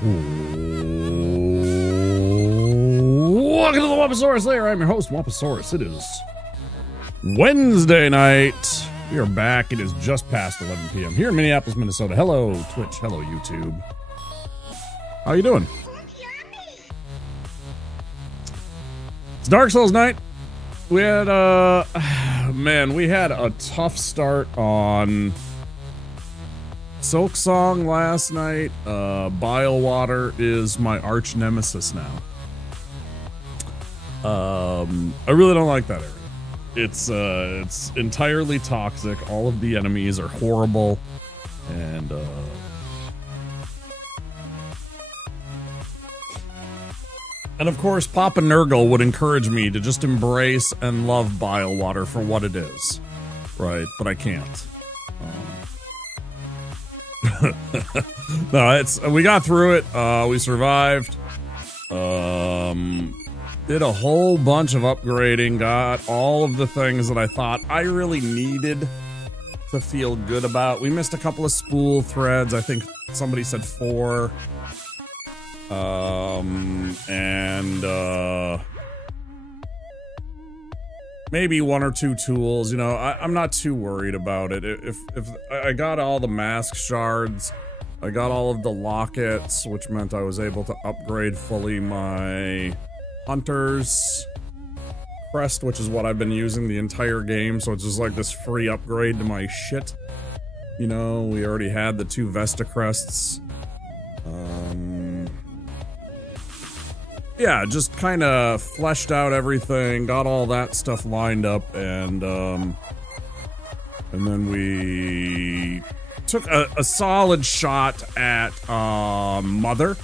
Welcome to the Wamposaurus Lair. I'm your host, Wamposaurus. It is Wednesday night. We are back. It is just past 11 p.m. here in Minneapolis, Minnesota. Hello, Twitch. Hello, YouTube. How you doing? It's Dark Souls night. We had, man, we had a tough start on Silk Song last night. Bile Water is my arch nemesis now. I really don't like that area. It's entirely toxic. All of the enemies are horrible, and of course, Papa Nurgle would encourage me to just embrace and love Bile Water for what it is, right? But I can't. No, we got through it. We survived. Did a whole bunch of upgrading. Got all of the things that I thought I really needed to feel good about. We missed a couple of spool threads. I think somebody said 4. And maybe 1 or 2 tools. You know, I'm not too worried about it. If I got all the mask shards, I got all of the lockets, which meant I was able to upgrade fully my Hunter's crest, which is what I've been using the entire game. So it's just like this free upgrade to my shit. You know, we already had the 2 Vesta crests. Yeah, just kind of fleshed out everything, got all that stuff lined up, and then we took a solid shot at Mother.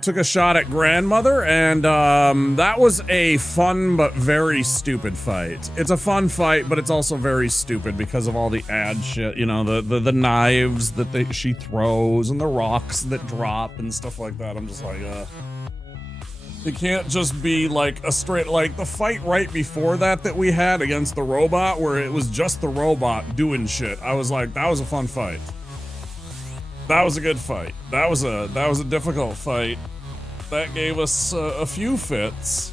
Took a shot at Grandmother, and that was a fun but very stupid fight. It's a fun fight, but it's also very stupid because of all the ad shit, you know, the knives that she throws and the rocks that drop and stuff like that. I'm just like, it can't just be like a straight, like the fight right before that we had against the robot, where it was just the robot doing shit. I was like, that was a fun fight. That was a good fight. That was a difficult fight. That gave us a few fits,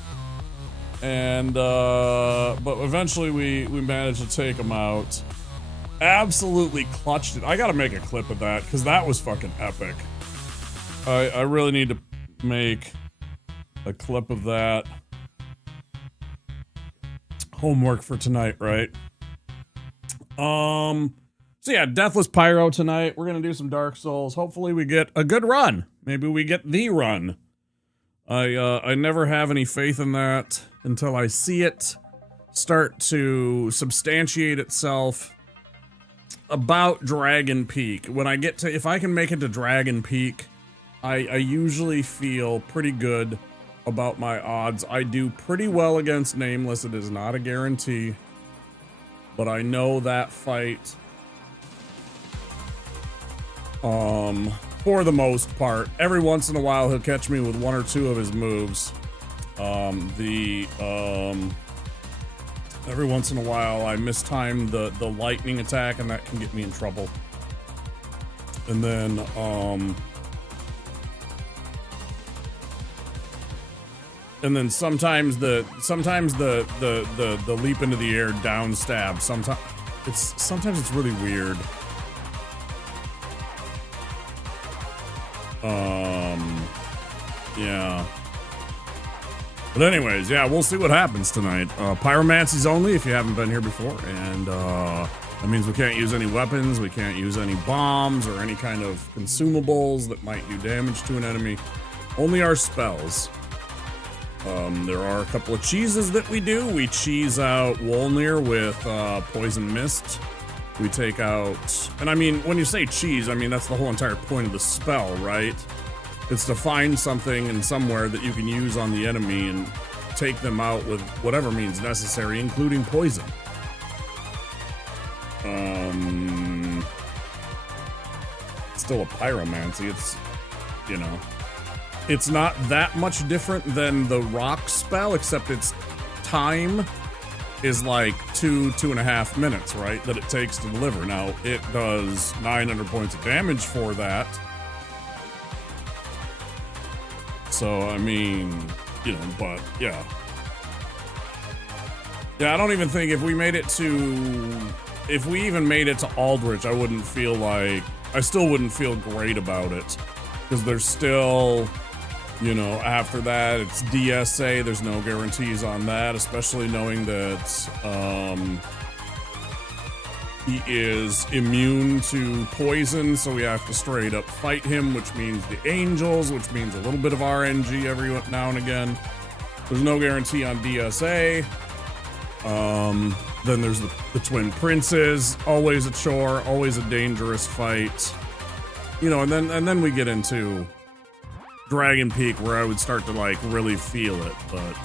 and but eventually we managed to take him out. Absolutely clutched it. I gotta make a clip of that because that was fucking epic. I really need to make a clip of that. Homework for tonight, right? So yeah, Deathless Pyro tonight. We're gonna do some Dark Souls. Hopefully we get a good run. Maybe we get the run. I never have any faith in that until I see it start to substantiate itself about Dragon Peak. When I get to, if I can make it to Dragon Peak, I usually feel pretty good about my odds. I do pretty well against Nameless. It is not a guarantee, but I know that fight, for the most part. Every once in a while he'll catch me with 1 or 2 of his moves. Every once in a while I mistime the lightning attack, and that can get me in trouble. And then sometimes the leap into the air down stab. Sometimes it's really weird. Yeah. But anyways, yeah, we'll see what happens tonight. Pyromancies only if you haven't been here before, and that means we can't use any weapons, we can't use any bombs or any kind of consumables that might do damage to an enemy. Only our spells. There are a couple of cheeses that we do. We cheese out Wolnir with Poison Mist. We take out, and I mean, when you say cheese, I mean, that's the whole entire point of the spell, right? It's to find something and somewhere that you can use on the enemy and take them out with whatever means necessary, including poison. It's still a pyromancy. It's, you know, it's not that much different than the rock spell, except it's time is like 2.5 minutes, right? That it takes to deliver. Now, it does 900 points of damage for that. So, I mean, you know, but yeah. Yeah, I don't even think if we made it to, if we even made it to Aldrich, I wouldn't feel like, I still wouldn't feel great about it. Because there's still, you know, after that, it's DSA. There's no guarantees on that, especially knowing that he is immune to poison, so we have to straight up fight him, which means the angels, which means a little bit of RNG every now and again. There's no guarantee on DSA. Then there's the Twin Princes, always a chore, always a dangerous fight. You know, and then we get into Dragon Peak, where I would start to like really feel it, but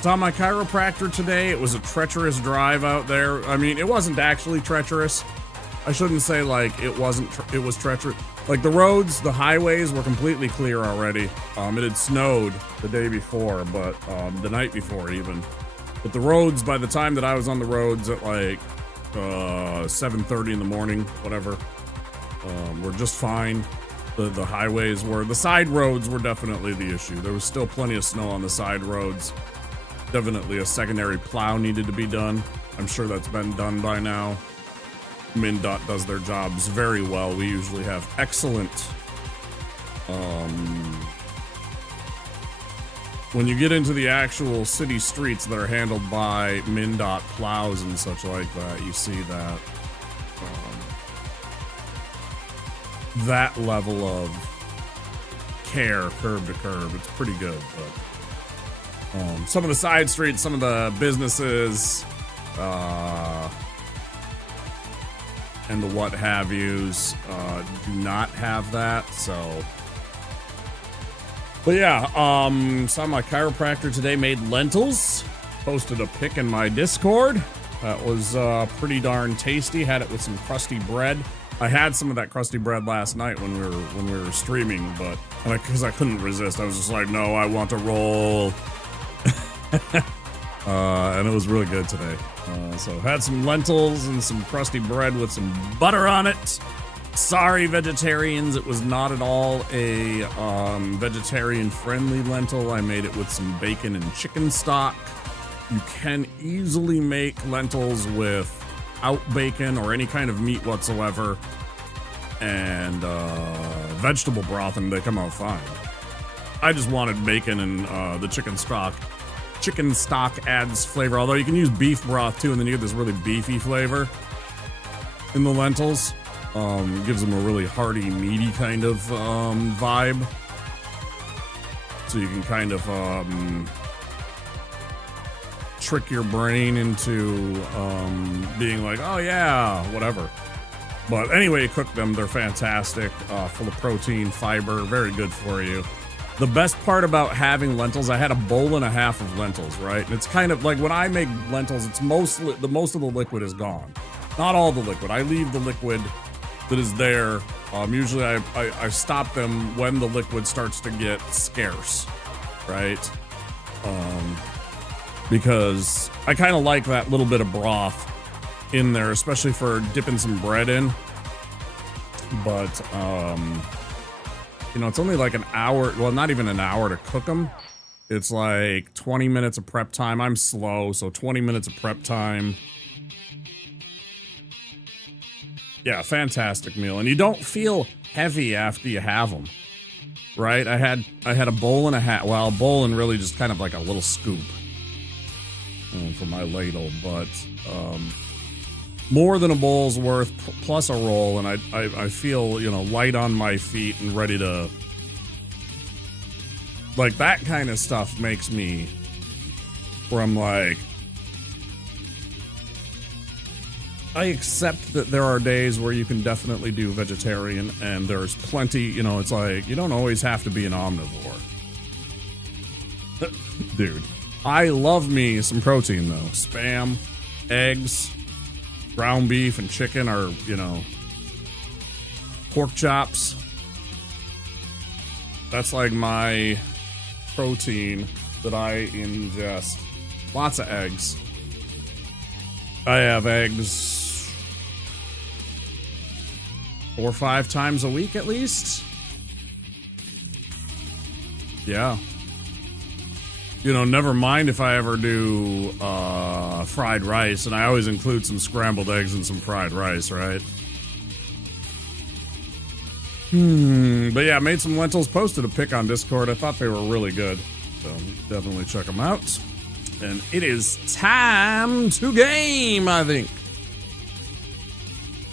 saw my chiropractor today. It was a treacherous drive out there. I mean, it wasn't actually treacherous. I shouldn't say like it wasn't. It was treacherous. Like the roads, the highways were completely clear already. It had snowed the day before, but the night before even. But the roads, by the time that I was on the roads at like 7:30 in the morning, whatever, were just fine. The highways were, the side roads were definitely the issue. There was still plenty of snow on the side roads. Definitely a secondary plow needed to be done. I'm sure that's been done by now. MnDOT does their jobs very well. We usually have excellent, when you get into the actual city streets that are handled by MnDOT plows and such like that, you see that that level of care curb to curb. It's pretty good, but some of the side streets, some of the businesses, and the what have yous do not have that. So, but yeah, saw my chiropractor today, made lentils, posted a pic in my Discord. That was pretty darn tasty. Had it with some crusty bread. I had some of that crusty bread last night when we were streaming, but because I couldn't resist, I was just like, no, I want to roll. And it was really good today. So had some lentils and some crusty bread with some butter on it. Sorry, vegetarians, it was not at all a vegetarian-friendly lentil. I made it with some bacon and chicken stock. You can easily make lentils without bacon or any kind of meat whatsoever, and vegetable broth, and they come out fine. I just wanted bacon and the chicken stock. Chicken stock adds flavor, although you can use beef broth too, and then you get this really beefy flavor in the lentils. Gives them a really hearty, meaty kind of vibe. So you can kind of trick your brain into being like, oh yeah, whatever. But anyway, you cook them, they're fantastic, full of protein, fiber, very good for you. The best part about having lentils, I had a bowl and a half of lentils, right? And it's kind of like when I make lentils, it's most of the liquid is gone. Not all the liquid. I leave the liquid that is there. Usually I stop them when the liquid starts to get scarce, right? Because I kind of like that little bit of broth in there, especially for dipping some bread in. But, you know, it's only like an hour, well, not even an hour to cook them. It's like 20 minutes of prep time. I'm slow, so 20 minutes of prep time. Yeah, fantastic meal. And you don't feel heavy after you have them, right? I had a bowl and a half, well, a bowl and really just kind of like a little scoop for my ladle, but more than a bowl's worth plus a roll, and I feel, you know, light on my feet and ready to, like, that kind of stuff makes me, where I'm like, I accept that there are days where you can definitely do vegetarian, and there's plenty, you know, it's like, you don't always have to be an omnivore. Dude, I love me some protein, though. Spam, eggs, ground beef, and chicken are, you know, pork chops. That's like my protein that I ingest. Lots of eggs. I have eggs 4 or 5 times a week at least. Yeah. You know, never mind if I ever do fried rice, and I always include some scrambled eggs and some fried rice, right? But yeah, made some lentils, posted a pic on Discord. I thought they were really good, so definitely check them out. And it is time to game, I think.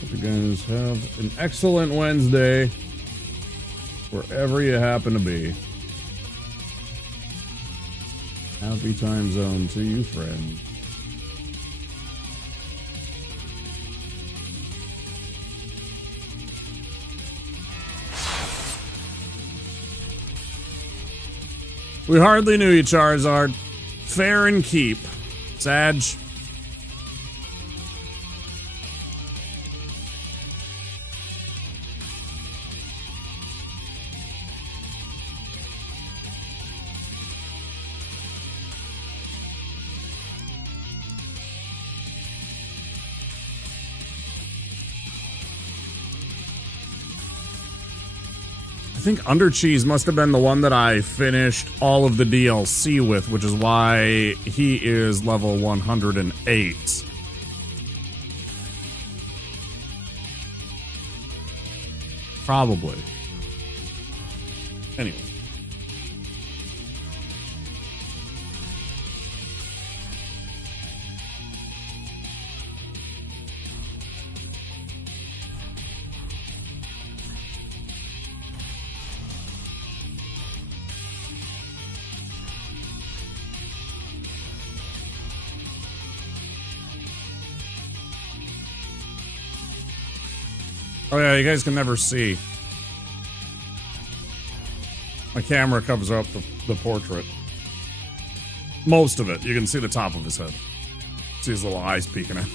Hope you guys have an excellent Wednesday, wherever you happen to be. Happy time zone to you, friend. We hardly knew you, Charizard. Fair and keep. Sag. I think Undercheese must have been the one that I finished all of the DLC with, which is why he is level 108. Probably. Anyway. Oh yeah, you guys can never see. My camera covers up the portrait. Most of it. You can see the top of his head. See his little eyes peeking out.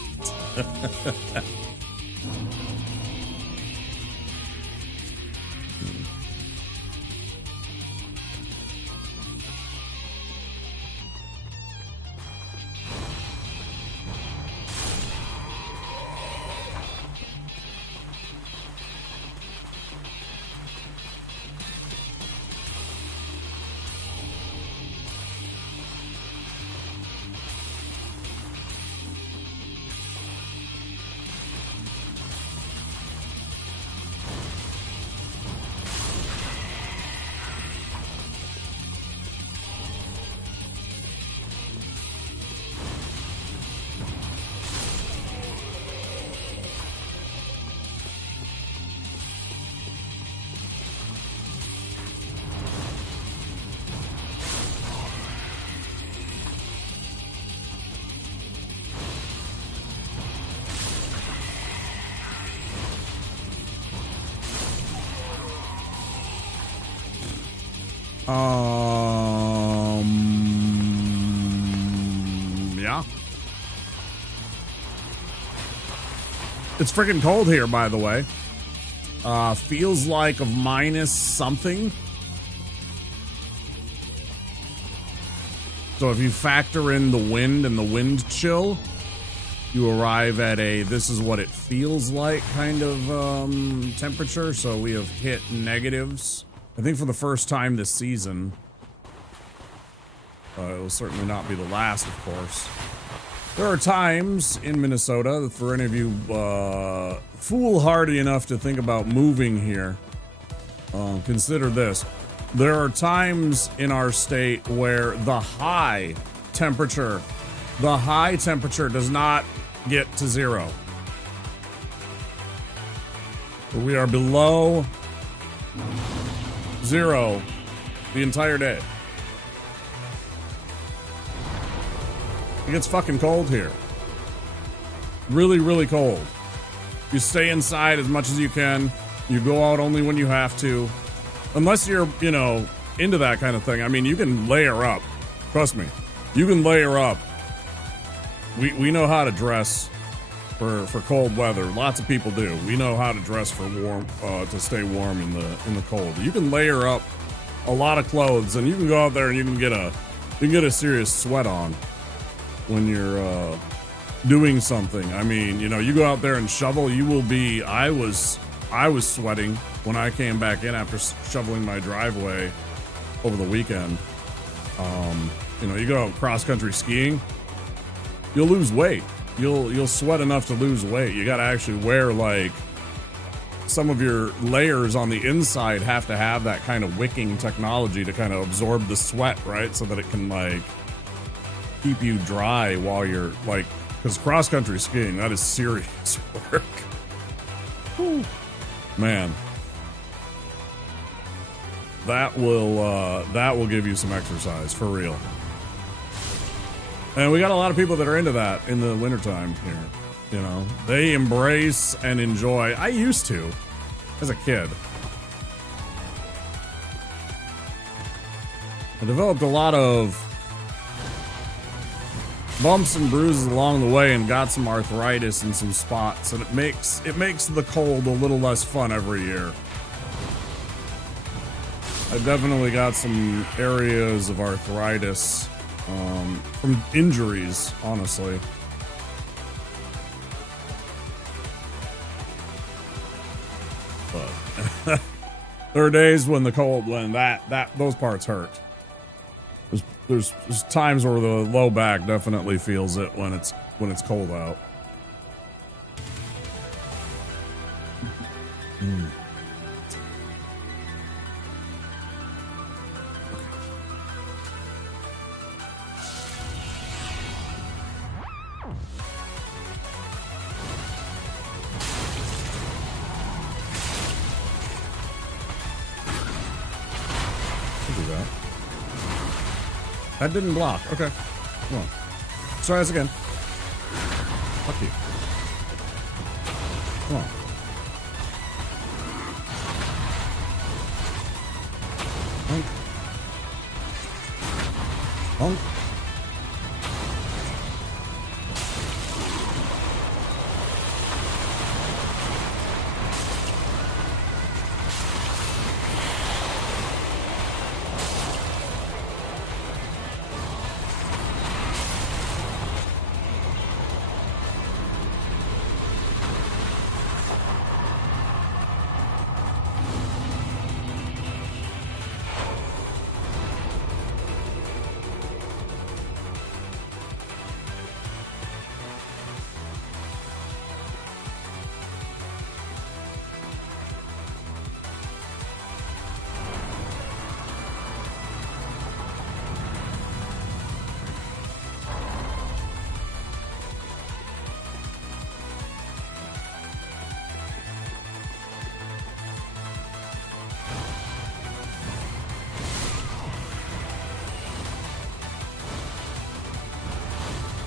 Yeah. It's freaking cold here, by the way. Feels like of minus something. So if you factor in the wind and the wind chill, you arrive at a this is what it feels like kind of temperature. So we have hit negatives. I think for the first time this season. It will certainly not be the last, of course. There are times in Minnesota, for any of you foolhardy enough to think about moving here, consider this. There are times in our state where the high temperature does not get to 0. We are below 0 the entire day. It gets fucking cold here. Really, really cold. You stay inside as much as you can. You go out only when you have to. Unless you're, you know, into that kind of thing. I mean, you can layer up. Trust me. You can layer up. We know how to dress for cold weather. Lots of people do. We know how to dress for warm, to stay warm in the cold. You can layer up a lot of clothes, and you can go out there and you can get a serious sweat on when you're doing something. I mean, you know, you go out there and shovel, you will be. I was sweating when I came back in after shoveling my driveway over the weekend. You know, you go out cross country skiing, you'll lose weight. You'll sweat enough to lose weight. You got to actually wear, like, some of your layers on the inside have to have that kind of wicking technology to kind of absorb the sweat, right? So that it can, like, keep you dry while you're, like, because cross country skiing, that is serious work. Whew. Man, that will give you some exercise for real. And we got a lot of people that are into that in the wintertime here. You know, they embrace and enjoy. I used to, as a kid. I developed a lot of bumps and bruises along the way and got some arthritis in some spots, and it makes the cold a little less fun every year. I definitely got some areas of arthritis from injuries, honestly. But there are days when the cold, when those parts hurt. There's times where the low back definitely feels it when it's cold out. That didn't block. Okay. Come on. Let's try this again. Fuck you. Come on. Honk. Honk.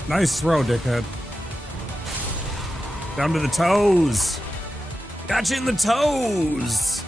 Nice throw, dickhead. Down to the toes. Got you in the toes.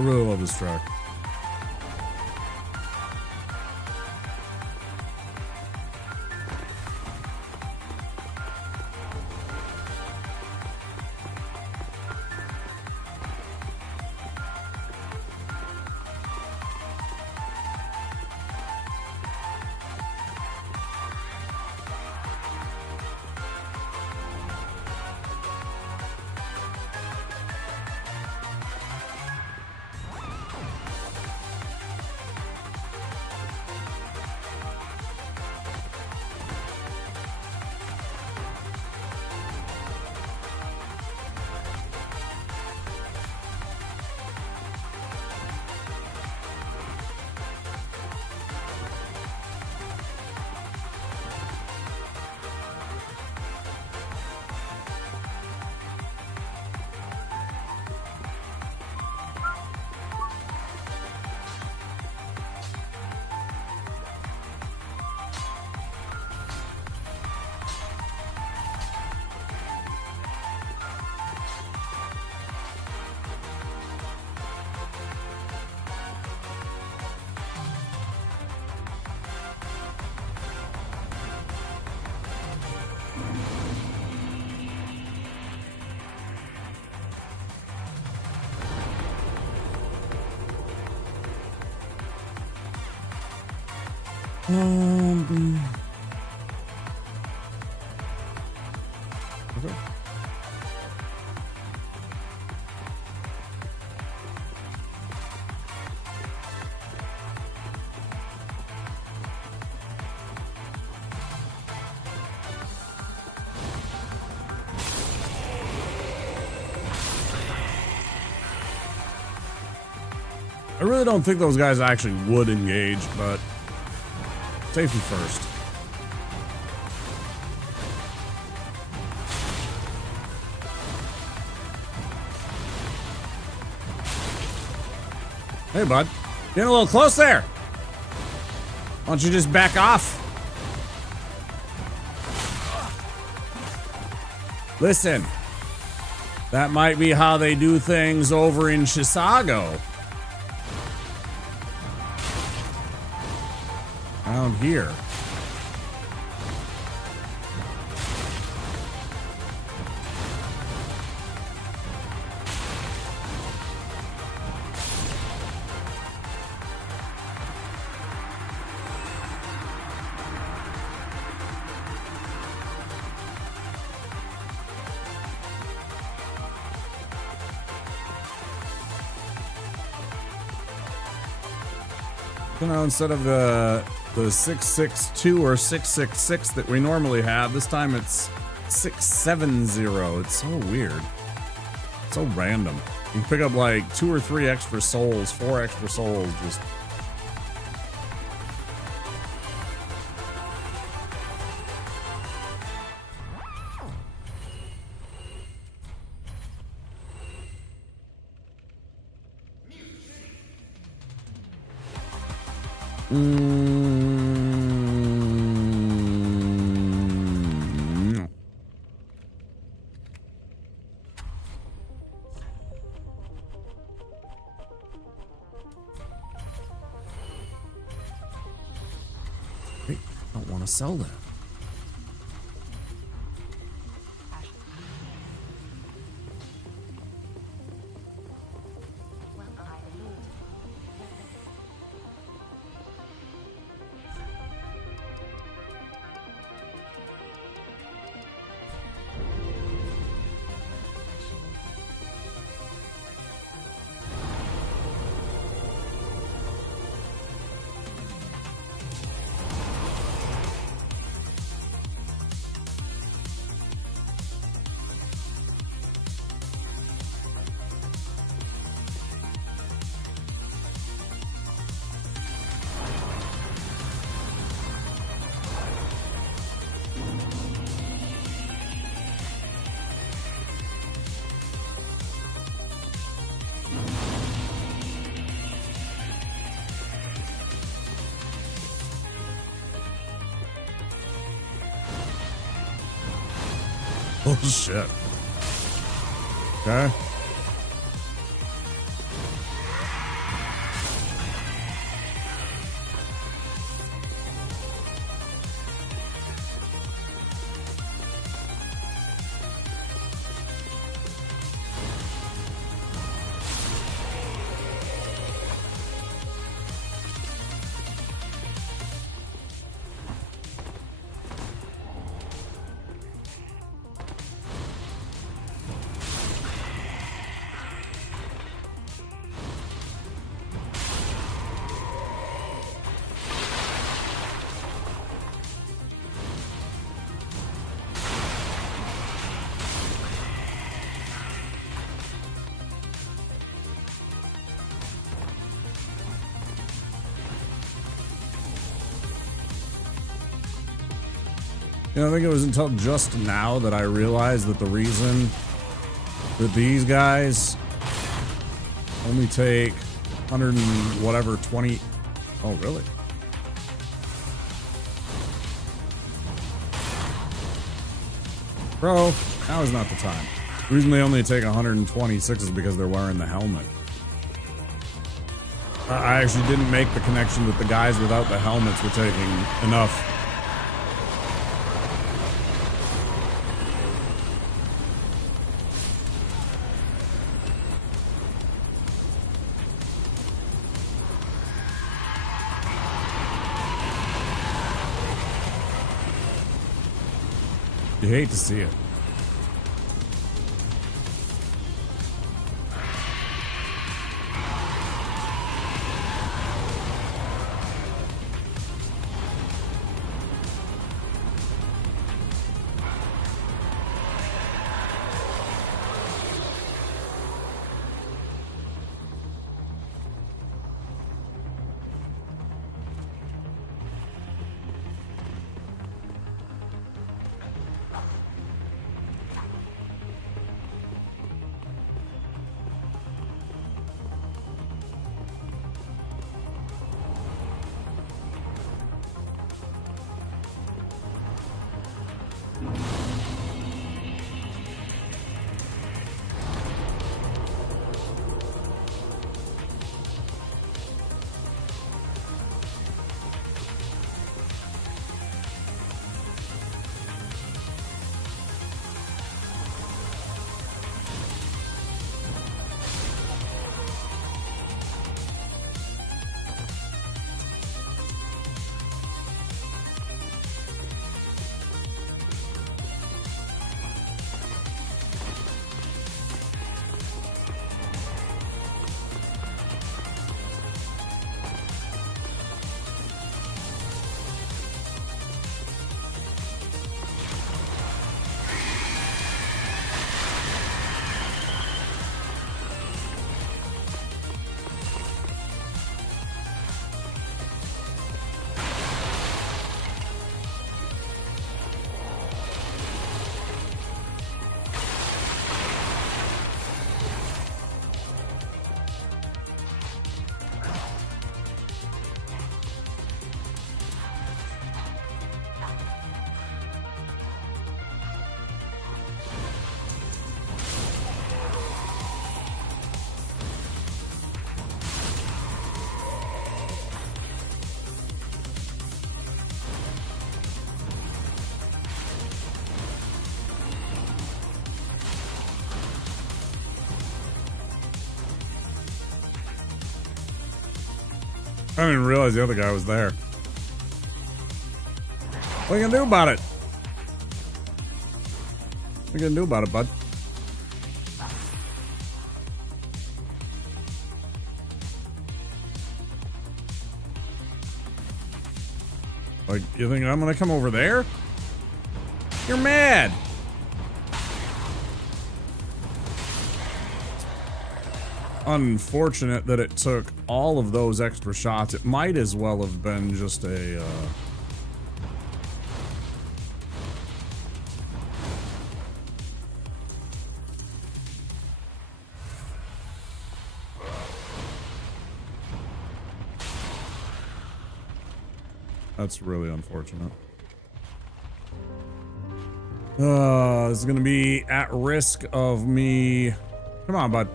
I really love this track. Okay. I really don't think those guys actually would engage, but safety first. Hey, bud. Getting a little close there. Why don't you just back off? Listen. That might be how they do things over in Chisago. Down here. You know, instead of the 662 or 666 that we normally have, this time it's 670. It's so weird. So random. You can pick up like 2 or 3 extra souls, 4 extra souls, just. No. Wait, I don't want to sell that. Oh shit. Okay. You know, I think it was until just now that I realized that the reason that these guys only take 100 and whatever 20. Oh, really? Bro, now is not the time. The reason they only take 126 is because they're wearing the helmet. I actually didn't make the connection that the guys without the helmets were taking enough. You hate to see it. I didn't even realize the other guy was there. What are you gonna do about it? What are you gonna do about it, bud? Like, you think I'm gonna come over there? You're mad! Unfortunate that it took all of those extra shots. It might as well have been just a, That's really unfortunate. This is gonna be at risk of me... Come on, bud.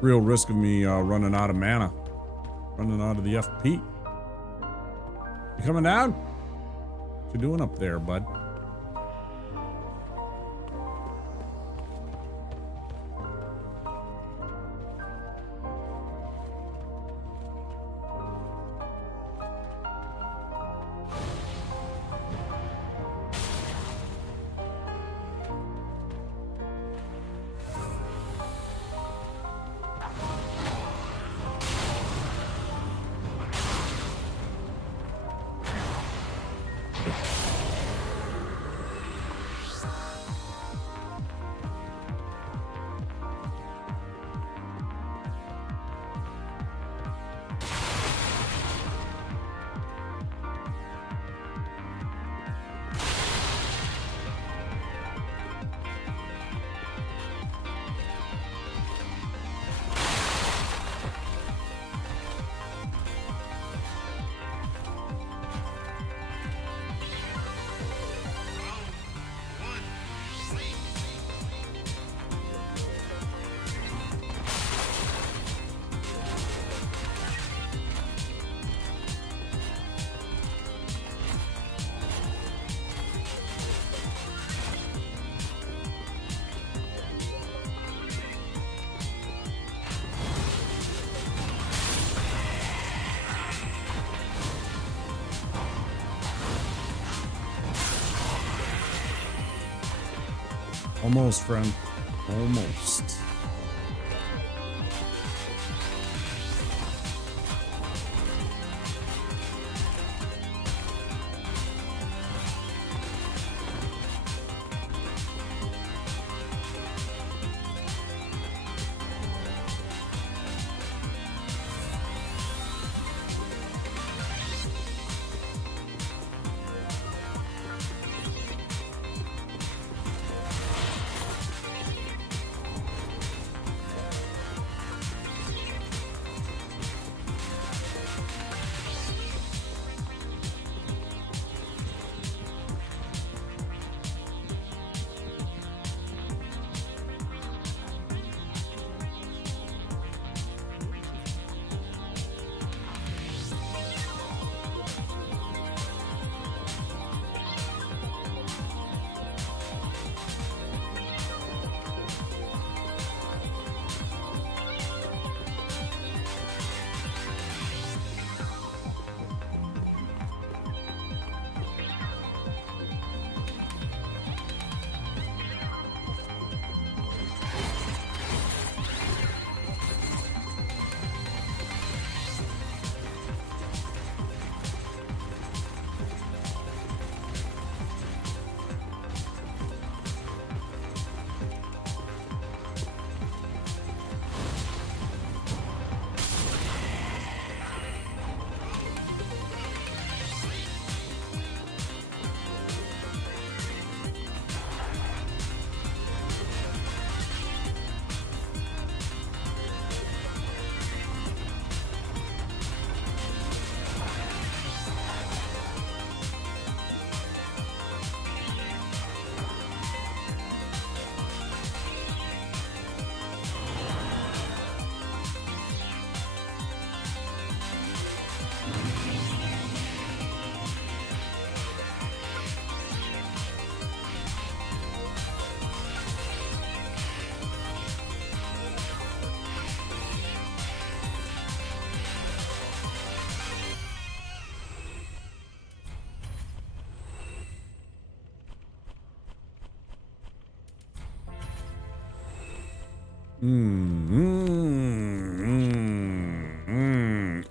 Real risk of me running out of mana. Running out of the FP. You coming down? What you doing up there, bud? Almost, friend. Almost.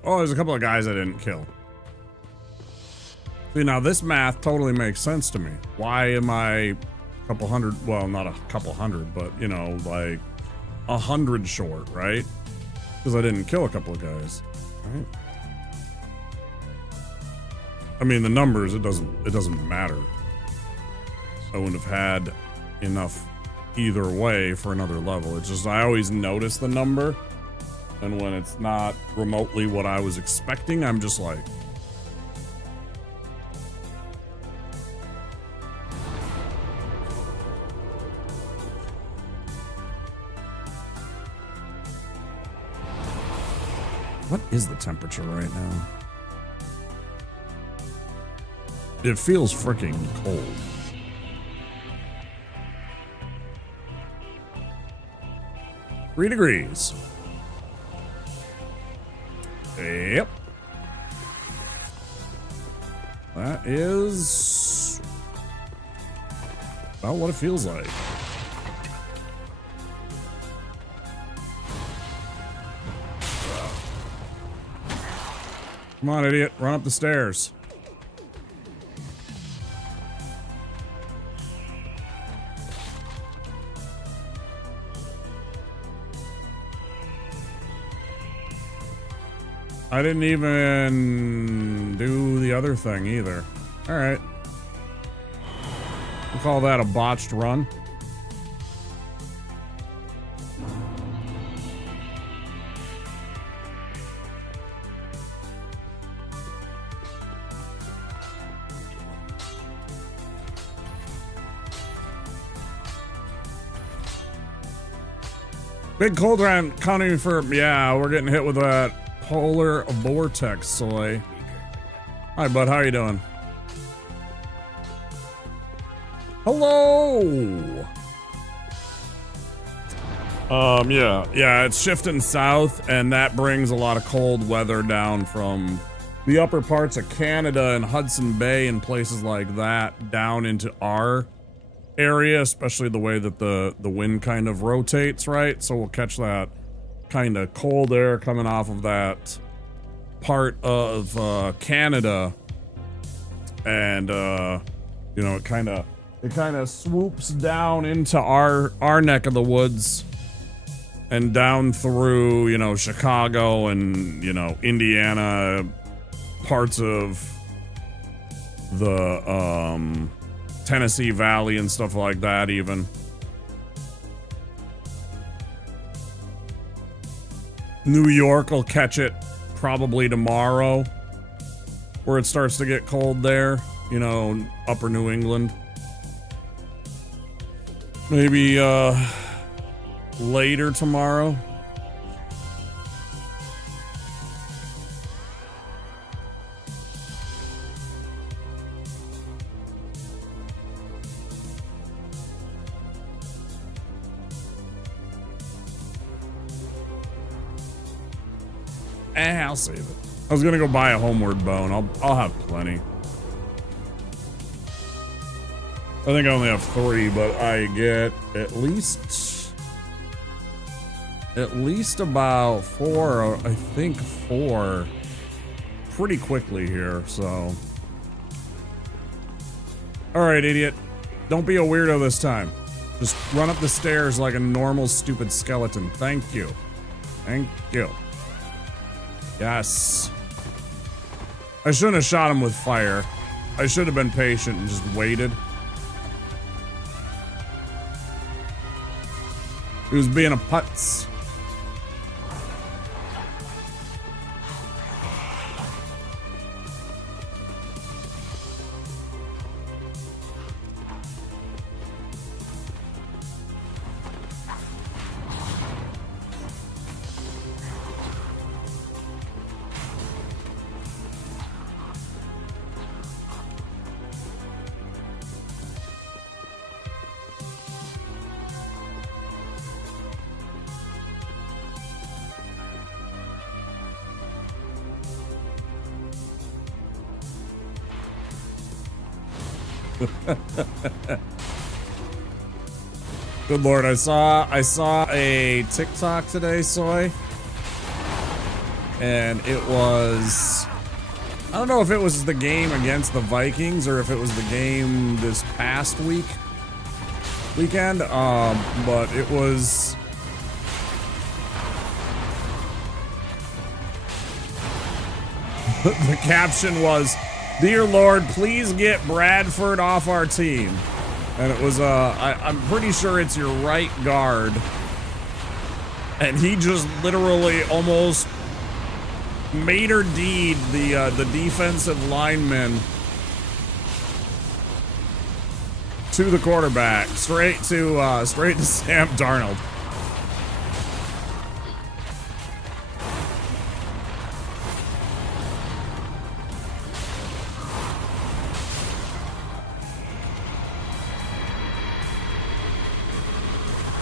Oh, there's a couple of guys I didn't kill. See, now this math totally makes sense to me. Why am I a couple hundred, well, not a couple hundred, but, you know, like 100 short, right? Because I didn't kill a couple of guys, right? I mean, the numbers, it doesn't matter. I wouldn't have had enough either way for another level. It's just I always notice the number, and when it's not remotely what I was expecting, I'm just like, what is the temperature right now? It feels freaking cold. Three degrees. Yep. That is about what it feels like. Come on, idiot. Run up the stairs. I didn't even do the other thing either. All right. We'll call that a botched run. Big cold round counting for, yeah, we're getting hit with that polar vortex, soy. Hi, bud. How are you doing? Hello. Yeah, it's shifting south, and that brings a lot of cold weather down from the upper parts of Canada and Hudson Bay and places like that down into our area, especially the way that the wind kind of rotates, right? So we'll catch that kind of cold air coming off of that part of Canada, and you know, it kind of swoops down into our neck of the woods and down through, you know, Chicago and, you know, Indiana, parts of the Tennessee Valley and stuff like that even. New York will catch it probably tomorrow, where it starts to get cold there, you know, upper New England. Maybe later tomorrow. I'll save it. I was gonna go buy a homeward bone. I'll have plenty. I think I only have 3, but I get at least about 4, or I think 4 pretty quickly here, so. All right, idiot. Don't be a weirdo this time. Just run up the stairs like a normal stupid skeleton. Thank you. Thank you. Yes. I shouldn't have shot him with fire. I should have been patient and just waited. He was being a putz. Good Lord, I saw a TikTok today, Soy, and it was, I don't know if it was the game against the Vikings or if it was the game this past weekend, but it was, the caption was, "Dear Lord, please get Bradford off our team." And it was, I'm pretty sure it's your right guard. And he just literally almost made or deed the defensive lineman to the quarterback, straight to Sam Darnold.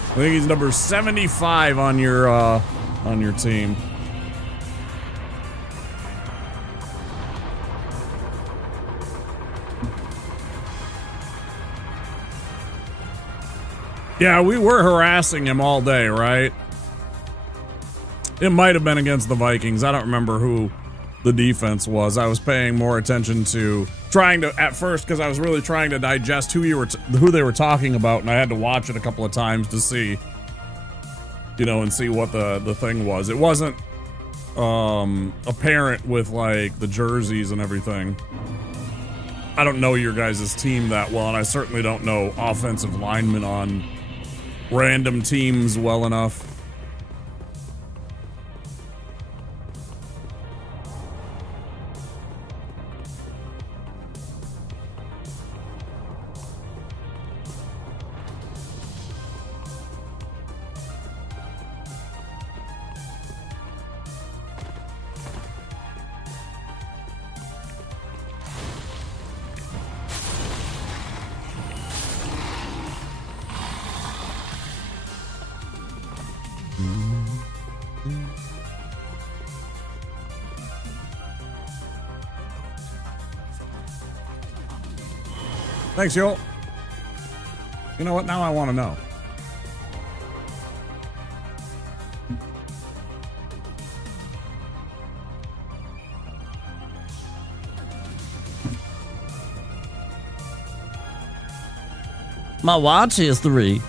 I think he's number 75 on your team. Yeah, we were harassing him all day, right? It might have been against the Vikings. I don't remember who the defense was. I was paying more attention to trying to, at first, because I was really trying to digest who they were talking about, and I had to watch it a couple of times to see, you know, and see what the thing was. It wasn't apparent with like the jerseys and everything. I don't know your guys' team that well, and I certainly don't know offensive linemen on random teams well enough. Thanks, y'all. You know what? Now I want to know. My watch history.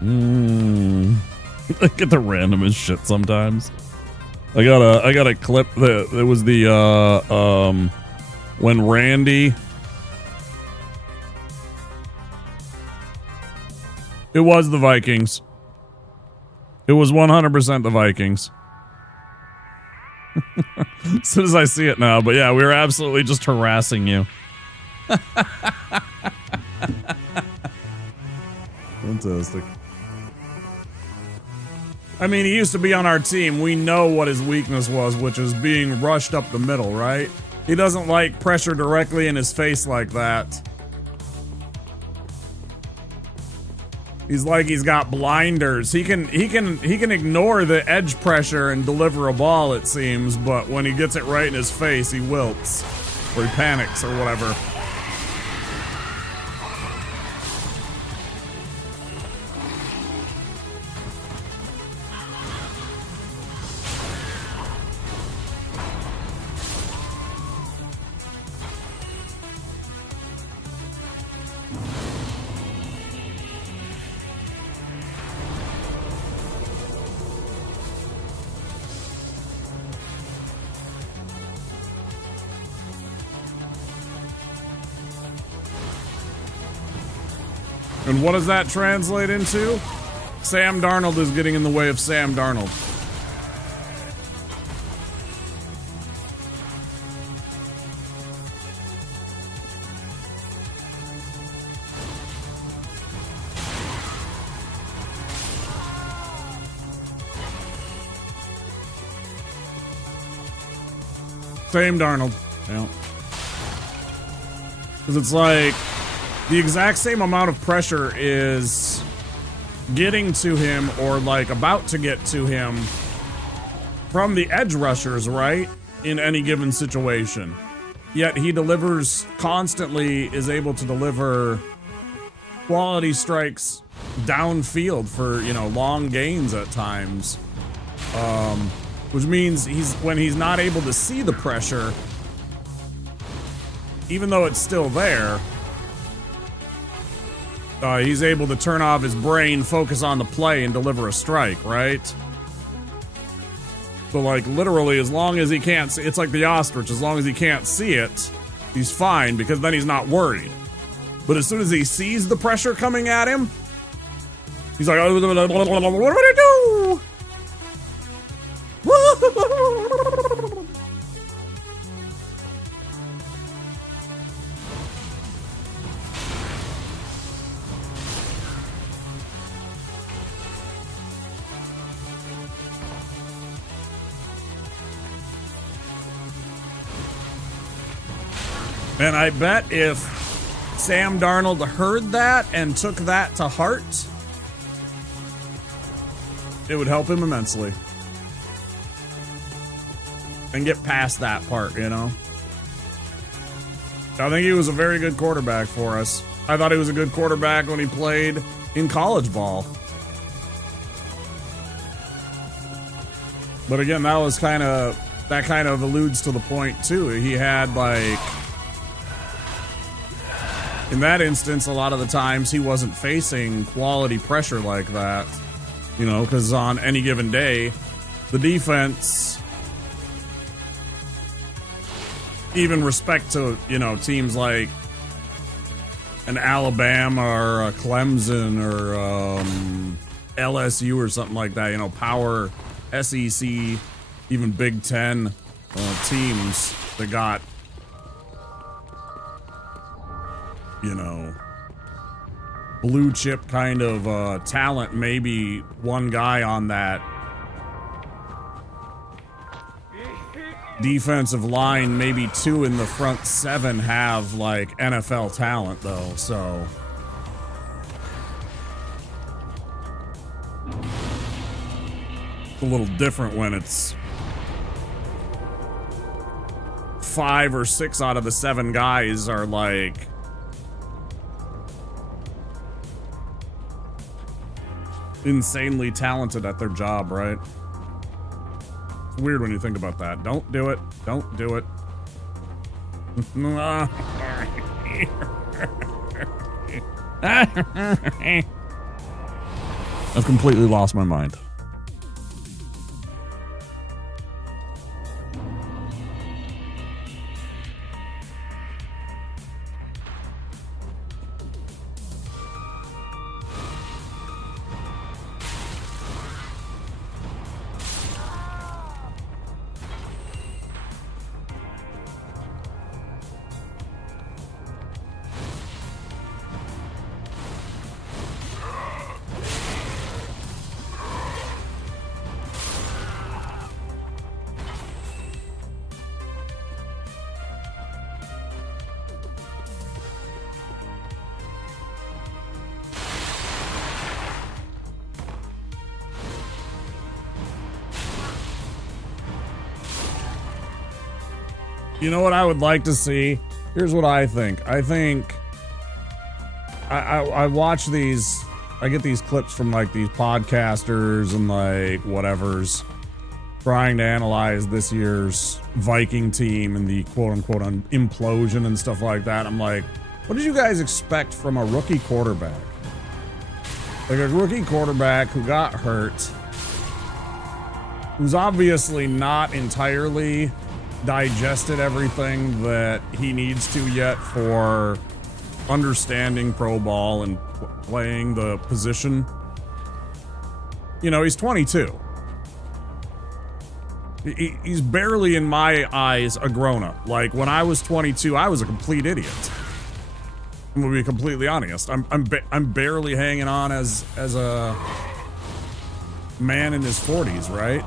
I get the randomest shit sometimes. I got a clip that it was the when Randy. It was the Vikings. It was 100% the Vikings. As soon as I see it now, but yeah, we were absolutely just harassing you. Fantastic. I mean, he used to be on our team. We know what his weakness was, which is being rushed up the middle, right? He doesn't like pressure directly in his face like that. He's like he's got blinders. He can ignore the edge pressure and deliver a ball, it seems, but when he gets it right in his face, he wilts or he panics or whatever. And what does that translate into? Sam Darnold is getting in the way of Sam Darnold. Sam Darnold. Yeah. Because it's like the exact same amount of pressure is getting to him or like about to get to him from the edge rushers, right? In any given situation. Yet he delivers constantly, is able to deliver quality strikes downfield for, you know, long gains at times. Which means when he's not able to see the pressure, even though it's still there, he's able to turn off his brain, focus on the play, and deliver a strike, right? So, like, literally, as long as he can't see, it's like the ostrich. As long as he can't see it, he's fine, because then he's not worried. But as soon as he sees the pressure coming at him, he's like, what do I do? And I bet if Sam Darnold heard that and took that to heart, it would help him immensely. And get past that part, you know? I think he was a very good quarterback for us. I thought he was a good quarterback when he played in college ball. But again, that kind of alludes to the point too. He had, like, in that instance, a lot of the times he wasn't facing quality pressure like that, you know, because on any given day, the defense, even respect to, you know, teams like an Alabama or a Clemson or LSU or something like that, you know, power SEC, even Big Ten teams that got, you know, blue chip kind of talent. Maybe one guy on that defensive line, maybe two in the front seven have like NFL talent though, so it's a little different when it's 5 or 6 out of the 7 guys are like insanely talented at their job, right? It's weird when you think about that. Don't do it. Don't do it. I've completely lost my mind. You know what I would like to see? Here's what I think. I watch these, I get these clips from like these podcasters and like whatevers trying to analyze this year's Viking team and the quote unquote implosion and stuff like that. I'm like, what did you guys expect from a rookie quarterback? Like a rookie quarterback who got hurt, who's obviously not entirely digested everything that he needs to yet for understanding pro ball and playing the position. You know, he's 22. He's barely, in my eyes, a grown-up. Like, when I was 22, I was a complete idiot. I'm gonna be completely honest. I'm barely hanging on as a man in his 40s, right?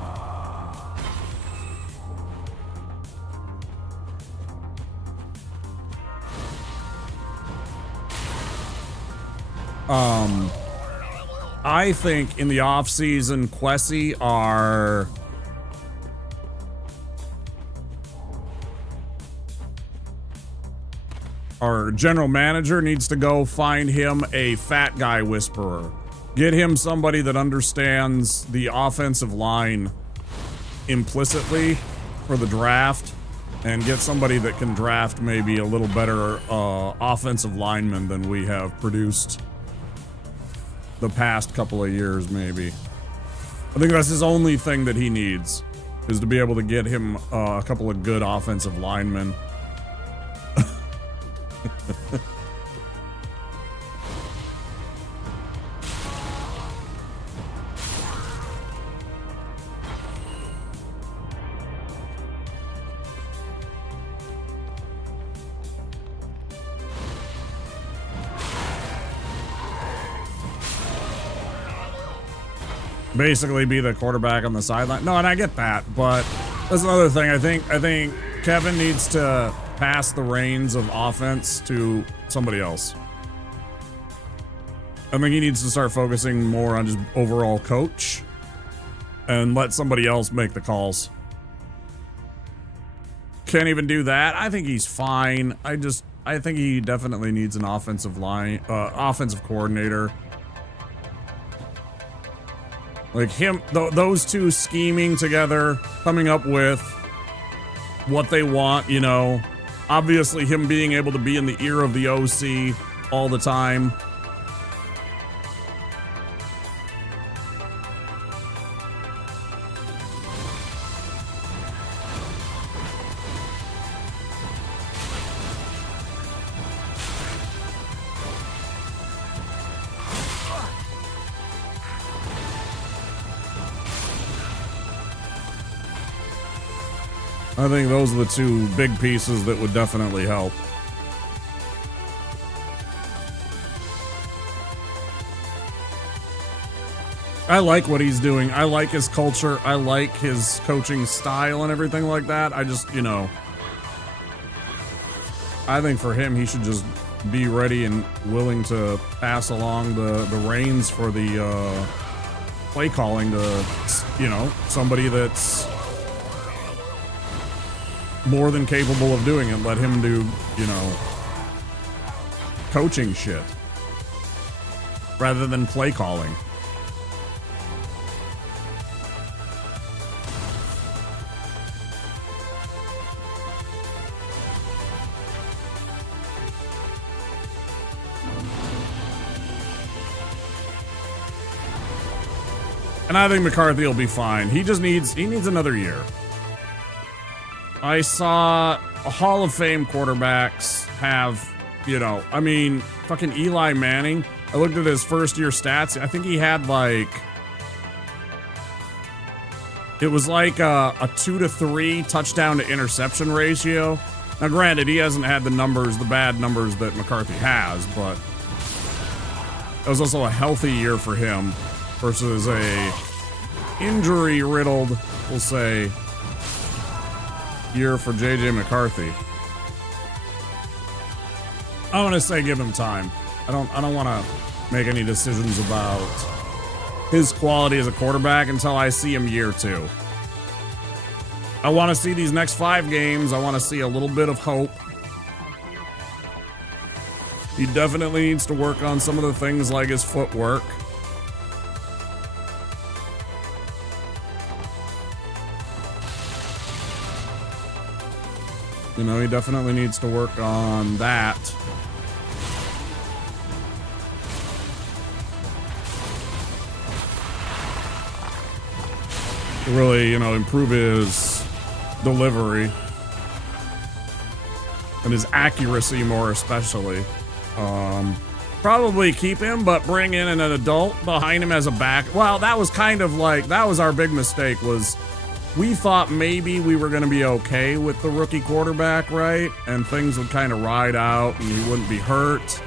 I think in the off-season, Quessy our general manager needs to go find him a fat guy whisperer. Get him somebody that understands the offensive line implicitly for the draft, and get somebody that can draft maybe a little better offensive lineman than we have produced the past couple of years, maybe. I think that's his only thing that he needs, is to be able to get him a couple of good offensive linemen. Basically be the quarterback on the sideline. No, and I get that, but that's another thing. I think Kevin needs to pass the reins of offense to somebody else. I think he needs to start focusing more on just overall coach and let somebody else make the calls. Can't even do that. I think he's fine. I think he definitely needs an offensive coordinator. Like him, those two scheming together, coming up with what they want, you know. Obviously him being able to be in the ear of the OC all the time. I think those are the two big pieces that would definitely help. I like what he's doing. I like his culture. I like his coaching style and everything like that. I just, you know, I think for him, he should just be ready and willing to pass along the reins for the play calling to, you know, somebody that's more than capable of doing it. Let him do, you know, coaching shit rather than play calling. And I think McCarthy will be fine. He needs another year. I saw Hall of Fame quarterbacks have, you know, I mean, fucking Eli Manning. I looked at his first year stats. I think he had like, it was like a 2-to-3 touchdown to interception ratio. Now, granted, he hasn't had the bad numbers that McCarthy has, but it was also a healthy year for him versus a injury-riddled, we'll say, year for JJ McCarthy. I want to say give him time. I don't want to make any decisions about his quality as a quarterback until I see him year 2. I want to see these next 5 games. I want to see a little bit of hope. He definitely needs to work on some of the things like his footwork. You know, he definitely needs to work on that. To really, you know, improve his delivery and his accuracy more especially. Probably keep him, but bring in an adult behind him as a back. Well, that was kind of like, that was our big mistake, was we thought maybe we were going to be okay with the rookie quarterback, right? And things would kind of ride out and he wouldn't be hurt.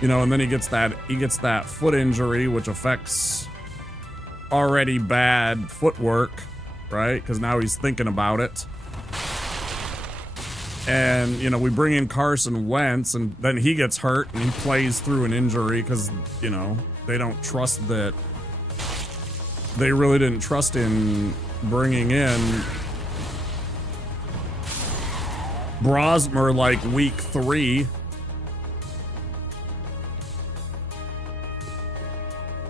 You know, and then he gets that foot injury, which affects already bad footwork, right? Because now he's thinking about it. And, you know, we bring in Carson Wentz, and then he gets hurt, and he plays through an injury because, you know, they don't trust that. They really didn't trust in bringing in Brosmer like week 3.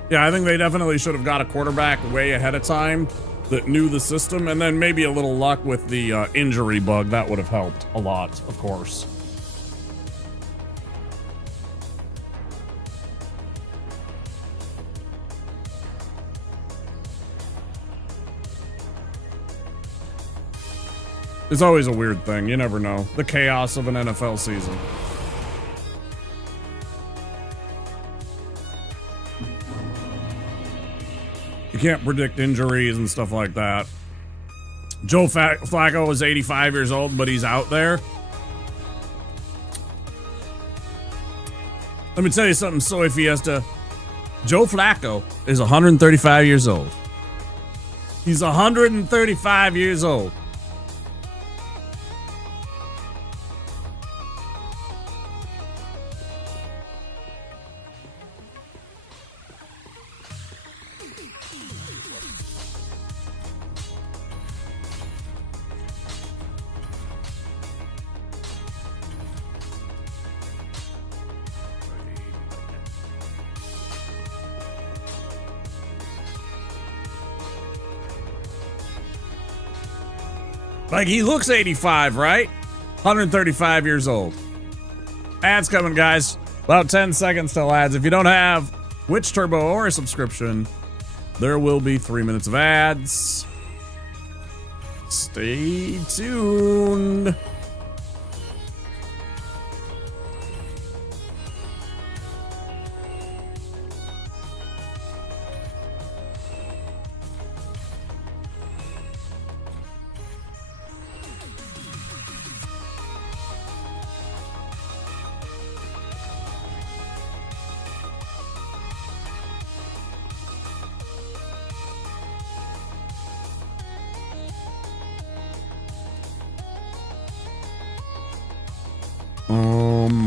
Yeah, I think they definitely should have got a quarterback way ahead of time that knew the system, and then maybe a little luck with the injury bug. That would have helped a lot, of course. It's always a weird thing. You never know. The chaos of an NFL season. You can't predict injuries and stuff like that. Joe Flacco is 85 years old, but he's out there. Let me tell you something, Soy Fiesta. Joe Flacco is 135 years old. He's 135 years old. Like, he looks 85, right? 135 years old. Ads coming, guys. About 10 seconds till ads. If you don't have Twitch Turbo or a subscription, there will be 3 minutes of ads. Stay tuned.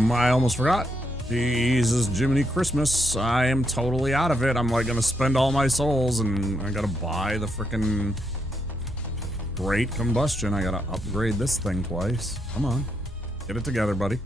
I almost forgot. Jesus, Jiminy Christmas. I am totally out of it. I'm like gonna spend all my souls and I gotta buy the frickin' Great Combustion. I gotta upgrade this thing twice. Come on. Get it together, buddy.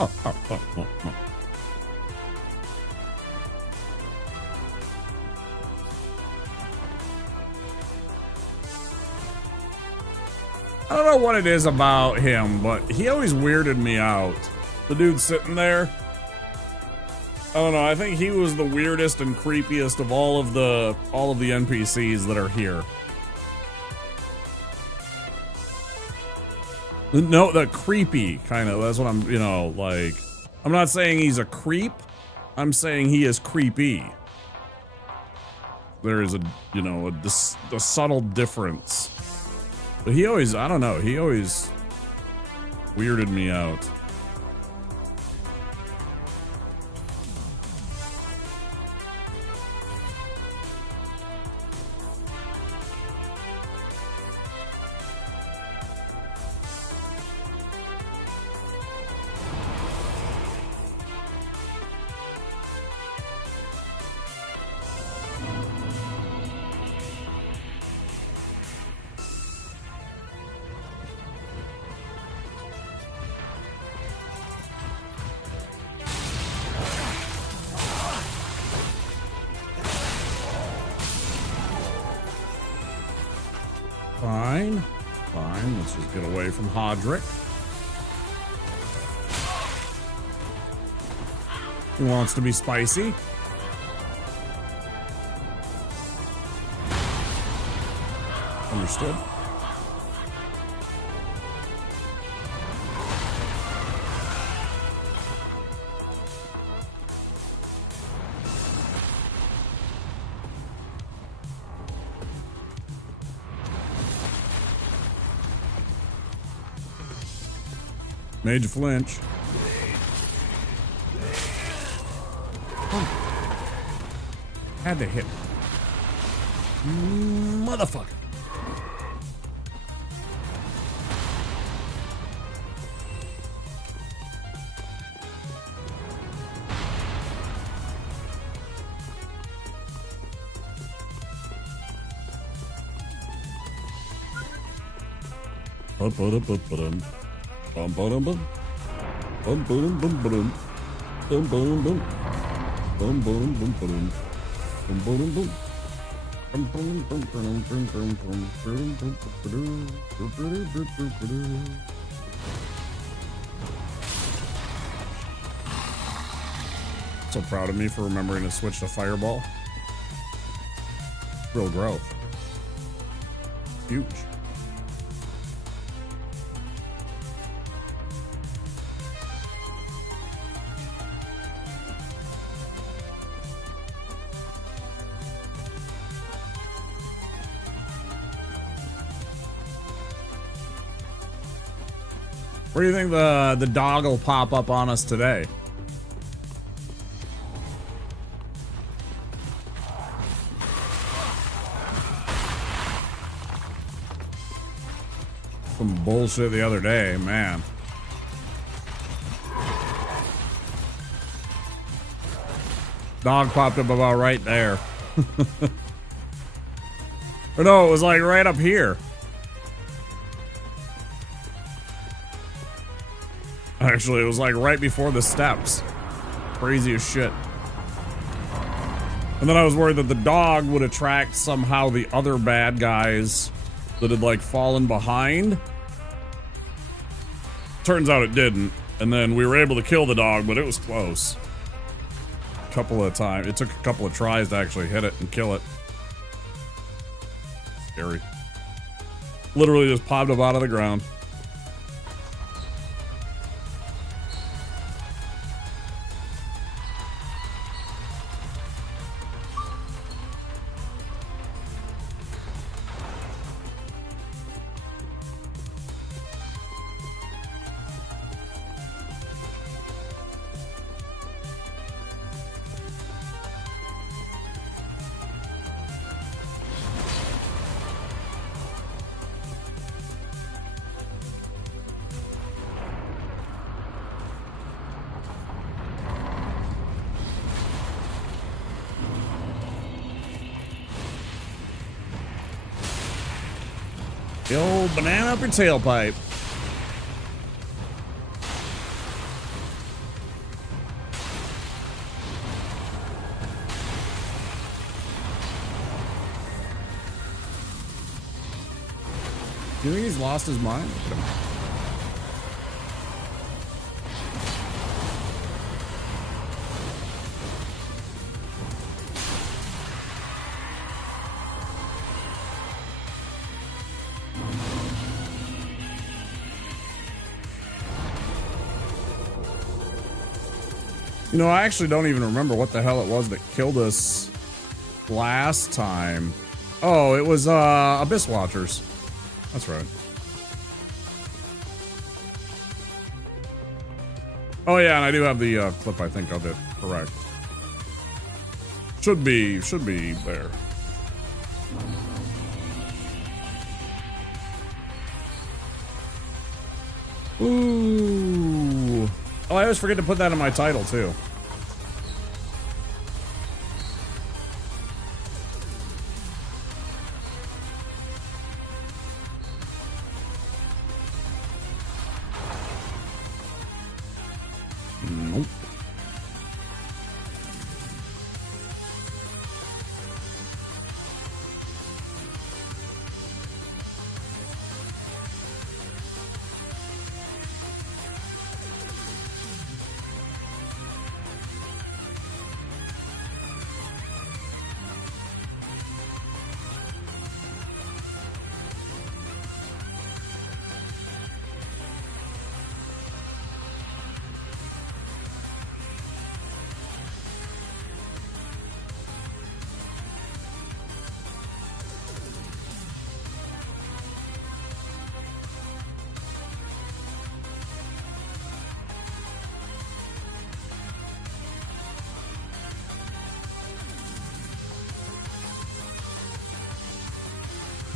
I don't know what it is about him, but he always weirded me out. The dude sitting there. I don't know, I think he was the weirdest and creepiest of all of the NPCs that are here. No, the creepy kind of, that's what I'm, you know, like, I'm not saying he's a creep, I'm saying he is creepy. There is a, you know, a subtle difference. But he always, I don't know, he always weirded me out. Fine. Fine. Let's just get away from Hodrick. He wants to be spicy. Understood. Made you flinch. Oh. Had to hit. Motherfucker. Ba-ba-da-ba-ba-dum. Bum bum bum bum bum bum bum bum bum bum bum bum bum bum bum bum bum. So proud of me for remembering to switch to Fireball. Real growth. Huge. Where do you think the dog will pop up on us today? Some bullshit the other day, man. Dog popped up about right there. Or no, it was like right up here. Actually, it was like right before the steps. Crazy as shit. And then I was worried that the dog would attract somehow the other bad guys that had like fallen behind. Turns out it didn't. And then we were able to kill the dog, but it was close. A couple of times. It took a couple of tries to actually hit it and kill it. Scary. Literally just popped up out of the ground. The old banana up your tailpipe. You think he's lost his mind? Look at him. You know, I actually don't even remember what the hell it was that killed us last time. Oh, it was Abyss Watchers. That's right. Oh yeah, and I do have the clip, I think, of it. Correct. Should be there. Ooh. Oh, I always forget to put that in my title, too. Nope.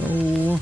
Oh.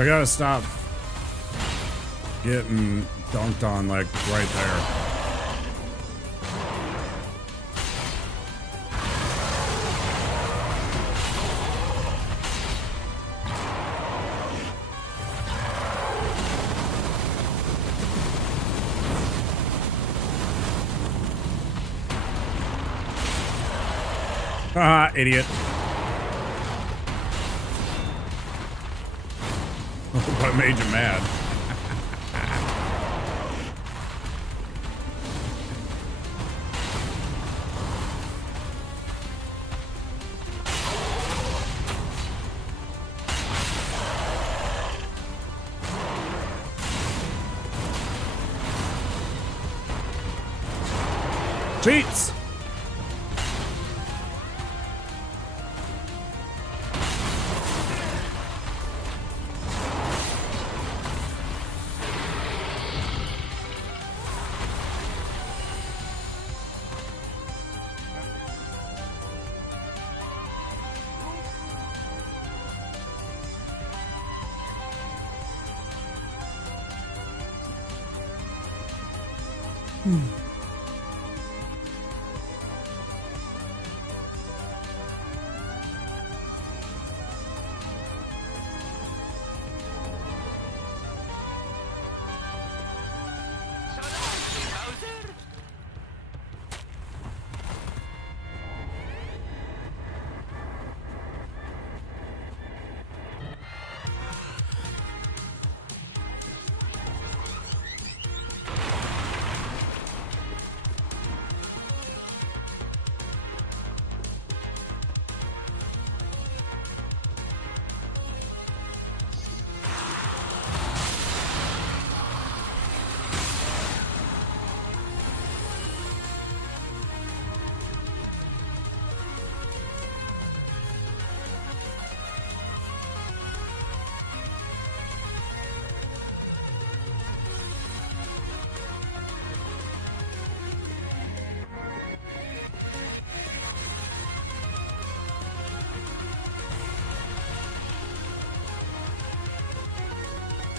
I gotta stop getting dunked on, like, right there. Haha, idiot. What made you mad? Cheats!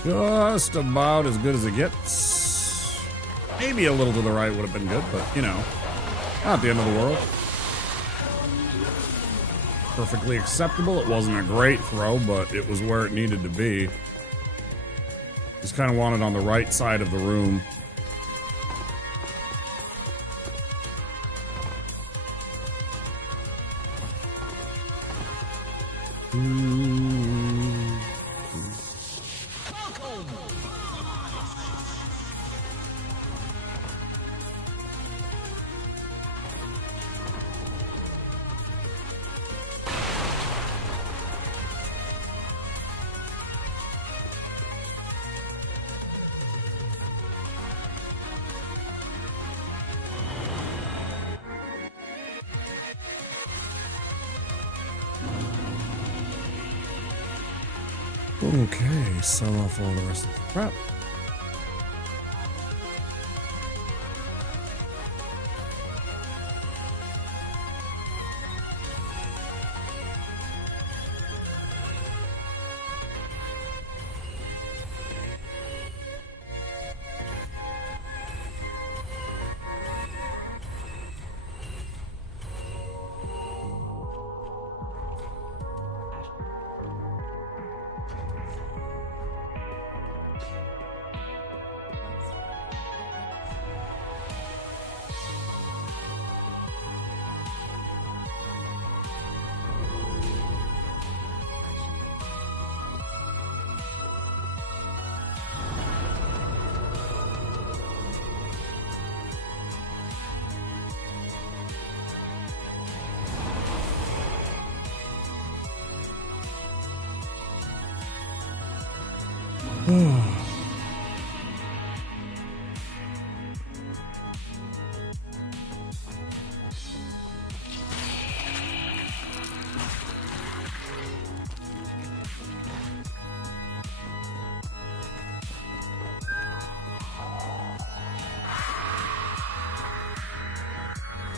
Just about as good as it gets. Maybe a little to the right would have been good, but, you know, not the end of the world. Perfectly acceptable. It wasn't a great throw, but it was where it needed to be. Just kind of wanted on the right side of the room. Okay, sell off all the rest of the crap.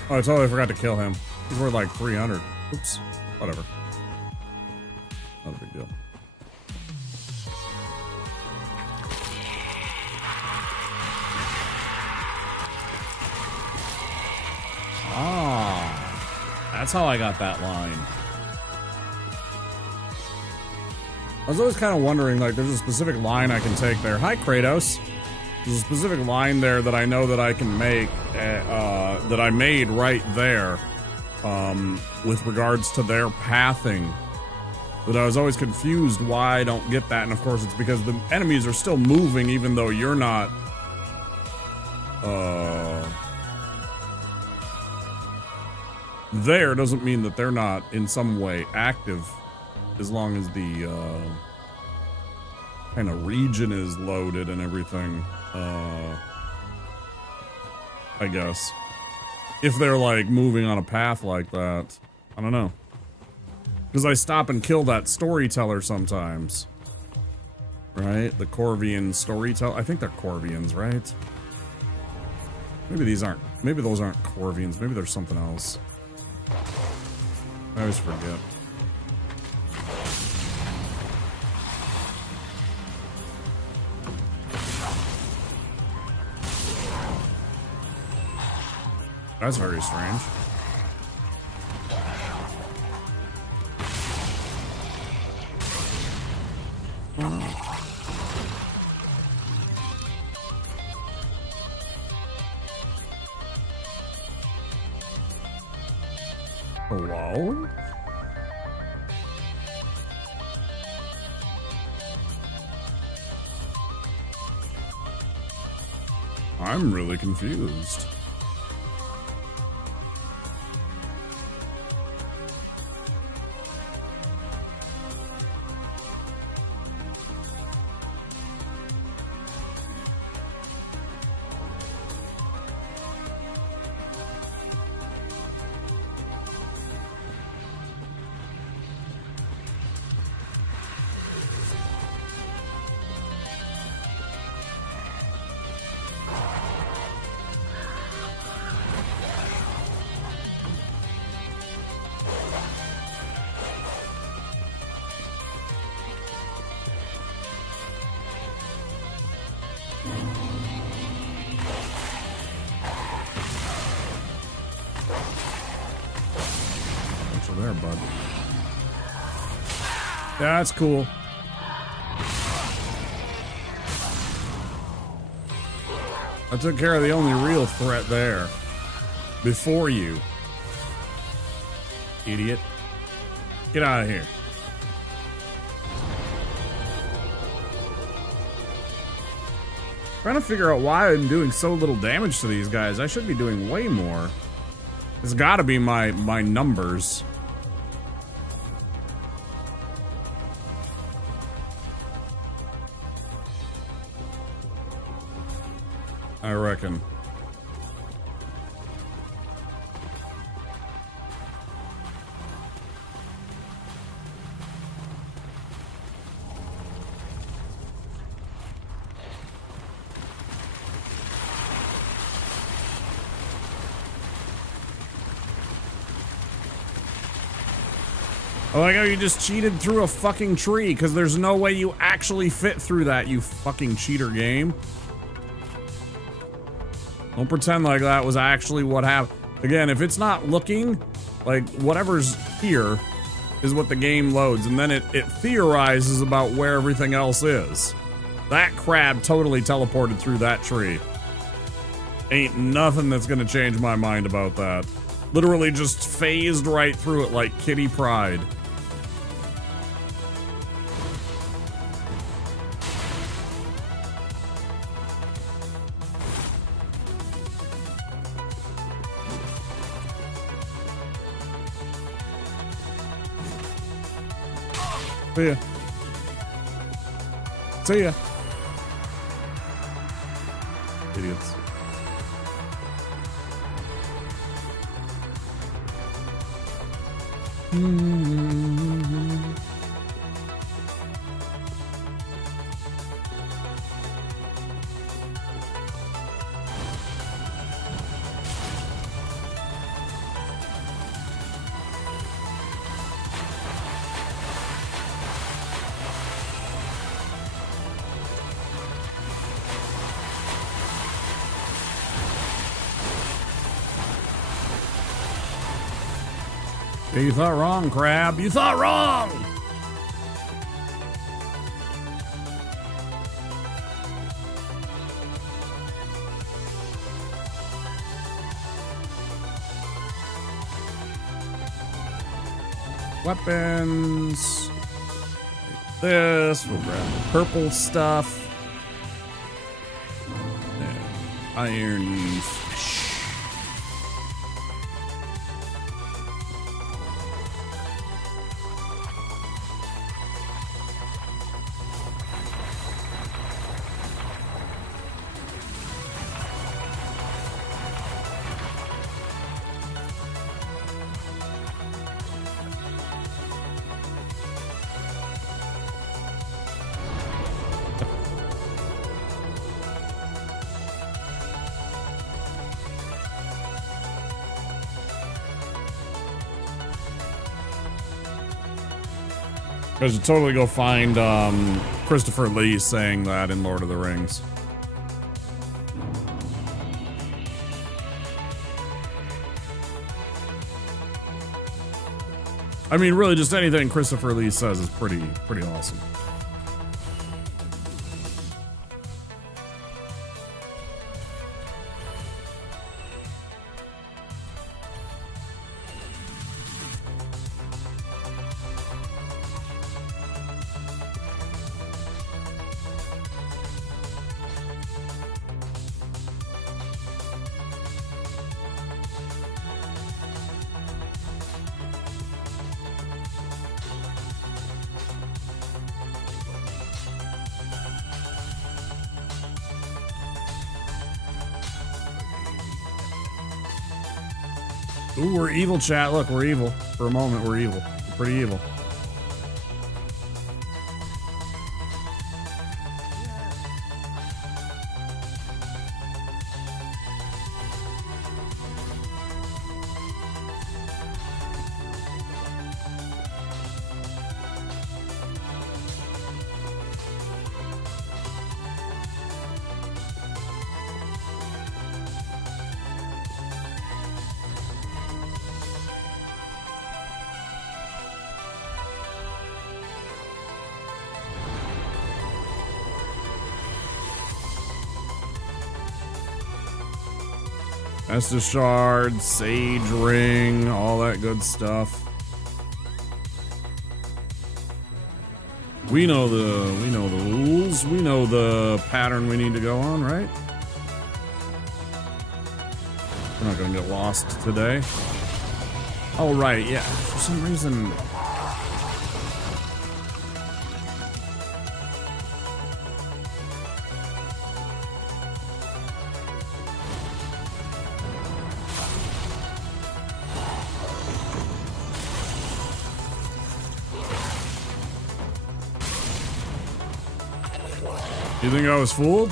Oh, I totally forgot to kill him. He's worth like 300. Oops. Whatever. Not a big deal. Ah. That's how I got that line. I was always kind of wondering, like, there's a specific line I can take there. Hi, Kratos. There's a specific line there that I know that I can make, that I made right there, with regards to their pathing. But I was always confused why I don't get that, and of course it's because the enemies are still moving even though you're not, there doesn't mean that they're not in some way active, as long as the, kind of region is loaded and everything. I guess. If they're like moving on a path like that. I don't know. Because I stop and kill that storyteller sometimes. Right? The Corvian storyteller. I think they're Corvians, right? Maybe these aren't. Maybe those aren't Corvians. Maybe there's something else. I always forget. That's very strange. Hello? I'm really confused. bud. Yeah, that's cool. I took care of the only real threat there. Before you. Idiot. Get out of here. Trying to figure out why I'm doing so little damage to these guys. I should be doing way more. It's gotta be my numbers. I reckon. I like how you just cheated through a fucking tree, because there's no way you actually fit through that, you fucking cheater game. Don't pretend like that was actually what happened. Again, if it's not looking, like, whatever's here is what the game loads, and then it theorizes about where everything else is. That crab totally teleported through that tree. Ain't nothing that's gonna change my mind about that. Literally just phased right through it like Kitty Pryde. See ya. See ya. Idiots. Yeah, you thought wrong, crab. You thought wrong! Weapons. Like this. We'll grab the purple stuff. And iron fish. I should totally go find Christopher Lee saying that in Lord of the Rings. I mean, really, just anything Christopher Lee says is pretty awesome. Ooh, we're evil, chat. Look, we're evil. For a moment, we're evil. We're pretty evil. Estus Shard, Sage Ring, all that good stuff. We know the rules. We know the pattern we need to go on, right? We're not gonna get lost today. Oh right, yeah. For some reason. You think I was fooled?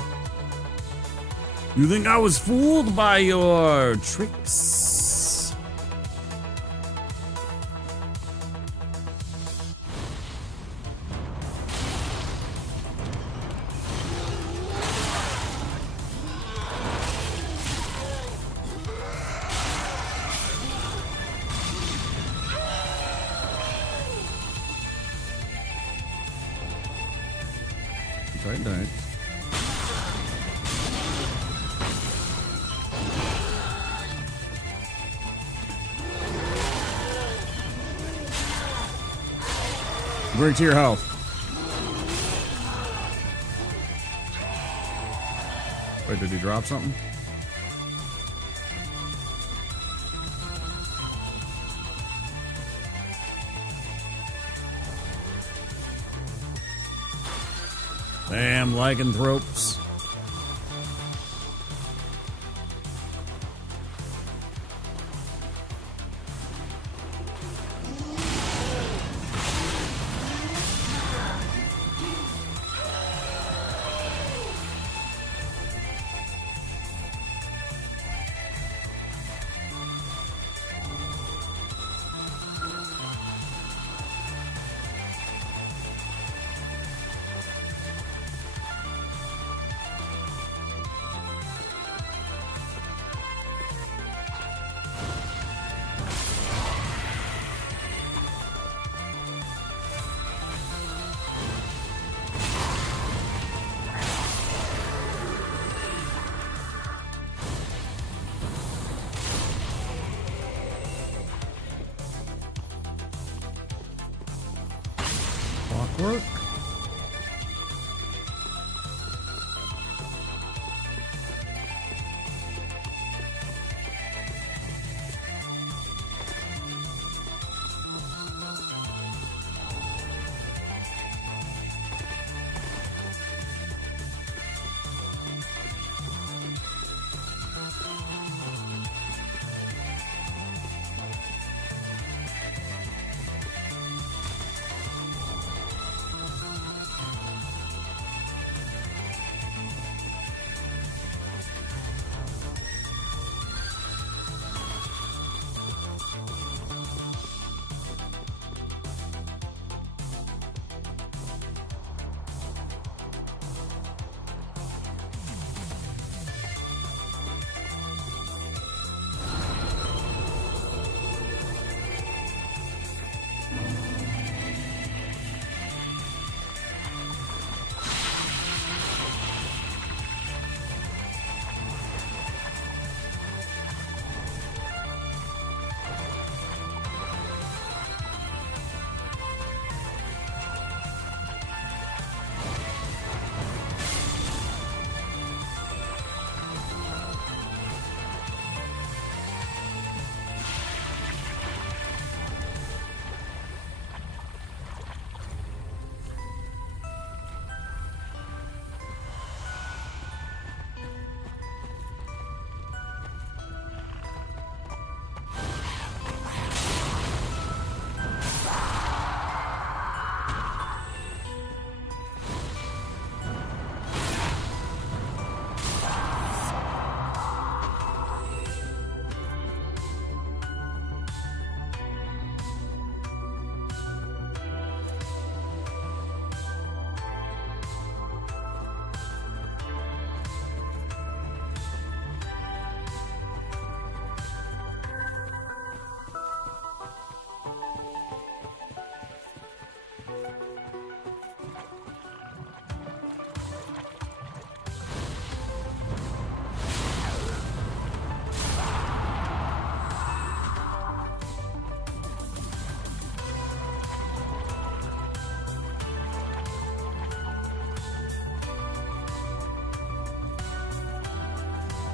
You think I was fooled by your tricks? Tight. Drink to your health. Wait, did he drop something? Damn lycanthropes. Clockwork.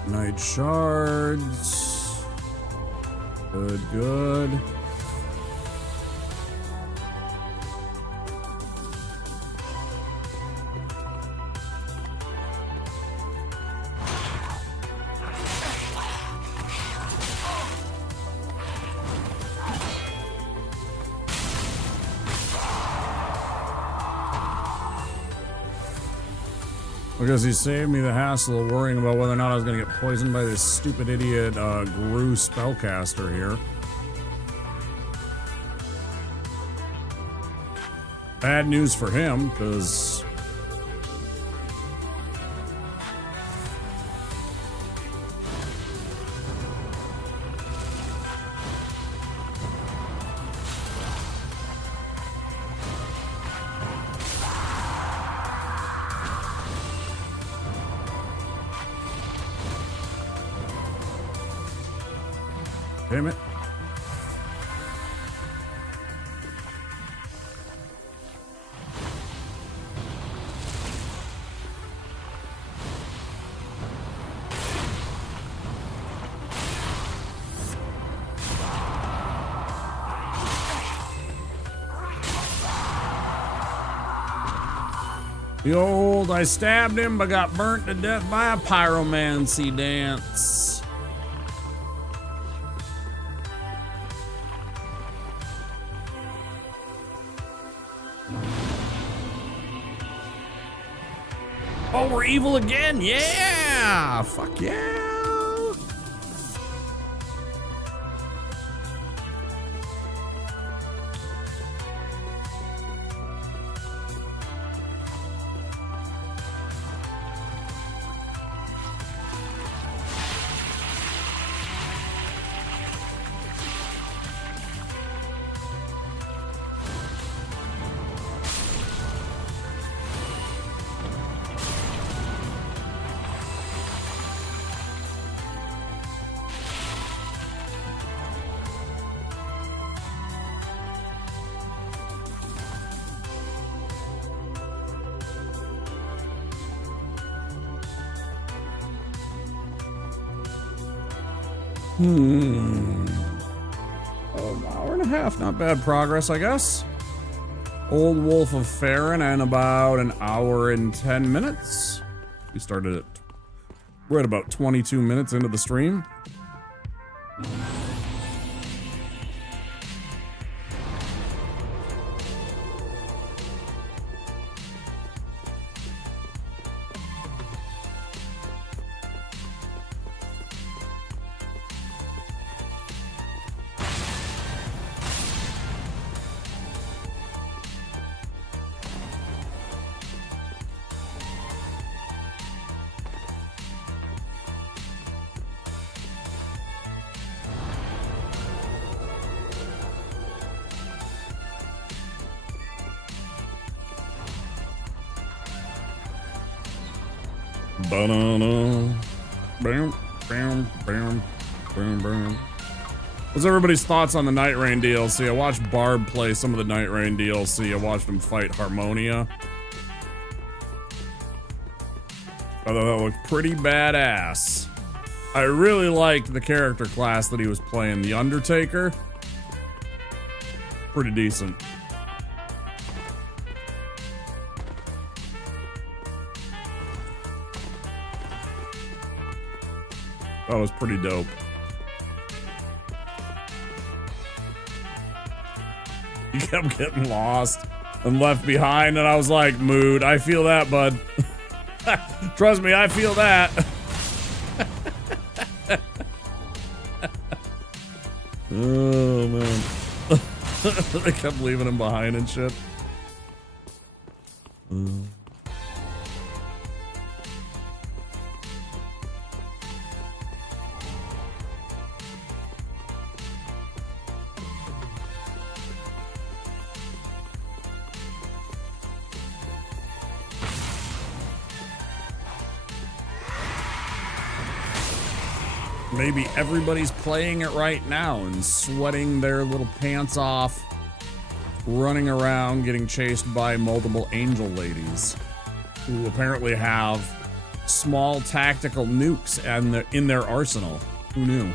Night shards. Good, good. Because he saved me the hassle of worrying about whether or not I was going to get poisoned by this stupid idiot Gru spellcaster here. Bad news for him, because... Damn it. The old I stabbed him but got burnt to death by a pyromancy dance. Oh, we're evil again. Yeah. Fuck yeah. Oh, an hour and a half. Not bad progress, I guess. Old Wolf of Farron in about an hour and 10 minutes. We started at right about 22 minutes into the stream. What's everybody's thoughts on the Night Rain DLC? I watched Barb play some of the Night Rain DLC. I watched him fight Harmonia. I thought that looked pretty badass. I really liked the character class that he was playing, the Undertaker. Pretty decent. That was pretty dope. He kept getting lost and left behind, and I was like, mood, I feel that, bud. Trust me, I feel that. Oh, man. They kept leaving him behind and shit. Maybe everybody's playing it right now and sweating their little pants off, running around getting chased by multiple angel ladies who apparently have small tactical nukes and in their arsenal. Who knew?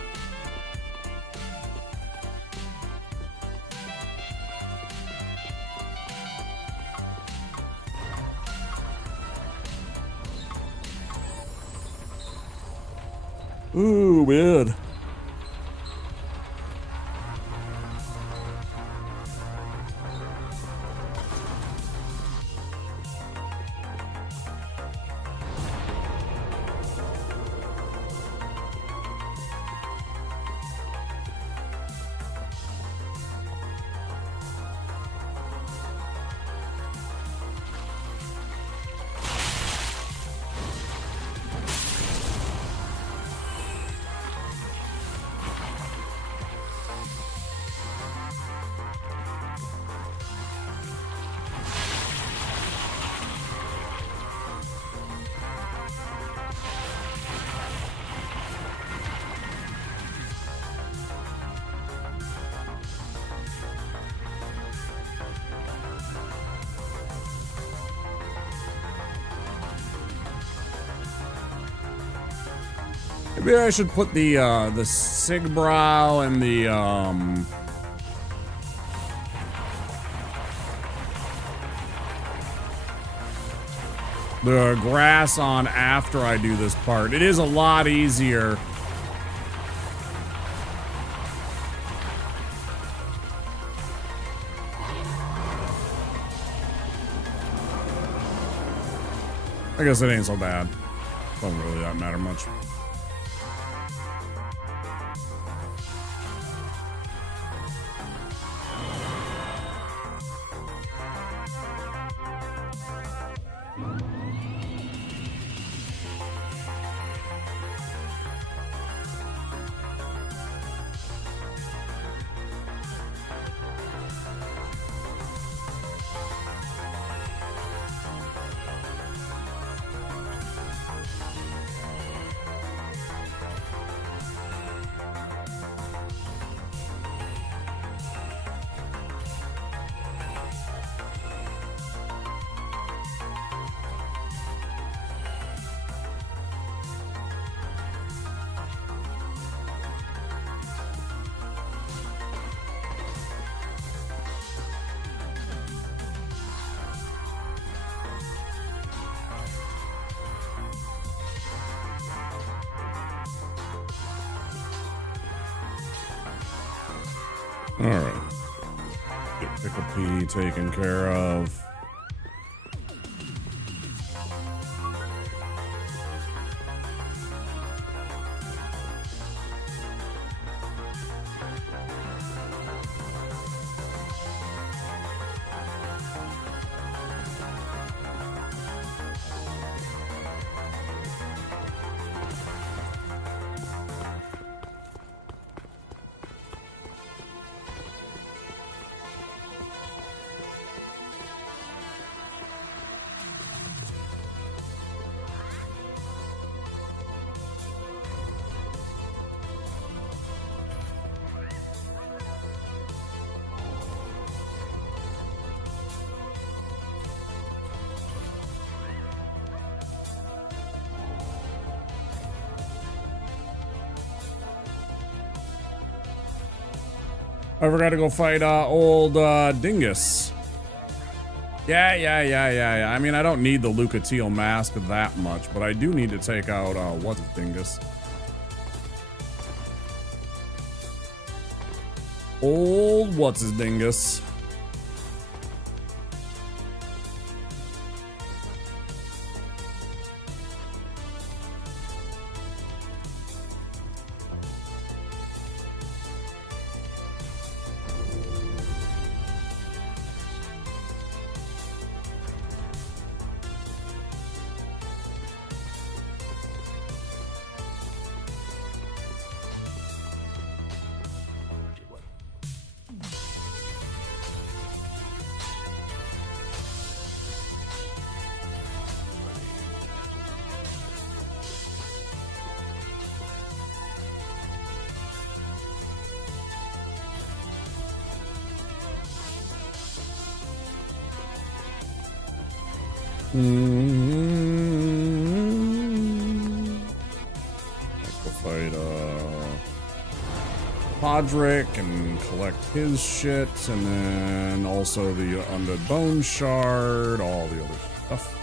Ooh, weird. Maybe I should put the Sigbrow and the grass on after I do this part. It is a lot easier. I guess it ain't so bad. Doesn't really that matter much. Alright. Get Pickle P taken care of. I forgot to go fight old Dingus. Yeah. I mean, I don't need the Lucatiel mask that much, but I do need to take out what's Dingus. Old what's his Dingus. fight Podrick and collect his shit, and then also the Undead Bone Shard, all the other stuff.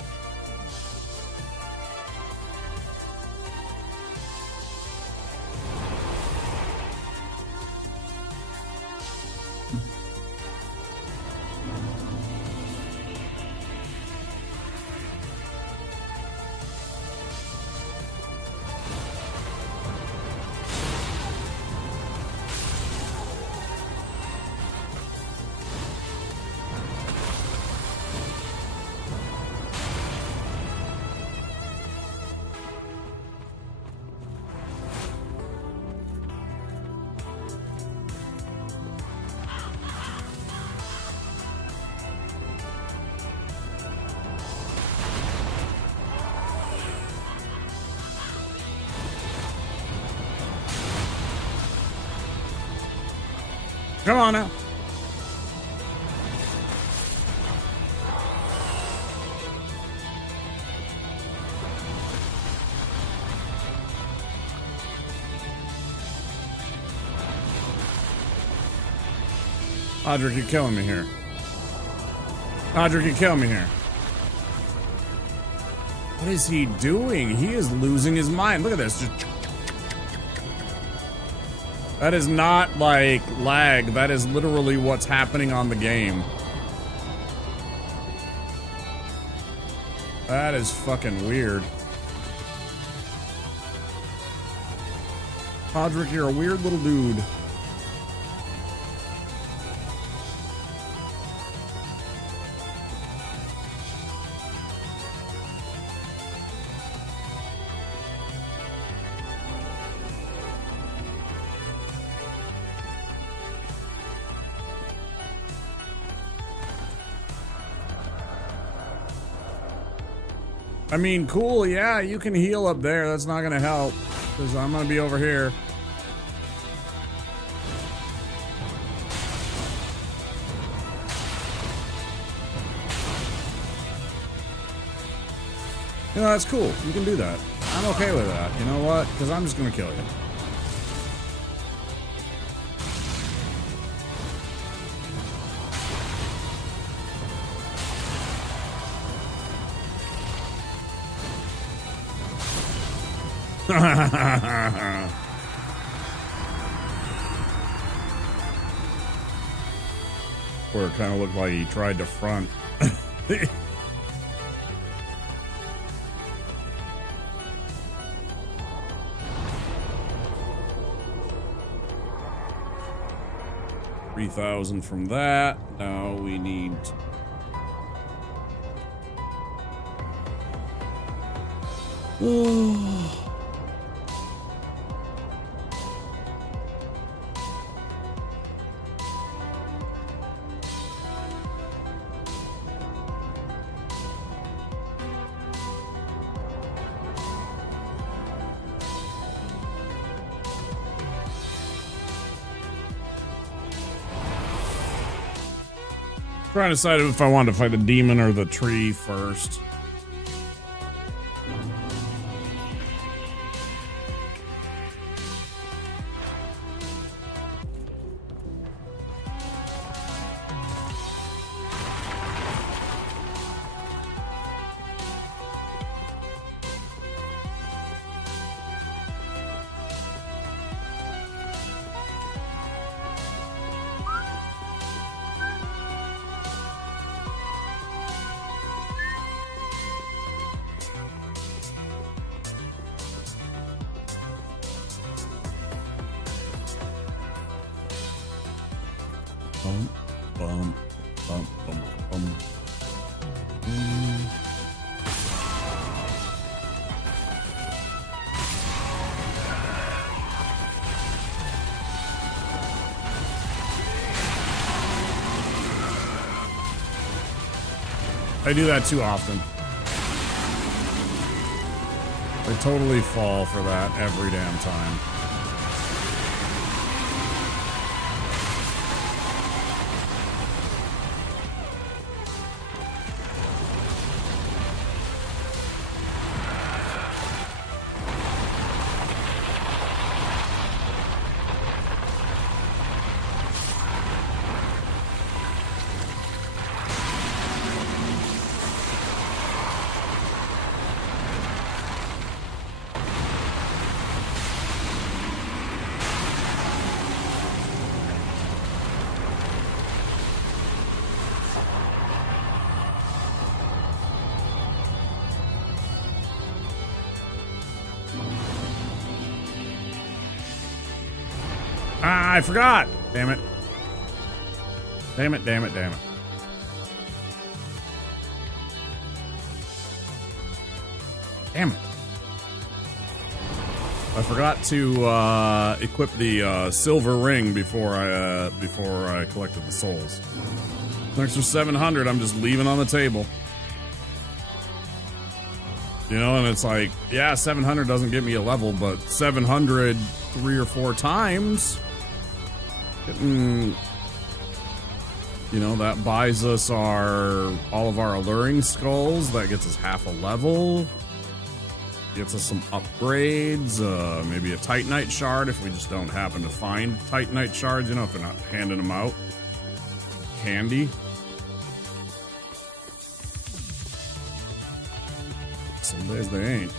Come on now. Podrick, you're killing me here. Podrick, you're killing me here. What is he doing? He is losing his mind. Look at this. Just... That is not like lag. That is literally what's happening on the game. That is fucking weird. Podrick, you're a weird little dude. I mean, cool, yeah, you can heal up there. That's not gonna help, because I'm gonna be over here. You know, that's cool. You can do that. I'm okay with that. You know what? Because I'm just gonna kill you. Where it kind of looked like he tried to front. 3,000 from that. Now we need... Trying to decide if I wanted to fight the demon or the tree first. Bum, bum, bum, bum, bum. I do that too often. I totally fall for that every damn time. Ah, I forgot. Damn it. Damn it, damn it, damn it. Damn it. I forgot to equip the silver ring before I collected the souls. An extra 700 I'm just leaving on the table. You know, and it's like, yeah, 700 doesn't get me a level, but 700 3 or 4 times, getting, you know, that buys us all of our alluring skulls. That gets us half a level. Gets us some upgrades, maybe a Titanite shard if we just don't happen to find Titanite shards, you know, if they're not handing them out. Candy. Some days they ain't.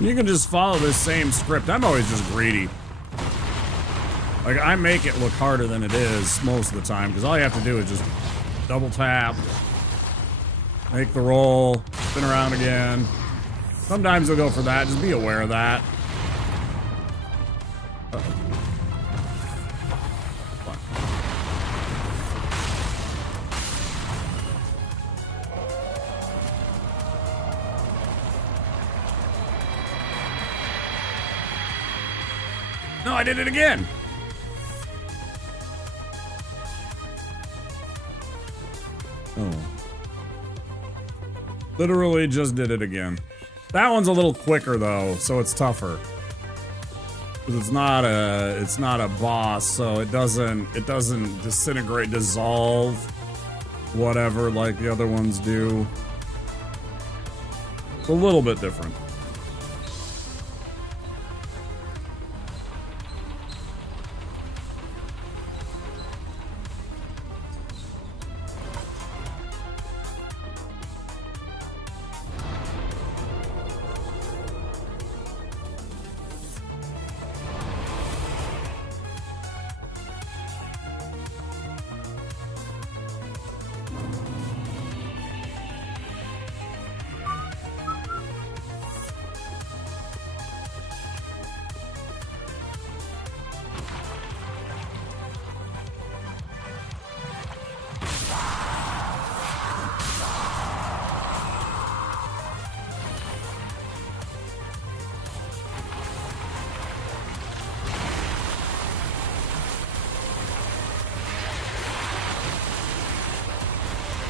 You can just follow this same script. I'm always just greedy. Like, I make it look harder than it is most of the time, because all you have to do is just double tap, make the roll, spin around again. Sometimes you'll go for that. Just be aware of that. No, I did it again. Oh. Literally just did it again. That one's a little quicker though, so it's tougher. Because it's not a boss, so it doesn't disintegrate, dissolve, whatever like the other ones do. It's a little bit different.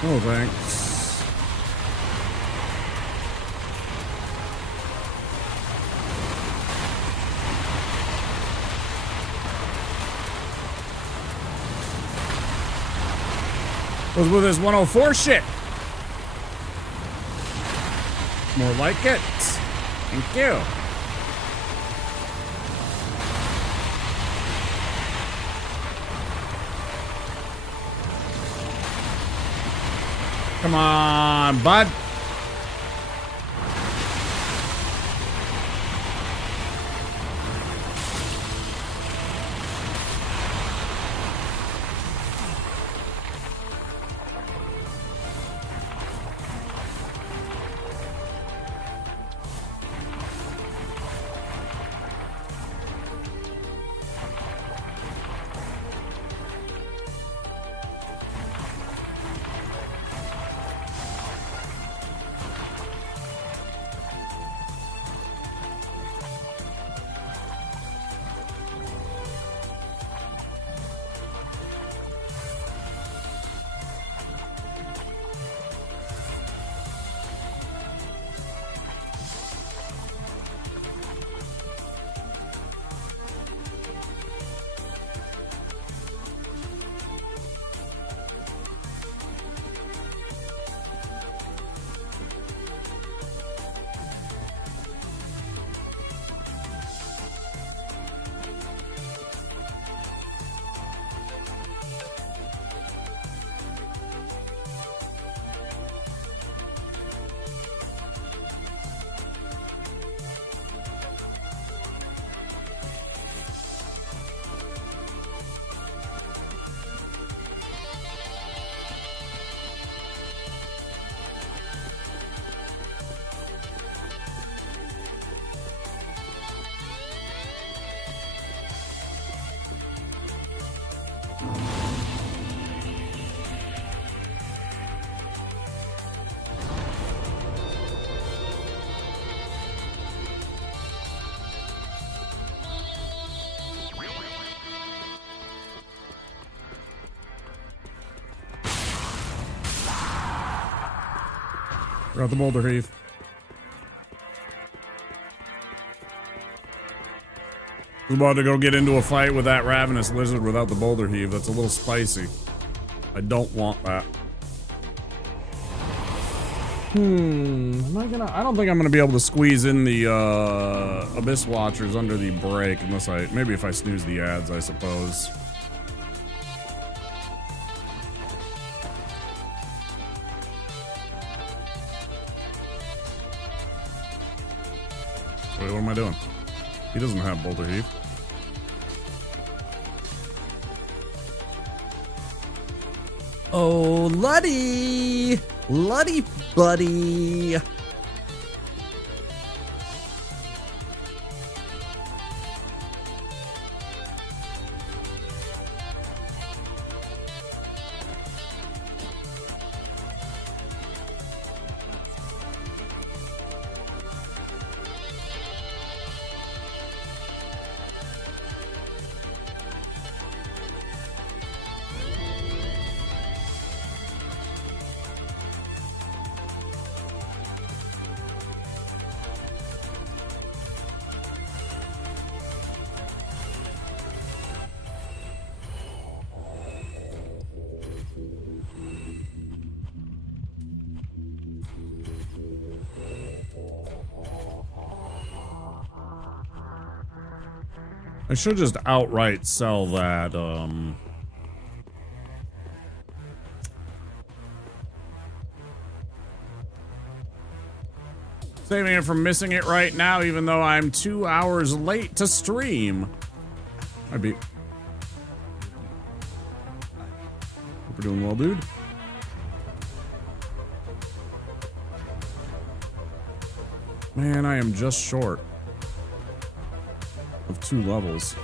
Oh, thanks. What's with this 104 shit? More like it. Thank you. Come on, bud. We're at the boulder heave. I was about to go get into a fight with that ravenous lizard without the boulder heave. That's a little spicy. I don't want that. Am I gonna? I don't think I'm gonna be able to squeeze in the Abyss Watchers under the break unless maybe if I snooze the ads, I suppose. Wait, what am I doing? He doesn't have boulder heave. Oh, Luddy! Luddy buddy! I should just outright sell that, saving it from missing it right now, even though I'm 2 hours late to stream. I'd be... Hope we're doing well, dude. Man, I am just short of 2 levels.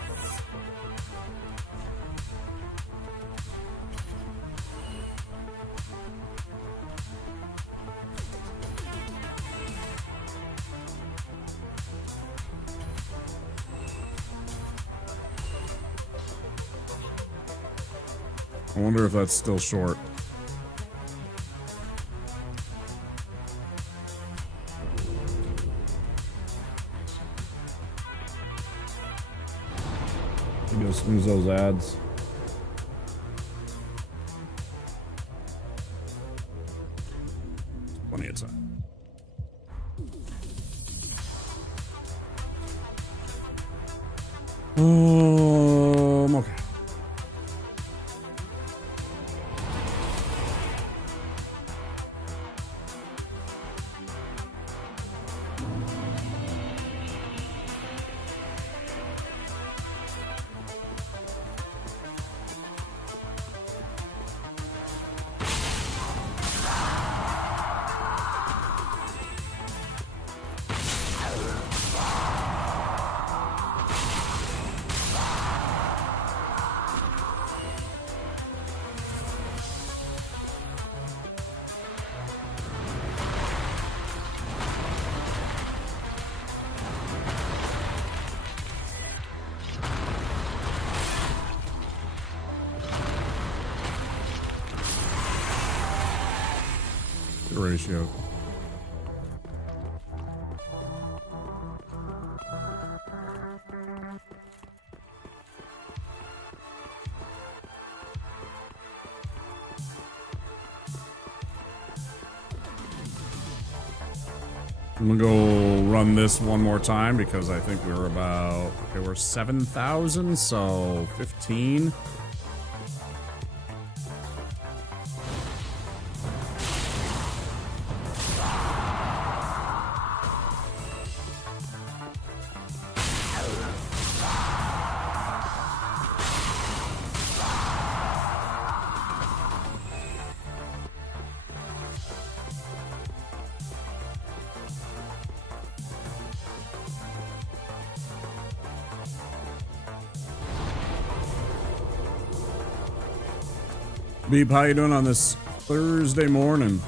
I wonder if that's still short. Go snooze those ads. Plenty of time. Okay. Ratio. I'm gonna go run this one more time because I think we're about, okay, we're 7,000, so 15. Beep, how you doing on this Thursday morning?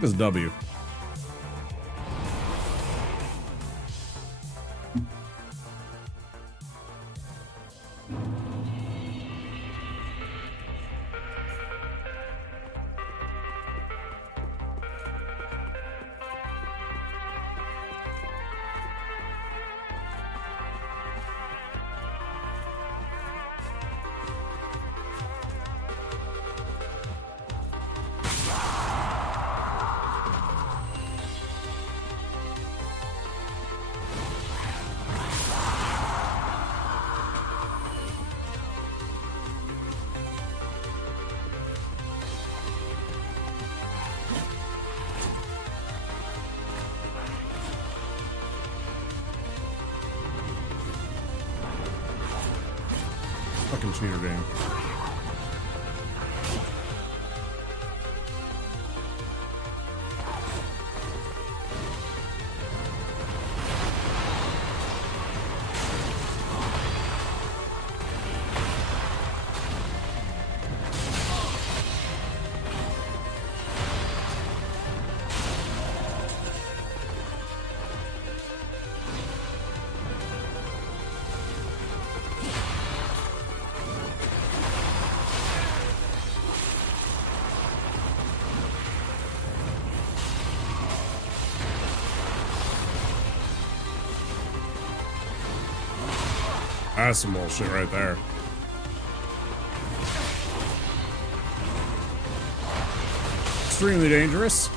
at this W. Fucking cheater game. That's some bullshit right there. Extremely dangerous.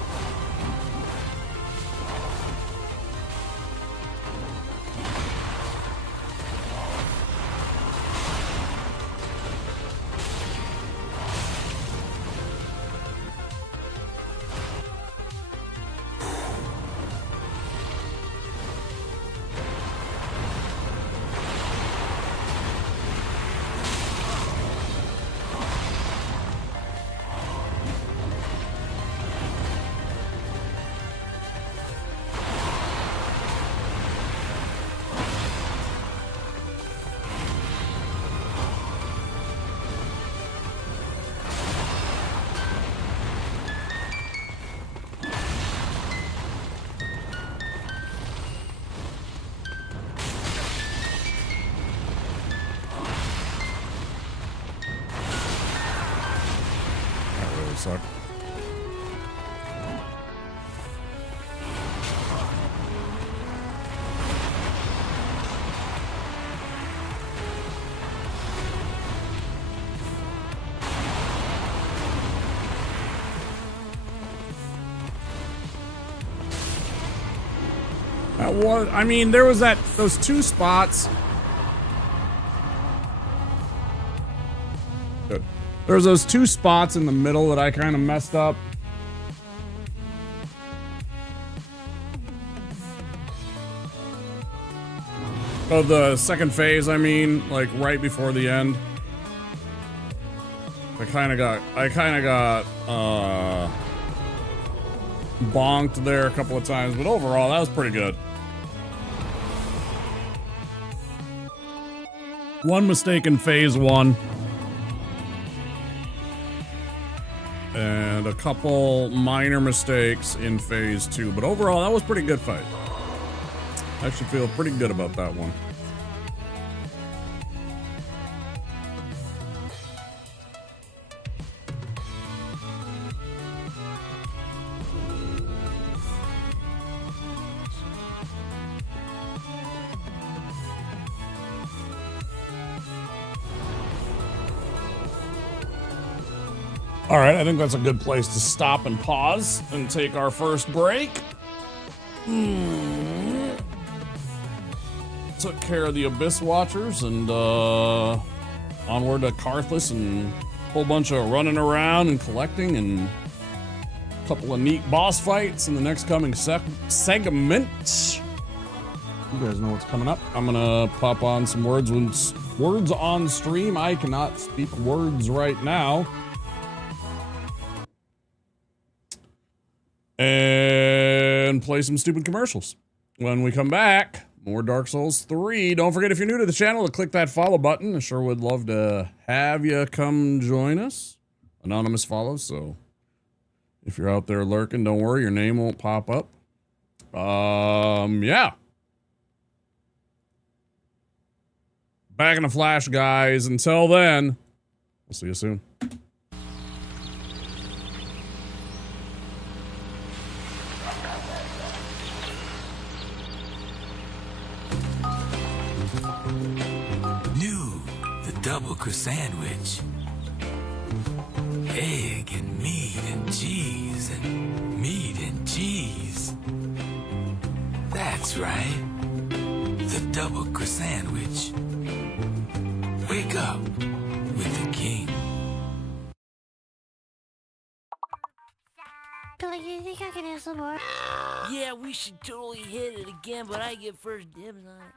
Suck. That was, I mean, there was those two spots. Good. There's those two spots in the middle that I kind of messed up. Of the second phase, I mean, like right before the end. I kind of got bonked there a couple of times, but overall that was pretty good. One mistake in phase one. And a couple minor mistakes in phase two, but overall that was a pretty good fight. I should feel pretty good about that one. All right, I think that's a good place to stop and pause and take our first break. Took care of the Abyss Watchers and onward to Karthus and a whole bunch of running around and collecting and a couple of neat boss fights in the next coming segment. You guys know what's coming up. I'm gonna pop on some words on stream. I cannot speak words right now. And play some stupid commercials. When we come back, more Dark Souls 3. Don't forget, if you're new to the channel, to click that follow button. I sure would love to have you come join us. Anonymous follows, so If you're out there lurking, don't worry, your name won't pop up. Yeah. Back in a flash, guys. Until then, we'll see you soon. New, the double croissant-wich. Egg and meat and cheese and meat and cheese. That's right. The double croissant-wich. Wake up with the king. Billy, you think I can have some more? Yeah, we should totally hit it again, but I get first dibs on it.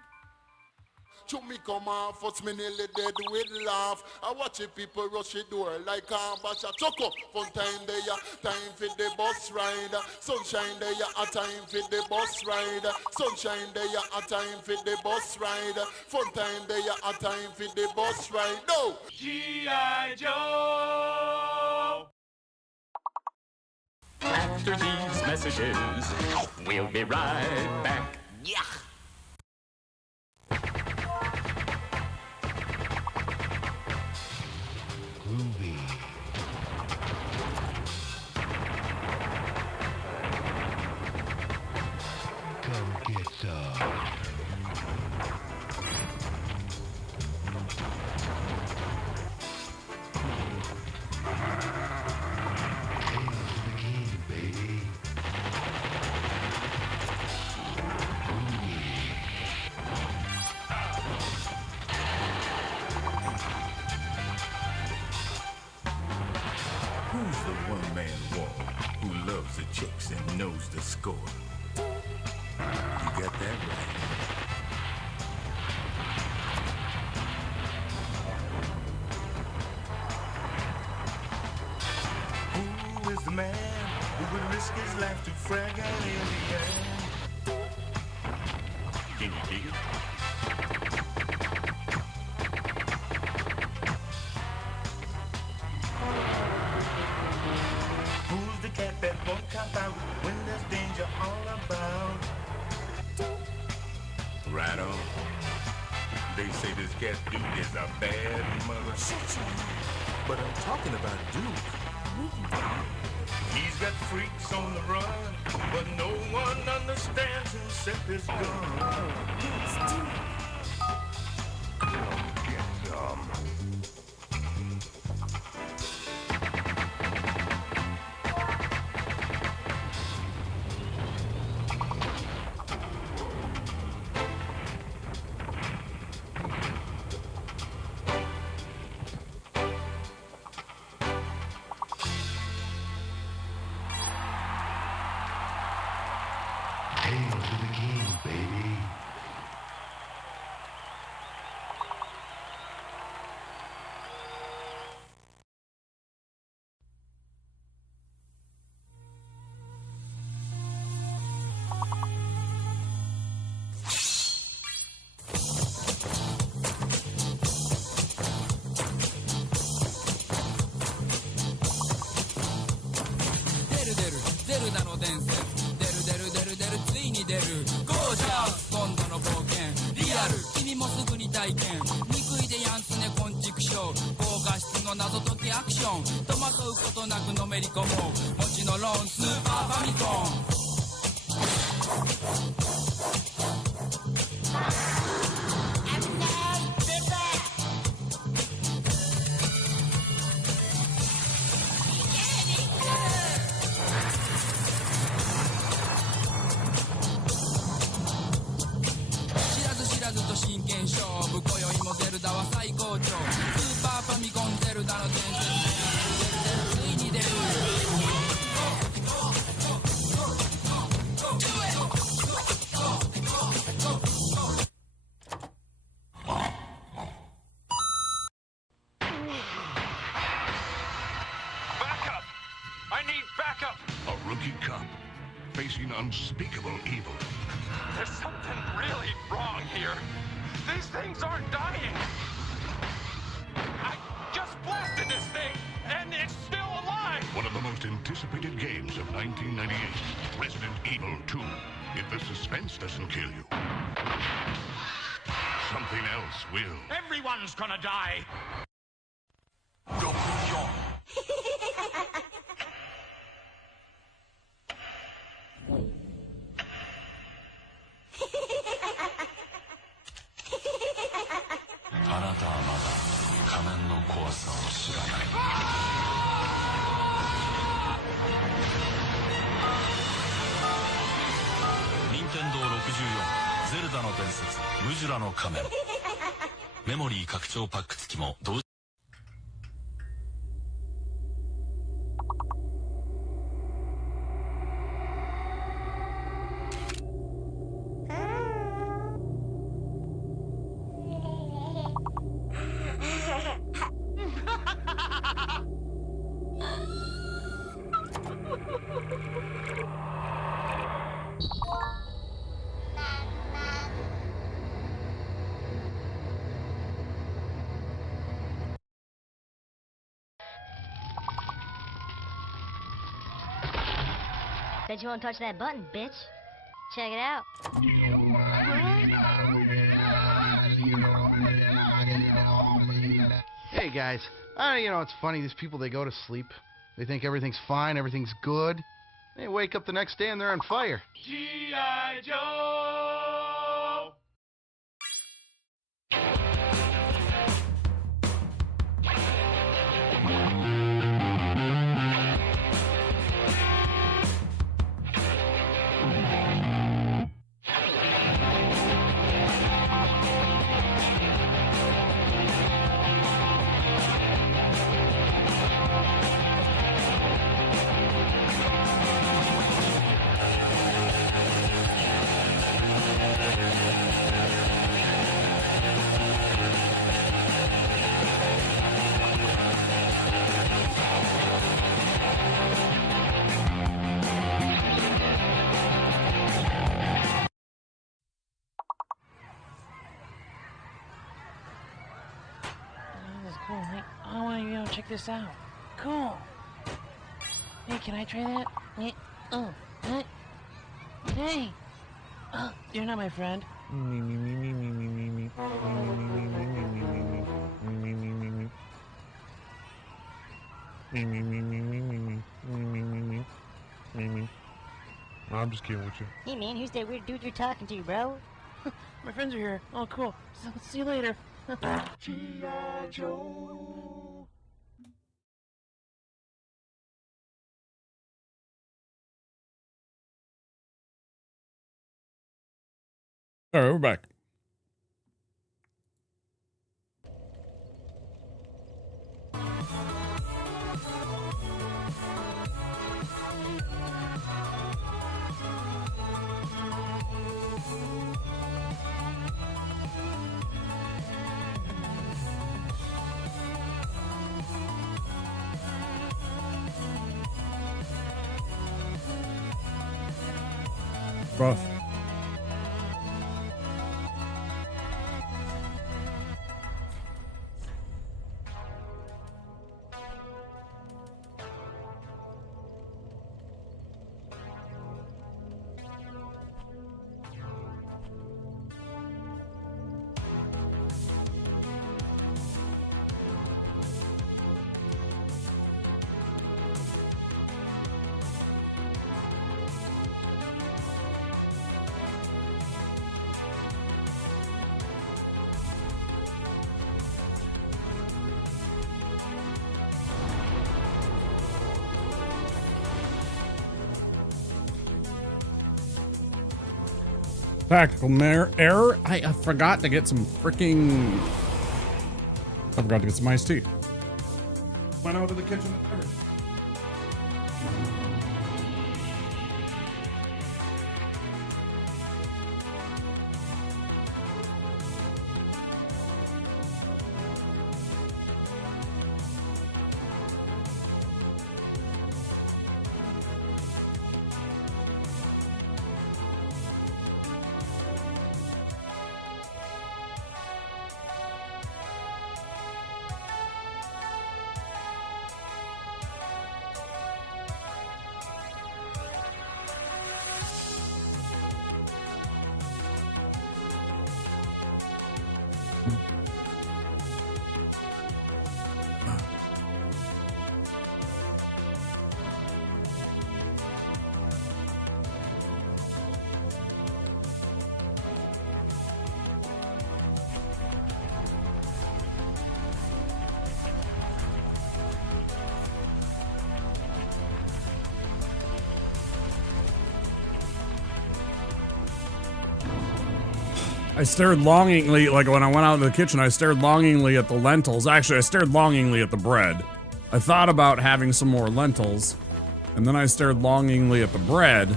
To me come off, what's me nearly dead with laugh. I watch it people rush the door like a bash a chuck up. Fun time there, time for the bus ride. Sunshine there, a time for the bus ride. Sunshine there, a time for the bus ride. Fun time there, a time for the bus ride. No! G.I. Joe! After these messages, we'll be right back. Yeah. Groovy. Come get some. Hail to the king, baby. Who's the one-man war who loves the chicks and knows the score? You got that right. Who is the man who would risk his life to frag an alien? Can you dig it? Who's the cat that won't cop out when there's danger all about? Right on. They say this cat Duke is a bad mother. But I'm talking about Duke. He's got freaks on the run, but no one understands except his gun. Get some. Hail to the king, baby. Backup! I need backup! A rookie cop facing unspeakable evil. There's something really wrong here. These things aren't dying. I just blasted this thing, and it's still alive. One of the most anticipated games of 1998, Resident Evil 2. If the suspense doesn't kill you, something else will. Everyone's gonna die. Said you won't touch that button, bitch. Check it out. Hey guys, it's funny, these people, they go to sleep. They think everything's fine, everything's good. They wake up the next day and they're on fire. G.I. Joe! Cool. Hey, I want to check this out. Cool. Hey, can I try that? Hey, hey. You're not my friend. I'm just kidding with you. Hey man, who's that weird dude you're talking to, bro? My friends are here. Oh, cool. So, see you later. G.I. Joe! All right, we're back. Rough. Tactical error. I forgot to get some freaking. I forgot to get some iced tea. Went out to the kitchen. I stared longingly, like when I went out into the kitchen, I stared longingly at the lentils. Actually, I stared longingly at the bread. I thought about having some more lentils, and then I stared longingly at the bread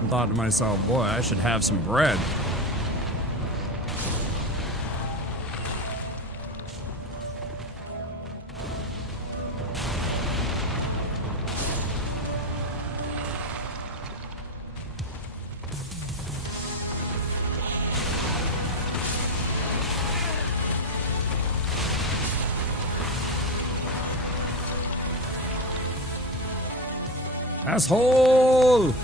and thought to myself, boy, I should have some bread. Asshole!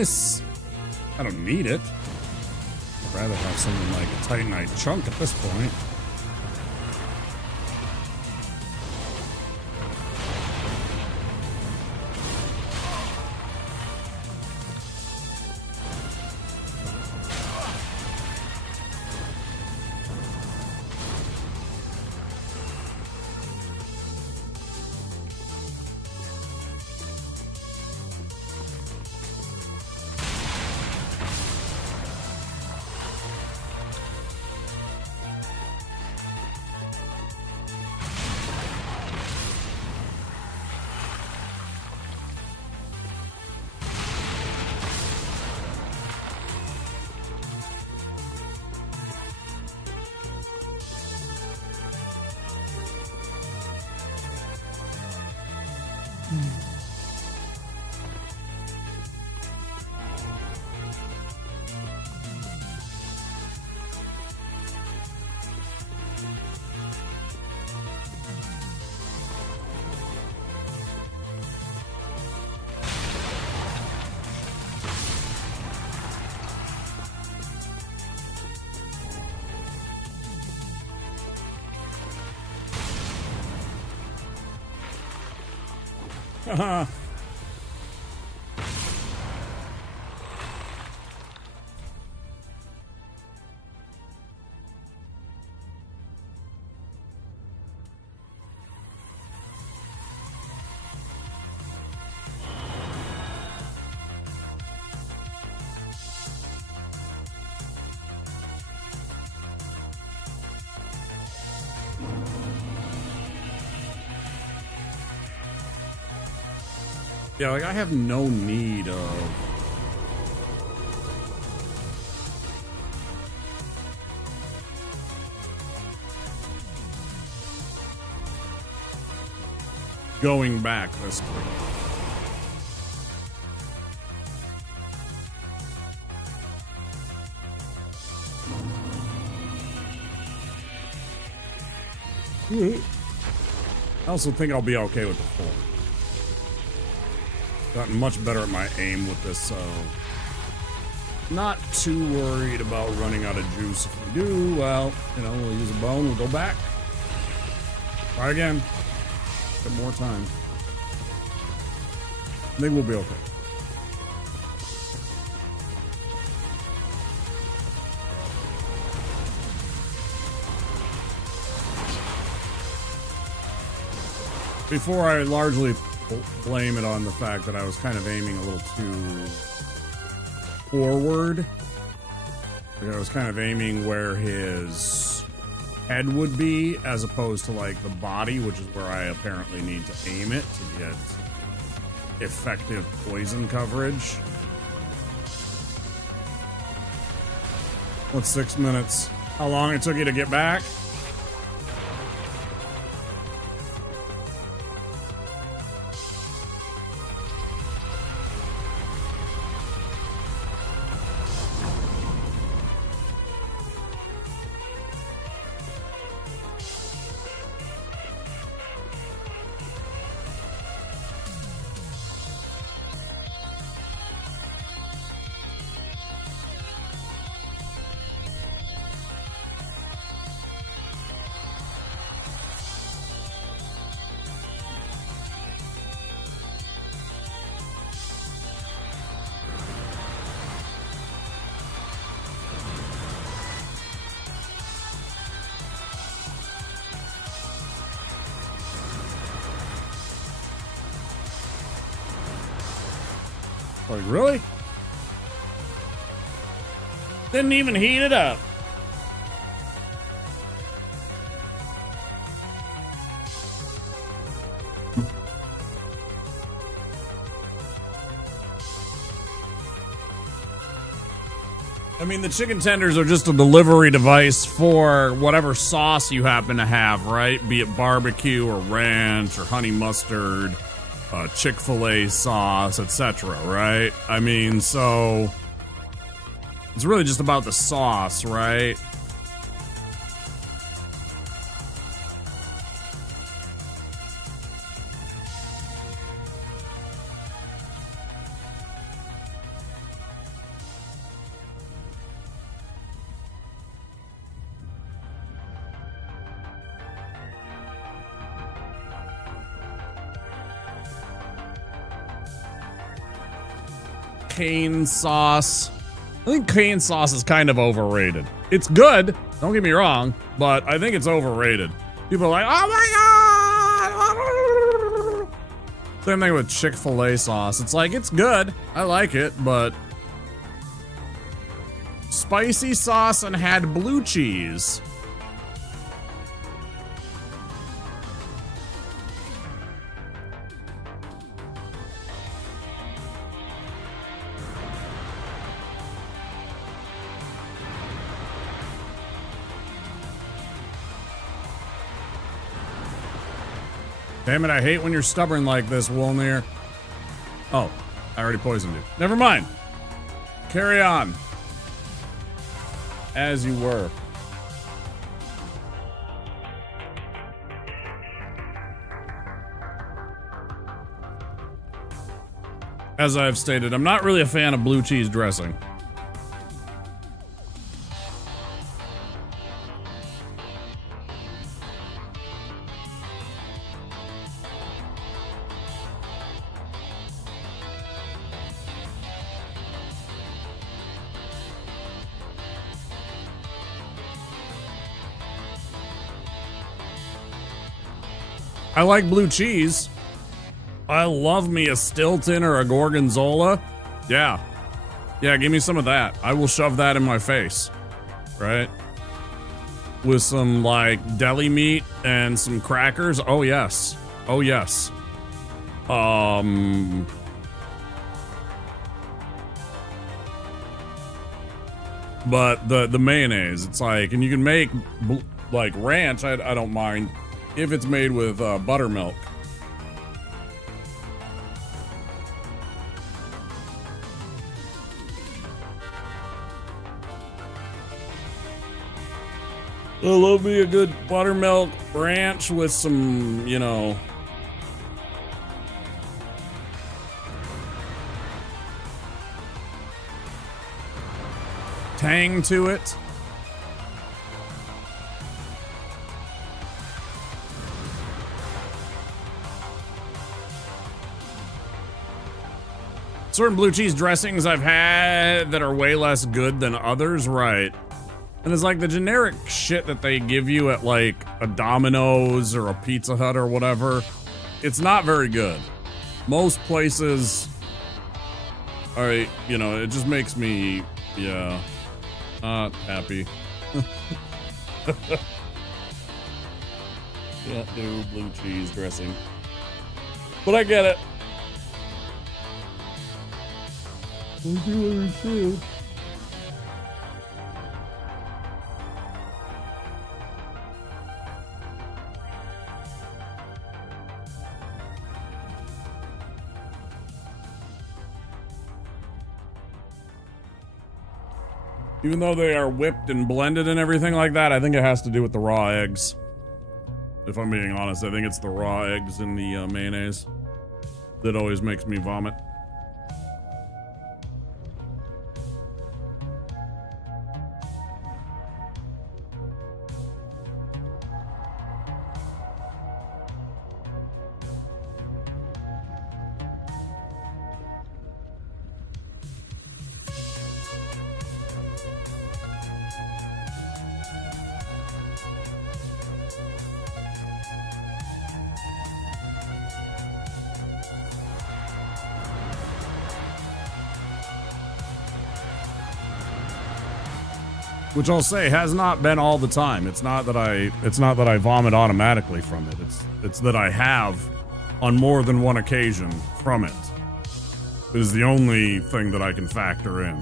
Nice. I don't need it. I'd rather have something like a Titanite chunk at this point. Haha. Yeah, like I have no need of... going back this quick. I also think I'll be okay with the 4. Gotten much better at my aim with this, so not too worried about running out of juice. If we do, well, you know, we'll use a bone, we'll go back. Try again. Get more time. I think we'll be okay. Before I largely blame it on the fact that I was kind of aiming a little too forward. Like I was kind of aiming where his head would be as opposed to like the body, which is where I apparently need to aim it to get effective poison coverage. What's 6 minutes? How long it took you to get back? Like, really? Didn't even heat it up. I mean, the chicken tenders are just a delivery device for whatever sauce you happen to have, right? Be it barbecue or ranch or honey mustard. Chick-fil-A sauce, etc., right? I mean, so it's really just about the sauce, right? Cane sauce. I think cane sauce is kind of overrated. It's good, don't get me wrong, but I think it's overrated. People are like, oh my god! Same thing with Chick-fil-A sauce. It's like, it's good. I like it, but spicy sauce and had blue cheese. Damn it, I hate when you're stubborn like this, Wolnir. Oh, I already poisoned you. Never mind. Carry on. As you were. As I've stated, I'm not really a fan of blue cheese dressing. I like blue cheese. I love me a Stilton or a Gorgonzola. Yeah. Yeah, give me some of that. I will shove that in my face. Right? With some, like, deli meat and some crackers. Oh, yes. Oh, yes. But the mayonnaise, it's like, and you can make, like, ranch, I don't mind. If it's made with buttermilk. I love me a good buttermilk ranch with some, you know, tang to it. Certain blue cheese dressings I've had that are way less good than others, right? And it's like the generic shit that they give you at like a Domino's or a Pizza Hut or whatever. It's not very good. Most places are, you know, it just makes me, yeah, not happy. Can't do blue cheese dressing. But I get it. Even though they are whipped and blended and everything like that, I think it has to do with the raw eggs. If I'm being honest, I think it's the raw eggs in the mayonnaise that always makes me vomit. Which I'll say has not been all the time. It's not that I vomit automatically from it. It's that I have on more than one occasion from it. It is the only thing that I can factor in.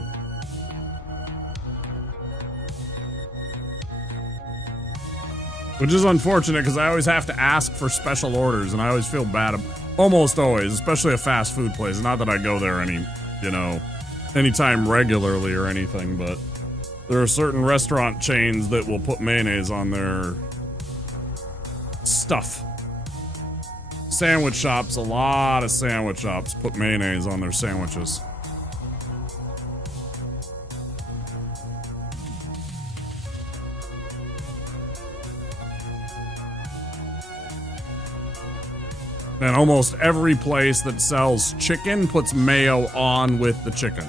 Which is unfortunate because I always have to ask for special orders and I always feel bad. Almost always, especially a fast food place. Not that I go there anytime regularly or anything, but there are certain restaurant chains that will put mayonnaise on their stuff. Sandwich shops, a lot of sandwich shops put mayonnaise on their sandwiches. And almost every place that sells chicken puts mayo on with the chicken.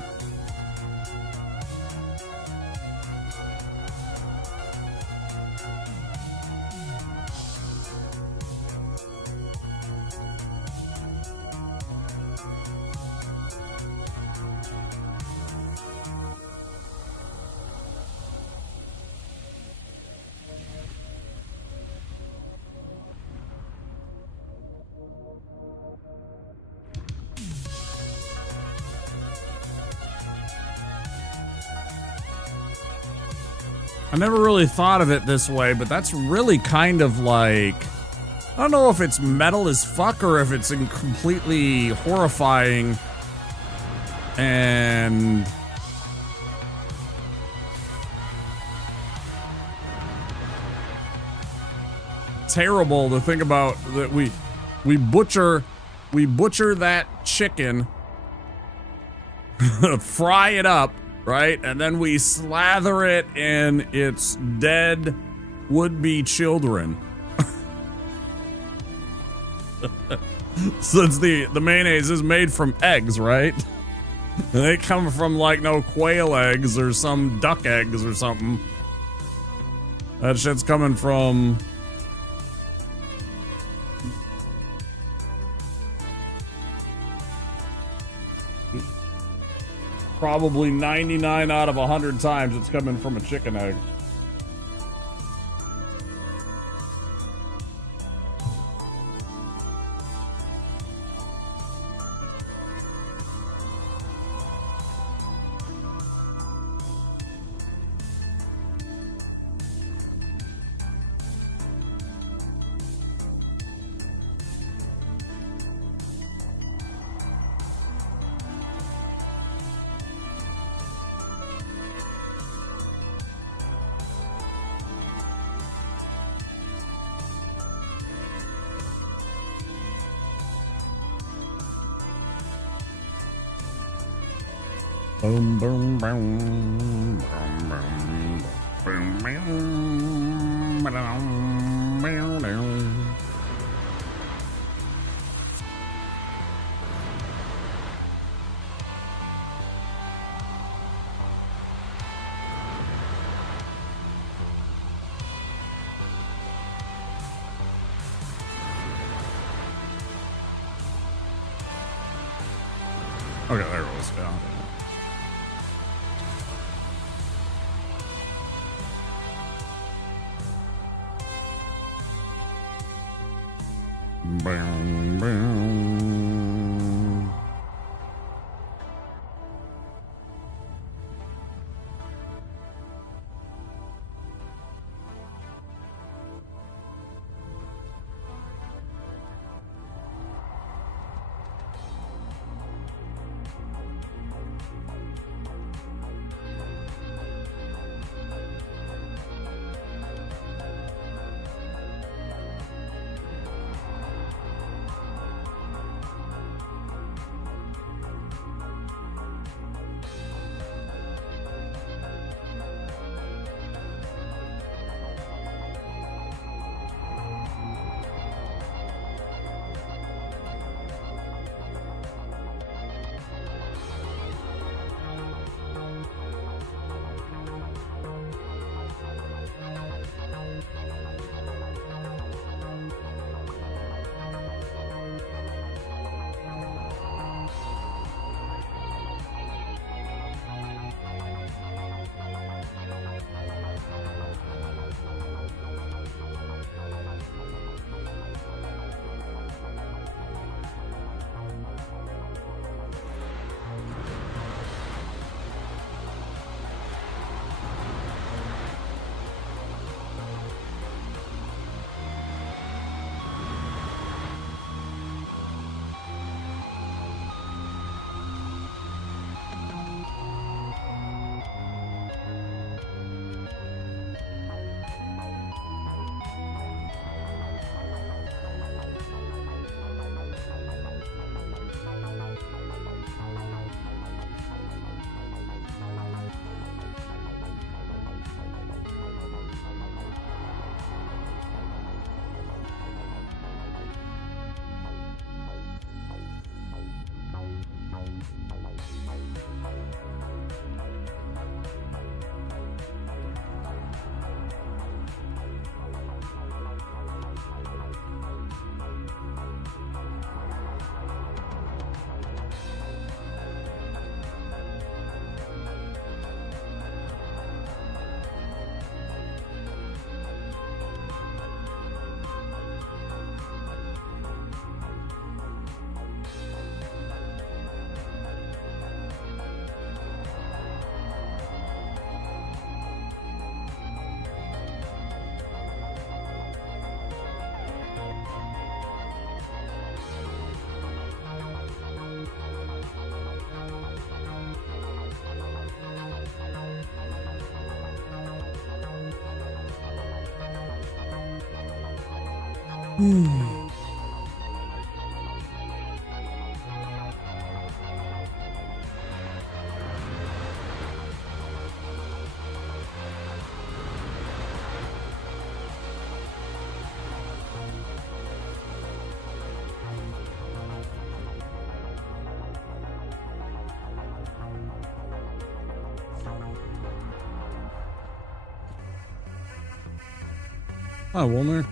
I never really thought of it this way, but that's really kind of like, I don't know if it's metal as fuck or if it's completely horrifying and terrible to think about that we butcher that chicken, fry it up, right? And then we slather it in its dead would-be children. Since the mayonnaise is made from eggs, right? They come from like no quail eggs or some duck eggs or something. That shit's coming from probably 99 out of 100 times it's coming from a chicken egg. Boom, boom, boom, boom, boom, boom, boom, boom, boom, boom. Okay, there it was. Yeah. Boom, boom. Hi, Wolner.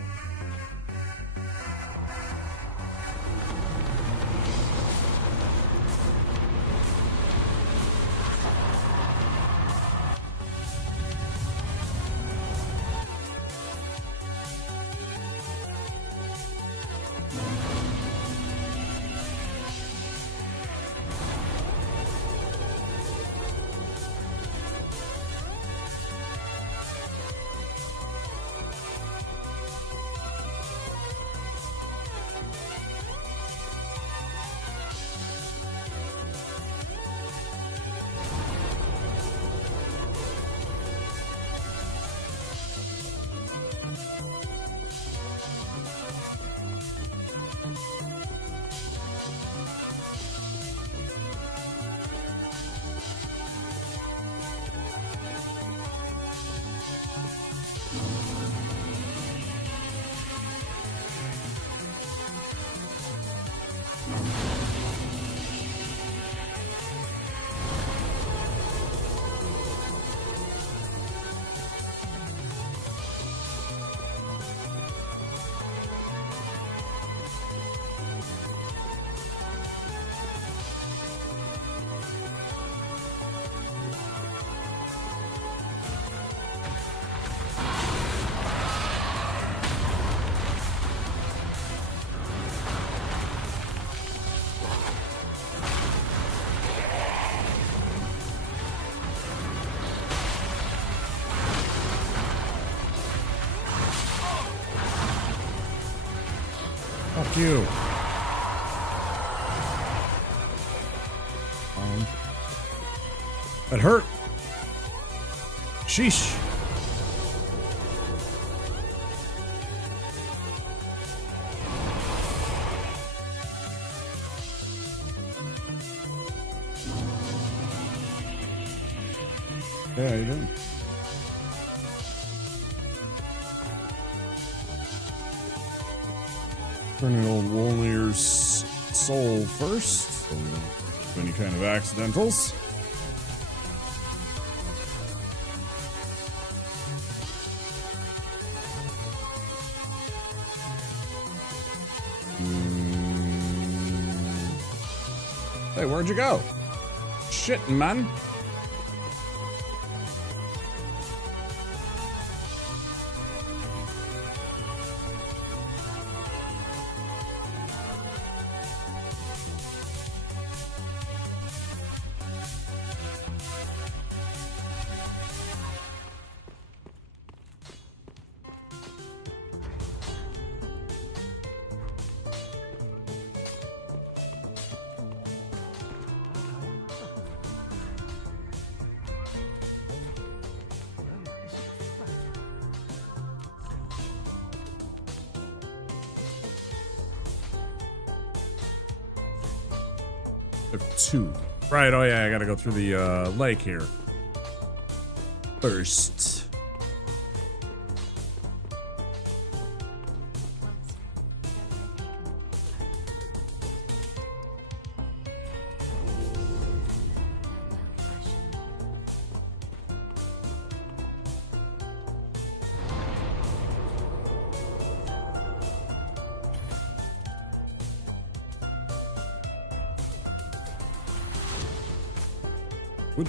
Fuck you. That hurt. Sheesh. Yeah, how you doing? Turning old Wolnir's soul first. So any kind of accidentals. Hey, where'd you go? Shit, man. Two. Right, oh yeah, I gotta go through the lake here. First. What?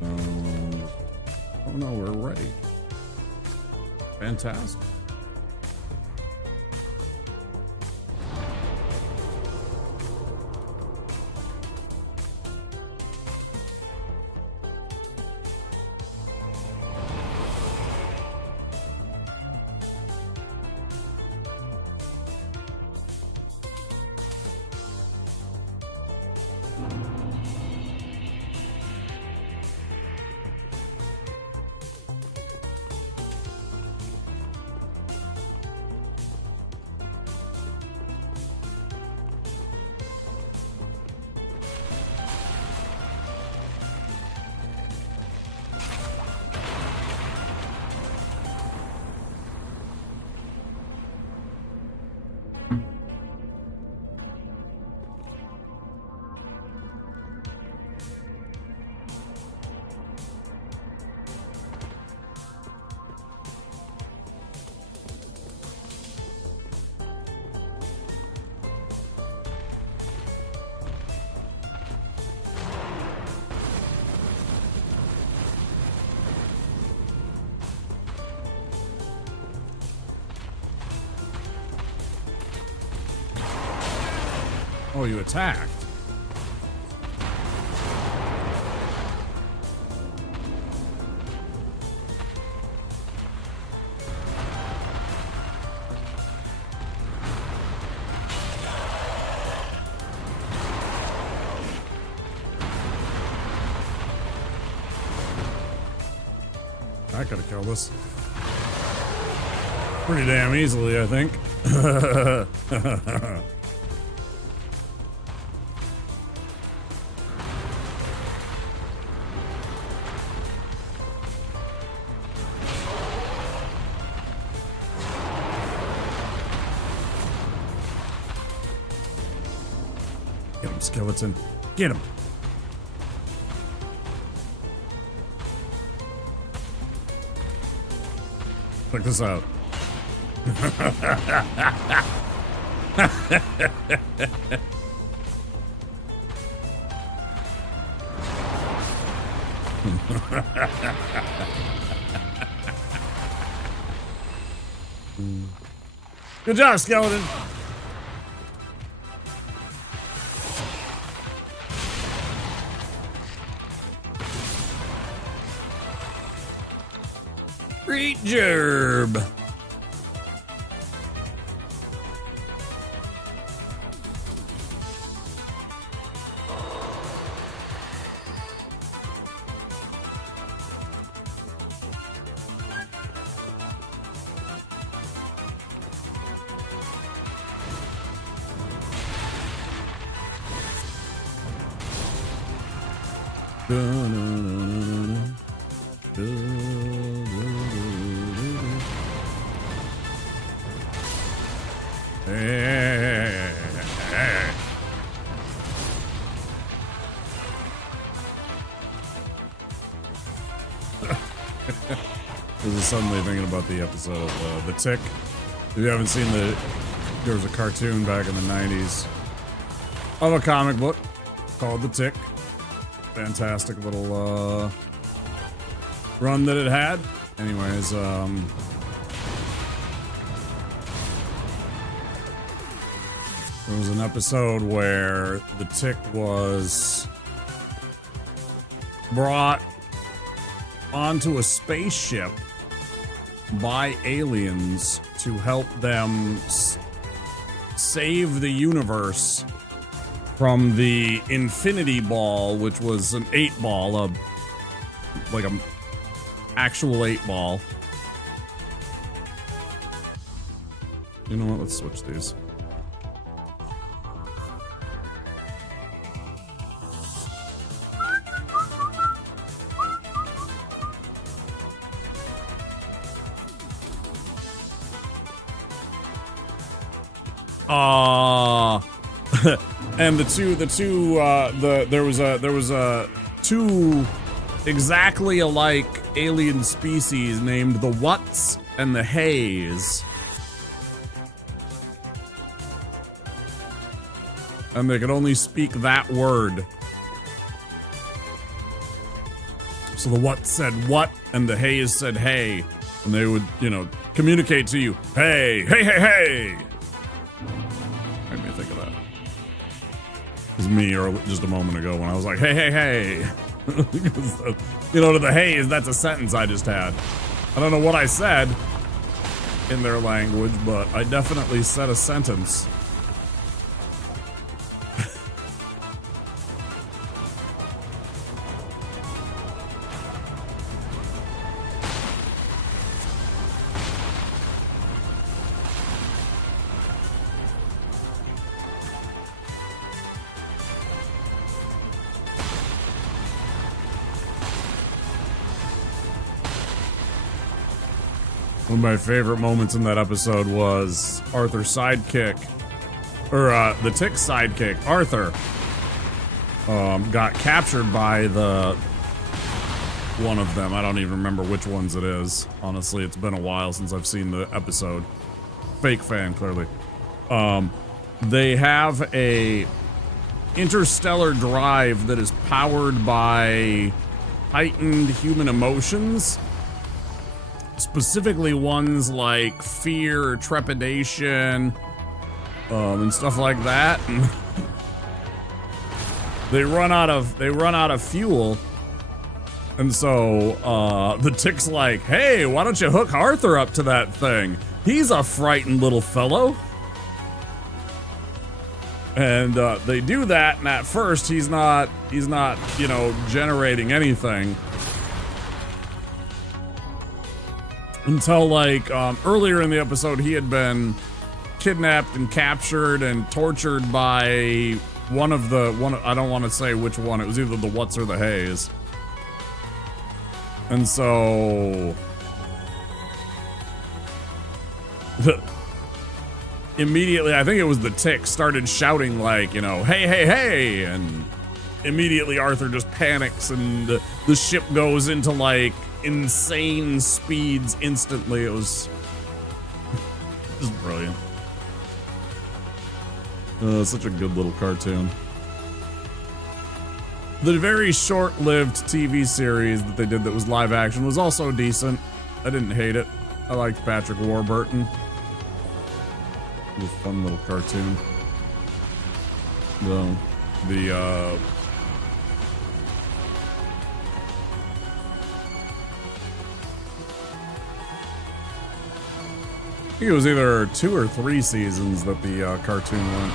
Oh no, we're ready. Fantastic. Oh, you attacked. I could have killed this pretty damn easily, I think. Get him, skeleton. Get him. Check this out. Good job, skeleton. Great job. This is suddenly thinking about the episode of The Tick. If you haven't seen there was a cartoon back in the 90s of a comic book called The Tick. Fantastic little run that it had. Anyways, there was an episode where the Tick was brought onto a spaceship by aliens to help them save the universe from the Infinity Ball, which was an 8-ball, like a actual 8-ball. You know what? Let's switch these. And there was two exactly alike alien species named the What's and the Hays. And they could only speak that word. So the What said what, and the Hays said hey. And they would, communicate to you, hey, hey, hey, hey. Made me think of that. It was me just a moment ago when I was like, hey, hey, hey. Because, to the Hays, that's a sentence I just had. I don't know what I said in their language, but I definitely said a sentence. One of my favorite moments in that episode was Arthur's sidekick, or the Tick's sidekick, Arthur, got captured by one of them. I don't even remember which ones it is. Honestly, it's been a while since I've seen the episode. Fake fan, clearly. They have a interstellar drive that is powered by heightened human emotions. Specifically ones like fear, trepidation, and stuff like that. And they run out of fuel. And so the Tick's like, hey, why don't you hook Arthur up to that thing? He's a frightened little fellow. And they do that, and at first he's not, generating anything. Until, like, earlier in the episode, he had been kidnapped and captured and tortured by one, I don't want to say which one. It was either the What's or the Hays. And so immediately, I think it was the Tick, started shouting like, hey, hey, hey, and immediately Arthur just panics and the ship goes into like insane speeds instantly. It was brilliant. Such a good little cartoon. The very short-lived TV series that they did that was live action was also decent. I didn't hate it. I liked Patrick Warburton. It was a fun little cartoon. I think it was either 2 or 3 seasons that the cartoon went.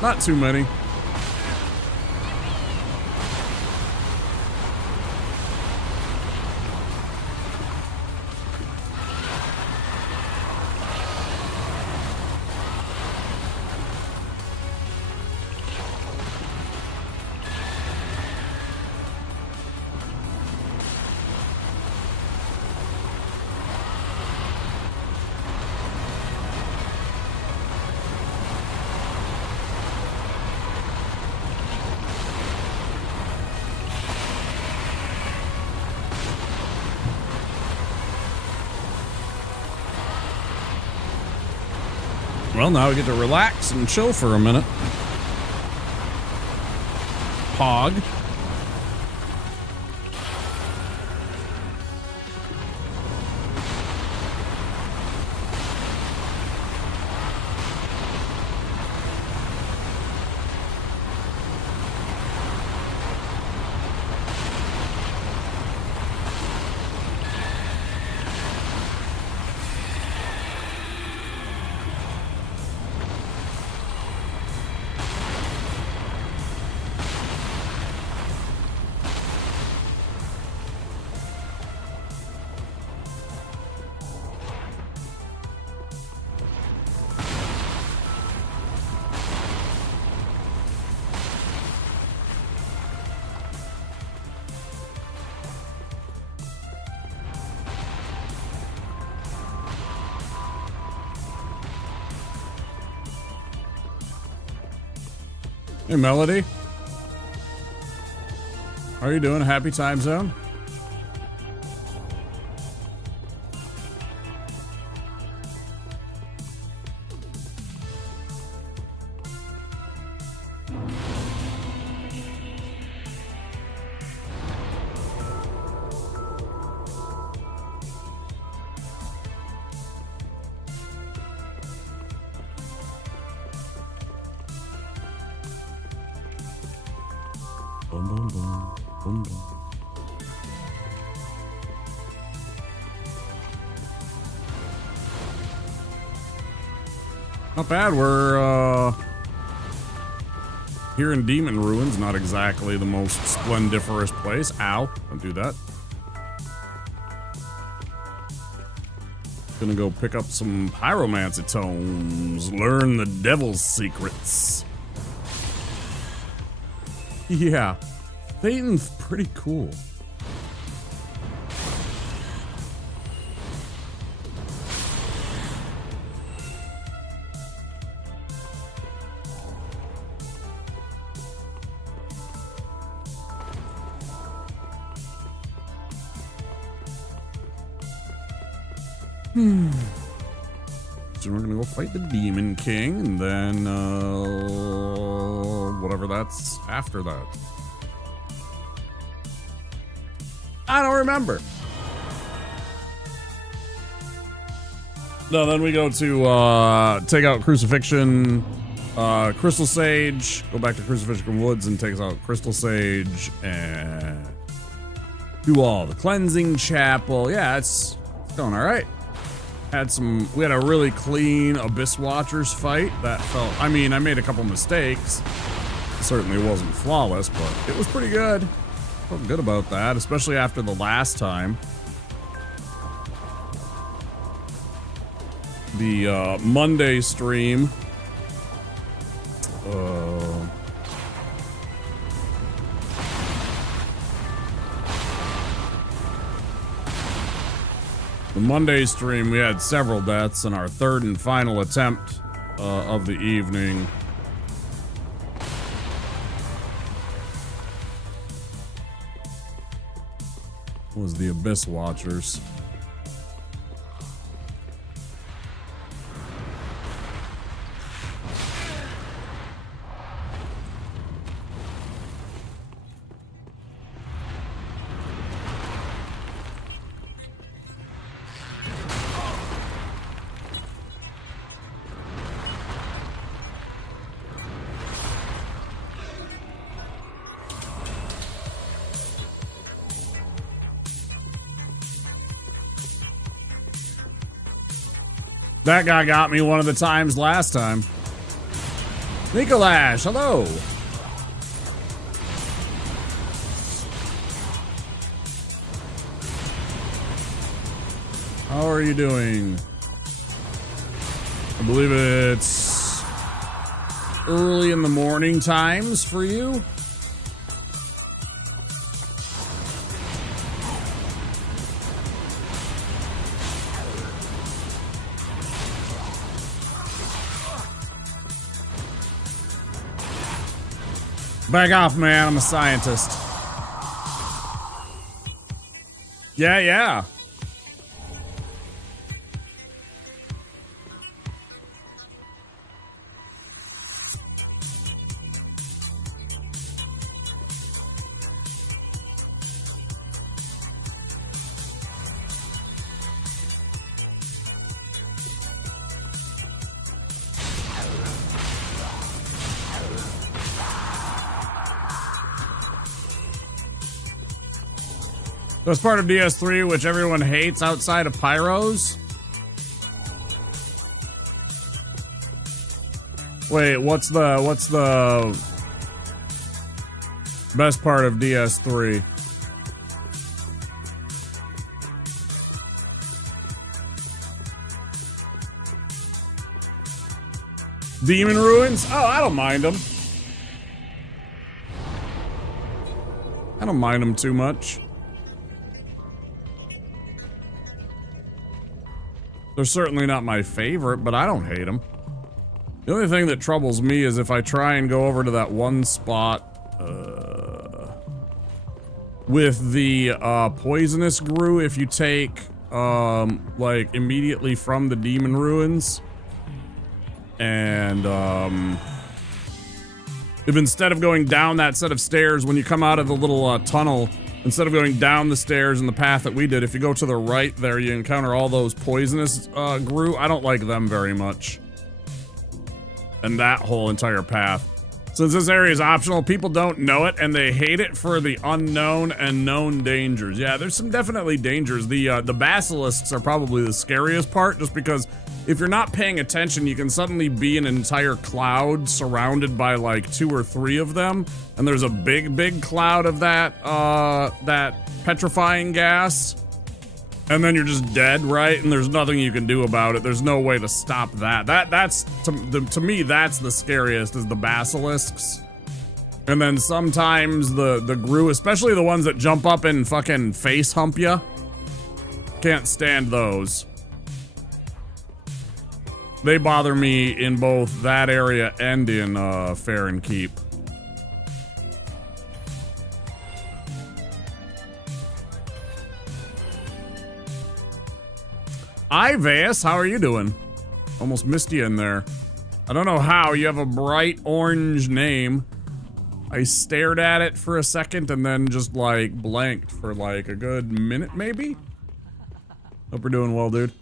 Not too many. Well, now we get to relax and chill for a minute. Pog. Hey, Melody. How are you doing? Happy time zone? Boom, boom, boom, boom, boom. Not bad. We're here in Demon Ruins. Not exactly the most splendiferous place. Ow! Don't do that. Gonna go pick up some pyromancy tomes. Learn the devil's secrets. Yeah, Phaeton's pretty cool. So we're gonna go fight the Demon King, and then whatever that's after that. I don't remember. No, then we go to take out Crucifixion, Crystal Sage, go back to Crucifixion Woods and takes out Crystal Sage, and do all the Cleansing Chapel. Yeah, it's going all right. We had a really clean Abyss Watchers fight that felt, I mean, I made a couple mistakes. It certainly wasn't flawless, but it was pretty good. Felt good about that, especially after the last time. The Monday stream. The Monday stream, we had several deaths in our third and final attempt of the evening. Was the Abyss Watchers. That guy got me one of the times last time. Nicolash, hello. How are you doing? I believe it's early in the morning times for you. Back off, man. I'm a scientist. Yeah. That's part of DS3, which everyone hates outside of Pyros. Wait, what's the best part of DS3? Demon Ruins? Oh, I don't mind them. I don't mind them too much. They're certainly not my favorite, but I don't hate them. The only thing that troubles me is if I try and go over to that one spot with the poisonous grue, if you take like immediately from the Demon Ruins, and if instead of going down that set of stairs when you come out of the little tunnel, instead of going down the stairs in the path that we did, if you go to the right there, you encounter all those poisonous grue. I don't like them very much. And that whole entire path. Since this area is optional, people don't know it, and they hate it for the unknown and known dangers. Yeah, there's some definitely dangers. The basilisks are probably the scariest part, just because if you're not paying attention, you can suddenly be in an entire cloud surrounded by like 2 or 3 of them, and there's a big cloud of that petrifying gas, and then you're just dead, right? And there's nothing you can do about it. There's no way to stop that. That's to me, that's the scariest, is the basilisks. And then sometimes the grue, especially the ones that jump up and fucking face hump ya. Can't stand those. They bother me in both that area and in Fair and Keep. Hi, Vas. How are you doing? Almost missed you in there. I don't know how. You have a bright orange name. I stared at it for a second and then just, like, blanked for, like, a good minute, maybe? Hope you're doing well, dude.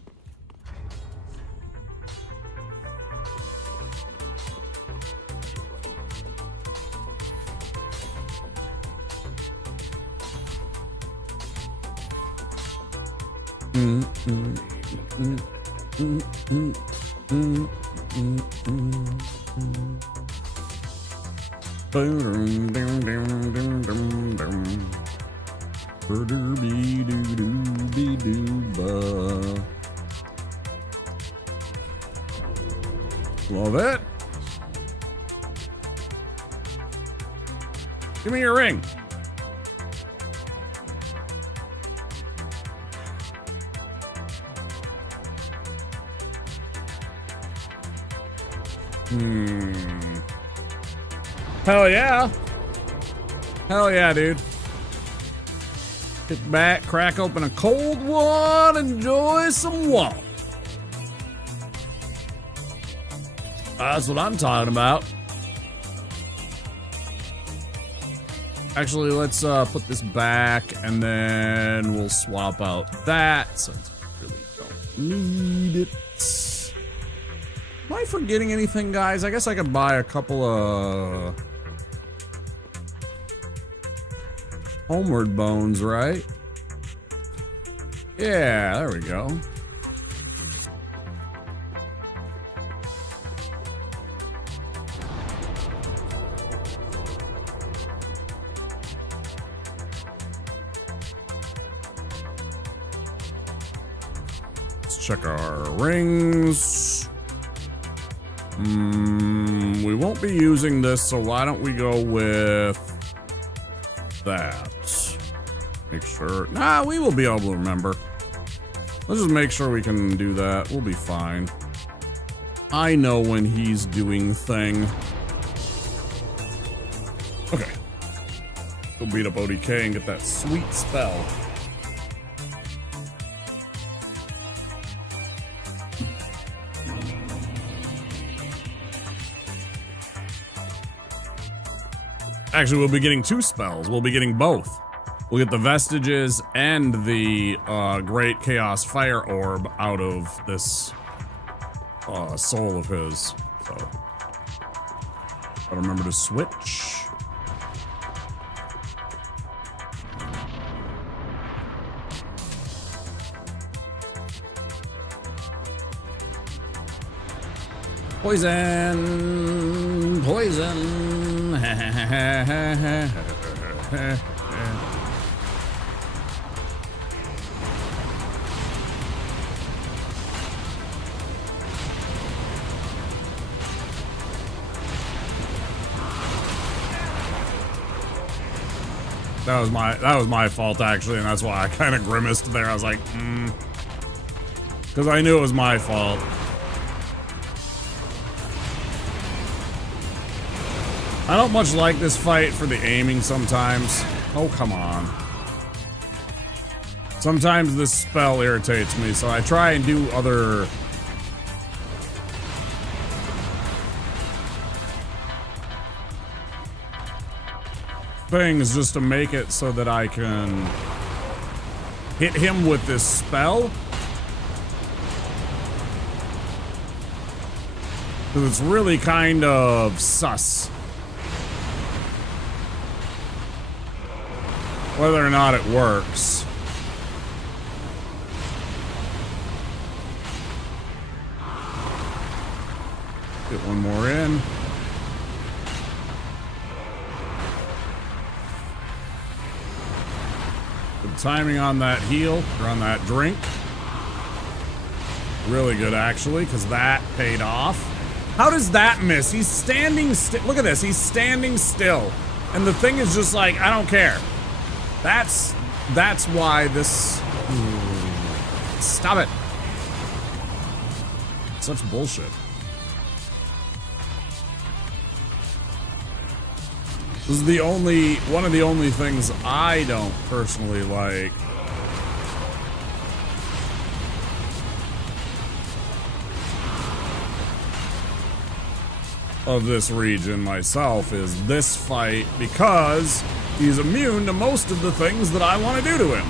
Love it. Give me your ring. Hell yeah. Hell yeah, dude. Kick back, crack open a cold one, enjoy some water. That's what I'm talking about. Actually, let's put this back and then we'll swap out that since we really don't need it. Am I forgetting anything, guys? I guess I could buy a couple of homeward bones, right? Yeah, there we go. Let's check our rings. We won't be using this, so why don't we go with that? Make sure. Nah, we will be able to remember. Let's just make sure we can do that. We'll be fine. I know when he's doing thing. Okay. Go beat up ODK and get that sweet spell. Actually, we'll be getting 2 spells. We'll be getting both. We'll get the Vestiges and the Great Chaos Fire Orb out of this soul of his. So, gotta remember to switch. Poison. Poison. That was my fault actually, and that's why I kind of grimaced there. I was like, because I knew it was my fault. I don't much like this fight for the aiming sometimes. Oh, come on. Sometimes this spell irritates me, so I try and do other things just to make it so that I can hit him with this spell. Because it's really kind of sus whether or not it works. Get one more in. Good timing on that heal, or on that drink. Really good, actually, because that paid off. How does that miss? He's standing still. Look at this. He's standing still. And the thing is just like, I don't care. That's why this... Stop it. Such bullshit. This is one of the only things I don't personally like. Of this region myself is this fight, because he's immune to most of the things that I want to do to him.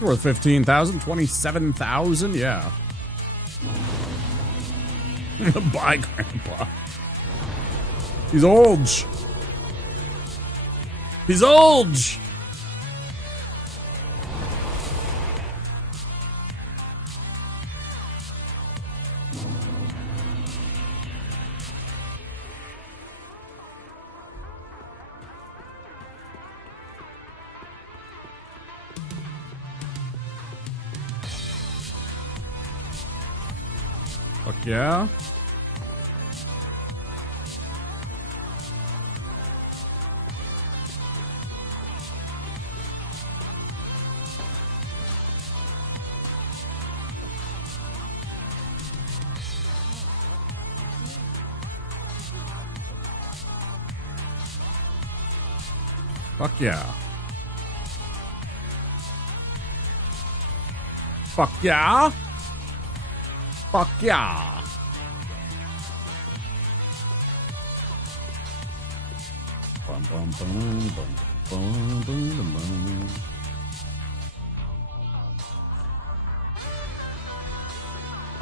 Worth 15,000, 27,000, yeah. Bye, Grandpa. He's old. He's old. Fuck yeah. Fuck yeah. Fuck yeah. Fuck yeah. Bum, bum, bum, bum, bum, bum, bum.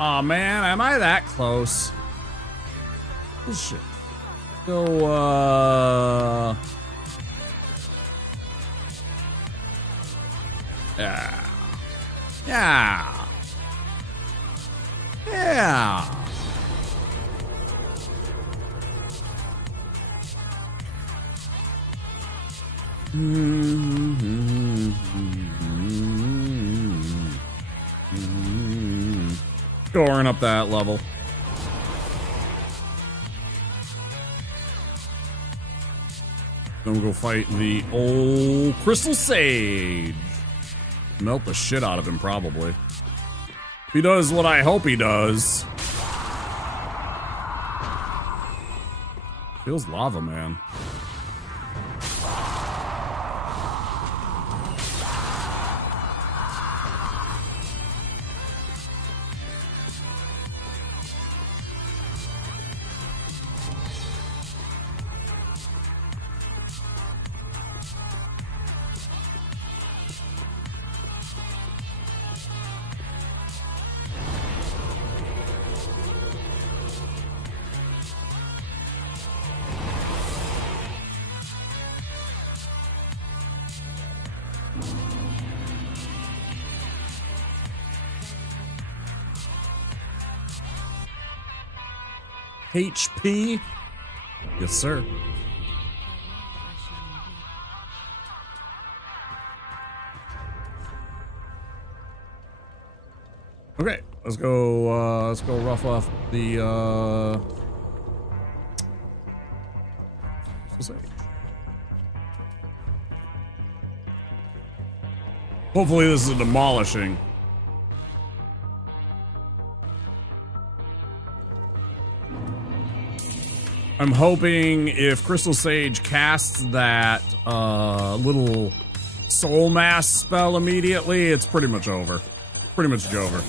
Aw, man, am I that close? This shit. So, yeah. Yeah. Yeah. Scoring up that level. Then we'll go fight the old Crystal Sage. Melt the shit out of him, probably. If he does what I hope he does. Feels lava, man. HP. Yes, sir. Okay, let's go rough off the hopefully this is a demolishing. I'm hoping if Crystal Sage casts that little soul mass spell immediately, it's pretty much over. Pretty much over.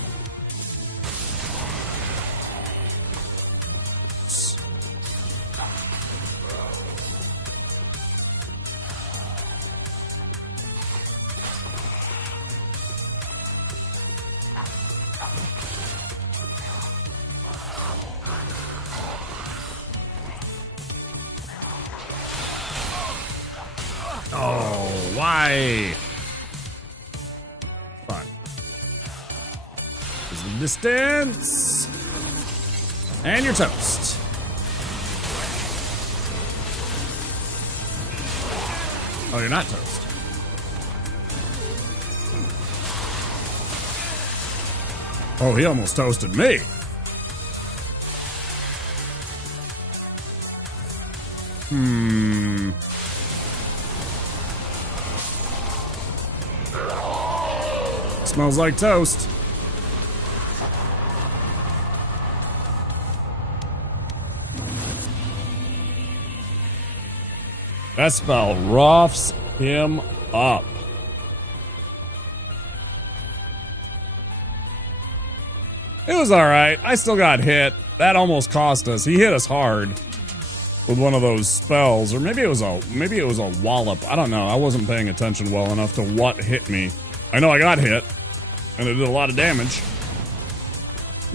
Distance. And you're toast. Oh, you're not toast. Oh, he almost toasted me. Smells like toast. That spell roughs him up. It was alright. I still got hit. That almost cost us. He hit us hard with one of those spells. Or maybe it was a wallop. I don't know. I wasn't paying attention well enough to what hit me. I know I got hit. And it did a lot of damage.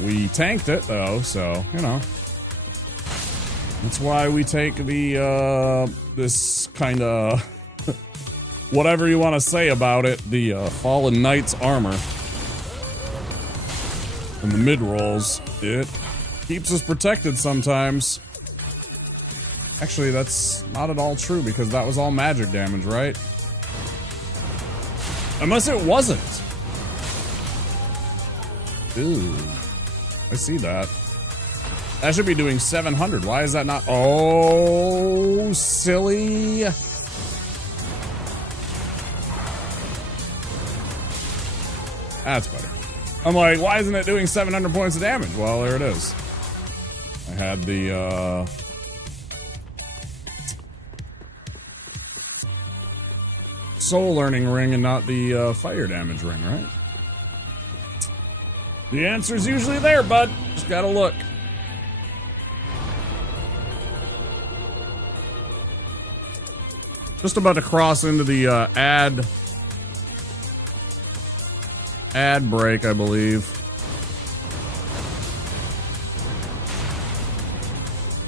We tanked it though, so, you know. That's why we take the, this kind of, whatever you want to say about it, the Fallen Knight's armor. And the mid-rolls, it keeps us protected sometimes. Actually, that's not at all true, because that was all magic damage, right? Unless it wasn't. Ooh, I see that. That should be doing 700. Why is that not? Oh, silly. That's better. I'm like, why isn't it doing 700 points of damage? Well, there it is. I had the, soul learning ring and not the, fire damage ring, right? The answer's usually there, bud. Just gotta look. Just about to cross into the ad break, I believe.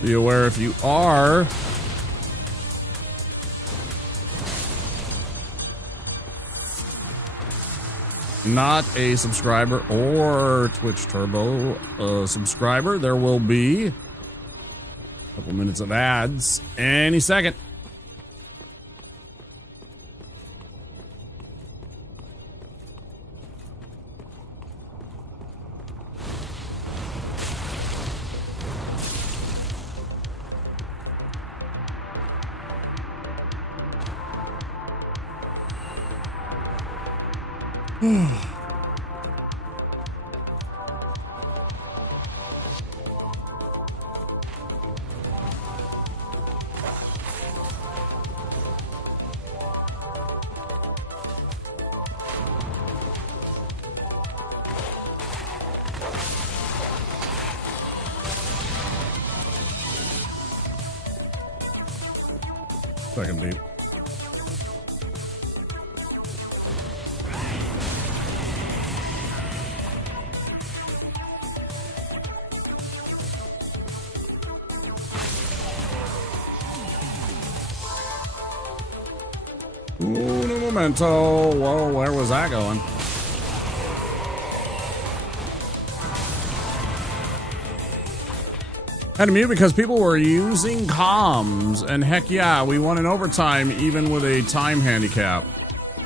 Be aware if you are not a subscriber or Twitch Turbo subscriber, there will be a couple minutes of ads any second. Second beat. Uno momento. Whoa, where was that going? Had to mute because people were using comms, and heck yeah, we won in overtime even with a time handicap.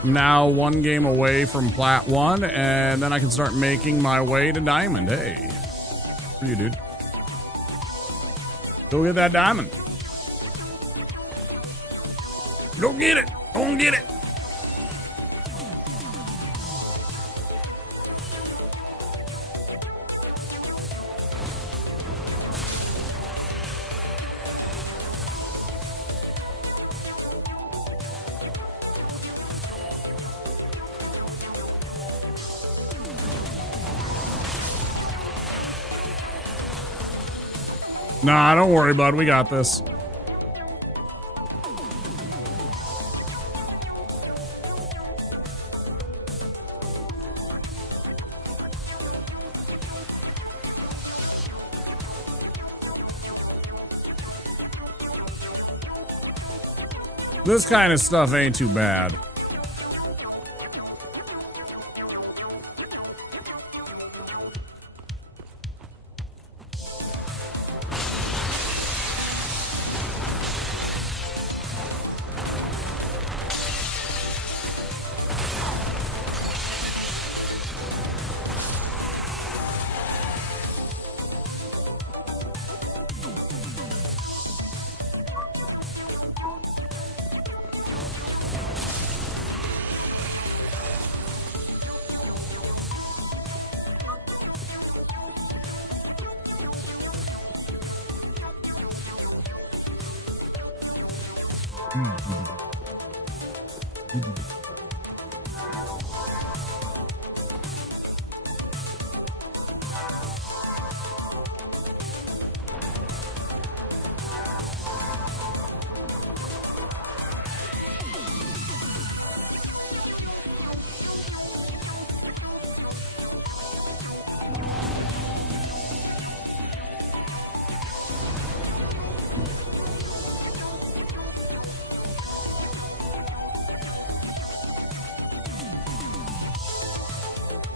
I'm now 1 game away from Plat 1, and then I can start making my way to Diamond. Hey, for you, dude. Go get that diamond. Go get it. Go and get it. Nah, don't worry, bud. We got this. This kind of stuff ain't too bad.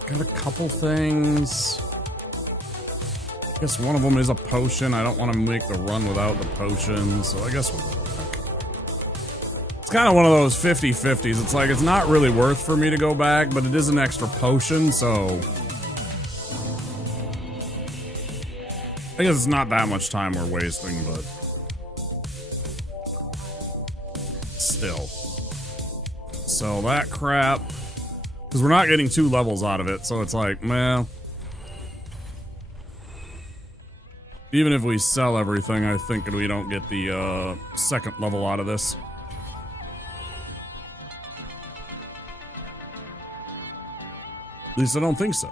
Got a couple things. I guess one of them is a potion. I don't want to make the run without the potion, so I guess we'll go back. It's kind of one of those 50-50s. It's like, it's not really worth for me to go back, but it is an extra potion, so I guess it's not that much time we're wasting, but still. So that crap, because we're not getting 2 levels out of it, so it's like, man. Even if we sell everything, I think we don't get the 2nd level out of this. At least I don't think so.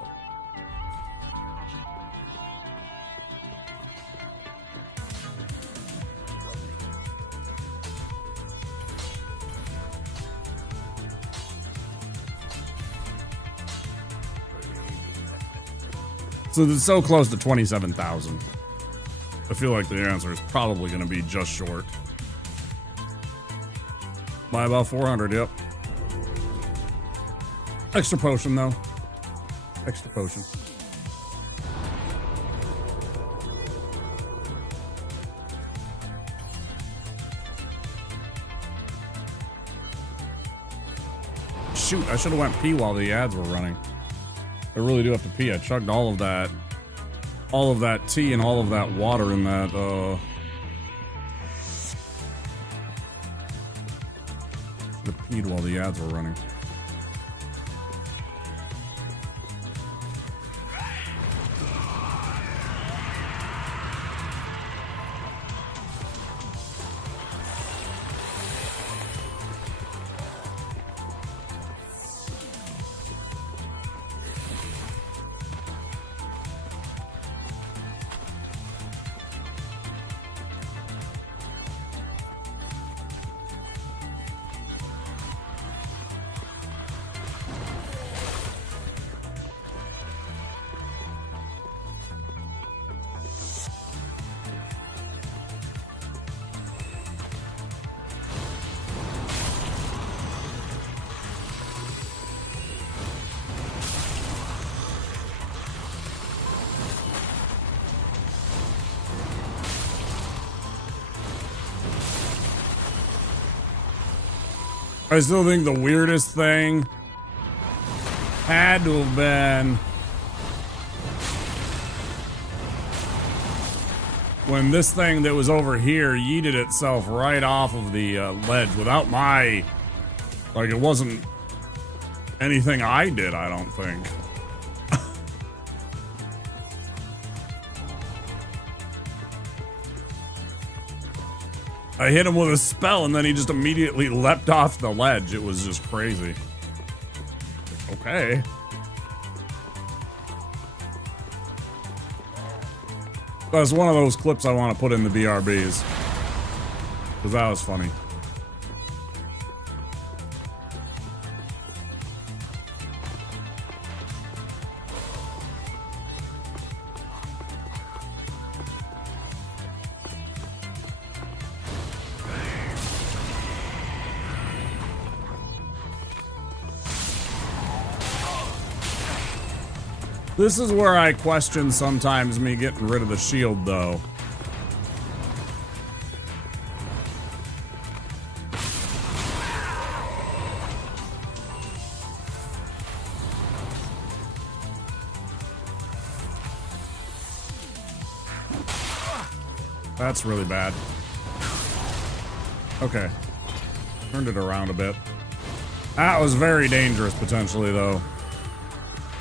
So it's so close to 27,000. I feel like the answer is probably going to be just short. By about 400, yep. Extra potion, though. Extra potion. Shoot, I should have went pee while the ads were running. I really do have to pee. I chugged all of that tea and all of that water in that, the peed while the ads were running. I still think the weirdest thing had to have been when this thing that was over here yeeted itself right off of the ledge without my... Like, it wasn't anything I did, I don't think. I hit him with a spell and then he just immediately leapt off the ledge. It was just crazy. Okay. That's one of those clips I want to put in the BRBs. Because that was funny. This is where I question sometimes me getting rid of the shield, though. That's really bad. Okay. Turned it around a bit. That was very dangerous, potentially, though.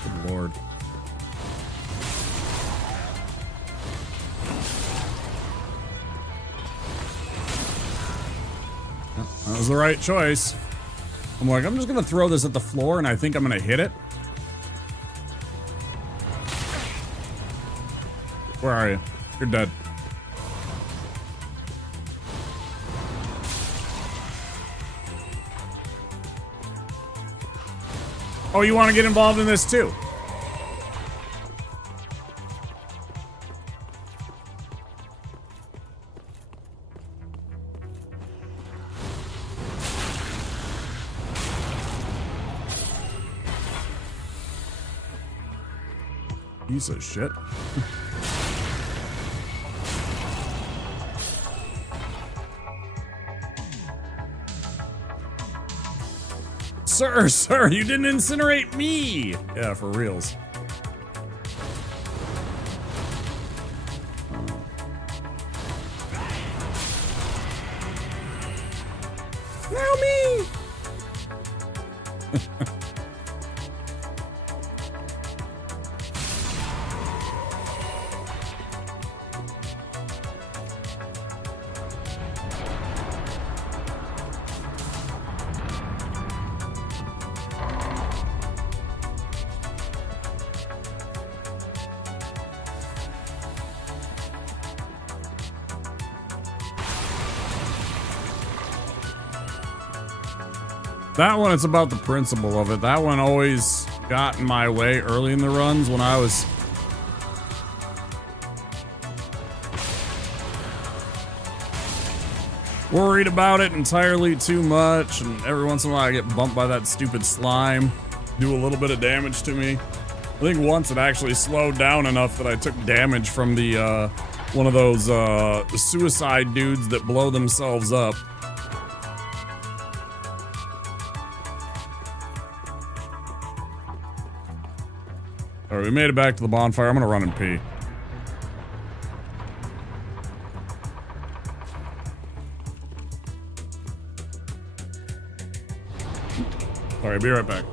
Good lord. That was the right choice. I'm like, I'm just gonna throw this at the floor and I think I'm gonna hit it. Where are you? You're dead. Oh, you want to get involved in this too? Piece of shit. Sir, you didn't incinerate me! Yeah, for reals. Now me! That one, it's about the principle of it. That one always got in my way early in the runs when I was... worried about it entirely too much, and every once in a while I get bumped by that stupid slime. Do a little bit of damage to me. I think once it actually slowed down enough that I took damage from the, one of those, suicide dudes that blow themselves up. Alright, we made it back to the bonfire. I'm gonna run and pee. Alright, be right back.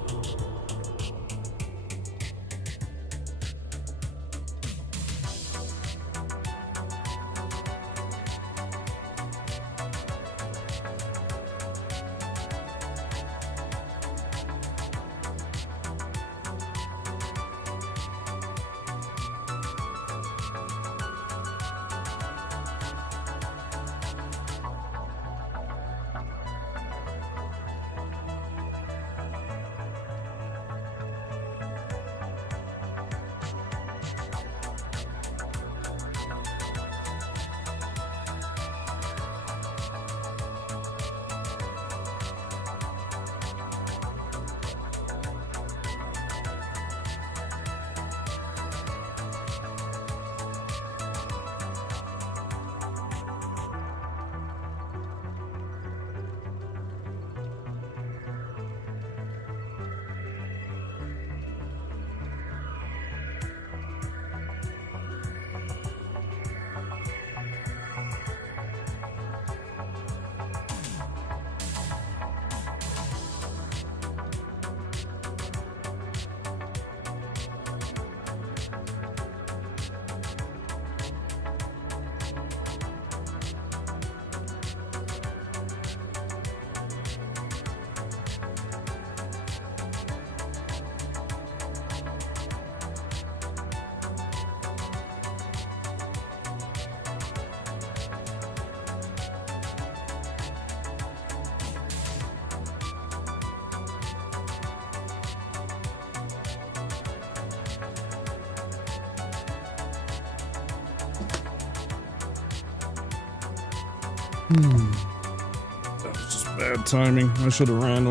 That was just bad timing. I should have ran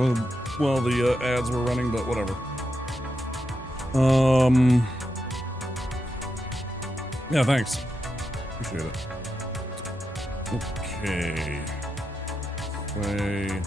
while the ads were running, but whatever. Yeah, thanks. Appreciate it. Okay. Play.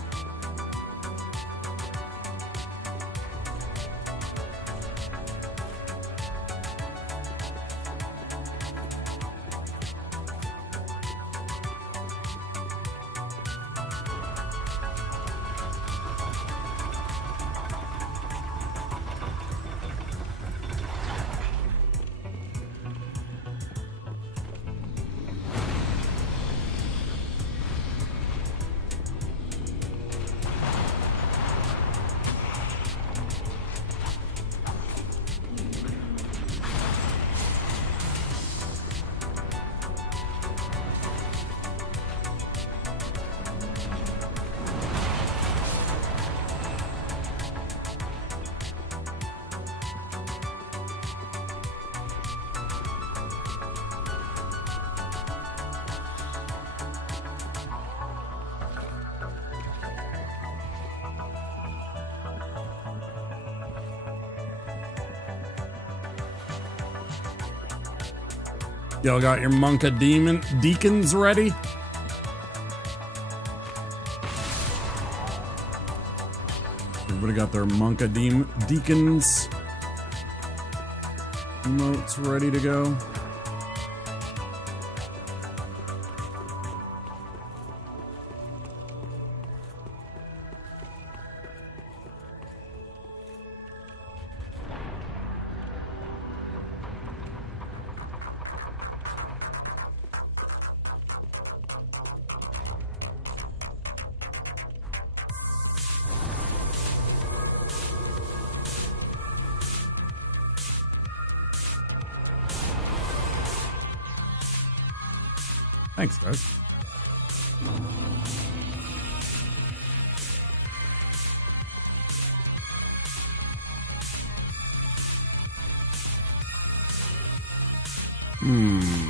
Y'all got your Monka deacons ready? Everybody got their Monka deacons emotes ready to go? Thanks, guys.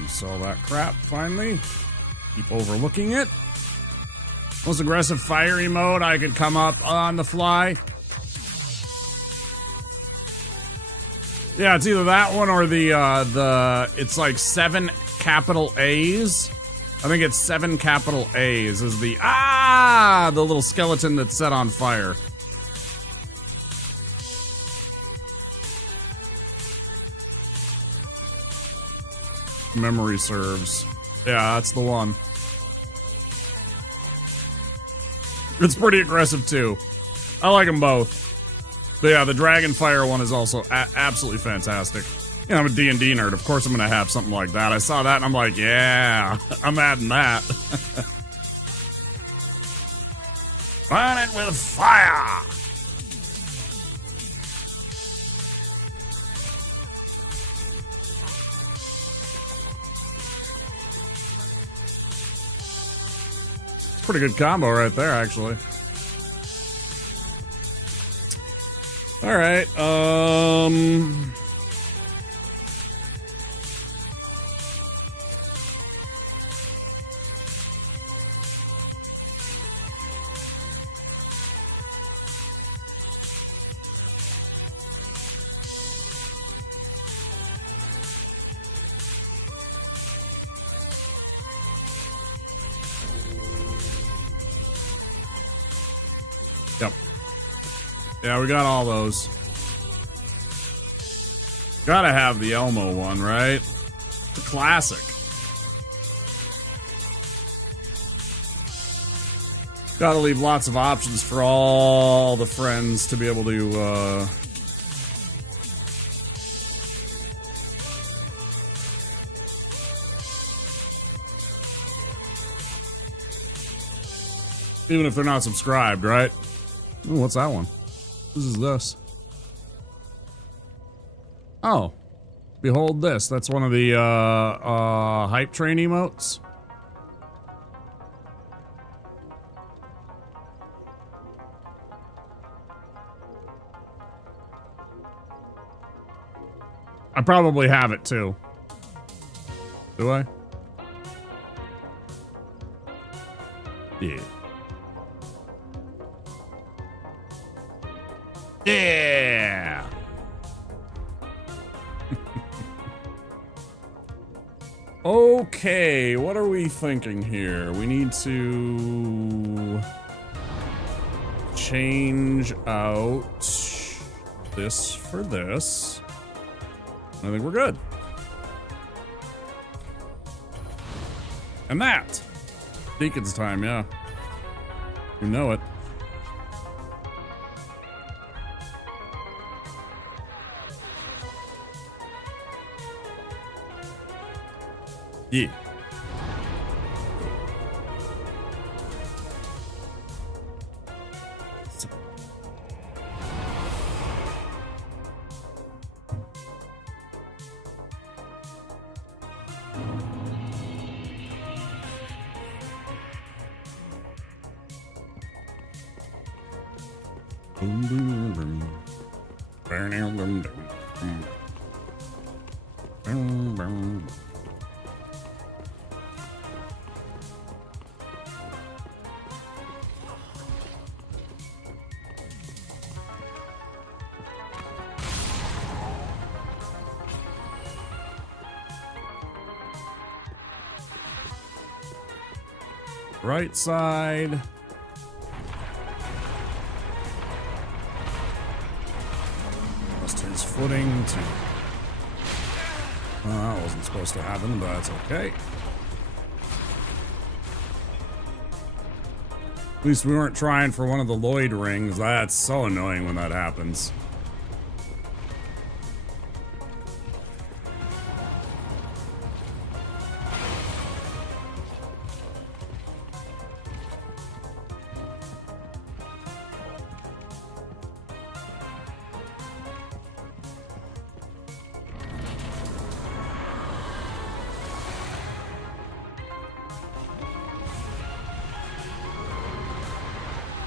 Saw that crap finally. Keep overlooking it. Most aggressive fire emote I could come up on the fly. Yeah, it's either that one or the it's like 7 capital A's. I think it's 7 capital A's is the little skeleton that's set on fire. Memory serves. Yeah, that's the one. It's pretty aggressive too. I like them both. But yeah, the Dragon Fire one is also absolutely fantastic. You know, I'm a D&D nerd. Of course I'm going to have something like that. I saw that and I'm like, yeah, I'm adding that. Burn it with fire! It's a pretty good combo right there, actually. All right, Yep. Yeah, we got all those. Gotta have the Elmo one, right? It's a classic. Gotta leave lots of options for all the friends to be able to, even if they're not subscribed, right? Ooh, what's that one? This is this. Oh. Behold this. That's one of the, hype train emotes. I probably have it too. Do I? Yeah. Yeah. Okay, what are we thinking here? We need to change out this for this. I think we're good. And that. Deacon's time, yeah. You know it. Yeah. Right side. Lost his footing to... that wasn't supposed to happen, but that's okay. At least we weren't trying for one of the Lloyd rings. That's so annoying when that happens.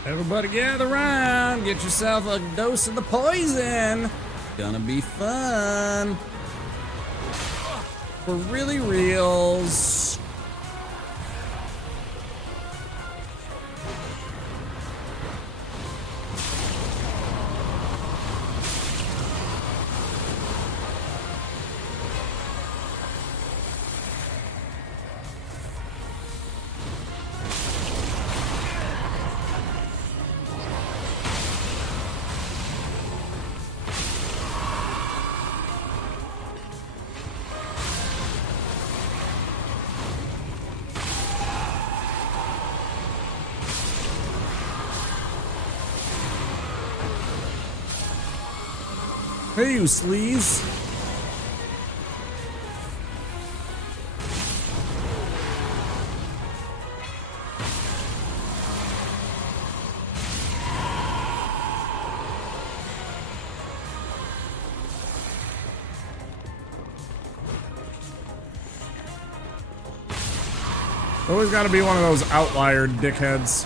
Everybody gather around, get yourself a dose of the poison. Gonna be fun. For really reals. Hey, you sleaze. Always gotta be one of those outlier dickheads.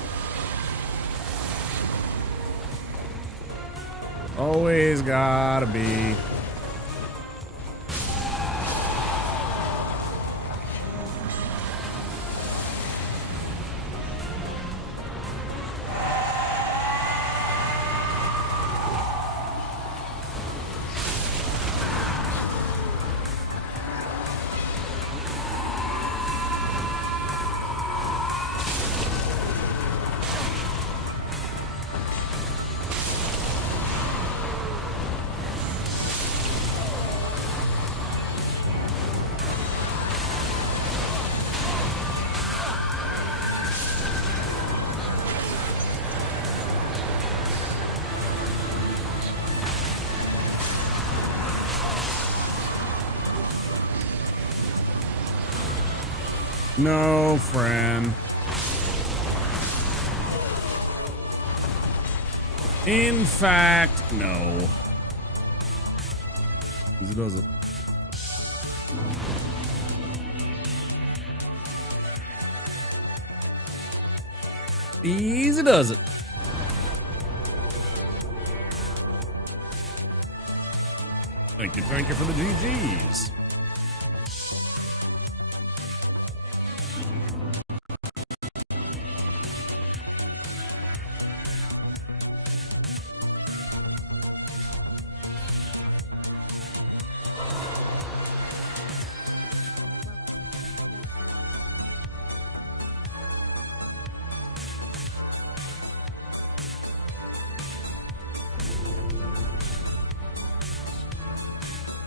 Always gotta be. No, friend. In fact, no. Easy does it. Easy does it. Thank you for the GGs.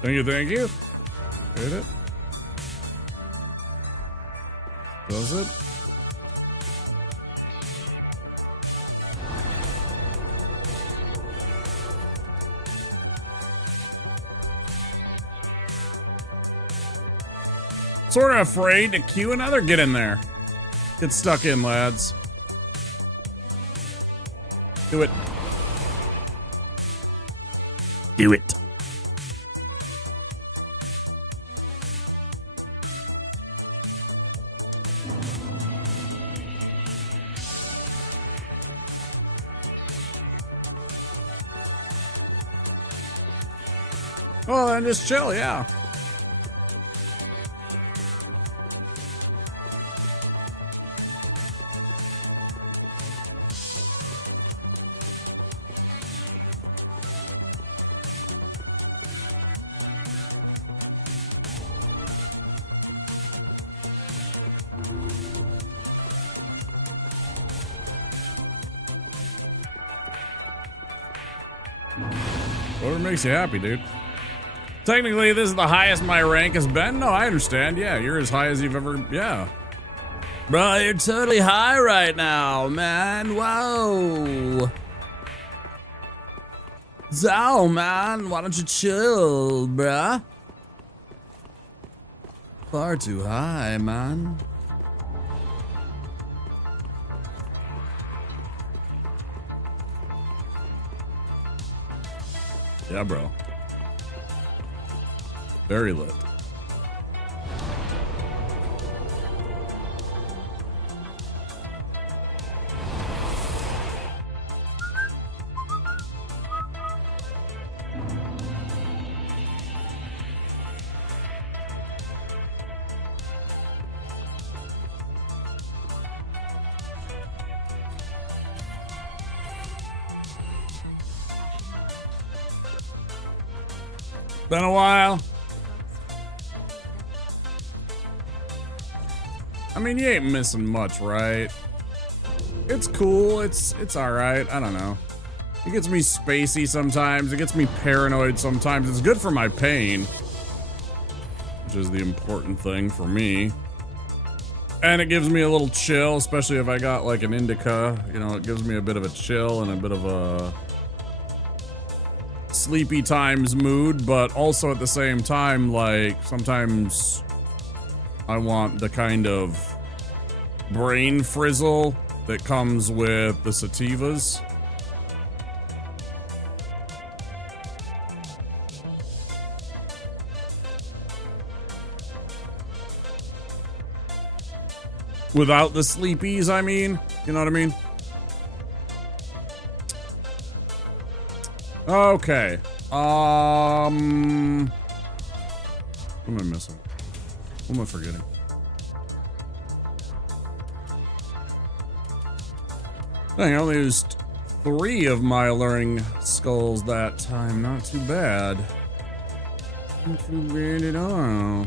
Thank you, thank you. Hit it. Does it? Sort of afraid to queue another. Get in there. Get stuck in, lads. Do it. Do it. Oh, then just chill, yeah. Whatever makes you happy, dude. Technically, this is the highest my rank has been. No, I understand. Yeah, you're as high as you've ever... Yeah. Bro, you're totally high right now, man. Whoa. So, man, why don't you chill, bruh? Far too high, man. Yeah, bro. Very lit. Been a while. I mean, you ain't missing much, right? It's cool. It's all right. I don't know. It gets me spacey sometimes. It gets me paranoid sometimes. It's good for my pain, which is the important thing for me. And it gives me a little chill, especially if I got like an indica. You know, it gives me a bit of a chill and a bit of a sleepy times mood, but also at the same time, like, sometimes I want the kind of brain frizzle that comes with the sativas. Without the sleepies, I mean. You know what I mean? Okay. What am I missing? What am I forgetting? Dang, I only used 3 of my alluring skulls that time. Not too bad. Not too bad at all.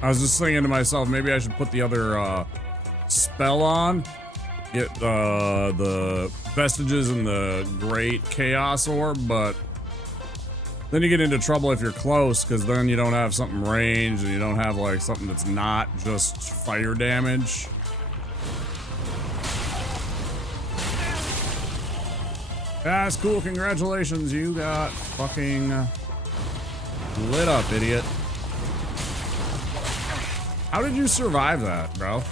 I was just thinking to myself, maybe I should put the other spell on. Get the vestiges and the great chaos orb, but then you get into trouble if you're close, because then you don't have something ranged and you don't have like something that's not just fire damage. That's cool. Congratulations, you got fucking lit up, idiot. How did you survive that, bro?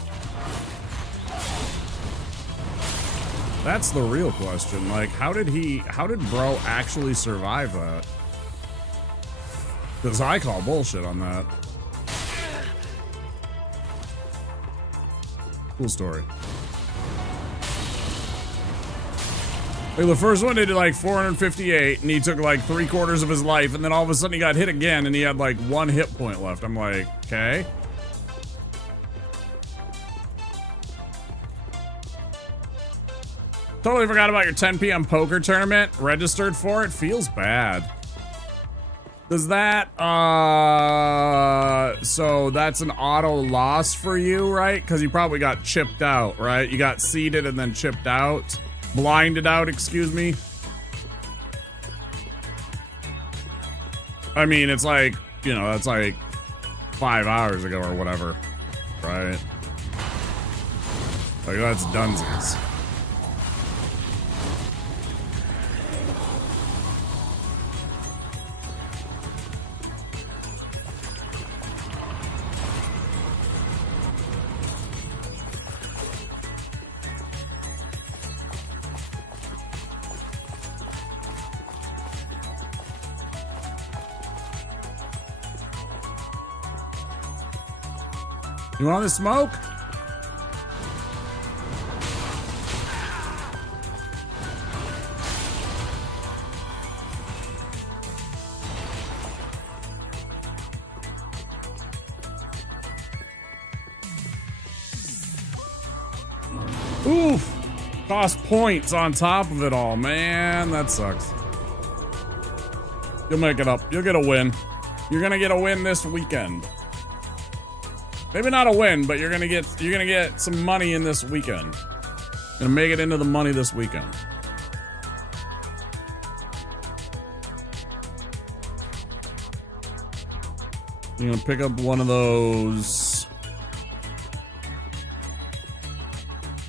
That's the real question. Like, how did bro actually survive that? Because I call bullshit on that. Cool story. Like, the first one did like 458, and he took like 3/4 of his life, and then all of a sudden he got hit again, and he had like 1 hit point left. I'm like, okay. Totally forgot about your 10 p.m. poker tournament. Registered for it. Feels bad. Does that, so that's an auto loss for you, right? Because you probably got chipped out, right? You got seeded and then chipped out. Blinded out, excuse me. I mean, it's like, you know, that's like 5 hours ago or whatever, right? Like, that's dunsies. You want the smoke? Oof! Cost points on top of it all, man. That sucks. You'll make it up. You'll get a win. You're gonna get a win this weekend. Maybe not a win, but you're gonna get some money in this weekend. Gonna make it into the money this weekend. You're gonna pick up one of those.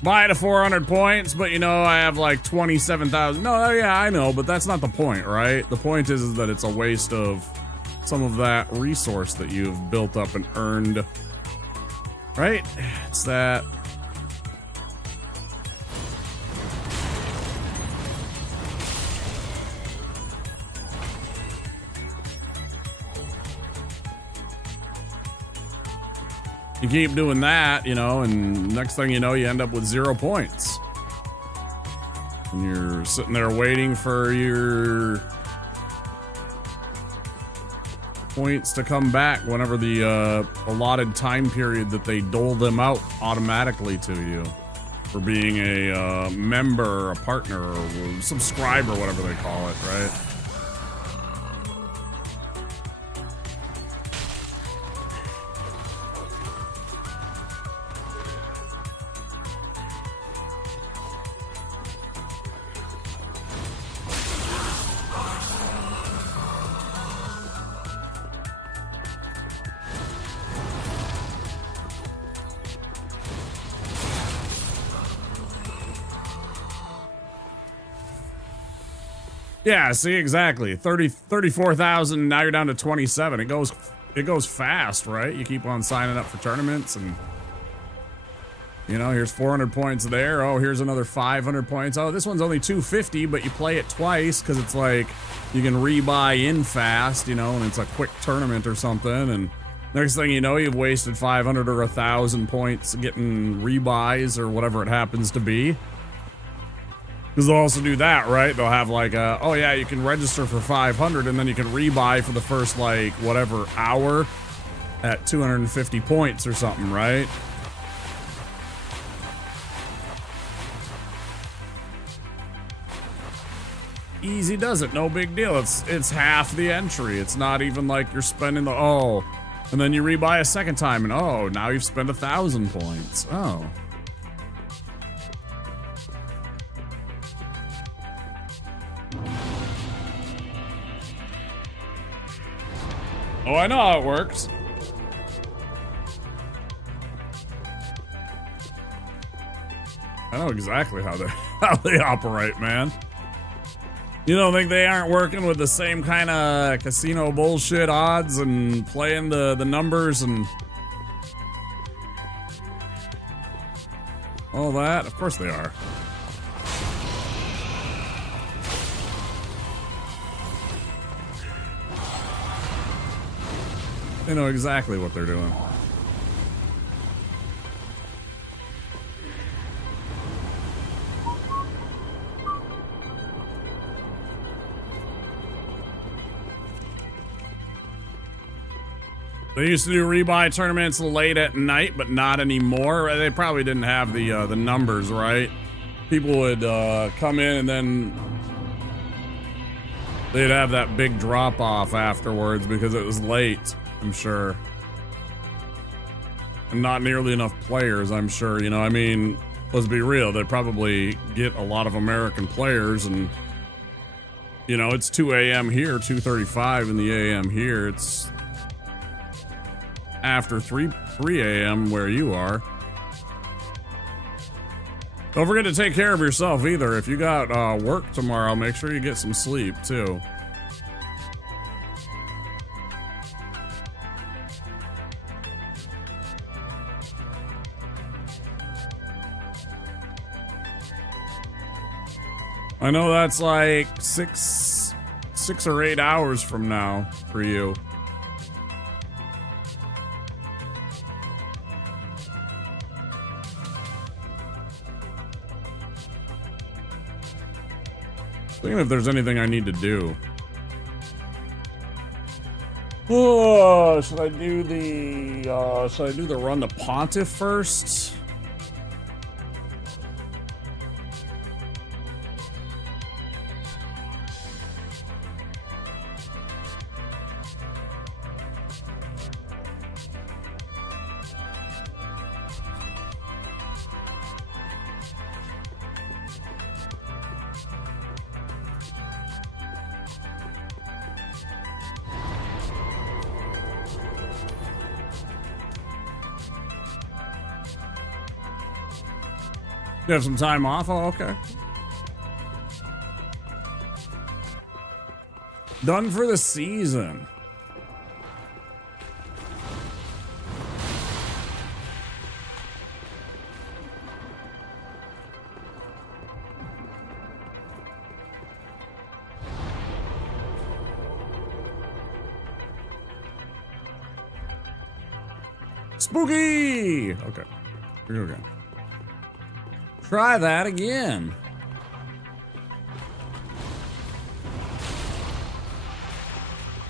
Buy it at 400 points, but you know I have like 27,000. No, yeah, I know, but that's not the point, right? The point is that it's a waste of some of that resource that you've built up and earned. Right? It's that. You keep doing that, you know, and next thing you know, you end up with 0 points. And you're sitting there waiting for your points to come back whenever the allotted time period that they dole them out automatically to you for being a member, a partner, or a subscriber, whatever they call it, right? Yeah, see, exactly. 34,000, now you're down to 27. It goes fast, right? You keep on signing up for tournaments and, you know, here's 400 points there. Oh, here's another 500 points. Oh, this one's only 250, but you play it twice because it's like you can rebuy in fast, you know, and it's a quick tournament or something. And next thing you know, you've wasted 500 or 1,000 points getting rebuys or whatever it happens to be. Because they'll also do that, right? They'll have like a, oh yeah, you can register for 500 and then you can rebuy for the first like whatever hour at 250 points or something, right? Easy does it, no big deal. It's half the entry. It's not even like you're spending the, oh, and then you rebuy a second time and oh, now you've spent 1,000 points. Oh. Oh, I know how it works. I know exactly how they operate, man. You don't think they aren't working with the same kind of casino bullshit odds and playing the numbers and all that? Of course they are. They know exactly what they're doing. They used to do rebuy tournaments late at night, but not anymore. They probably didn't have the numbers, right? people would come in and then they'd have that big drop off afterwards because it was late, I'm sure. And not nearly enough players, I'm sure. You know, I mean, let's be real, they'd probably get a lot of American players, and you know, it's 2 a.m. here, 2:35 in the a.m. here. It's after 3 a.m. where you are. Don't forget to take care of yourself either. If you got work tomorrow, make sure you get some sleep too. I know that's like six or 8 hours from now for you. Thinking if there's anything I need to do. Oh, should I do the run to Pontiff first? You have some time off? Oh, okay. Done for the season. Spooky! Okay. Here we go again. Try that again.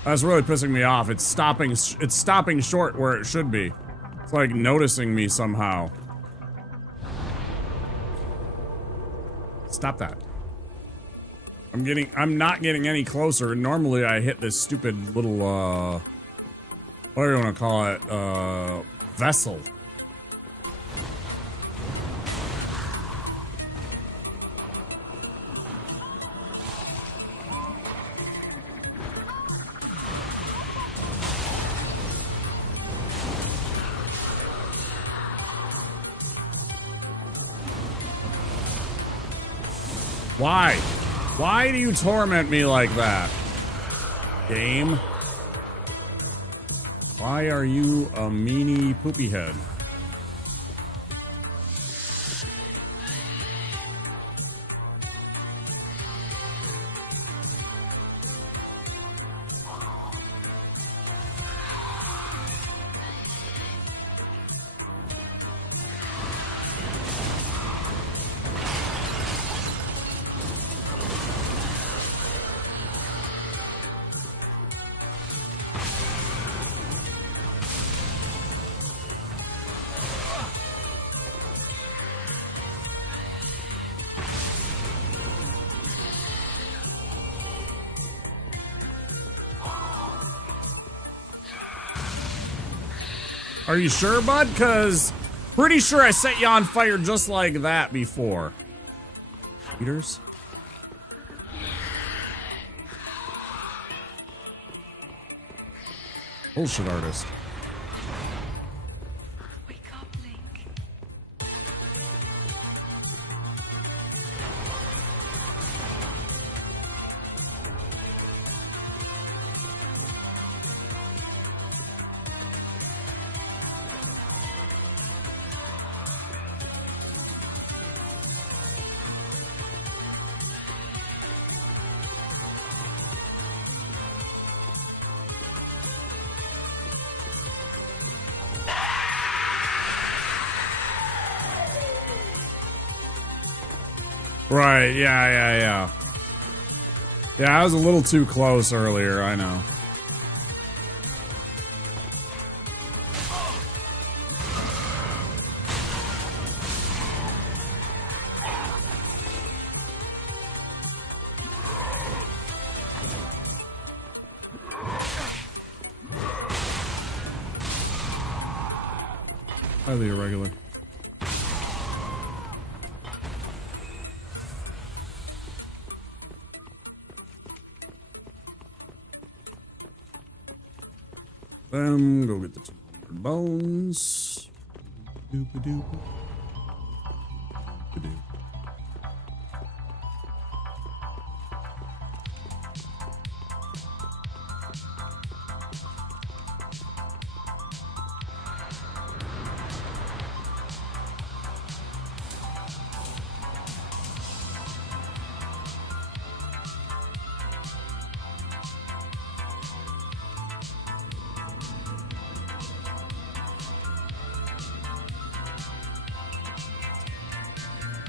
That's really pissing me off. It's stopping short where it should be. It's like noticing me somehow. Stop that. I'm not getting any closer. Normally I hit this stupid little what do you want to call it? Vessel. Why? Why do you torment me like that? Game? Why are you a meanie poopy head? Are you sure, bud? Because pretty sure I set you on fire just like that before. Eaters? Bullshit artist. Right, yeah. Yeah, I was a little too close earlier, I know. Highly irregular. Go get the 200 bones. Doop-a-doop. Doop-a-doop.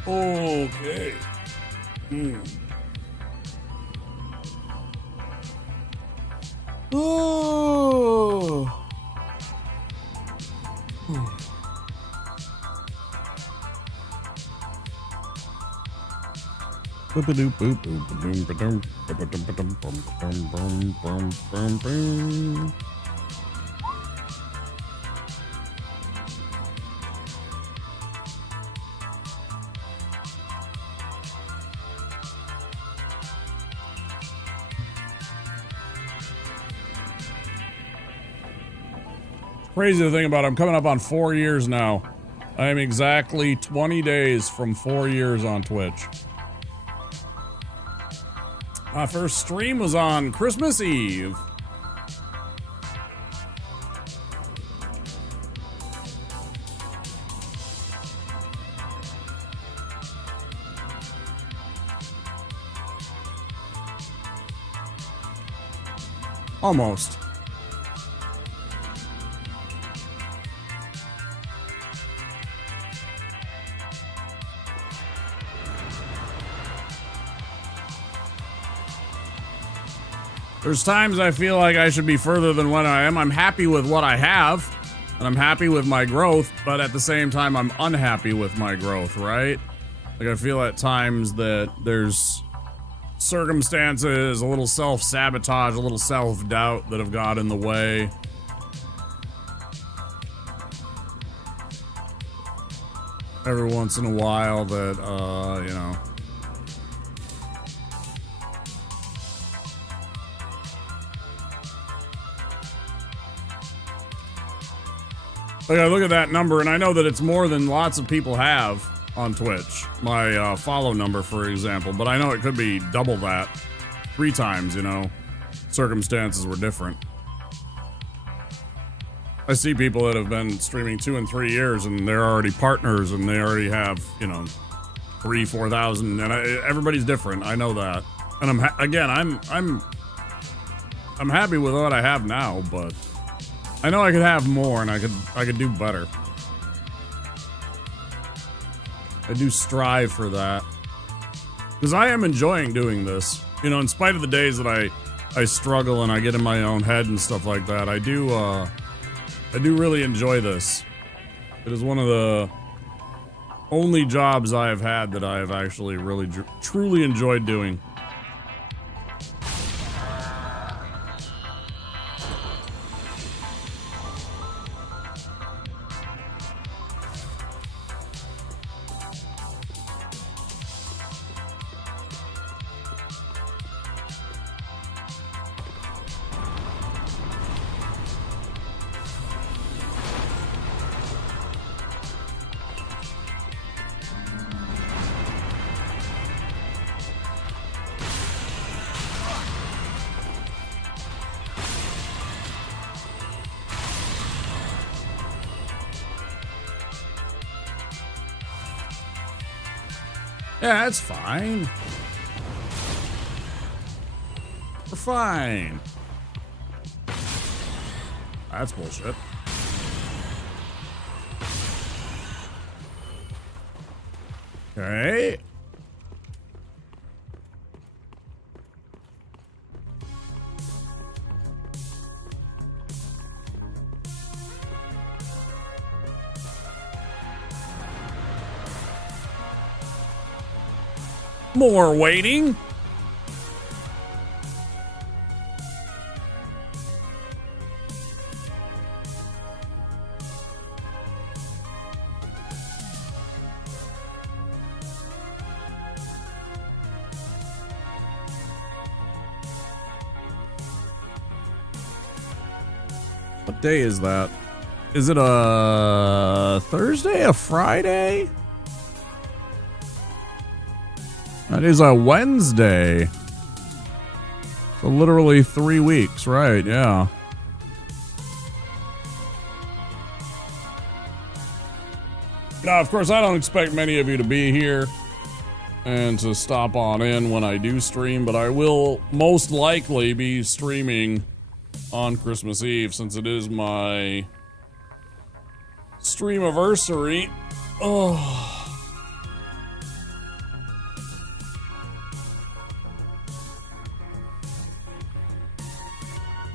Okay. Oh. Crazy to think about, I'm coming up on 4 years now. I am exactly 20 days from 4 years on Twitch. My first stream was on Christmas Eve. Almost. There's times I feel like I should be further than what I am. I'm happy with what I have, and I'm happy with my growth, but at the same time, I'm unhappy with my growth, right? Like, I feel at times that there's circumstances, a little self-sabotage, a little self-doubt that have got in the way. Every once in a while that, you know. Like, I look at that number, and I know that it's more than lots of people have on Twitch. My follow number, for example. But I know it could be double that. 3 times, you know. Circumstances were different. I see people that have been streaming 2 and 3 years, and they're already partners, and they already have, you know, 3,000-4,000, and everybody's different. I know that. And I'm happy with what I have now, but I know I could have more, and I could do better. I do strive for that. Because I am enjoying doing this. You know, in spite of the days that I struggle and I get in my own head and stuff like that, I do really enjoy this. It is one of the only jobs I have had that I have actually really truly enjoyed doing. Yeah, that's fine. We're fine. That's bullshit. Okay. More waiting. What day is that? Is it a Thursday? A Friday? That is a Wednesday. So literally 3 weeks, right? Yeah. Now, of course, I don't expect many of you to be here and to stop on in when I do stream, but I will most likely be streaming on Christmas Eve since it is my streamiversary. Oh.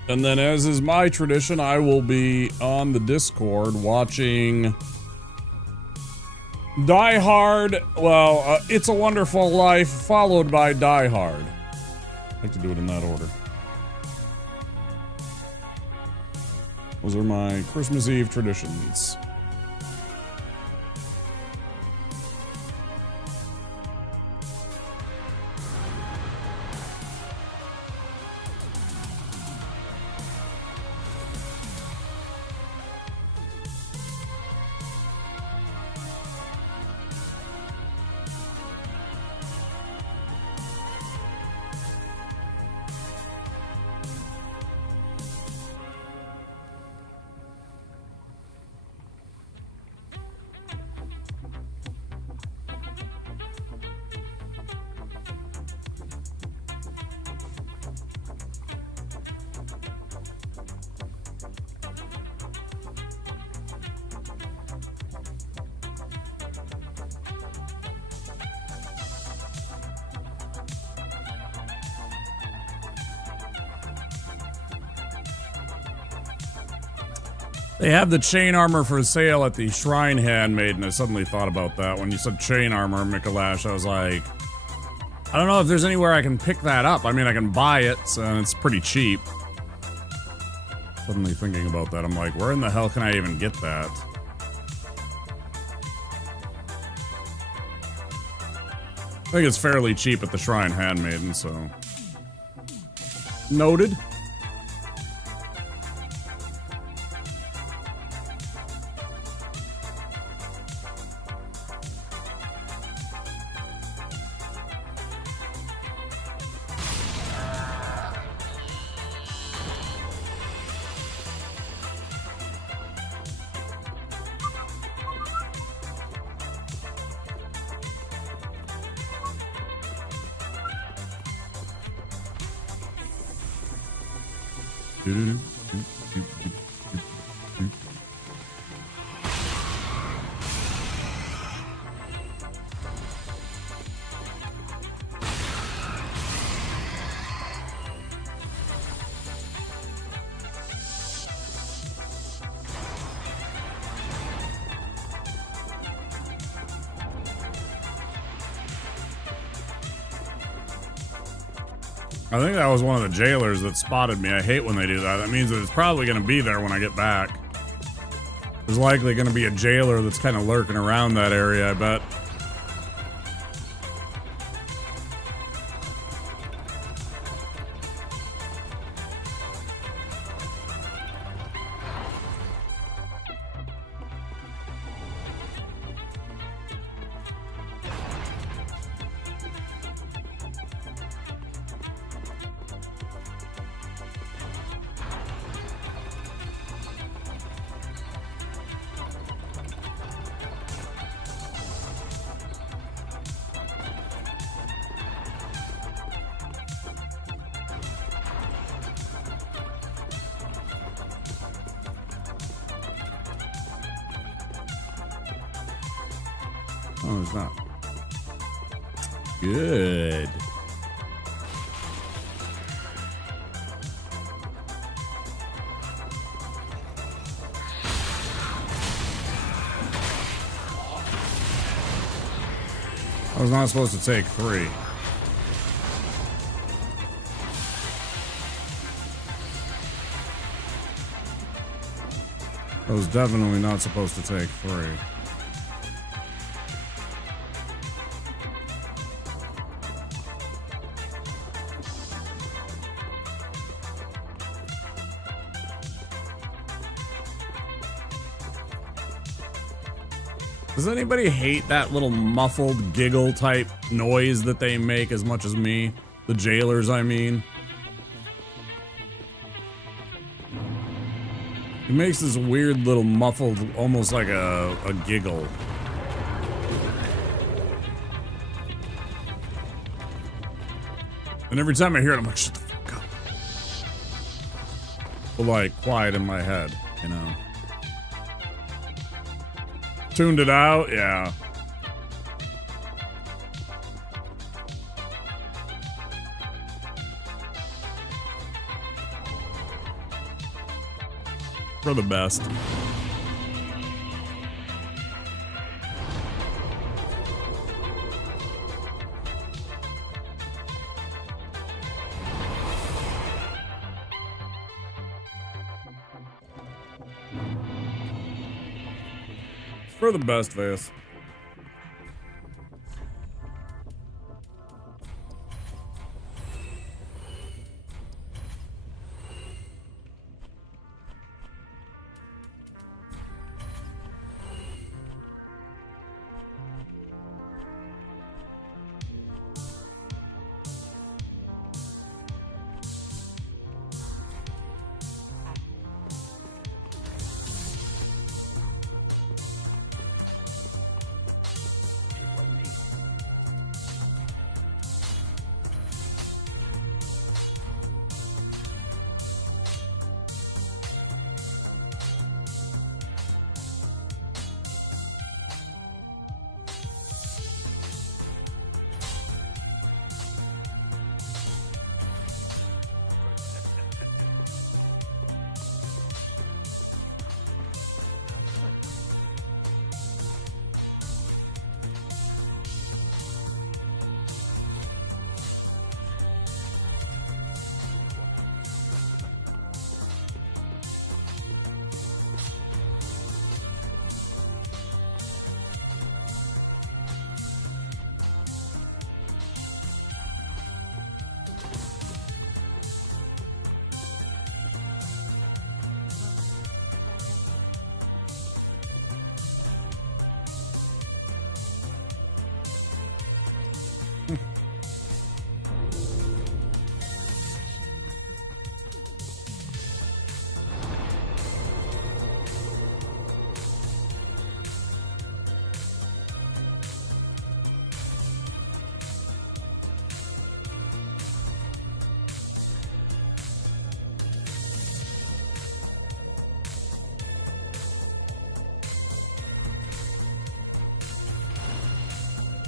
And then, as is my tradition, I will be on the Discord watching Die Hard, well, It's a Wonderful Life, followed by Die Hard. I like to do it in that order. Those are my Christmas Eve traditions. They have the chain armor for sale at the Shrine Handmaiden. I suddenly thought about that. When you said chain armor, Mikalash, I was like, I don't know if there's anywhere I can pick that up. I mean, I can buy it, and it's pretty cheap. Suddenly thinking about that, I'm like, where in the hell can I even get that? I think it's fairly cheap at the Shrine Handmaiden, so... Noted. I think that was one of the jailers that spotted me. I hate when they do that. That means that it's probably going to be there when I get back. There's likely going to be a jailer that's kind of lurking around that area, I bet. Oh, it's not. Good. I was not supposed to take 3. I was definitely not supposed to take 3. Does anybody hate that little muffled giggle type noise that they make as much as me? The jailers, I mean. He makes this weird little muffled, almost like a giggle. And every time I hear it, I'm like, shut the fuck up. But like, quiet in my head, you know. Tuned it out, yeah. For the best. For the best, Vase.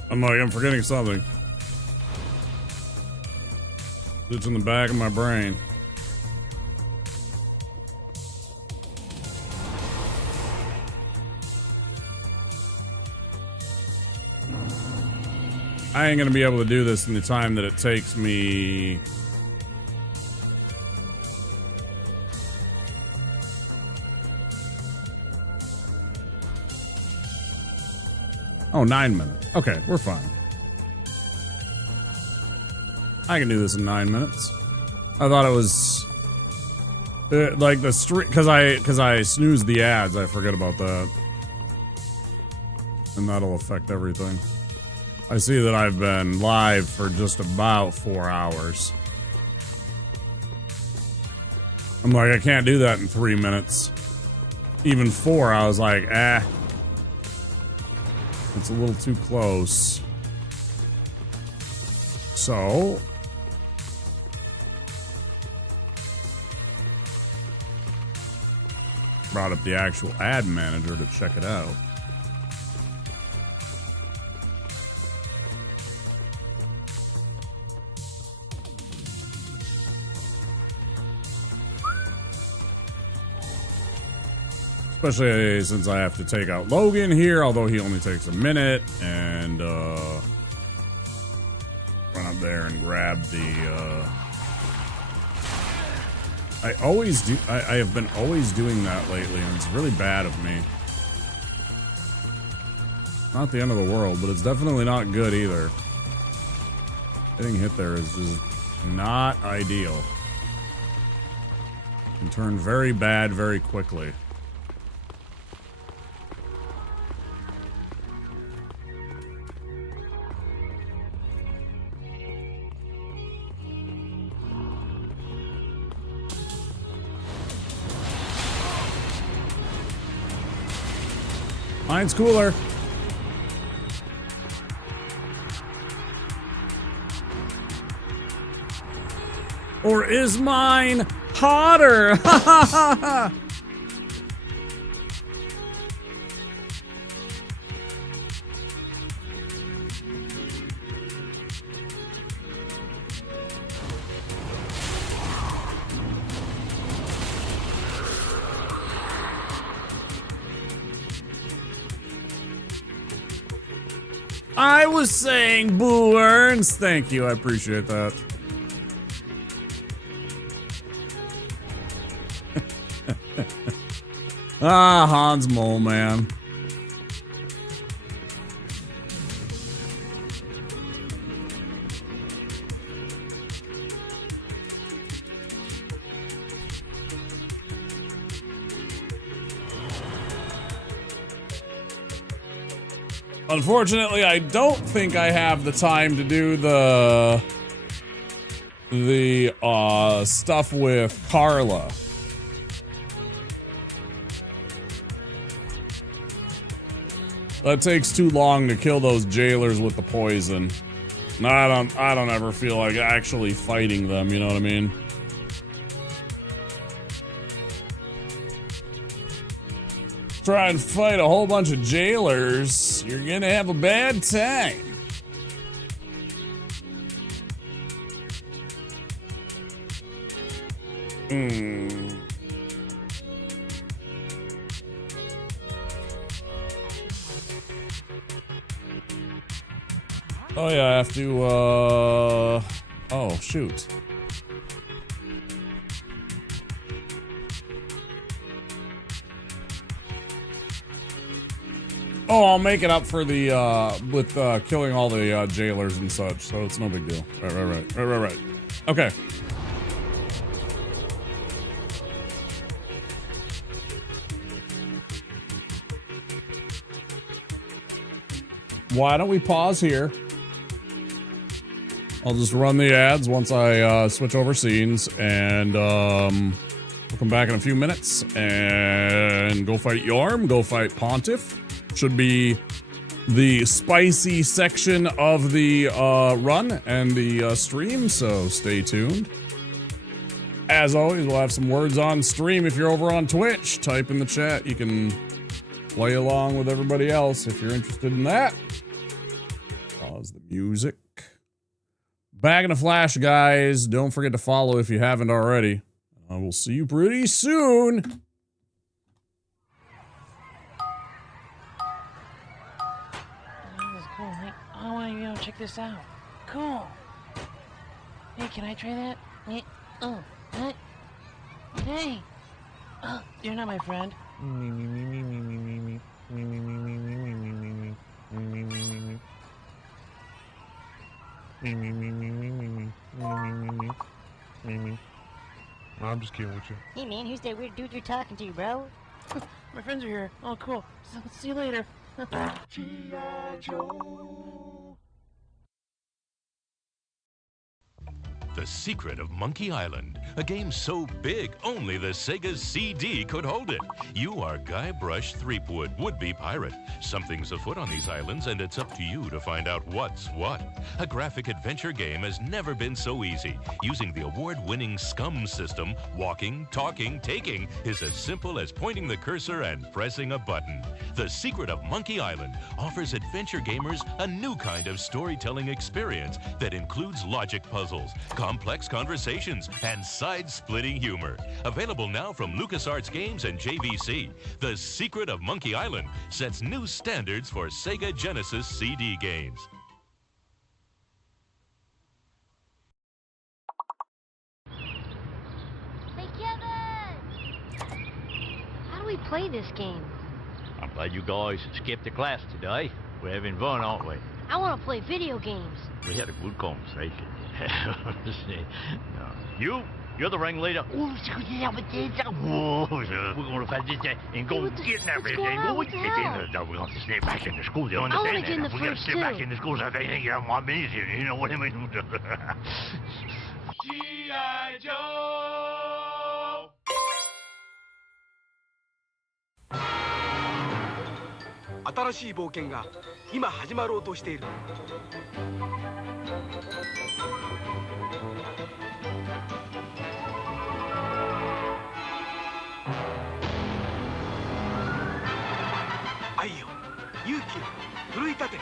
I'm like, I'm forgetting something. It's in the back of my brain. I ain't gonna be able to do this in the time that it takes me. Oh, 9 minutes. Okay, we're fine. I can do this in 9 minutes. I thought it was like the street because I snooze the ads. I forget about that, and that'll affect everything. I see that I've been live for just about 4 hours. I'm like, I can't do that in 3 minutes. Even 4, I was like, it's a little too close. So brought up the actual ad manager to check it out. Especially since I have to take out Logan here, although he only takes a minute, and run up there and grab the I always do. I have been always doing that lately, and it's really bad of me. Not the end of the world, but it's definitely not good either. Getting hit there is just not ideal. Can turn very bad very quickly. Mine's cooler. Or is mine hotter? Ha ha ha ha! I was saying Boo Earns. Thank you, I appreciate that. Hans Mole Man. Unfortunately, I don't think I have the time to do the stuff with Carla. That takes too long to kill those jailers with the poison. No, I don't ever feel like actually fighting them, you know what I mean? Try and fight a whole bunch of jailers, you're gonna have a bad time. Oh yeah, I have to, oh shoot. Oh, I'll make it up for the, with, killing all the, jailers and such, so it's no big deal. Right. Okay. Why don't we pause here? I'll just run the ads once I, switch over scenes, and, we'll come back in a few minutes, and go fight Yorm, go fight Pontiff. Should be the spicy section of the run and the stream, so stay tuned. As always, we'll have some words on stream. If you're over on Twitch, type in the chat. You can play along with everybody else if you're interested in that. Pause the music. Back in a flash, guys. Don't forget to follow if you haven't already. I will see you pretty soon. Check this out. Cool. Hey, can I try that? Hey. You're not my friend. I'm just kidding with you. Hey man, who's that weird dude you're talking to, bro? My friends are here. Oh, cool. So, see you later. G.I. Joe. The Secret of Monkey Island, a game so big only the Sega's CD could hold it. You are Guybrush Threepwood, would-be pirate. Something's afoot on these islands, and it's up to you to find out what's what. A graphic adventure game has never been so easy. Using the award-winning SCUM system, walking, talking, taking is as simple as pointing the cursor and pressing a button. The Secret of Monkey Island offers adventure gamers a new kind of storytelling experience that includes logic puzzles, complex conversations, and side-splitting humor. Available now from LucasArts Games and JVC, The Secret of Monkey Island sets new standards for Sega Genesis CD games. Hey, Kevin! How do we play this game? I'm glad you guys skipped the class today. We're having fun, aren't we? I want to play video games. We had a good conversation. No. You're the ringleader. We're going to find this and go get everything. We're going to sneak back in the school. You understand that? We're going to sneak back in the school so they think you have 1 minute here. You know what I mean? G.I. Joe. 新しい冒険が今始まろうとしている。愛よ、勇気よ、奮い立て。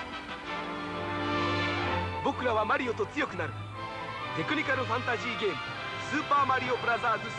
僕らはマリオと強くなる。テクニカルファンタジーゲーム「スーパーマリオブラザーズ3」。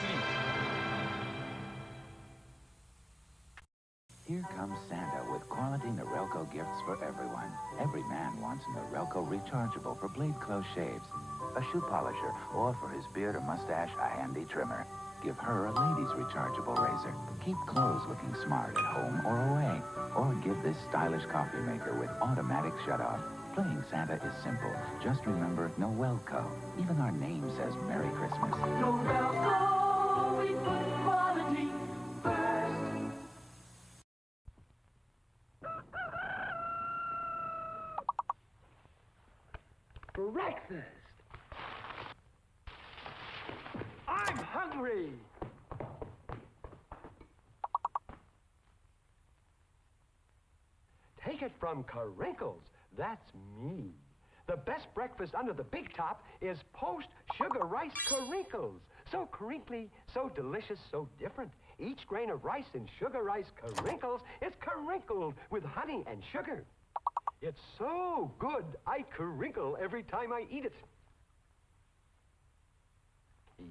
Here comes Santa with quality Norelco gifts for everyone. Every man wants Norelco rechargeable for blade close shaves, a shoe polisher, or for his beard or mustache, a handy trimmer. Give her a ladies rechargeable razor. Keep clothes looking smart at home or away. Or give this stylish coffee maker with automatic shutoff. Playing Santa is simple. Just remember Noelco. Even our name says Merry Christmas. Noelco, we put quality first. Breakfast! I'm hungry! Take it from Carinkles. That's me. The best breakfast under the big top is post-sugar rice Carinkles. So crinkly, so delicious, so different. Each grain of rice in sugar rice Carinkles is crinkled with honey and sugar. It's so good, I crinkle every time I eat it.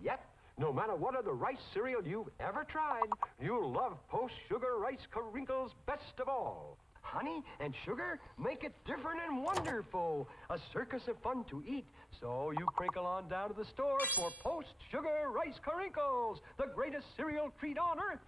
Yep, no matter what other rice cereal you've ever tried, you'll love post-sugar rice Carinkles best of all. Honey and sugar make it different and wonderful. A circus of fun to eat. So you crinkle on down to the store for post-sugar rice Carinkles, the greatest cereal treat on earth.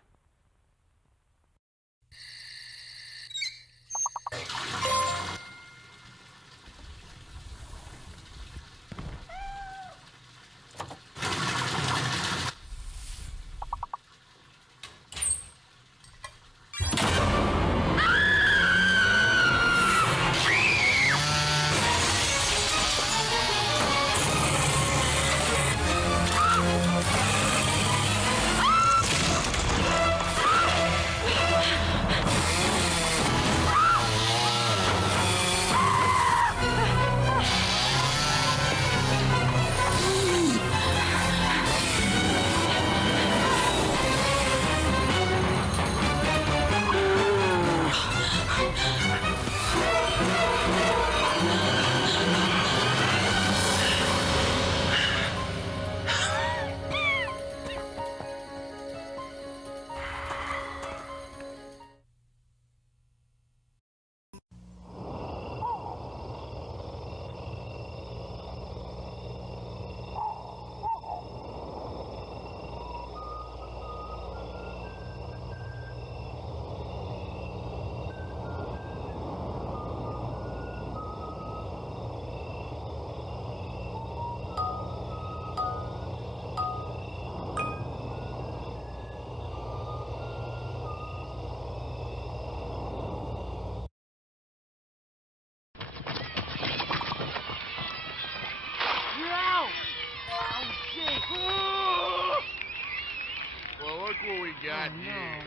Well, look what we got here.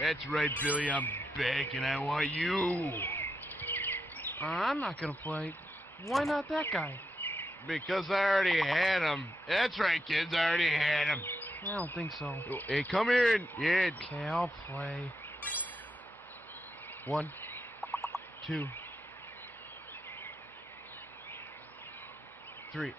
That's right, Billy. I'm back, and I want you. I'm not gonna play. Why not that guy? Because I already had him. That's right, kids. I already had him. I don't think so. Hey, come here and... Yeah. Okay, I'll play. 1, 2, 3.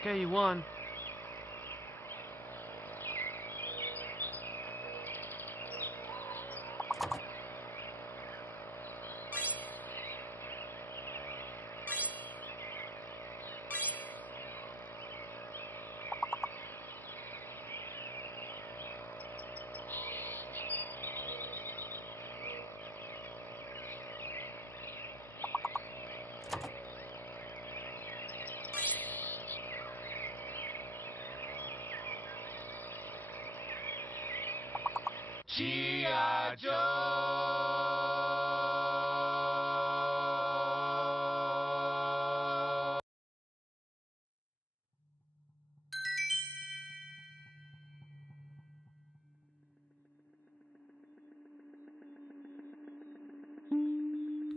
Okay, you won. G.I. Joe!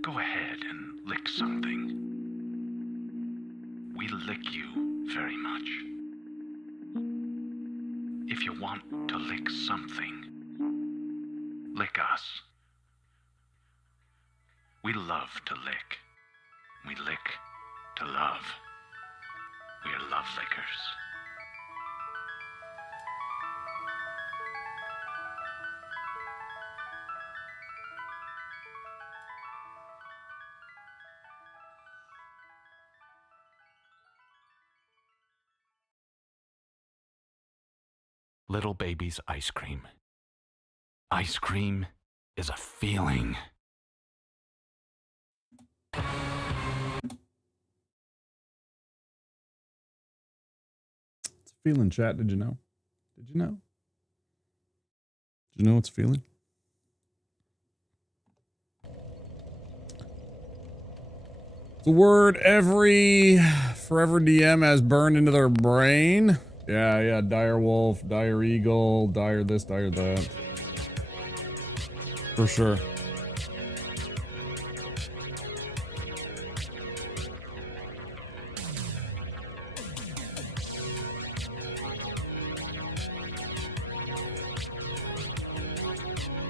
Go ahead and lick something. We lick you very much. If you want to lick something, lick us. We love to lick. We lick to love. We're love lickers. Little baby's ice cream. Ice cream is a feeling. It's a feeling, chat. Did you know? Did you know? Did you know it's a feeling? The word for every DM has burned into their brain. Yeah, dire wolf, dire eagle, dire this, dire that. For sure.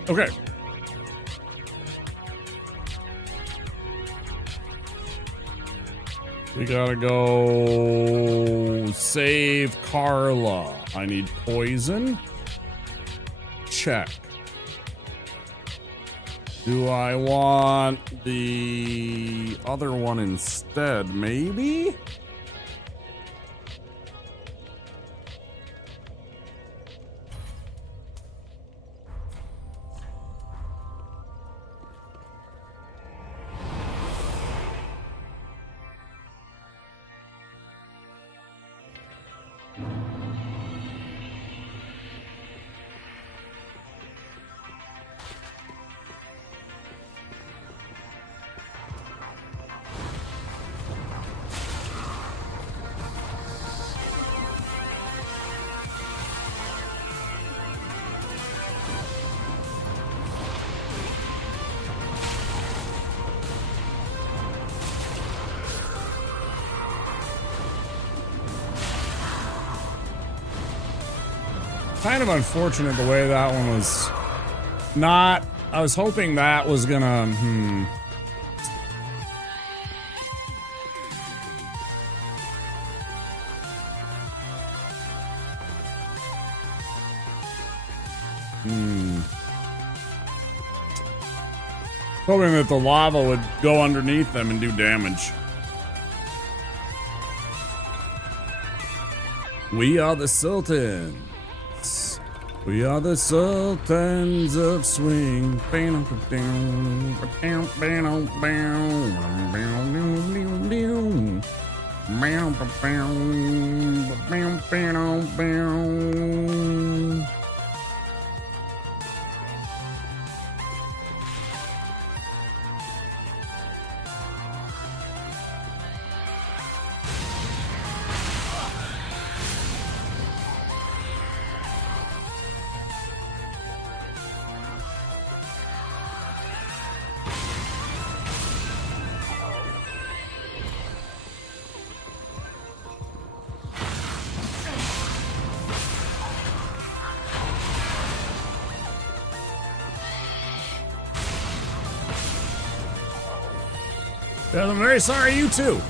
Okay. We gotta go save Carla. I need poison. Check. Do I want the other one instead? Maybe? Kind of unfortunate the way that one was not. I was hoping that was gonna, hoping that the lava would go underneath them and do damage. We are the Sultans. We are the Sultans of Swing. Yeah, I'm very sorry, you too.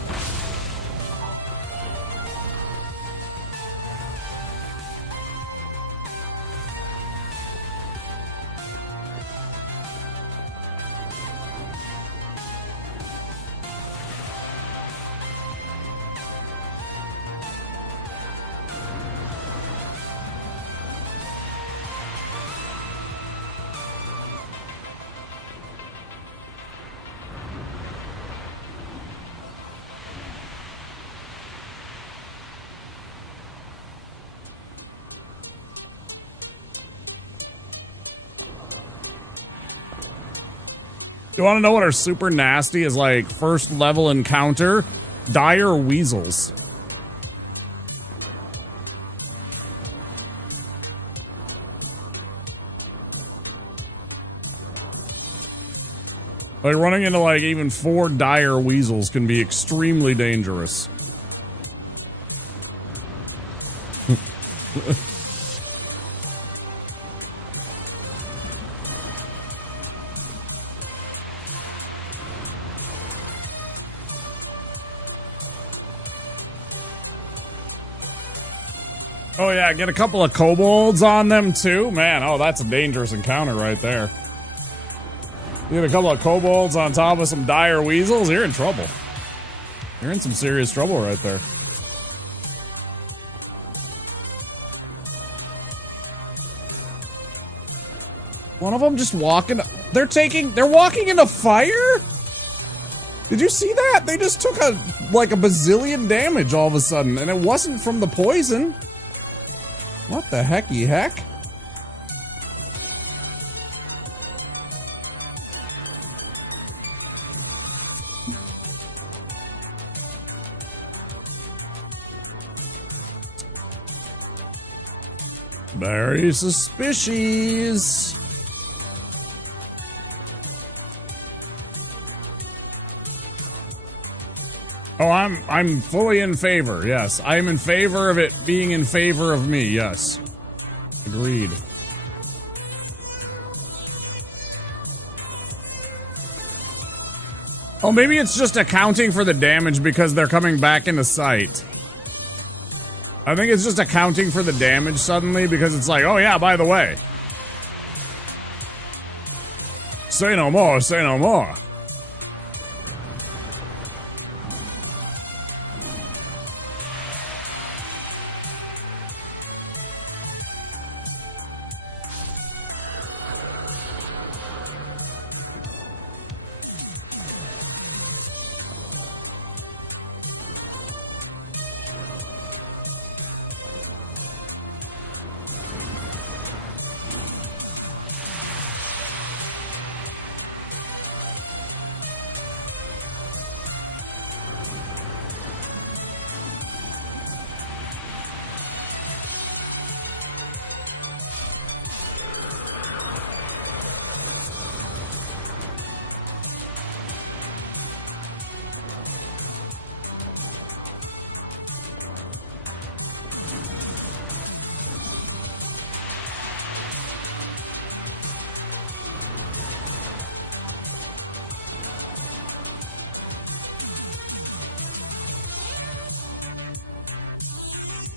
You want to know what are super nasty is like first level encounter? Dire weasels. Like running into like even 4 dire weasels can be extremely dangerous. Oh yeah, get a couple of kobolds on them too. Man, oh, that's a dangerous encounter right there. You get a couple of kobolds on top of some dire weasels, you're in trouble. You're in some serious trouble right there. One of them just walking. They're walking into fire? Did you see that? They just took like a bazillion damage all of a sudden, and it wasn't from the poison. What the hecky heck? Very suspicious. Oh, I'm fully in favor. Yes, I'm in favor of it being in favor of me. Yes, agreed. Oh, maybe it's just accounting for the damage because they're coming back into sight. I think it's just accounting for the damage suddenly because it's like, oh yeah, by the way. Say no more, say no more.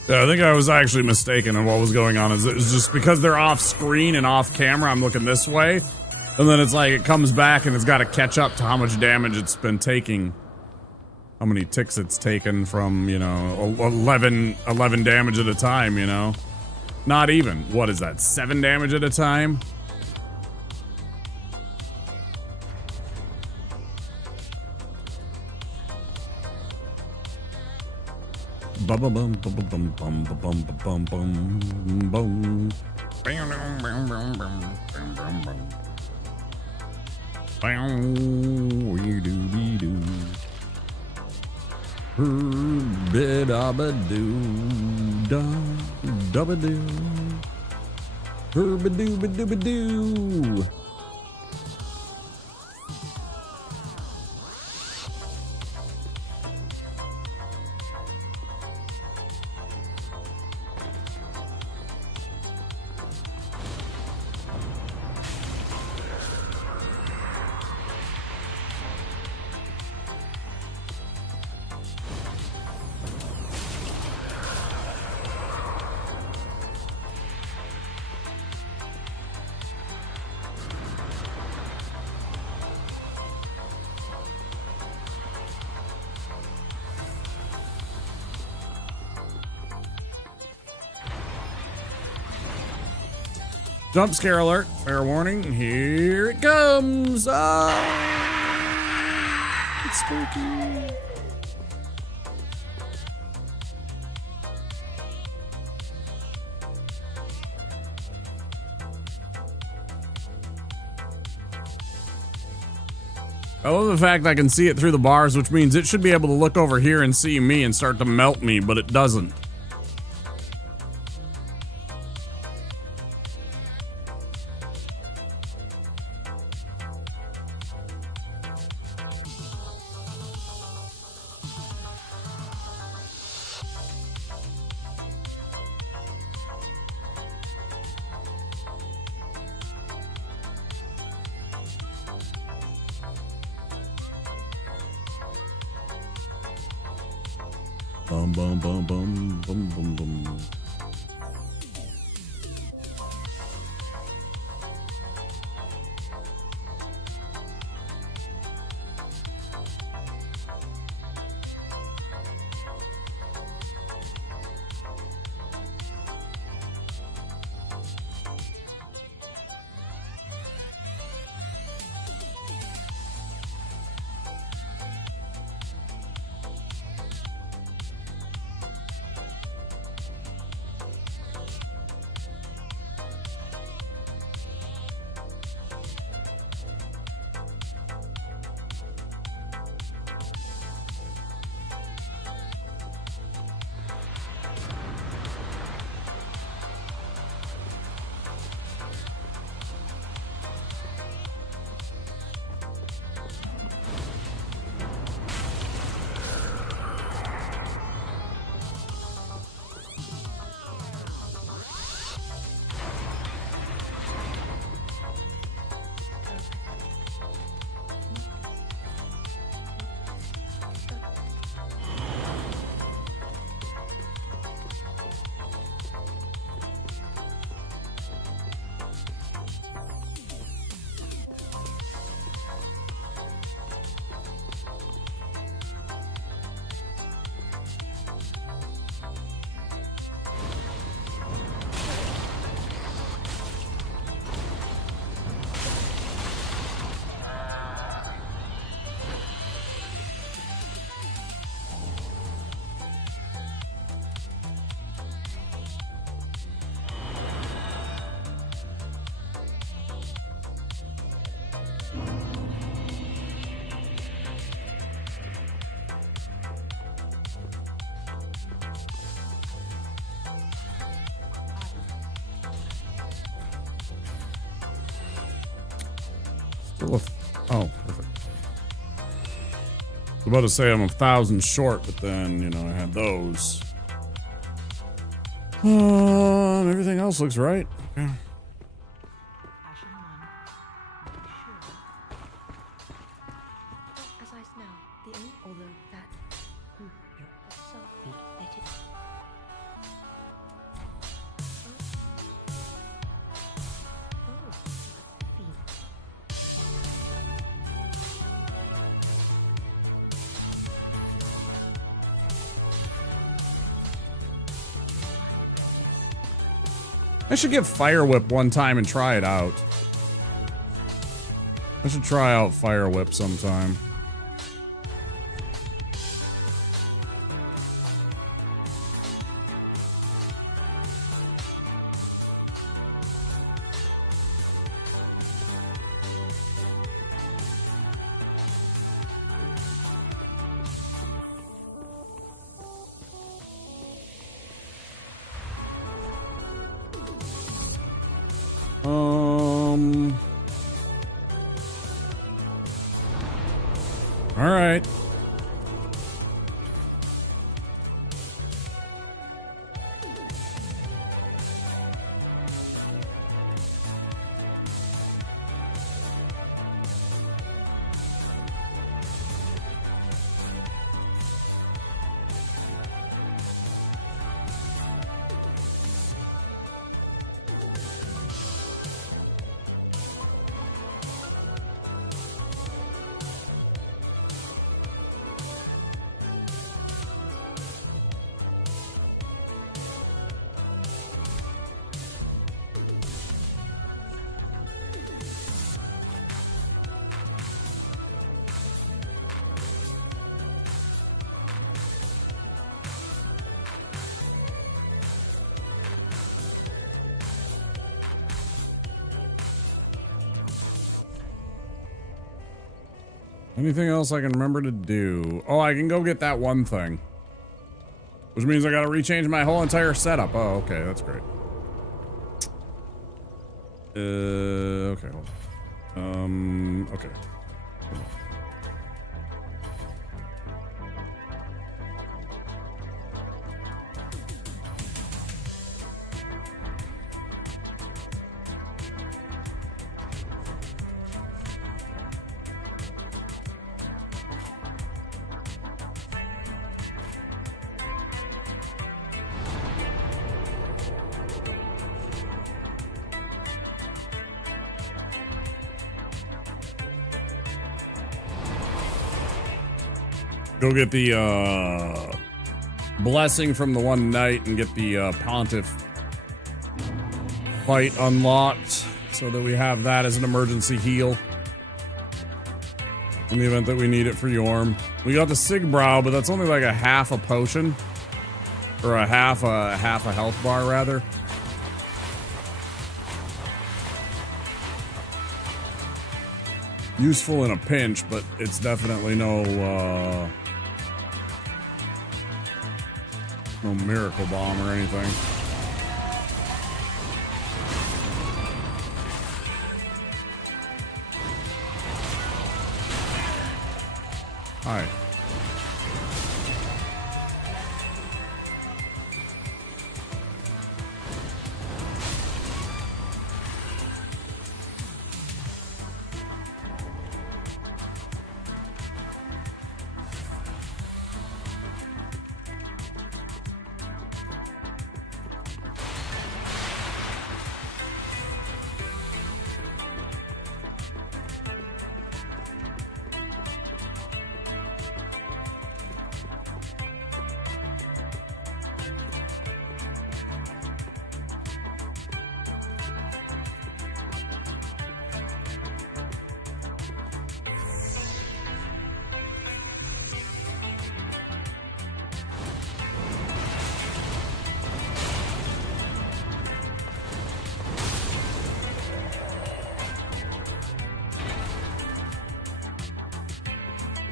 Yeah, I think I was actually mistaken on what was going on. It was just because they're off screen and off camera, I'm looking this way. And then it's like it comes back and it's got to catch up to how much damage it's been taking. How many ticks it's taken from, you know, 11 damage at a time, you know? Not even. What is that? 7 damage at a time? Bum bum bum bum bum bum bum bum bum bum. We do be do. Herbidabadoo da dabadoo. Herbidoobadoo. Jump scare alert. Fair warning. Here it comes. Ah, it's spooky. I love the fact I can see it through the bars, which means it should be able to look over here and see me and start to melt me, but it doesn't. Bum bum bum bum bum bum bum. Oh, perfect. I was about to say I'm 1,000 short, but then, you know, I had those. Everything else looks right. Okay. I should give Fire Whip one time and try it out. I should try out Fire Whip sometime. All right. Anything else I can remember to do? Oh, I can go get that one thing. Which means I gotta rechange my whole entire setup. Oh, okay, that's great. Okay, hold on. Okay. Hold on. Go get the blessing from the one night and get the pontiff fight unlocked so that we have that as an emergency heal in the event that we need it for Yorm. We got the Sigbrow, but that's only like a half a potion, or a half a health bar rather. Useful in a pinch, but it's definitely no miracle bomb or anything. All right.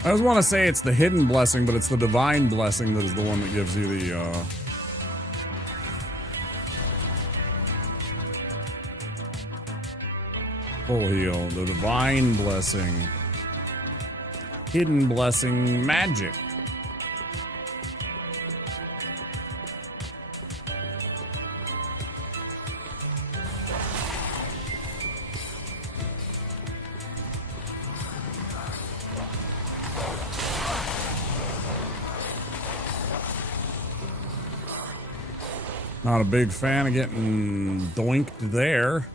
I just want to say it's the hidden blessing, but it's the divine blessing that is the one that gives you the, full heal. The divine blessing. Hidden blessing magic. Not a big fan of getting doinked there.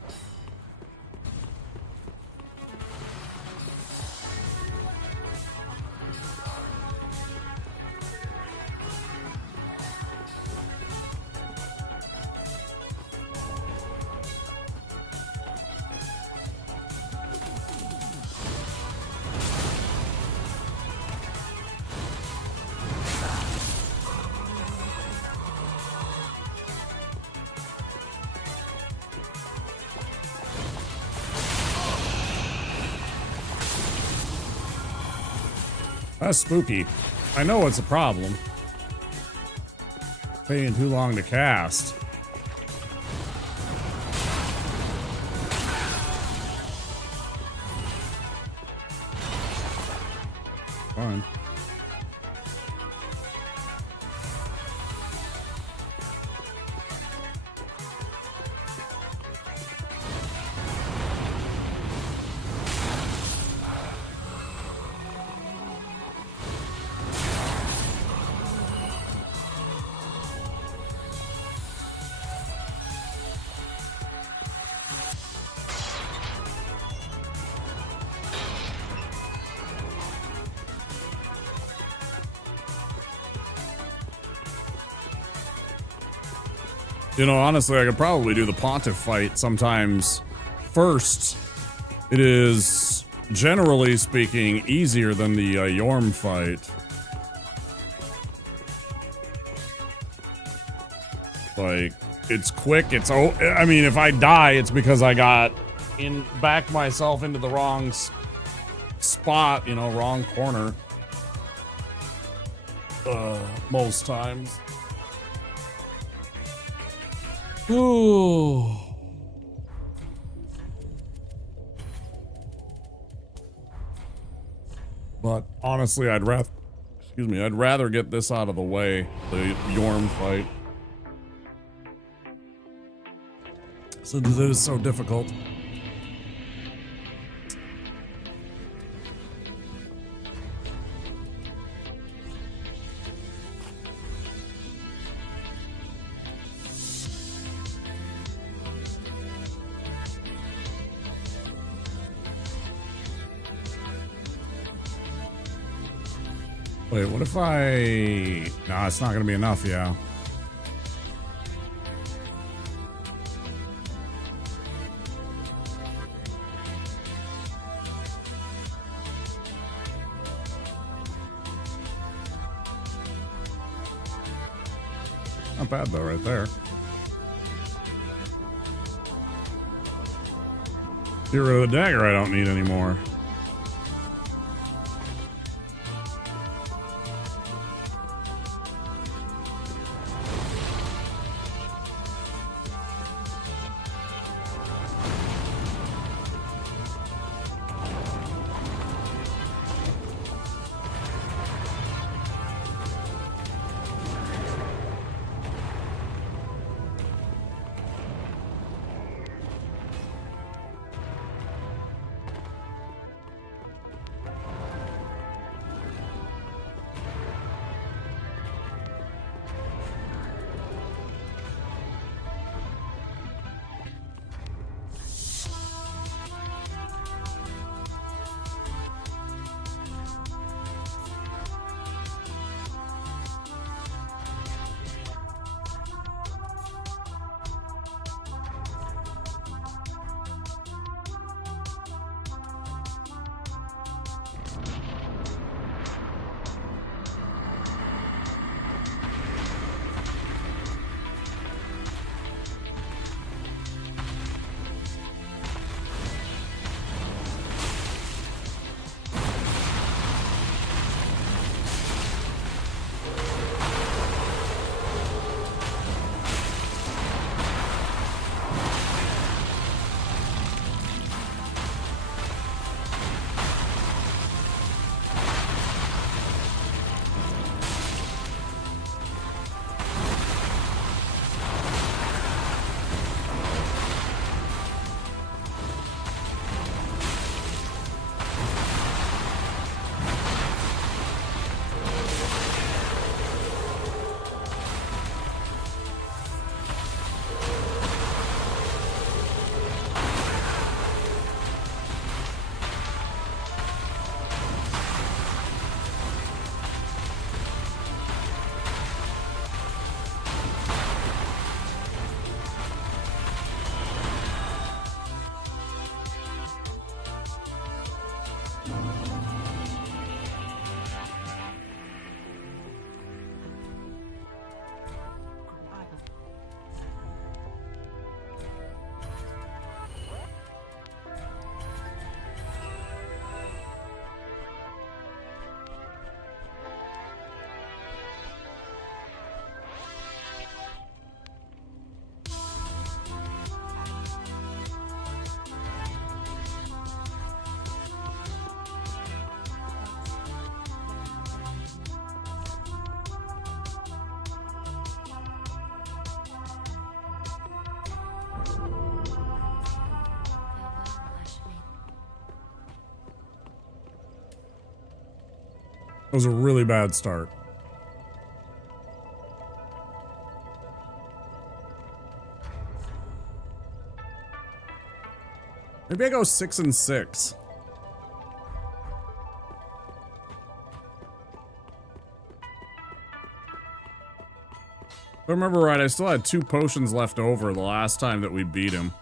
That's spooky. I know it's a problem. Taking too long to cast. Fine. You know, honestly, I could probably do the Pontiff fight sometimes first. It is, generally speaking, easier than the Yorm fight. Like, it's quick, I mean, if I die, it's because I got backed myself into the wrong spot, you know, wrong corner. Most times. Ooh. But honestly, I'd rather get this out of the way, the Yorm fight. Since it is so difficult. Wait, what if I... Nah, it's not gonna be enough, yeah. Not bad though, right there. Get rid of the dagger I don't need anymore. That was a really bad start. Maybe I go 6 and 6. If I remember right, I still had 2 potions left over the last time that we beat him.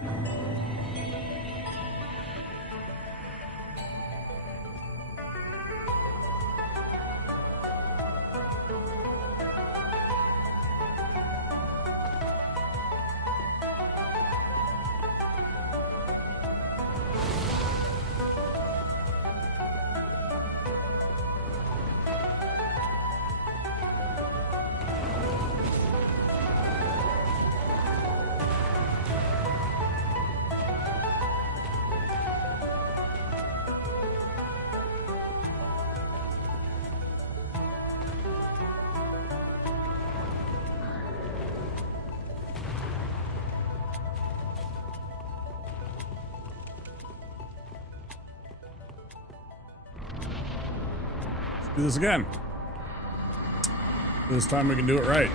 Do this again. This time we can do it right.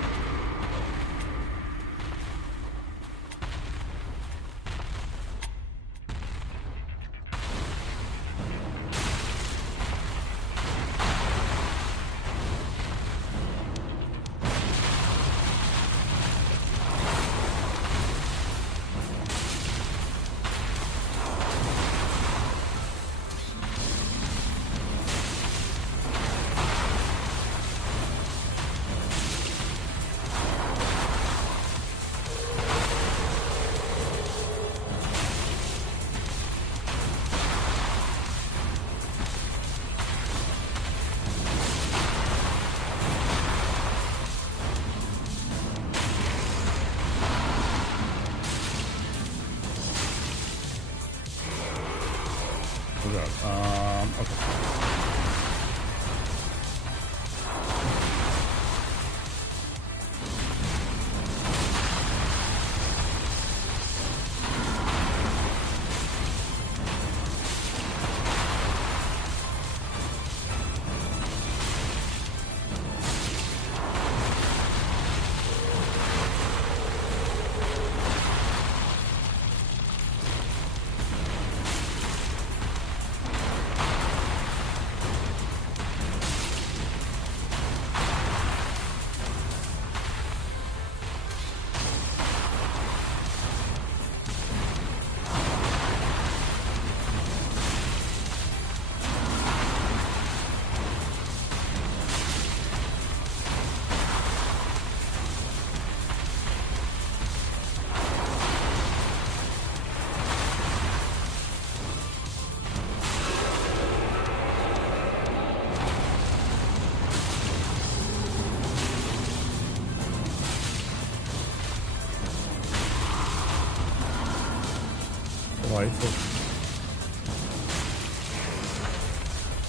Delightful.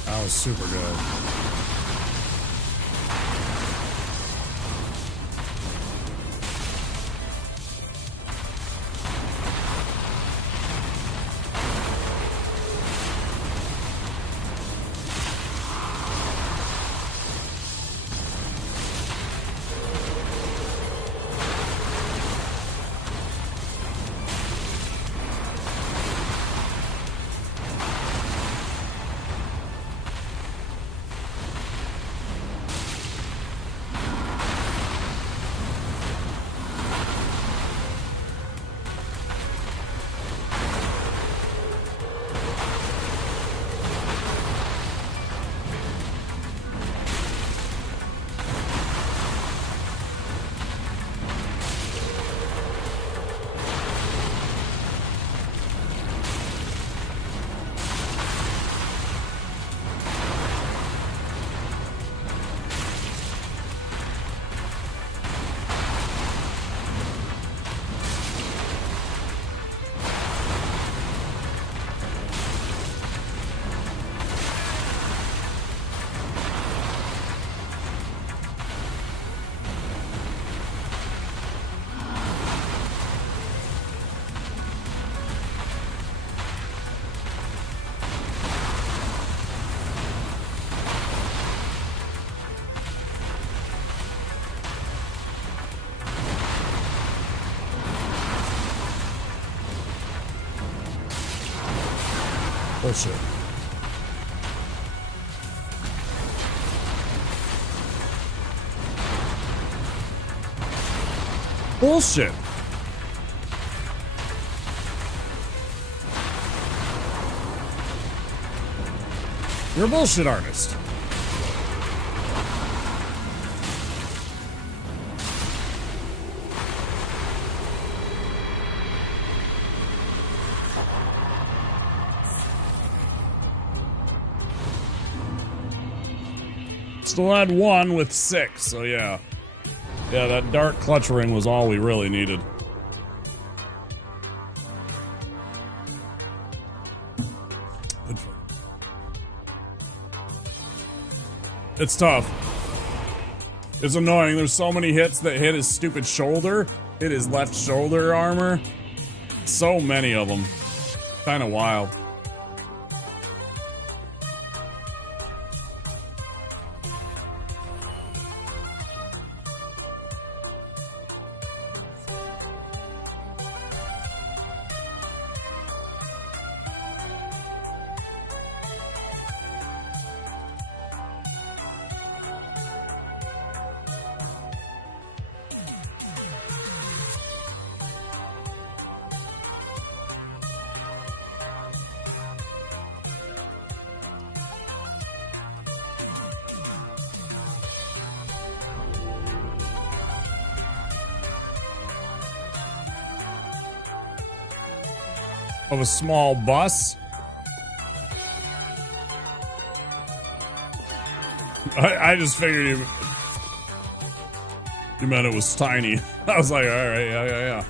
That was super good. Bullshit. Bullshit. You're a bullshit artist. Still had 1 with 6, so yeah. Yeah, that dark clutch ring was all we really needed. It's tough. It's annoying. There's so many hits that hit his stupid shoulder. Hit his left shoulder armor. So many of them. Kind of wild. Of a small bus. I just figured you meant it was tiny. I was like, all right, yeah.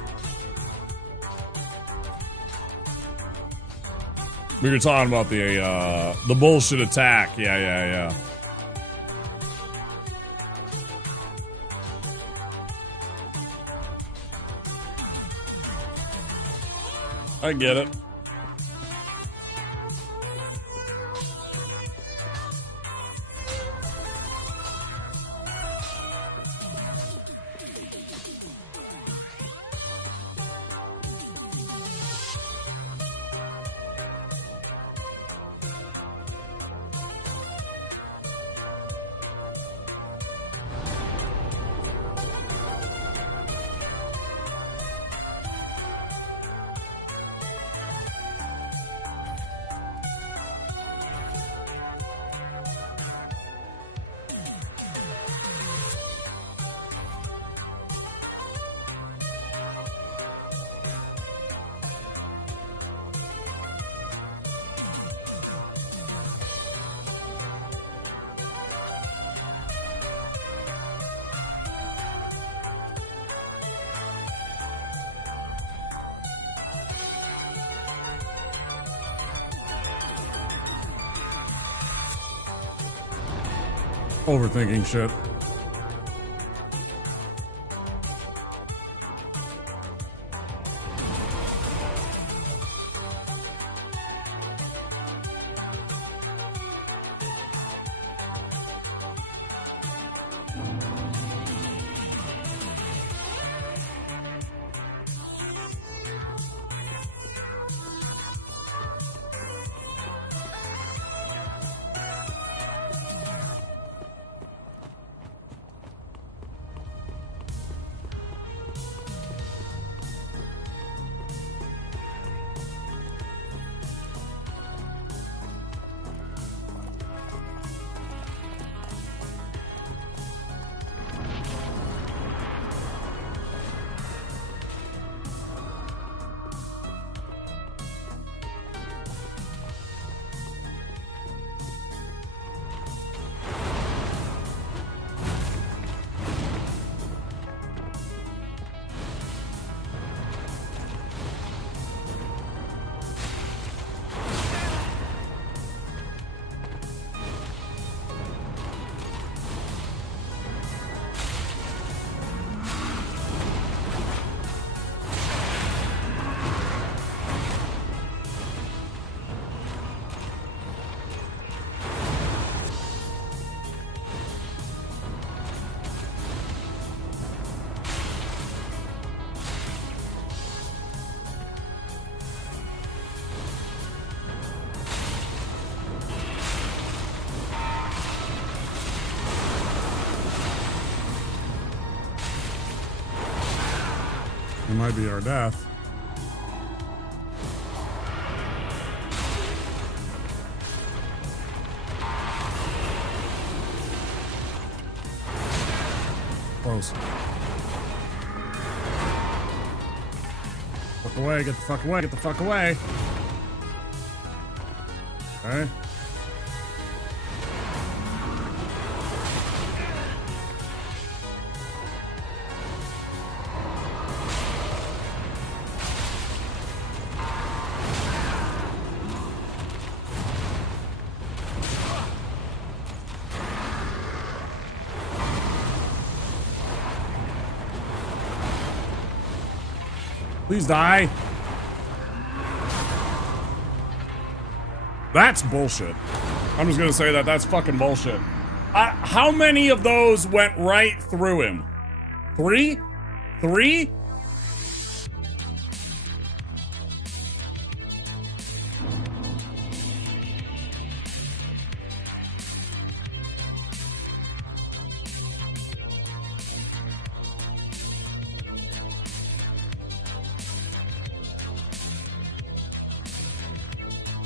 We were talking about the bullshit attack. Yeah. I get it. Overthinking shit. It might be our death. Close. Fuck away, get the fuck away, get the fuck away. Okay. Please die. That's bullshit. I'm just gonna say that. That's fucking bullshit. How many of those went right through him? 3? 3?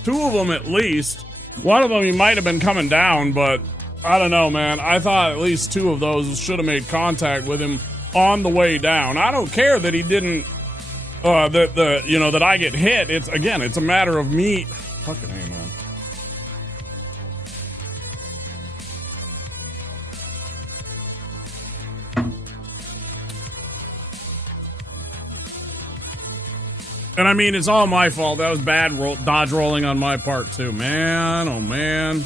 Two of them at least. One of them he might have been coming down, but I don't know, man. I thought at least 2 of those should have made contact with him on the way down. I don't care that he didn't, that I get hit. It's, again, it's a matter of me. Fucking A, man. And I mean, it's all my fault. That was bad dodge rolling on my part, too. Man, oh man.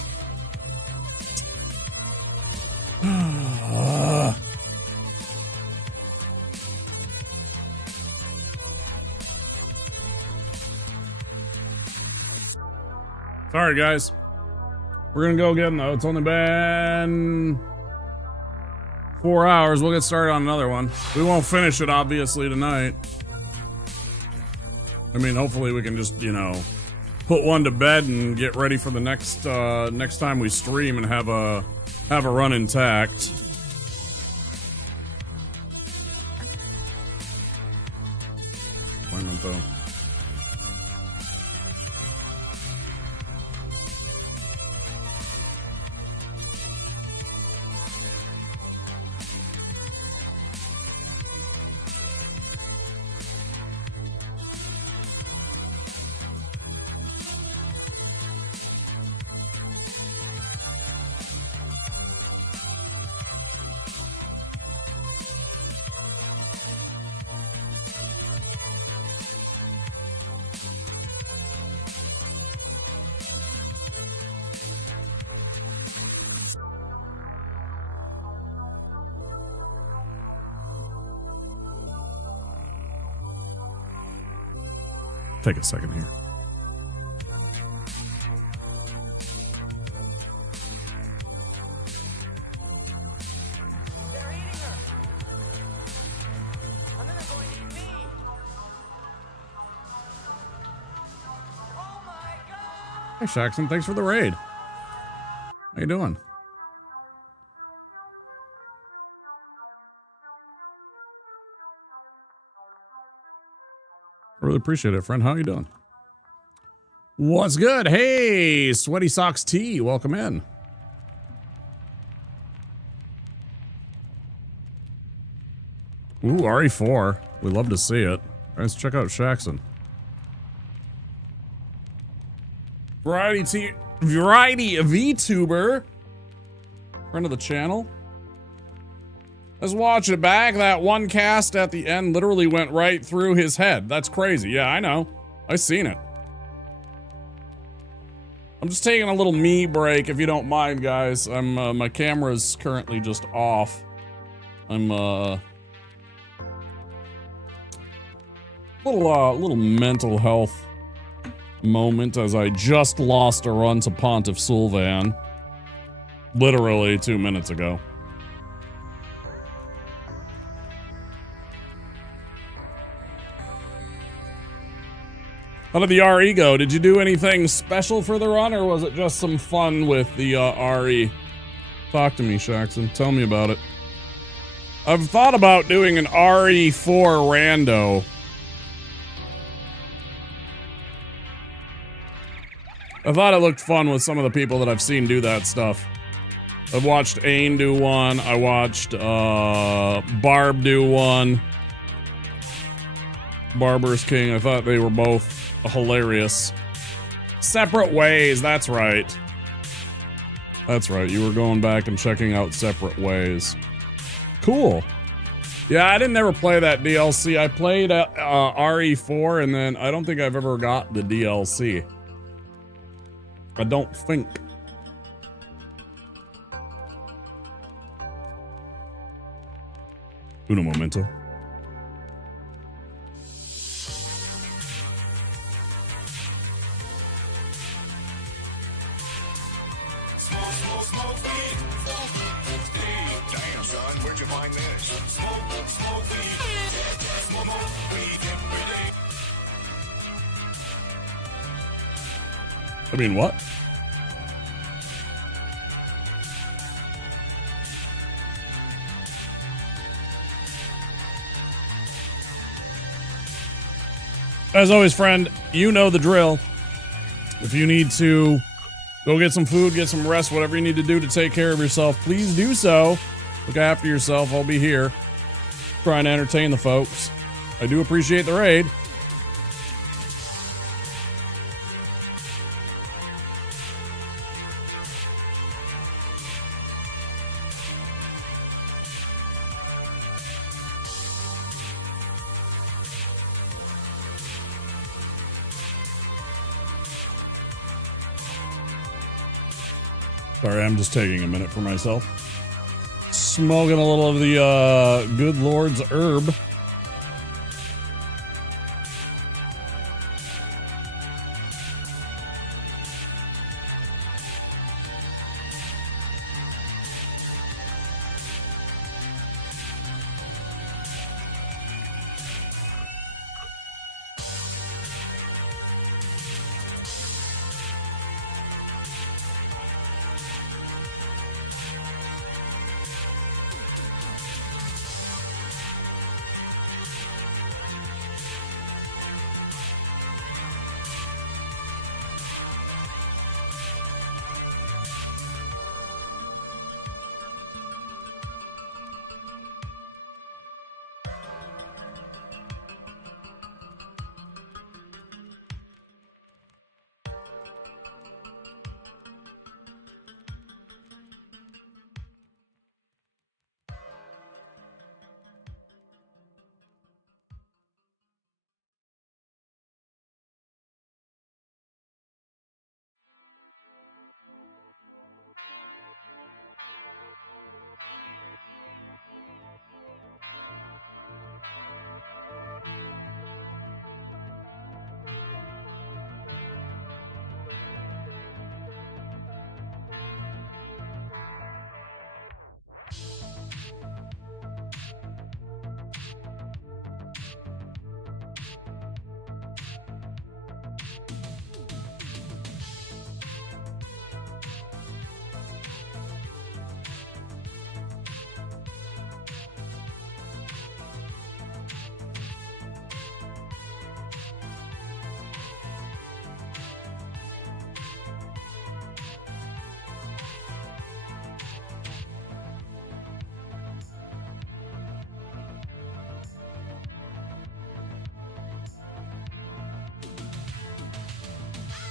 Sorry, guys. We're gonna go again, though. It's only been 4 hours. We'll get started on another one. We won't finish it, obviously, tonight. I mean, hopefully we can just, put one to bed and get ready for the next time we stream and have a run intact. Appointment though. Take a second here. Hey, Shaxon, thanks for the raid. How you doing? I really appreciate it, friend. How you doing? What's good? Hey, Sweaty Socks T, welcome in. Ooh, RE4. We love to see it. Let's check out Shaxon. Variety VTuber. Friend of the channel. Let's watch it back. That one cast at the end literally went right through his head. That's crazy. Yeah, I know. I seen it. I'm just taking a little me break, if you don't mind, guys. I'm my camera's currently just off. I'm little mental health moment as I just lost a run to Pontiff Sulvan literally 2 minutes ago. How did the RE go? Did you do anything special for the run, or was it just some fun with the RE? Talk to me, Shaxon. Tell me about it. I've thought about doing an RE4 rando. I thought it looked fun with some of the people that I've seen do that stuff. I've watched Ain do one. I watched Barb do one. Barber's King. I thought they were both hilarious. Separate Ways. That's right. That's right. You were going back and checking out Separate Ways. Cool. Yeah, I didn't ever play that DLC. I played RE4, and then I don't think I've ever got the DLC. I don't think. Uno momento. Damn, son, where'd you find this? I mean, what? As always, friend, you know the drill. If you need to go get some food, get some rest, whatever you need to do to take care of yourself, please do so. Look after yourself. I'll be here trying to entertain the folks. I do appreciate the raid. Sorry, I'm just taking a minute for myself. Smoking a little of the good Lord's herb.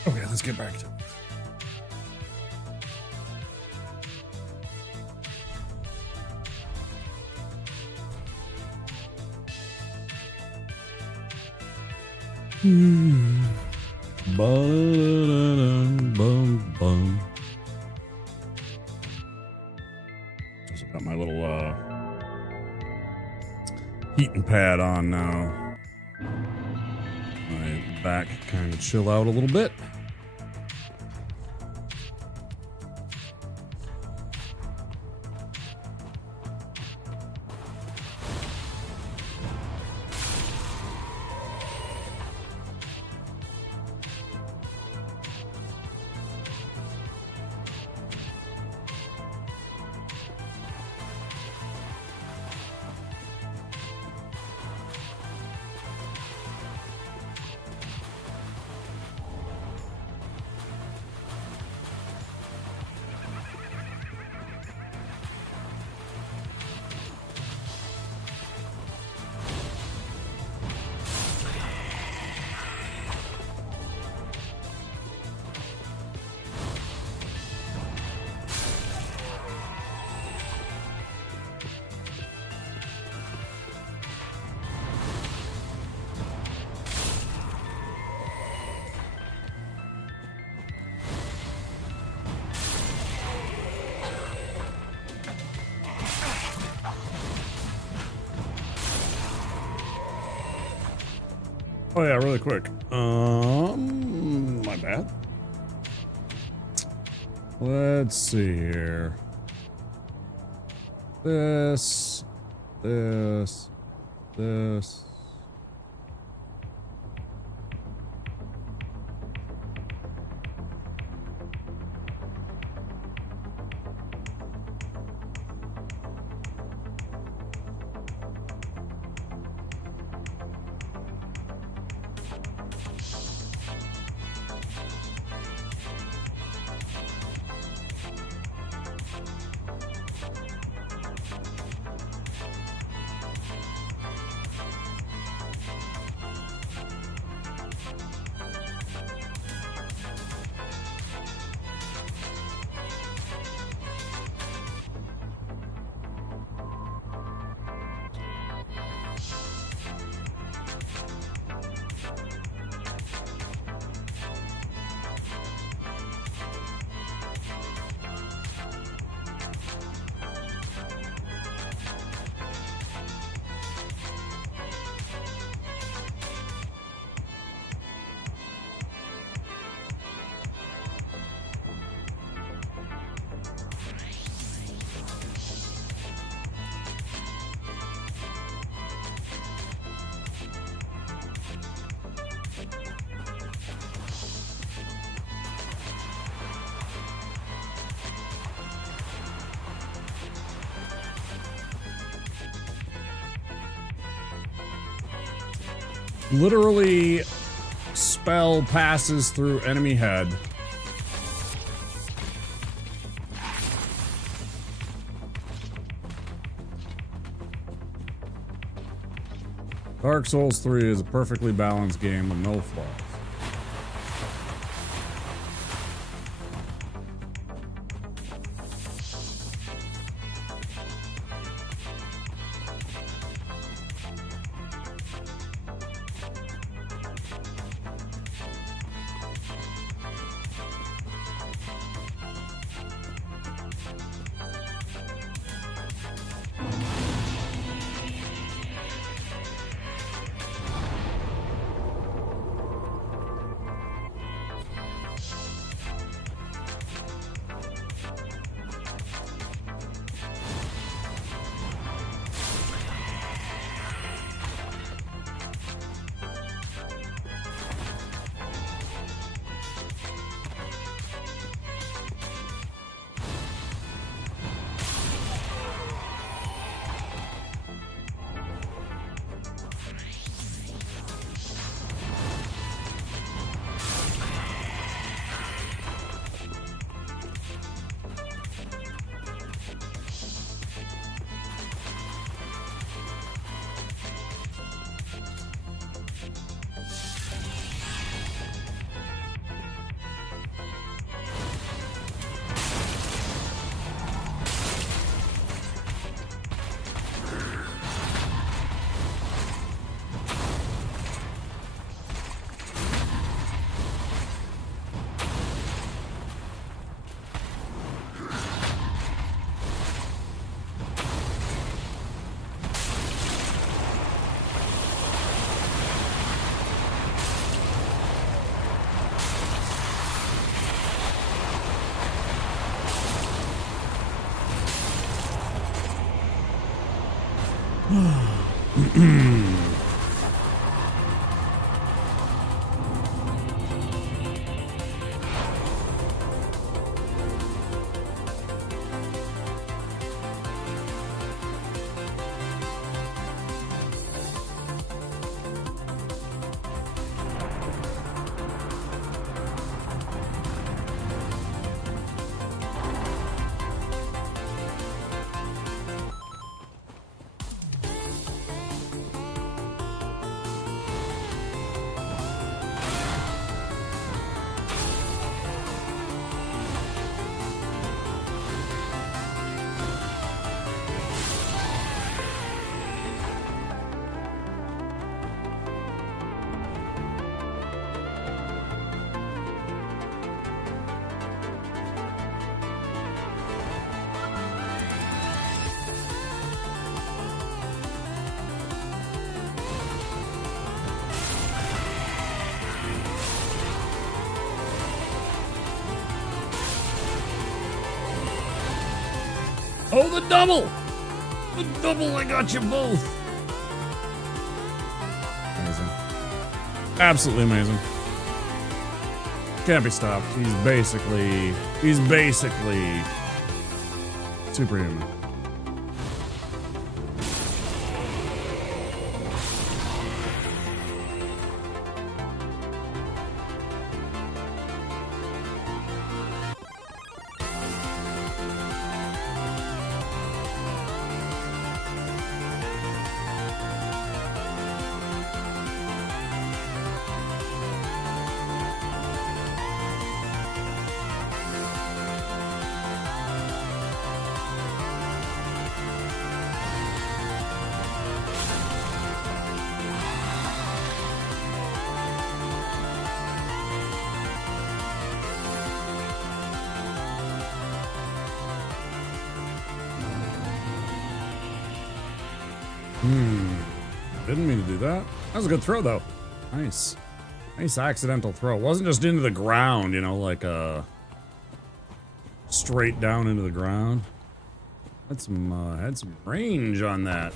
Okay, let's get back to it. Ba-da-dum-bum-bum. Just got my little heating pad on now. My back kind of chill out a little bit. Oh yeah, really quick. My bad. Let's see here. This. Literally, spell passes through enemy head. Dark Souls 3 is a perfectly balanced game with no flaws. the double! The double, I got you both! Amazing. Absolutely amazing. Can't be stopped. He's basically superhuman. Didn't mean to do that. That was a good throw, though. Nice. Nice accidental throw. It wasn't just into the ground, you know, like straight down into the ground. Had some range on that.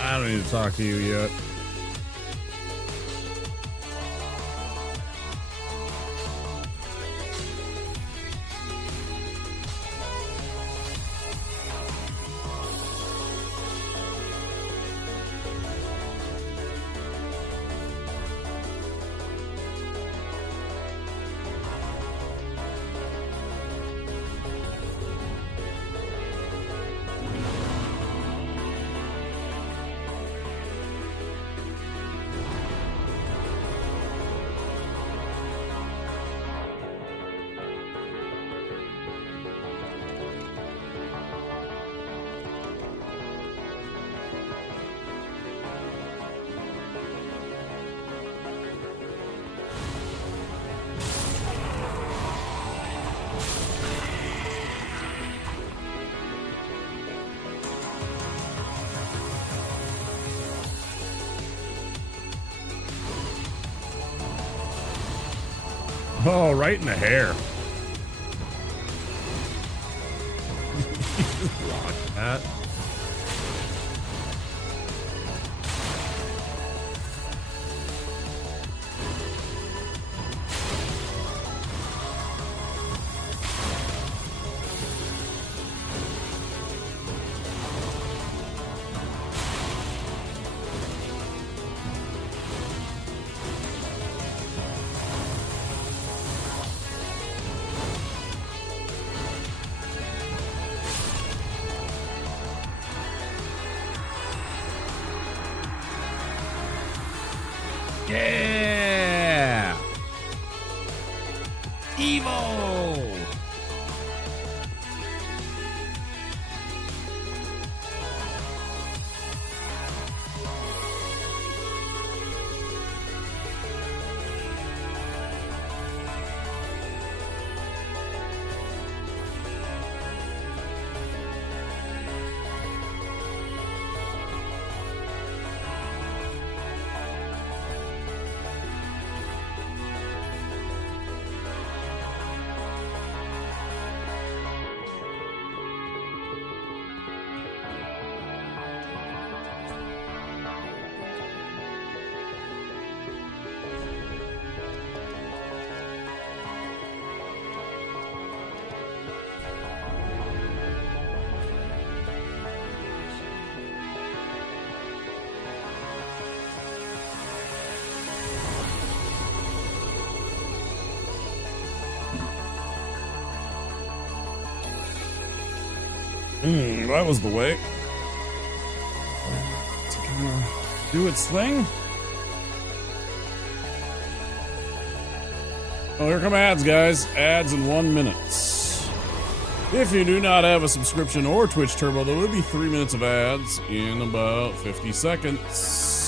I don't need to talk to you yet. Oh, right in the hair. Block that. Yeah! Evil! That was the way. To kind of do its thing. Oh, here come ads, guys. Ads in 1 minute. If you do not have a subscription or Twitch Turbo, there will be 3 minutes of ads in about 50 seconds.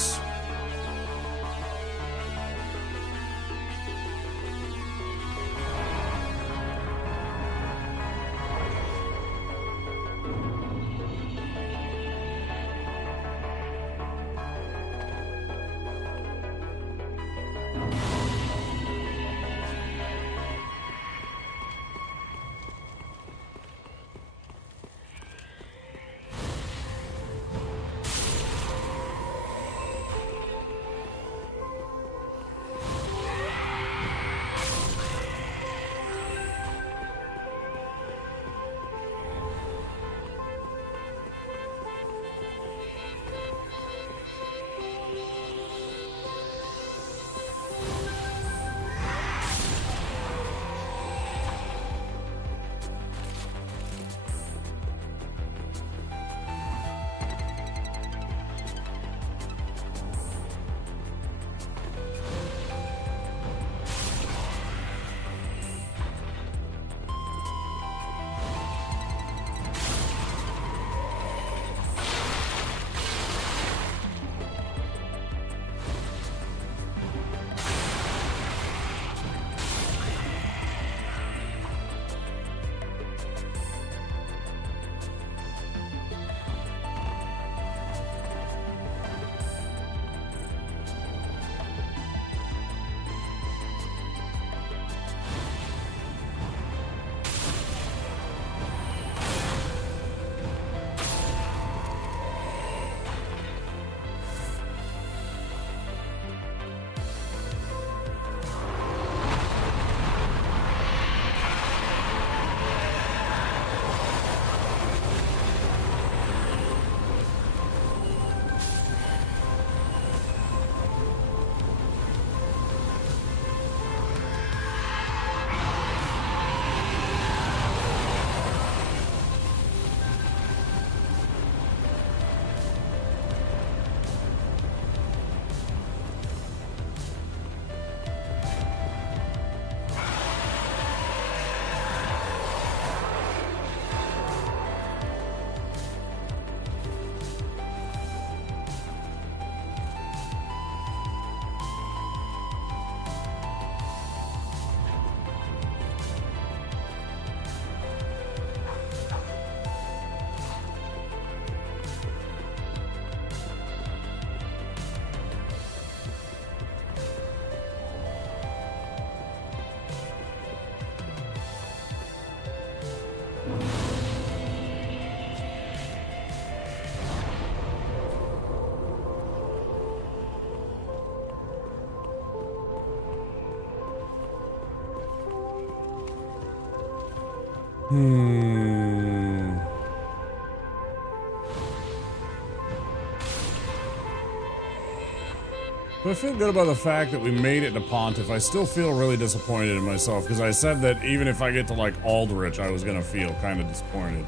I feel good about the fact that we made it to Pontiff. I still feel really disappointed in myself because I said that even if I get to like Aldrich, I was gonna feel kind of disappointed.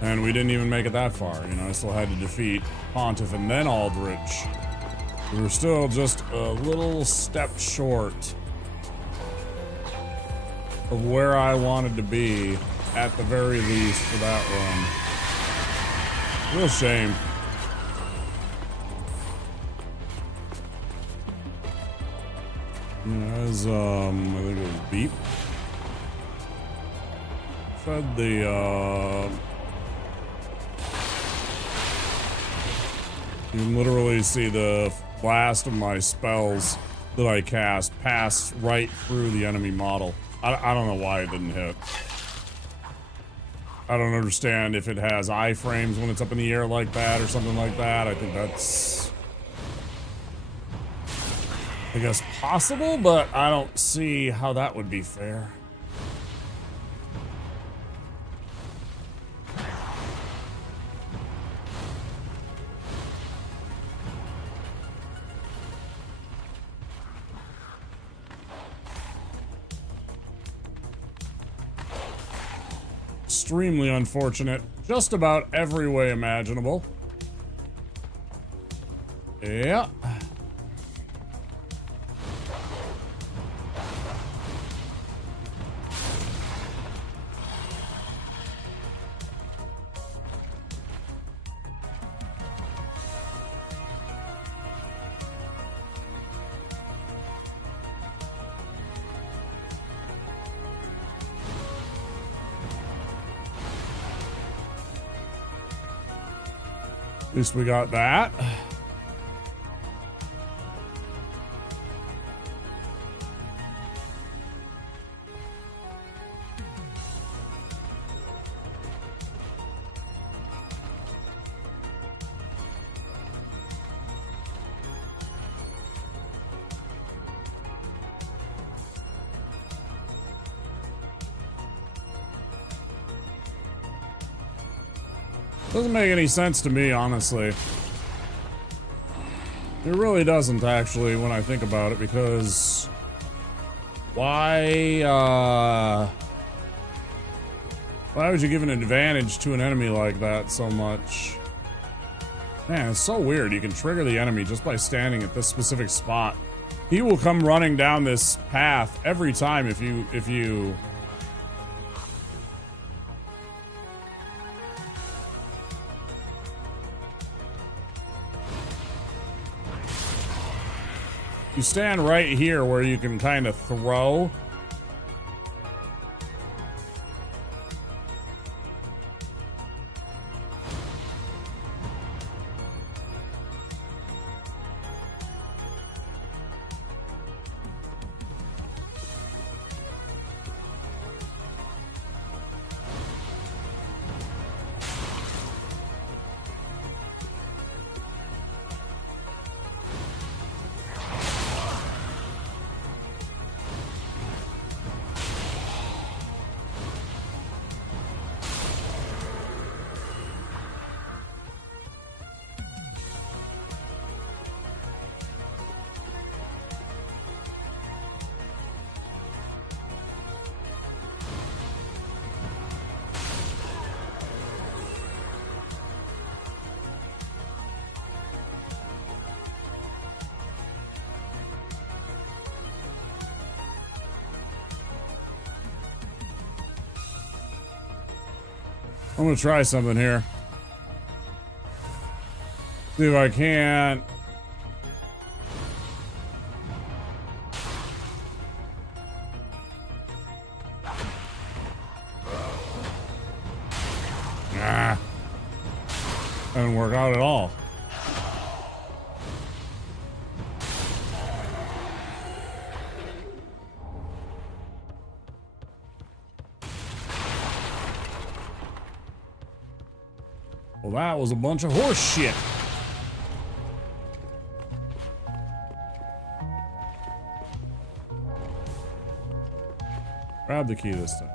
And we didn't even make it that far. You know, I still had to defeat Pontiff and then Aldrich. We were still just a little step short of where I wanted to be at the very least for that run. Real shame. As I think it was Beep. Fed the you can literally see the blast of my spells that I cast pass right through the enemy model. I don't know why it didn't hit. I don't understand if it has iframes when it's up in the air like that or something like that. I think that's, I guess, possible, but I don't see how that would be fair. extremely unfortunate. Just about every way imaginable. Yeah. At least we got that. Doesn't make any sense to me, honestly. It really doesn't, actually, when I think about it, because why would you give an advantage to an enemy like that so much? Man, it's so weird. You can trigger the enemy just by standing at this specific spot. He will come running down this path every time if you you stand right here where you can kind of throw. I'm gonna try something here. See if I can't. Nah. Doesn't work out at all. Well, that was a bunch of horse shit. Grab the key this time.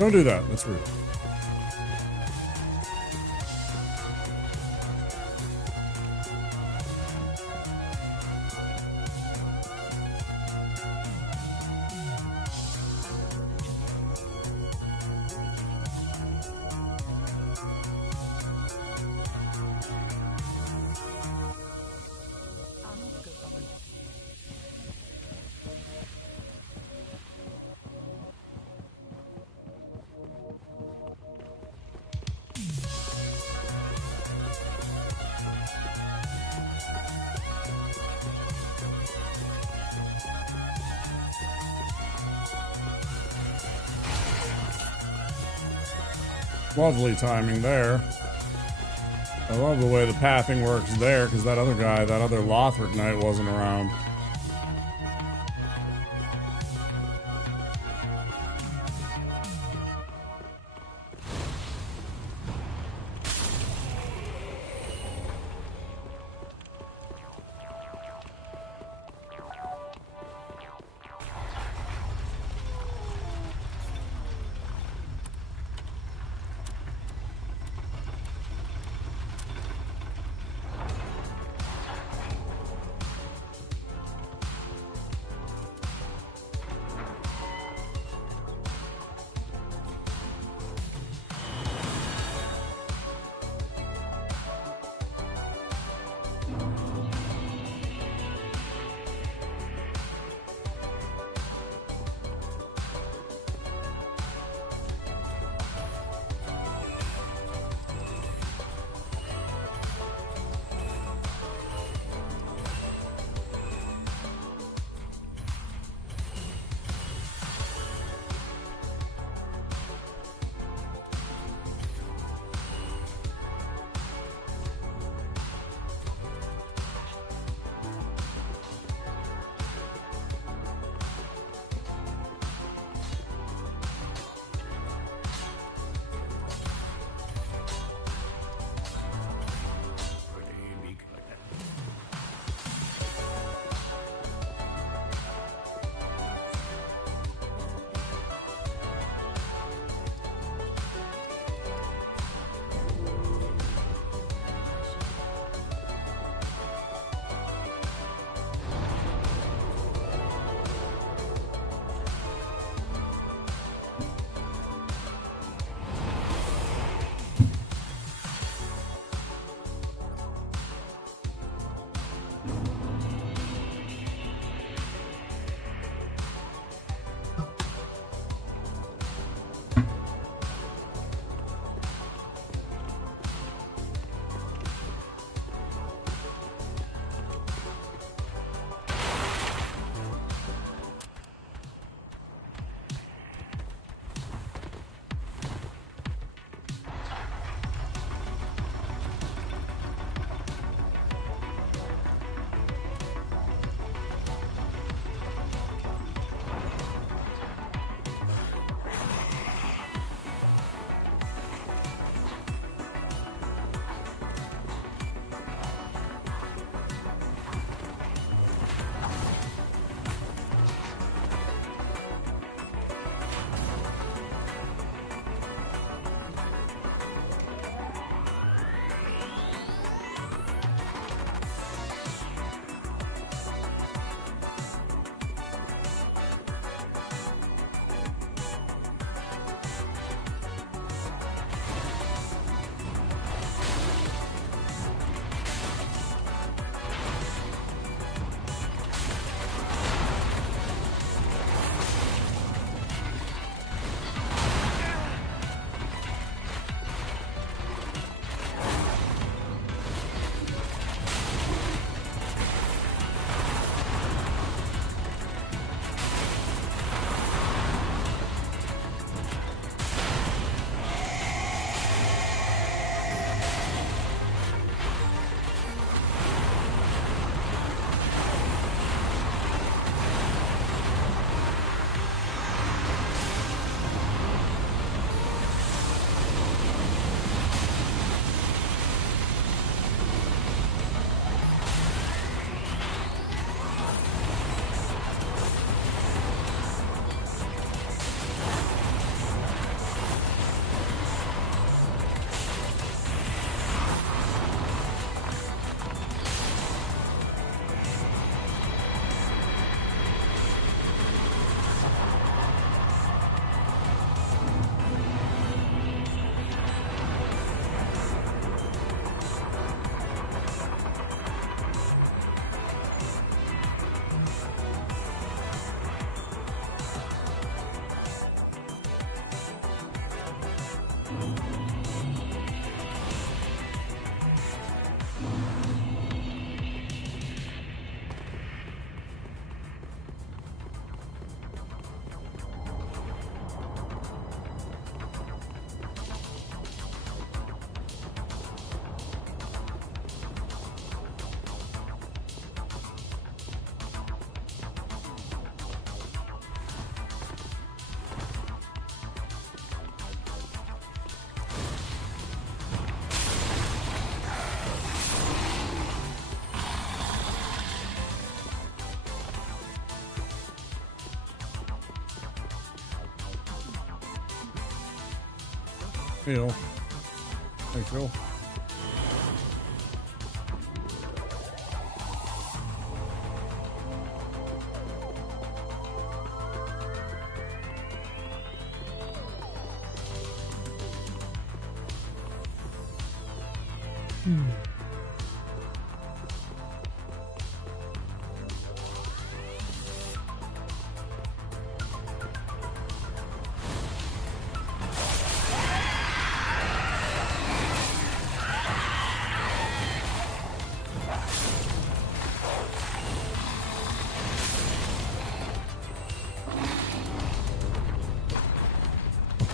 Don't do that. That's rude. Lovely timing there. I love the way the pathing works there, because that other guy, that other Lothric Knight wasn't around. Hey, Phil. Hey, Phil.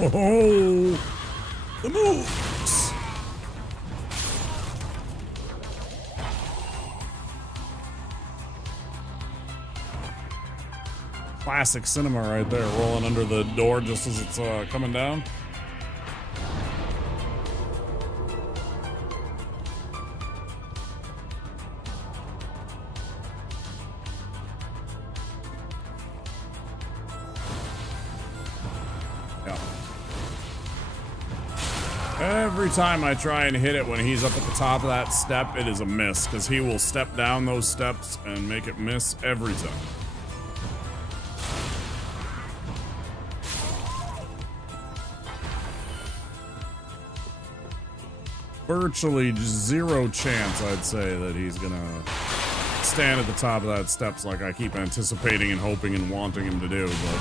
Oh, the moves. Classic cinema right there, rolling under the door just as it's coming down. Every time I try and hit it when he's up at the top of that step, it is a miss, because he will step down those steps and make it miss every time. Virtually zero chance, I'd say, that he's gonna stand at the top of that steps like I keep anticipating and hoping and wanting him to do, but...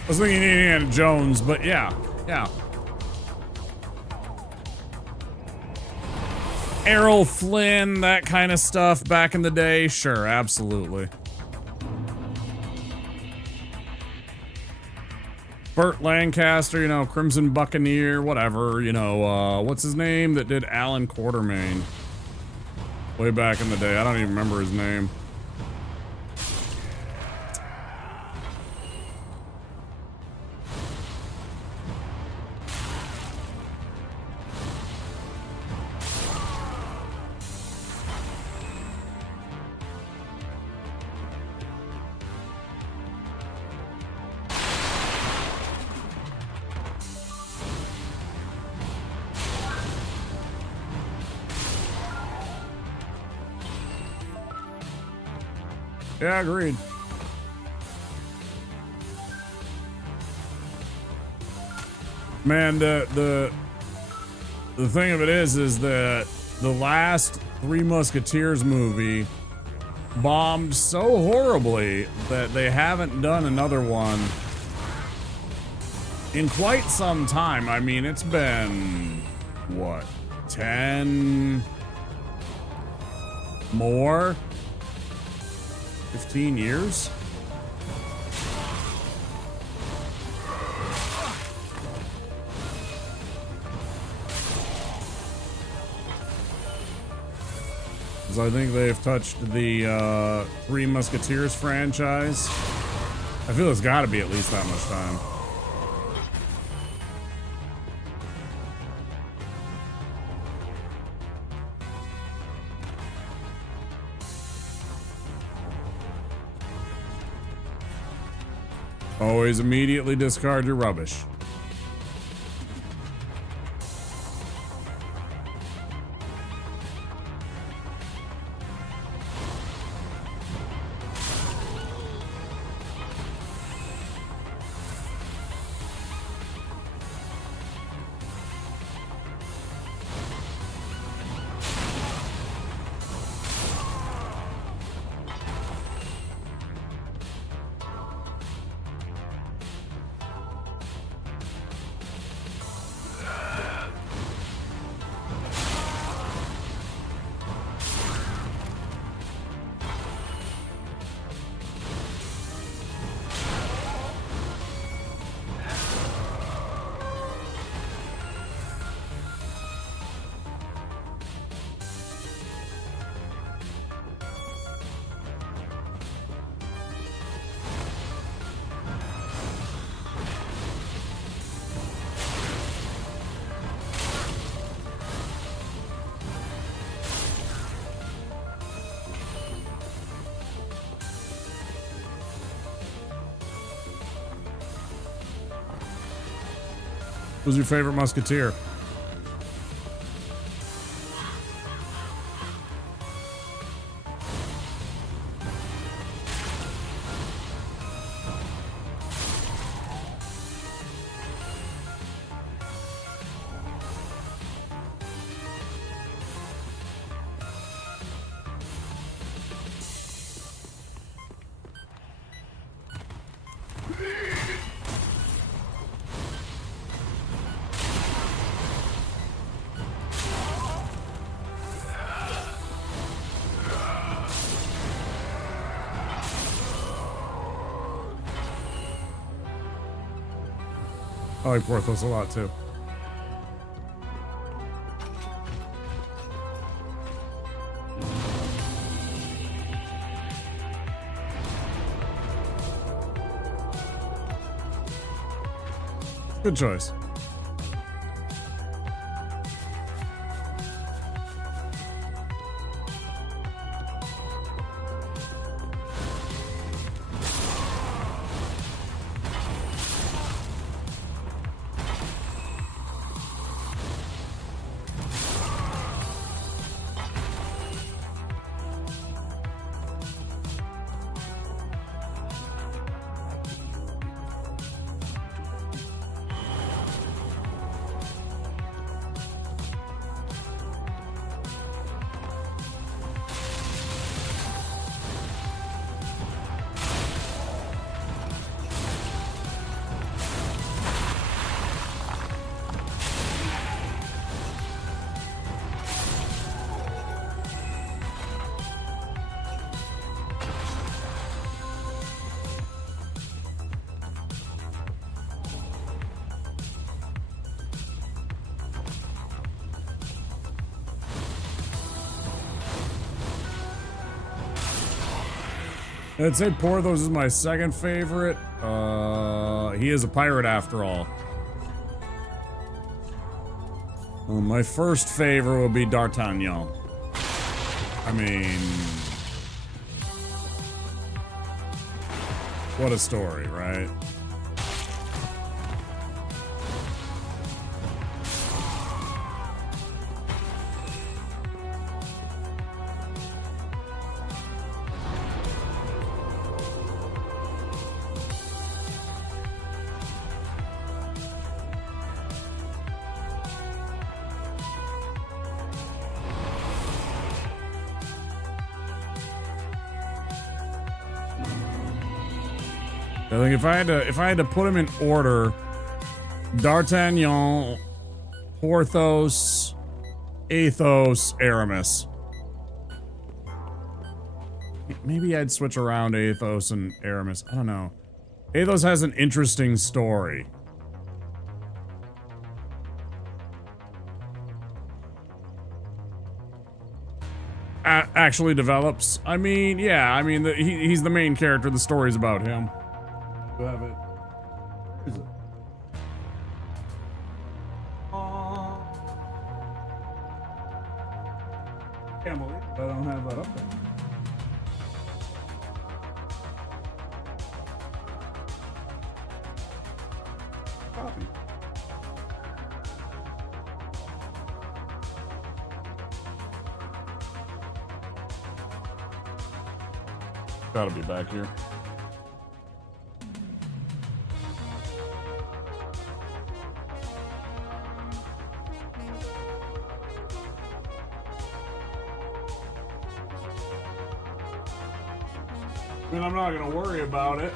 I was thinking Indiana Jones, but yeah. Errol Flynn, that kind of stuff back in the day, sure, absolutely. Burt Lancaster, you know, Crimson Buccaneer, whatever, you know, what's his name that did Alan Quartermain way back in the day? I don't even remember his name. Yeah, agreed. Man, the thing of it is that the last Three Musketeers movie bombed so horribly that they haven't done another one in quite some time. I mean, it's been, what, 10 more? 15 years? So I think they've touched the Three Musketeers franchise. I feel it's got to be at least that much time. Always immediately discard your rubbish. Who's your favorite musketeer? I like Porthos a lot too. Good choice. I'd say Porthos is my second favorite. He is a pirate after all. My first favorite would be D'Artagnan. I mean, what a story, right? I think if I had to put them in order, D'Artagnan, Porthos, Athos, Aramis. Maybe I'd switch around Athos and Aramis. I don't know. Athos has an interesting story. Actually develops. I mean, yeah. I mean, he's the main character. The story's about him. Do I have it? Where is it? Can't believe it. I don't have that up there. Copy. Gotta be back here. I mean, I'm not gonna worry about it.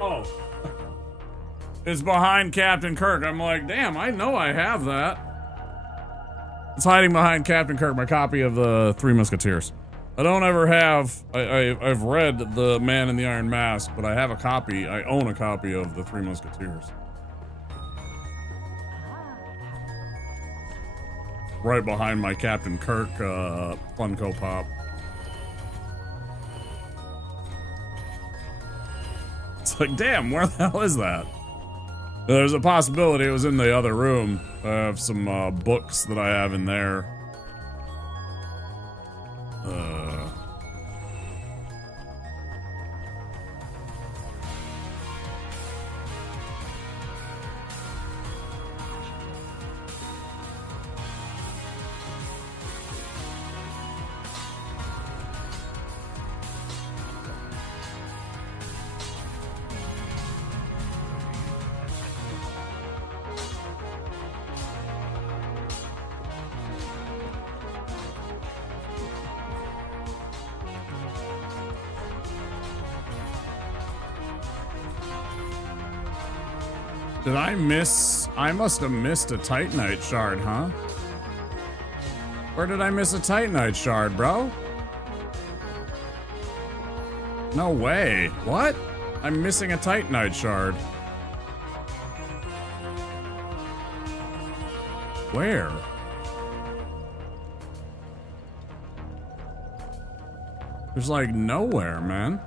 Oh. It's behind Captain Kirk. I'm like, damn, I know I have that. It's hiding behind Captain Kirk, my copy of the Three Musketeers. I don't ever have, I've read The Man in the Iron Mask, but I have a copy, I own a copy of the Three Musketeers. Right behind my Captain Kirk Funko Pop. It's like, damn, where the hell is that? There's a possibility it was in the other room. I have some books that I have in there. Did I miss? I must have missed a Titanite shard, huh? Where did I miss a Titanite shard, bro? No way. What? I'm missing a Titanite shard. Where? There's like nowhere, man.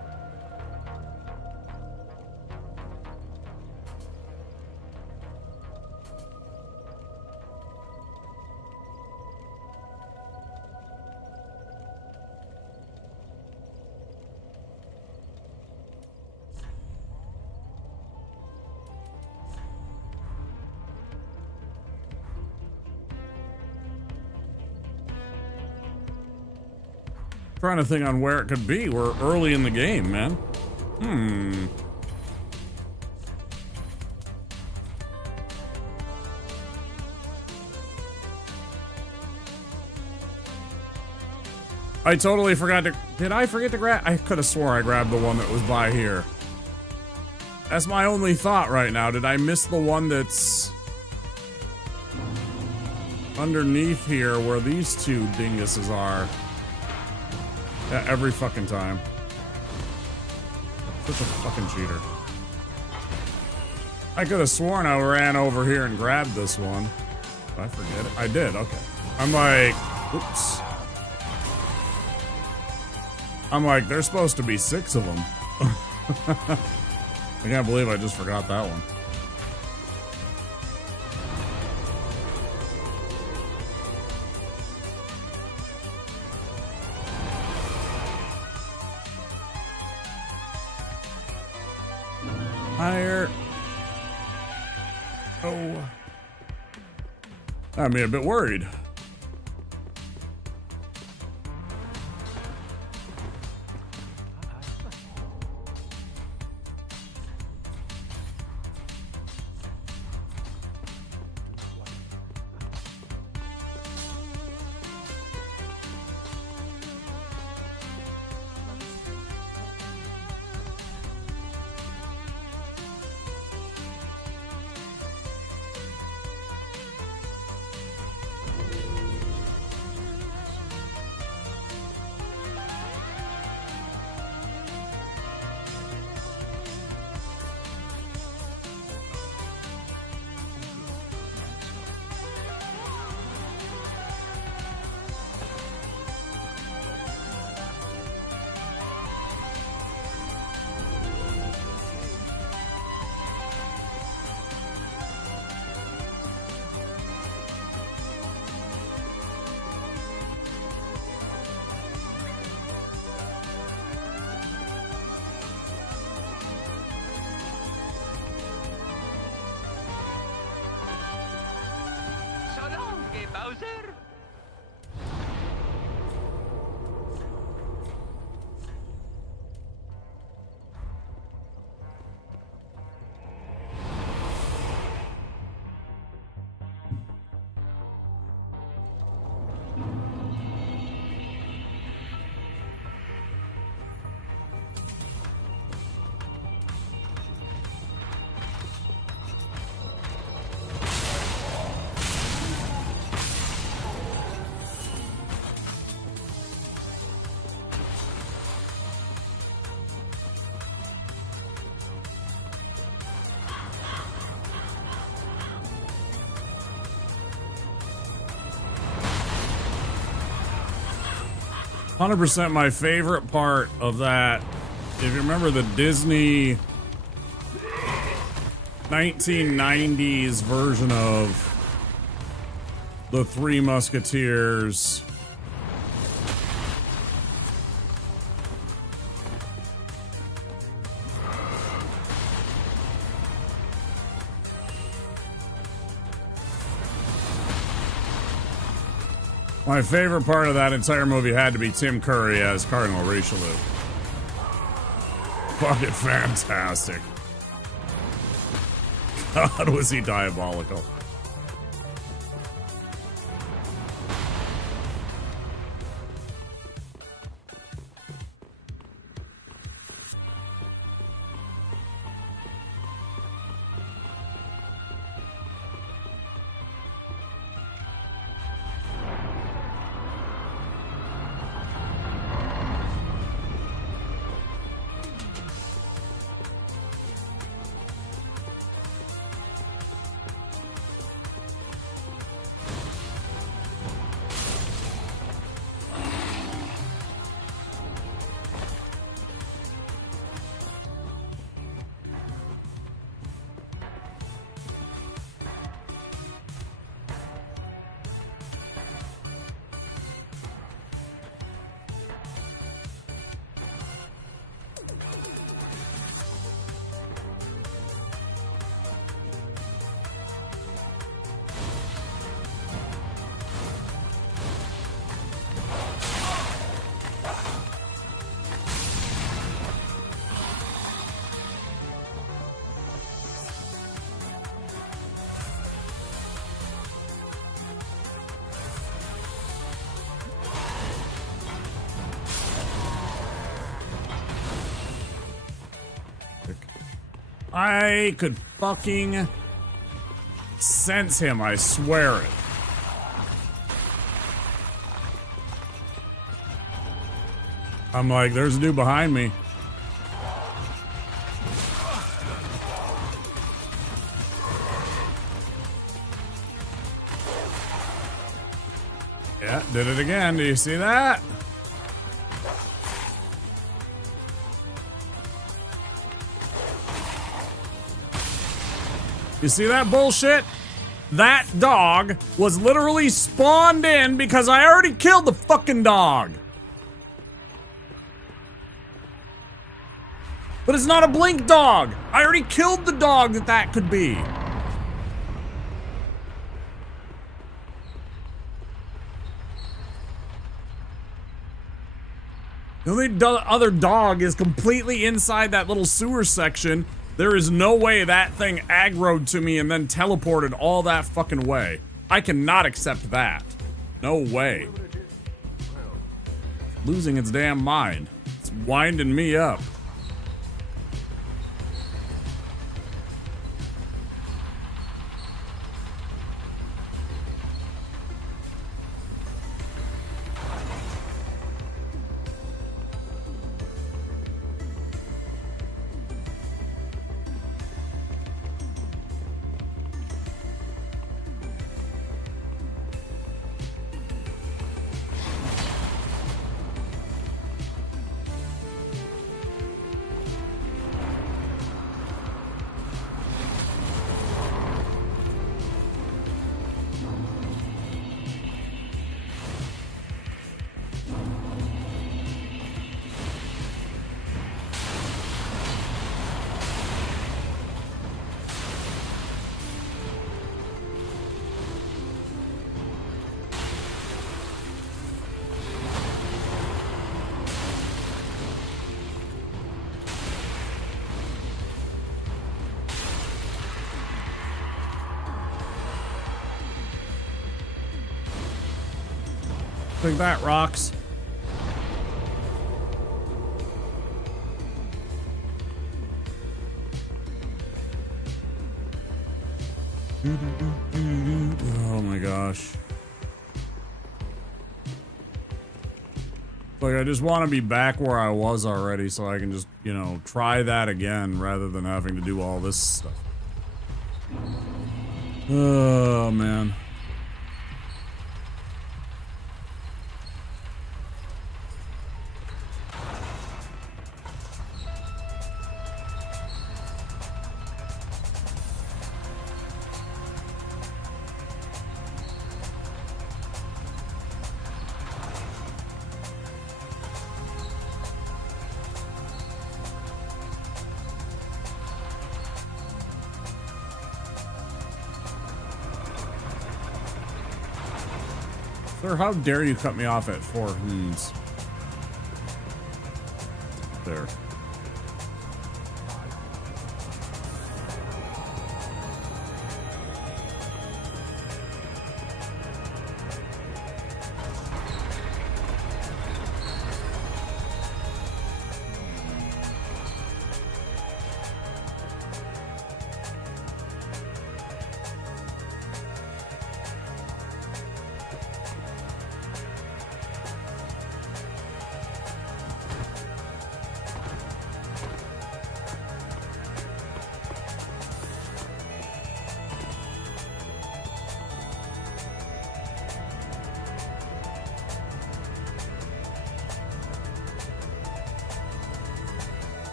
Trying to think on where it could be. We're early in the game, man. I totally forgot to... Did I forget to grab... I could have swore I grabbed the one that was by here. That's my only thought right now. Did I miss the one that's... underneath here where these two dinguses are? Yeah, every fucking time. Such a fucking cheater. I could have sworn I ran over here and grabbed this one. Did I forget it? I did, okay. I'm like, oops. I'm like, there's supposed to be 6 of them. I can't believe I just forgot that one. Higher. Oh. Got me a bit worried. Bowser? 100% my favorite part of that, if you remember the Disney 1990s version of the Three Musketeers. My favorite part of that entire movie had to be Tim Curry as Cardinal Richelieu. Fucking fantastic. God, was he diabolical. I could fucking sense him, I swear it. I'm like, there's a dude behind me. Yeah, did it again. Do you see that? You see that bullshit? That dog was literally spawned in because I already killed the fucking dog. But it's not a blink dog. I already killed the dog that could be. The only other dog is completely inside that little sewer section. There is no way that thing aggroed to me and then teleported all that fucking way. I cannot accept that. No way. Losing its damn mind. It's winding me up. Think that rocks. Oh my gosh. Like, I just want to be back where I was already so I can just, you know, try that again rather than having to do all this stuff. Oh, man. Sir, how dare you cut me off at 4 hoons? There.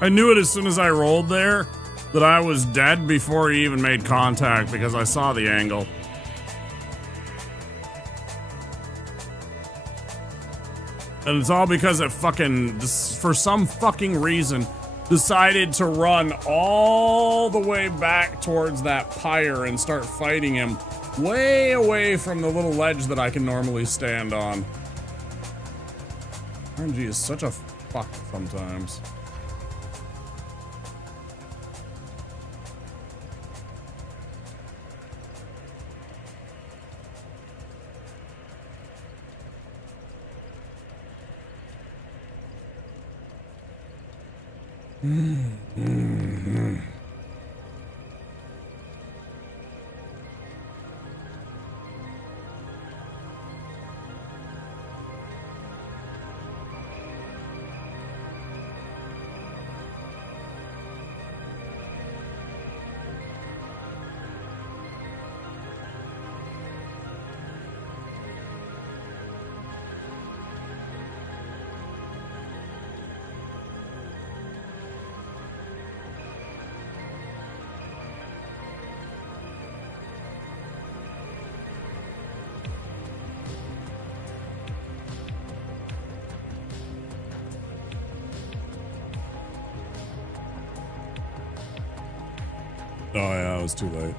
I knew it as soon as I rolled there that I was dead before he even made contact because I saw the angle. And it's all because it fucking, for some fucking reason, decided to run all the way back towards that pyre and start fighting him way away from the little ledge that I can normally stand on. RNG is such a fuck sometimes. Oh yeah, it was too late.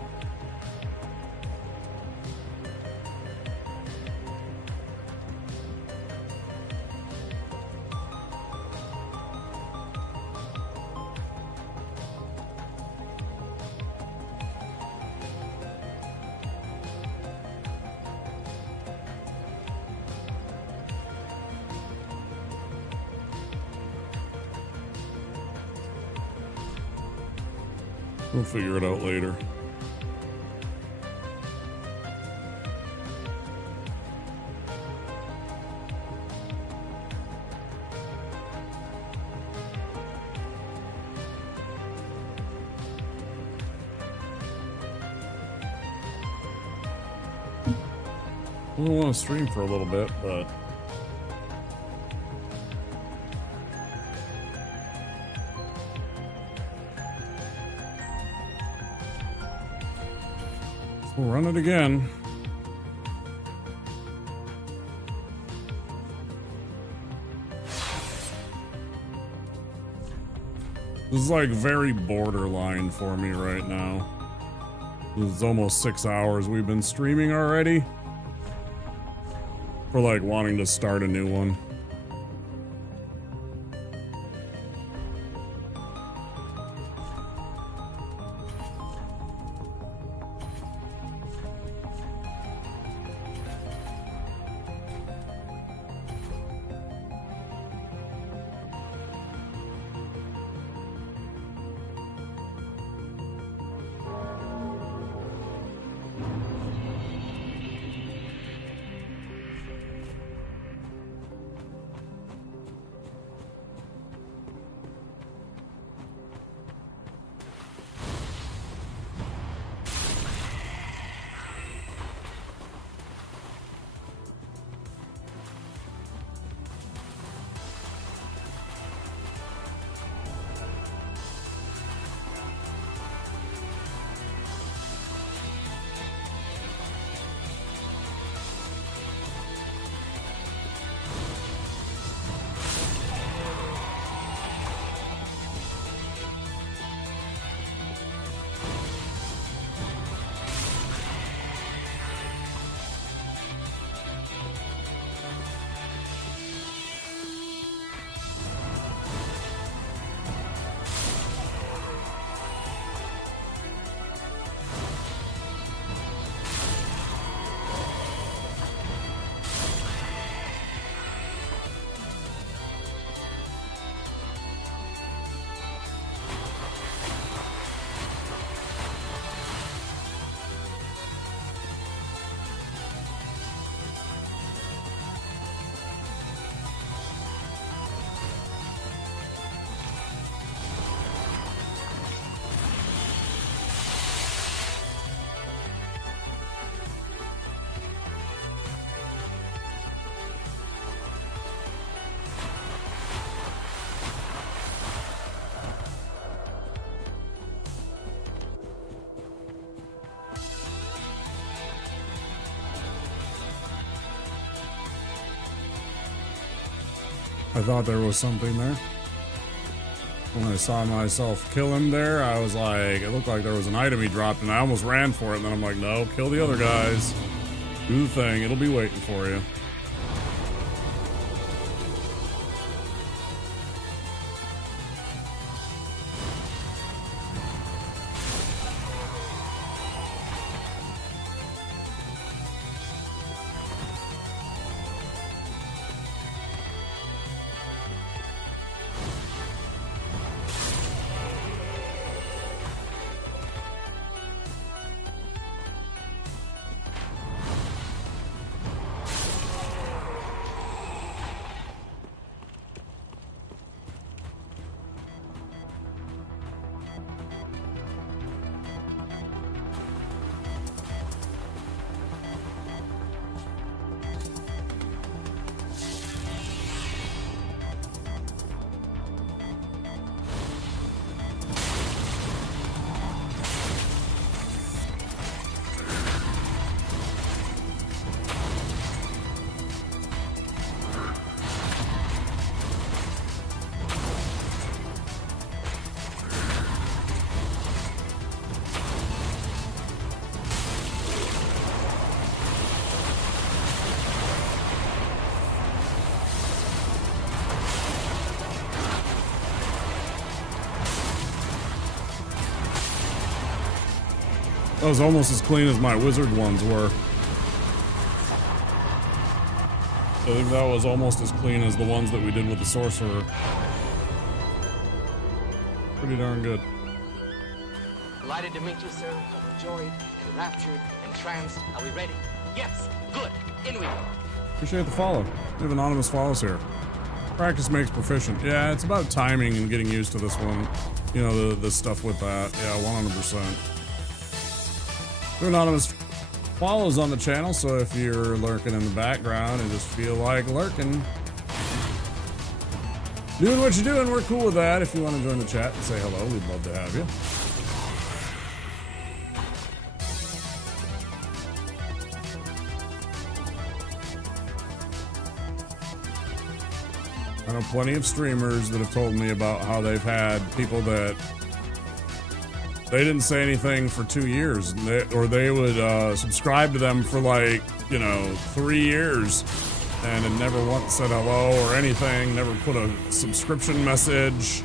We'll figure it out later. We want to stream for a little bit, but we'll run it again. This is like very borderline for me right now. This is almost 6 hours we've been streaming already. For like wanting to start a new one. I thought there was something there. When I saw myself kill him there, I was like, it looked like there was an item he dropped, and I almost ran for it, and then I'm like, no, kill the other guys. Do the thing, it'll be waiting for you. That was almost as clean as my wizard ones were. I think that was almost as clean as the ones that we did with the sorcerer. Pretty darn good. Delighted to meet you, sir. Overjoyed, enraptured, entranced. Are we ready? Yes. Good. In we go. Appreciate the follow. We have anonymous follows here. Practice makes proficient. Yeah, it's about timing and getting used to this one. You know, the stuff with that. Yeah, 100%. Anonymous follows on the channel, so if you're lurking in the background and just feel like lurking, doing what you're doing, we're cool with that. If you want to join the chat and say hello, we'd love to have you. I know plenty of streamers that have told me about how they've had people that they didn't say anything for 2 years, or they would subscribe to them for like, you know, 3 years and had never once said hello or anything, never put a subscription message.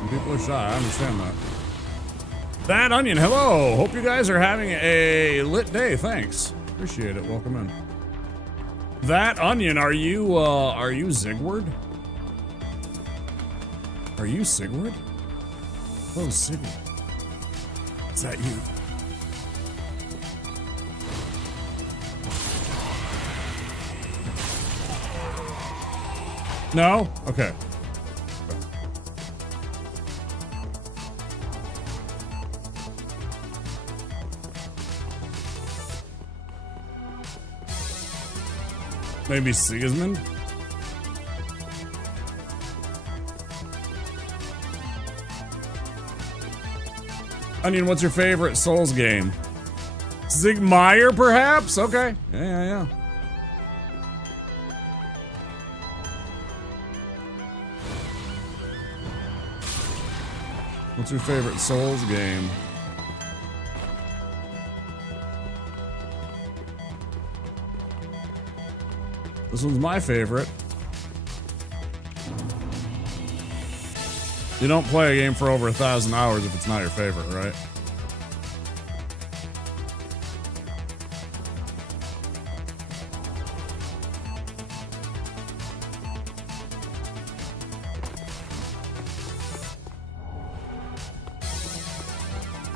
And people are shy, I understand that. That Onion, hello! Hope you guys are having a lit day, thanks. Appreciate it, welcome in. That Onion, are you Zigward? Are you Sigward? Oh, Siggy. Is that you? No? Okay. Maybe Sigismund? Onion, what's your favorite Souls game? Zigmeyer, perhaps? Okay. Yeah. What's your favorite Souls game? This one's my favorite. You don't play a game for over 1,000 hours if it's not your favorite, right?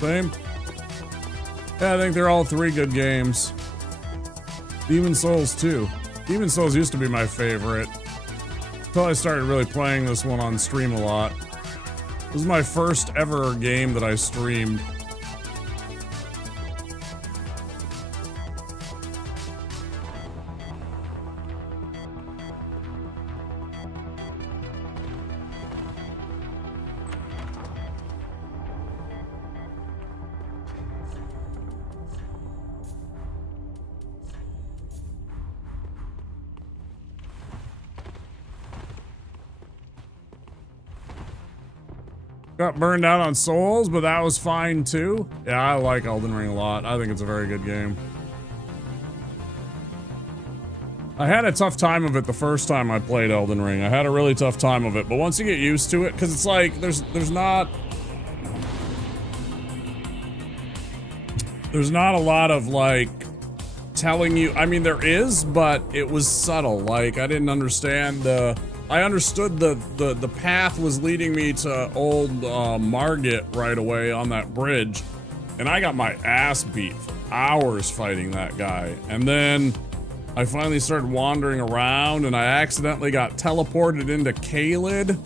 Same. Yeah, I think they're all 3 good games. Demon Souls 2. Demon Souls used to be my favorite until I started really playing this one on stream a lot. This is my first ever game that I streamed. Got burned out on Souls, but that was fine too. Yeah, I like Elden Ring a lot. I think it's a very good game. I had a tough time of it the first time I played Elden Ring. I had a really tough time of it, but once you get used to it, because it's like, there's not a lot of like telling you, I mean there is, but it was subtle. Like I didn't understand I understood the path was leading me to old Margit right away on that bridge, and I got my ass beat for hours fighting that guy. And then I finally started wandering around, and I accidentally got teleported into Caelid.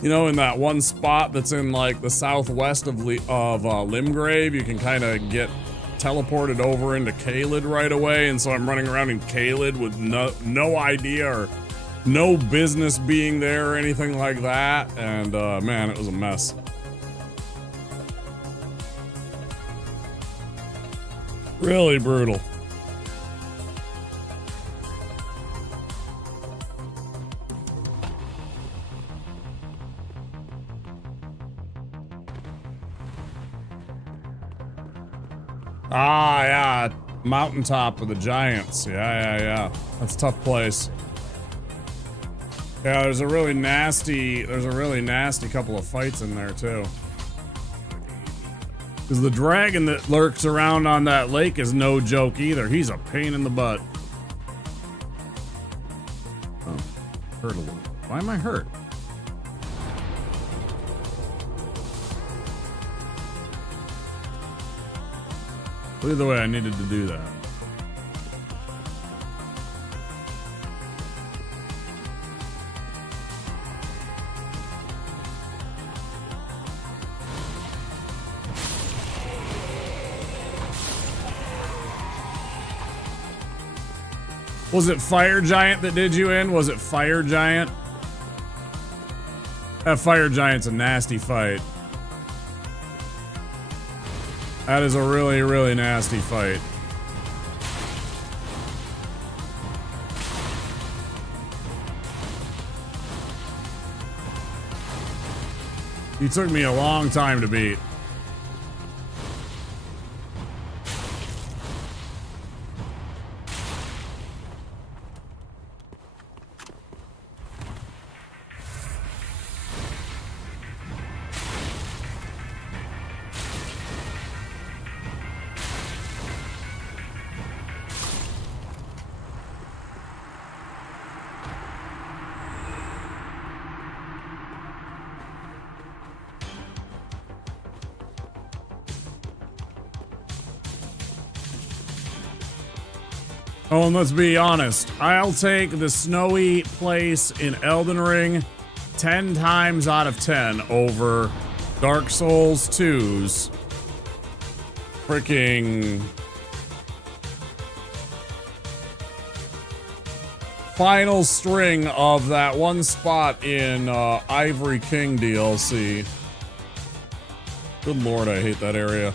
You know, in that one spot that's in like the southwest of Limgrave, you can kind of get teleported over into Caelid right away. And so I'm running around in Caelid with no idea or no business being there or anything like that, and man, it was a mess. Really brutal. Ah, yeah, mountaintop of the giants. Yeah. That's a tough place. Yeah, there's a really nasty couple of fights in there too. Because the dragon that lurks around on that lake is no joke either. He's a pain in the butt. Oh, hurt a little. Why am I hurt? Either way, I needed to do that. Was it Fire Giant that did you in? Was it Fire Giant? That Fire Giant's a nasty fight. That is a really, really nasty fight. He took me a long time to beat. Oh, and let's be honest. I'll take the snowy place in Elden Ring 10 times out of 10 over Dark Souls 2's freaking final string of that one spot in Ivory King DLC. Good lord, I hate that area.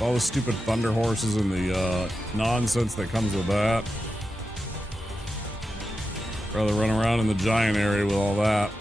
All the stupid thunder horses and the nonsense that comes with that. Rather run around in the giant area with all that.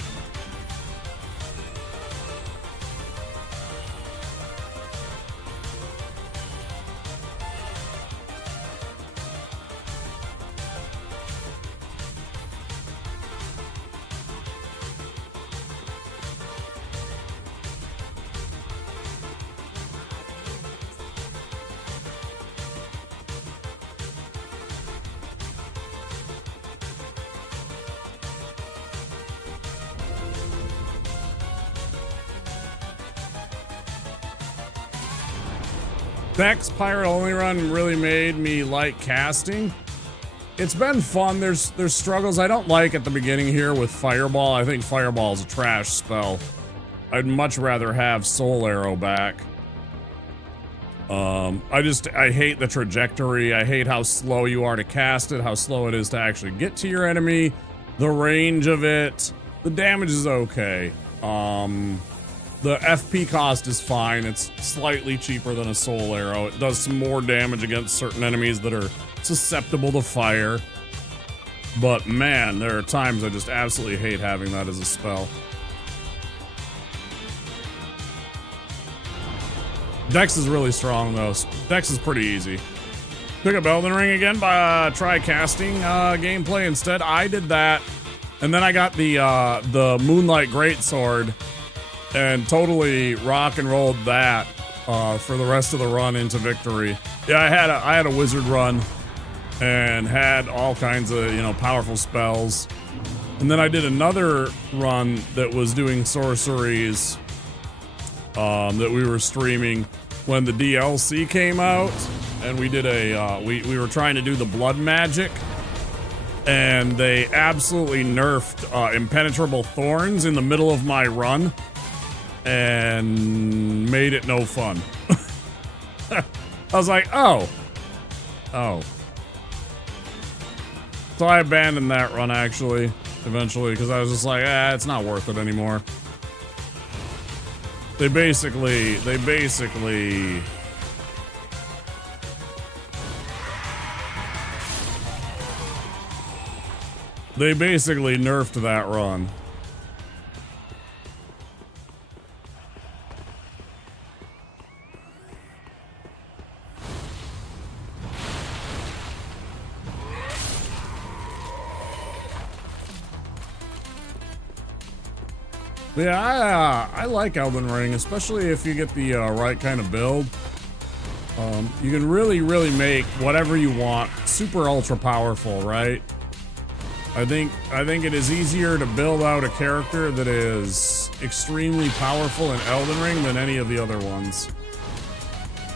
Dex Pirate Only Run really made me like casting. It's been fun. There's struggles I don't like at the beginning here with Fireball. I think Fireball is a trash spell. I'd much rather have Soul Arrow back. I hate the trajectory. I hate how slow you are to cast it, how slow it is to actually get to your enemy, the range of it. The damage is okay. The FP cost is fine. It's slightly cheaper than a Soul Arrow. It does some more damage against certain enemies that are susceptible to fire. But man, there are times I just absolutely hate having that as a spell. Dex is really strong though. Dex is pretty easy. Pick up Elden Ring again, try casting gameplay instead. I did that, and then I got the Moonlight Greatsword and totally rock and rolled that for the rest of the run into victory. Yeah, I had a wizard run and had all kinds of, you know, powerful spells. And then I did another run that was doing sorceries that we were streaming when the DLC came out, and we did we were trying to do the blood magic, and they absolutely nerfed impenetrable thorns in the middle of my run and made it no fun. I was like, oh. So I abandoned that run actually, eventually, because I was just like, it's not worth it anymore. They basically nerfed that run. But yeah, I like Elden Ring, especially if you get the right kind of build. You can really make whatever you want super ultra powerful, right? I think it is easier to build out a character that is extremely powerful in Elden Ring than any of the other ones.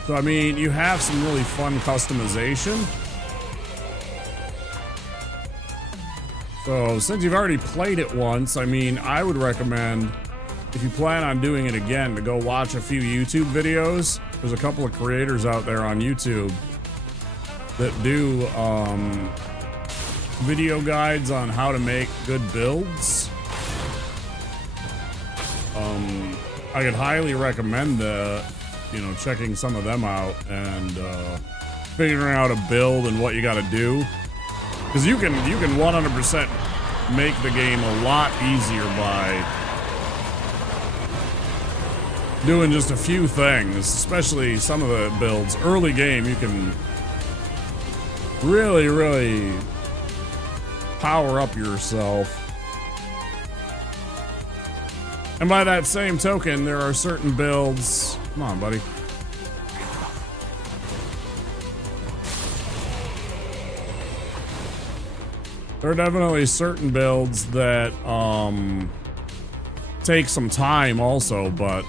So I mean, you have some really fun customization. So since you've already played it once, I mean, I would recommend, if you plan on doing it again, to go watch a few YouTube videos. There's a couple of creators out there on YouTube that do video guides on how to make good builds. I could highly recommend checking some of them out and figuring out a build and what you got to do. Because you can 100% make the game a lot easier by doing just a few things, especially some of the builds. Early game, you can really power up yourself. And by that same token, there are certain builds. Come on, buddy. There are definitely certain builds that take some time also, but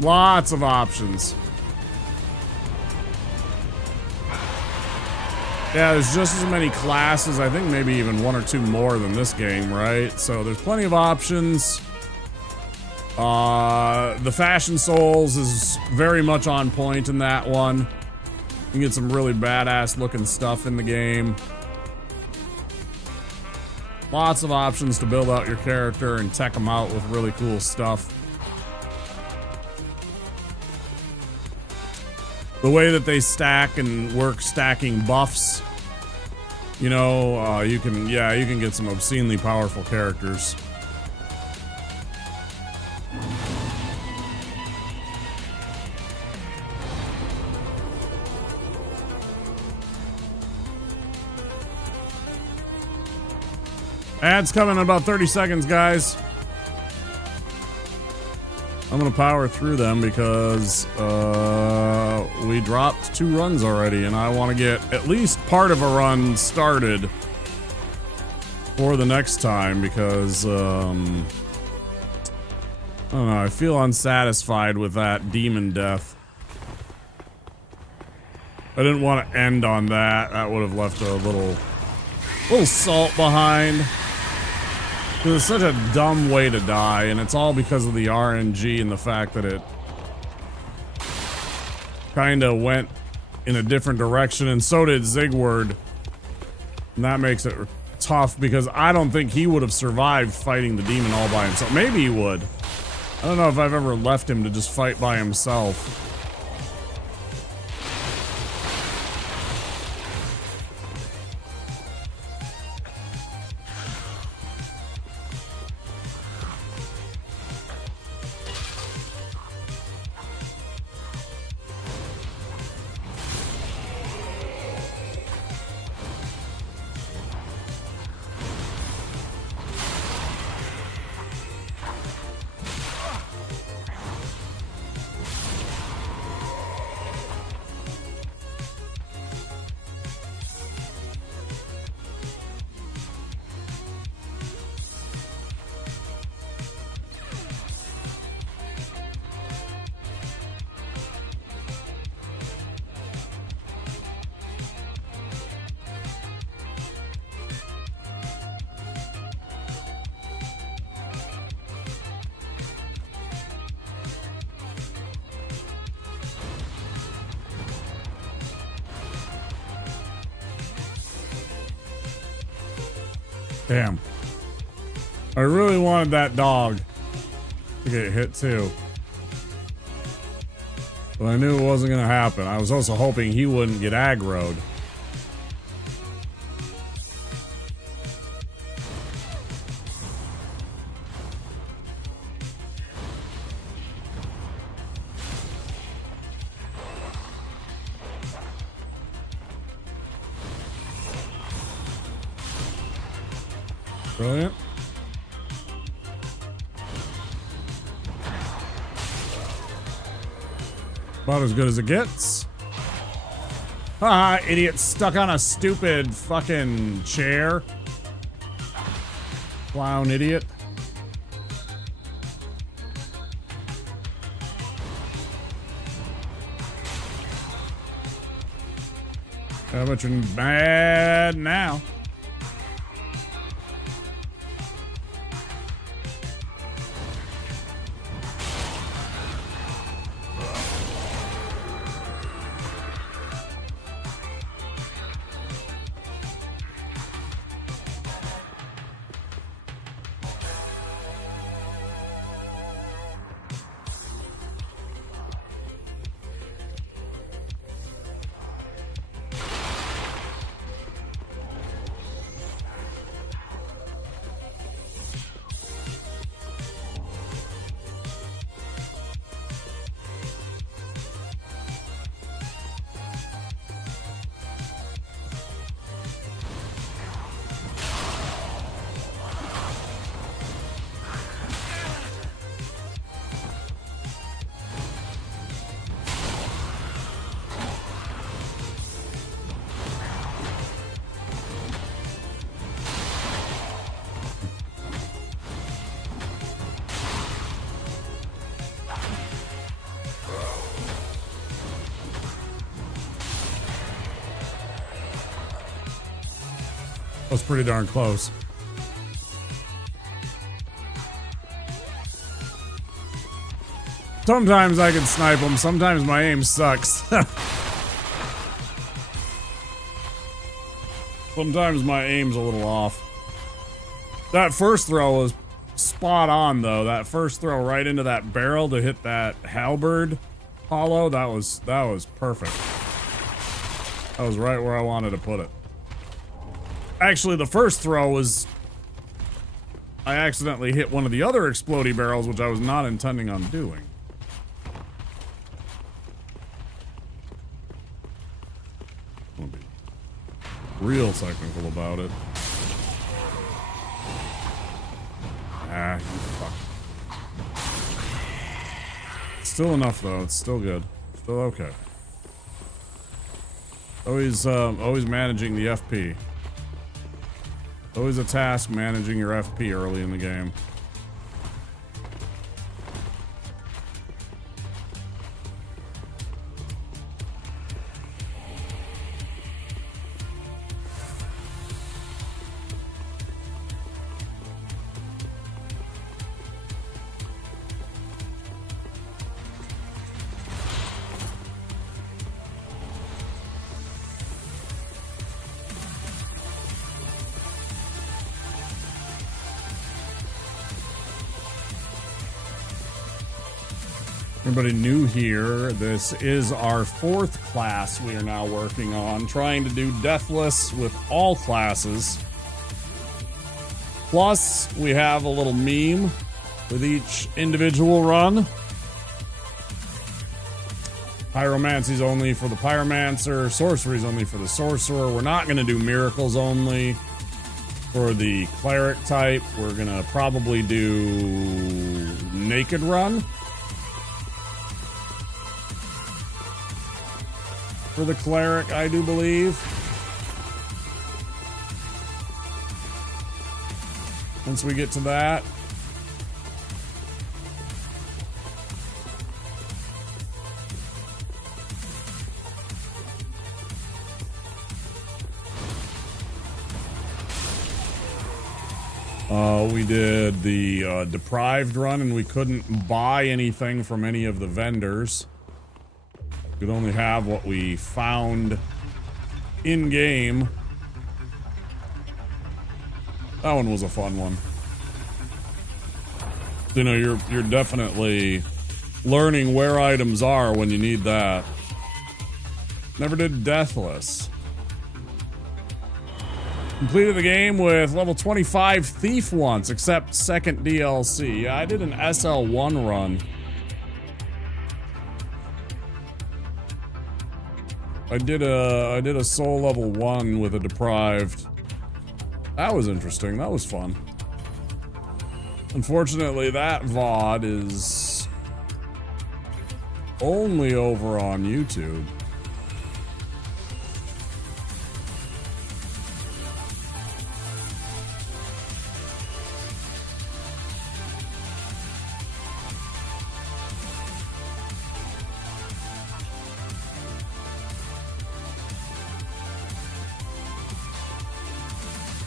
lots of options. Yeah, there's just as many classes, I think maybe even one or two more than this game, right? So there's plenty of options. The Fashion Souls is very much on point in that one. You can get some really badass looking stuff in the game. Lots of options to build out your character and tech them out with really cool stuff. The way that they stack and work stacking buffs, you know, you can get some obscenely powerful characters. Ads coming in about 30 seconds, guys. I'm gonna power through them because we dropped 2 runs already, and I want to get at least part of a run started for the next time because I don't know, I feel unsatisfied with that demon death. I didn't want to end on that. That would have left a little salt behind. It's such a dumb way to die, and it's all because of the RNG and the fact that it kind of went in a different direction, and so did Zigward. And that makes it tough because I don't think he would have survived fighting the demon all by himself. Maybe he would. I don't know if I've ever left him to just fight by himself. Damn. I really wanted that dog to get hit too. But I knew it wasn't going to happen. I was also hoping he wouldn't get aggroed. Brilliant. About as good as it gets. Haha, idiot stuck on a stupid fucking chair. Clown idiot. How much you're bad now? That was pretty darn close. Sometimes I can snipe them, sometimes my aim sucks. Sometimes my aim's a little off. That first throw was spot on though. That first throw right into that barrel to hit that halberd hollow, that was perfect. That was right where I wanted to put it. Actually, the first throw was... I accidentally hit one of the other explodey barrels, which I was not intending on doing. I'll be real technical about it. Ah, you fuck. It's still enough, though. It's still good. Still okay. Always managing the FP. Always a task managing your FP early in the game. Everybody new here, this is our 4th class we are now working on, trying to do Deathless with all classes. Plus, we have a little meme with each individual run. Pyromancies only for the Pyromancer, Sorceries only for the Sorcerer. We're not going to do Miracles only for the Cleric type. We're going to probably do Naked Run for the Cleric, I do believe. Once we get to that. We did the Deprived run, and we couldn't buy anything from any of the vendors. We could only have what we found in-game. That one was a fun one. You know, you're definitely learning where items are when you need that. Never did Deathless. Completed the game with level 25 Thief once, except second DLC. Yeah, I did an SL1 run. I did a soul level 1 with a Deprived. That was interesting. That was fun. Unfortunately, that VOD is only over on YouTube.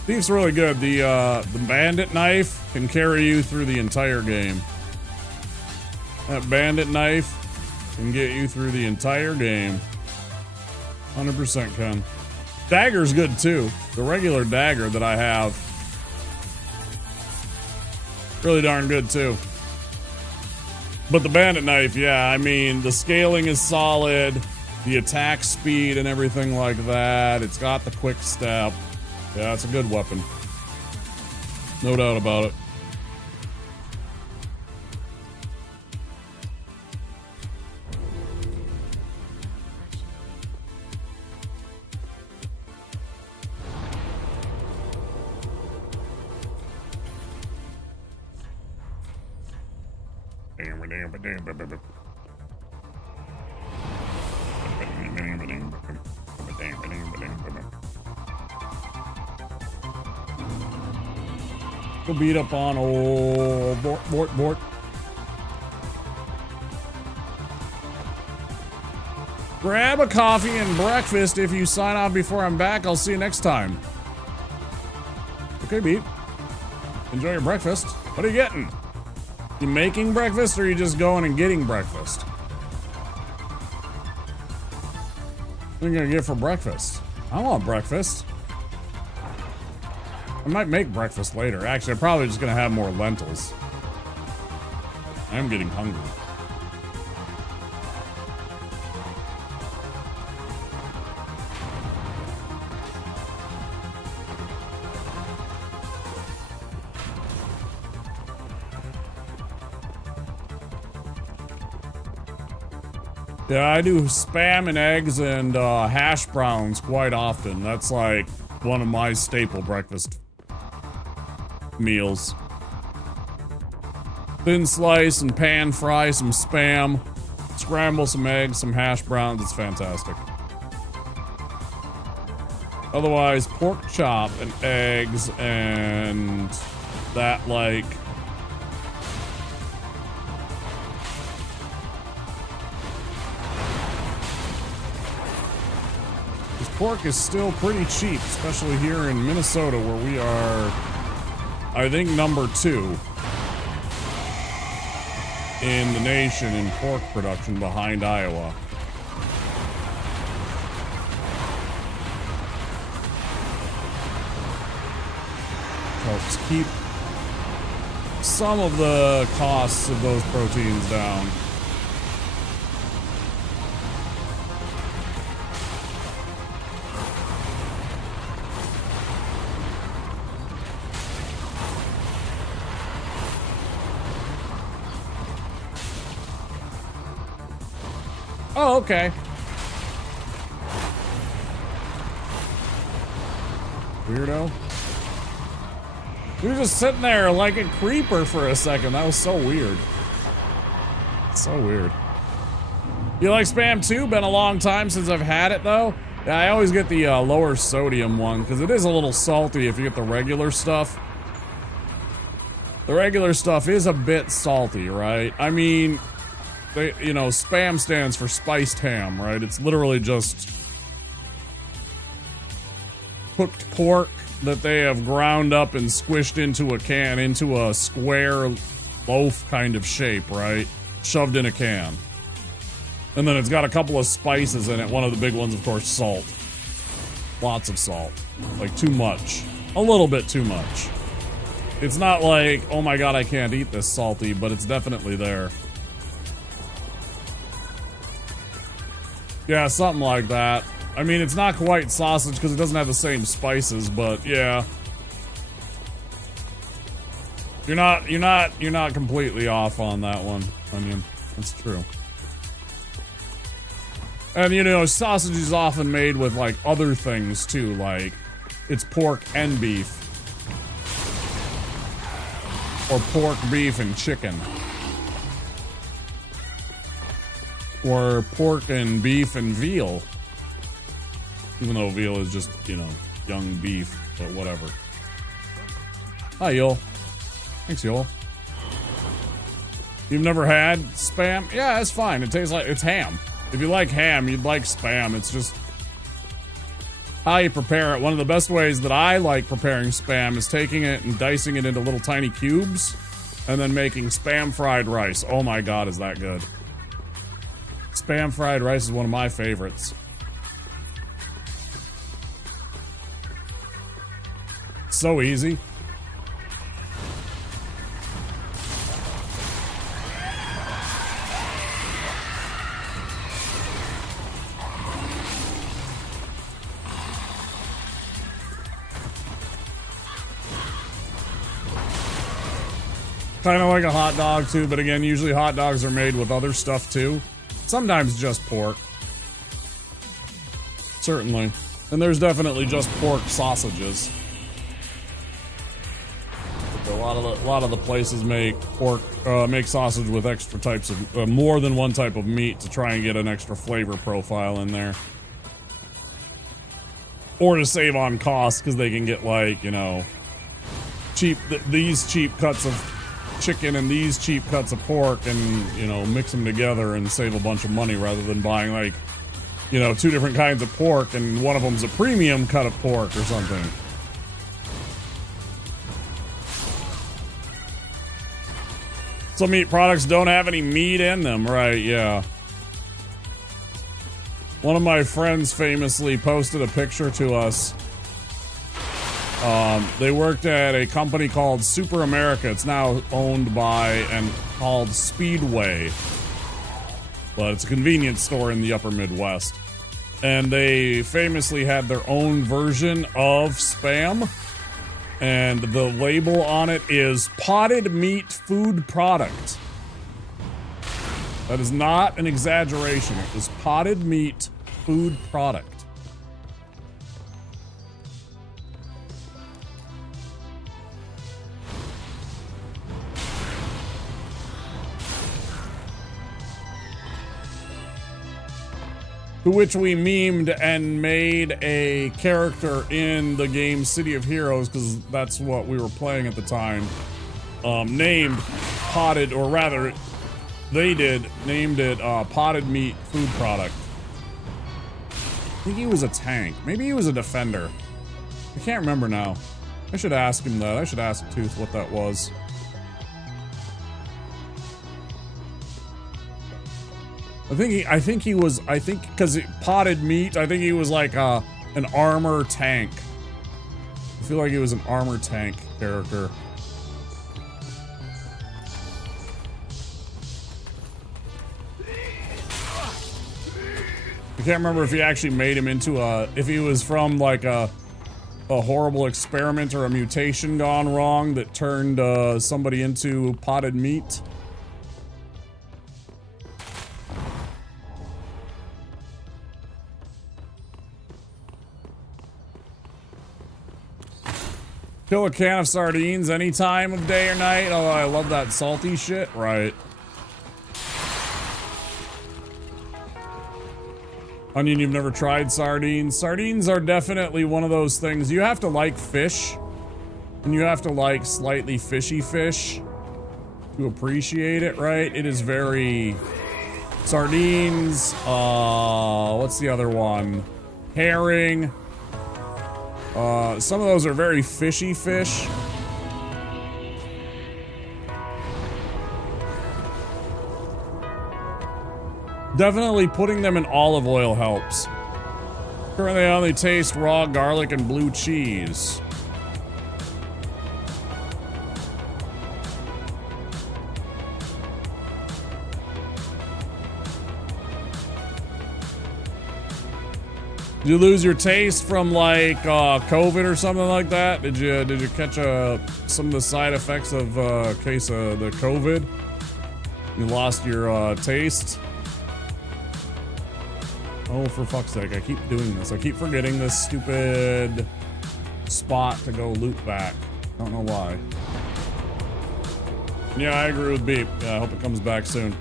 Thief's really good. The bandit knife can carry you through the entire game. That bandit knife can get you through the entire game. 100% can. Dagger's good too. The regular dagger that I have. Really darn good too. But the bandit knife, yeah, I mean, the scaling is solid. The attack speed and everything like that. It's got the quick step. Yeah, it's a good weapon. No doubt about it. Go beat up on old Bort. Grab a coffee and breakfast if you sign off before I'm back. I'll see you next time. Okay, Beat. Enjoy your breakfast. What are you getting? You making breakfast or are you just going and getting breakfast? What are you gonna get for breakfast? I want breakfast. I might make breakfast later. Actually, I'm probably just gonna have more lentils. I am getting hungry. Yeah, I do Spam and eggs and hash browns quite often. That's like one of my staple breakfast meals. Thin slice and pan fry some Spam, scramble some eggs, some hash browns. It's fantastic. Otherwise, pork chop and eggs and that like... Pork is still pretty cheap, especially here in Minnesota where we are, I think, #2 in the nation in pork production behind Iowa. Helps keep some of the costs of those proteins down. Oh, okay. Weirdo. You were just sitting there like a creeper for a second. That was so weird. So weird. You like Spam too? Been a long time since I've had it though. Yeah, I always get the lower sodium one because it is a little salty if you get the regular stuff. The regular stuff is a bit salty, right? I mean... They, you know, Spam stands for spiced ham, right? It's literally just cooked pork that they have ground up and squished into a can, into a square loaf kind of shape, right? Shoved in a can. And then it's got a couple of spices in it. One of the big ones, of course, salt. Lots of salt. Like, too much. A little bit too much. It's not like, oh my god, I can't eat this salty, but it's definitely there. Yeah, something like that. I mean, it's not quite sausage because it doesn't have the same spices, but yeah. You're not completely off on that one, Onion. That's true. And you know, sausage is often made with like other things too, like it's pork and beef. Or pork, beef, and chicken. Or pork and beef and veal. Even though veal is just, you know, young beef, but whatever. Hi, Yul. Thanks, Yul. You've never had Spam? Yeah, it's fine. It tastes like, it's ham. If you like ham, you'd like Spam. It's just how you prepare it. One of the best ways that I like preparing Spam is taking it and dicing it into little tiny cubes and then making Spam fried rice. Oh my God, is that good. Spam fried rice is one of my favorites. So easy. Kind of like a hot dog too, but again, usually hot dogs are made with other stuff too. Sometimes just pork. Certainly. And there's definitely just pork sausages. A lot of the places make pork, make sausage with extra types of, more than one type of meat to try and get an extra flavor profile in there. Or to save on cost, because they can get like, you know, these cheap cuts of chicken and these cheap cuts of pork and, you know, mix them together and save a bunch of money rather than buying like, you know, 2 different kinds of pork and one of them's a premium cut of pork or something. Some meat products don't have any meat in them, right? Yeah. One of my friends famously posted a picture to us. They worked at a company called Super America. It's now owned by and called Speedway. But it's a convenience store in the upper Midwest. And they famously had their own version of Spam. And the label on it is potted meat food product. That is not an exaggeration. It is potted meat food product. To which we memed and made a character in the game City of Heroes, because that's what we were playing at the time, named Potted, or rather, they did, named it Potted Meat Food Product. I think he was a tank. Maybe he was a defender. I can't remember now. I should ask him that. I should ask Tooth what that was. I think because potted meat, I think he was like an armor tank. I feel like he was an armor tank character. I can't remember if he actually made him into if he was from like a horrible experiment or a mutation gone wrong that turned somebody into potted meat. Kill a can of sardines any time of day or night. Oh, I love that salty shit. Right. Onion, you've never tried sardines? Sardines are definitely one of those things. You have to like fish. And you have to like slightly fishy fish to appreciate it, right? It is very... Sardines. What's the other one? Herring. Some of those are very fishy fish. Definitely putting them in olive oil helps. Currently I only taste raw garlic and blue cheese. Did you lose your taste from like COVID or something like that? Did you catch some of the side effects of case of the COVID? You lost your taste? Oh, for fuck's sake, I keep doing this. I keep forgetting this stupid spot to go loot back. Don't know why. Yeah, I agree with Beep. Yeah, I hope it comes back soon.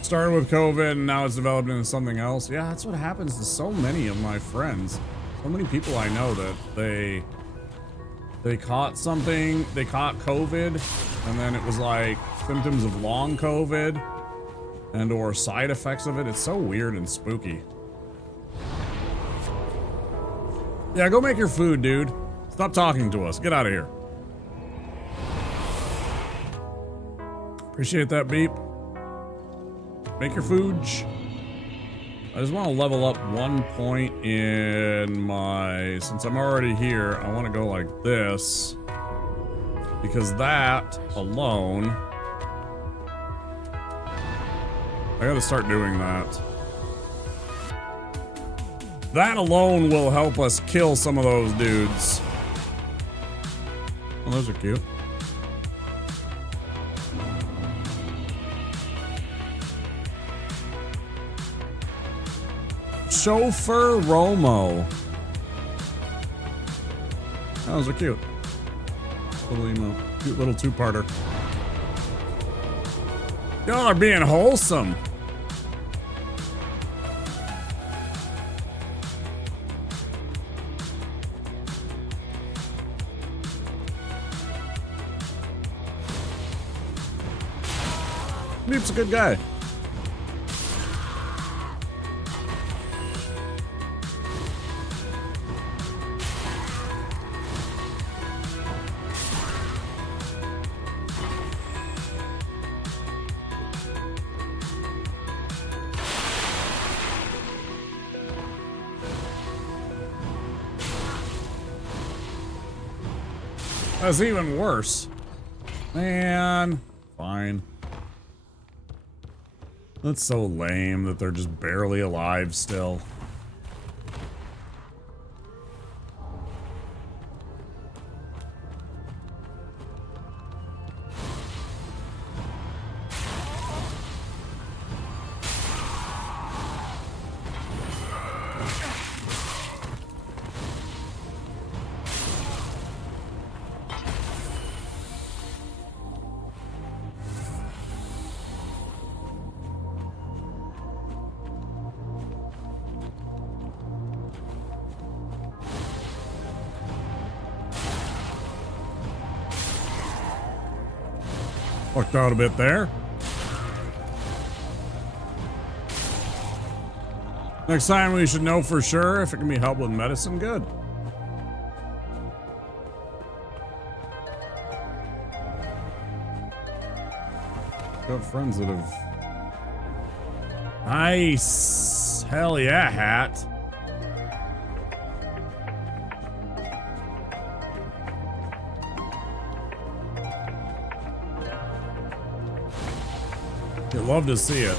Started with COVID and now it's developed into something else. Yeah, that's what happens to so many of my friends. So many people I know that they caught something, they caught COVID, and then it was like symptoms of long COVID and or side effects of it. It's so weird and spooky. Yeah, go make your food, dude. Stop talking to us. Get out of here. Appreciate that, Beep. Make your food. I just want to level up 1 point in my... Since I'm already here, I want to go like this. Because that alone... I gotta start doing that. That alone will help us kill some of those dudes. Oh, those are cute. Chauffeur Romo. Those are cute. Little emo. Cute little two-parter. Y'all are being wholesome. Beep's a good guy. That's even worse. Man, fine. That's so lame that they're just barely alive still. Fucked out a bit there. Next time we should know for sure if it can be helped with medicine. Good. Got friends that have... Nice. Hell yeah, hat. You'd love to see it.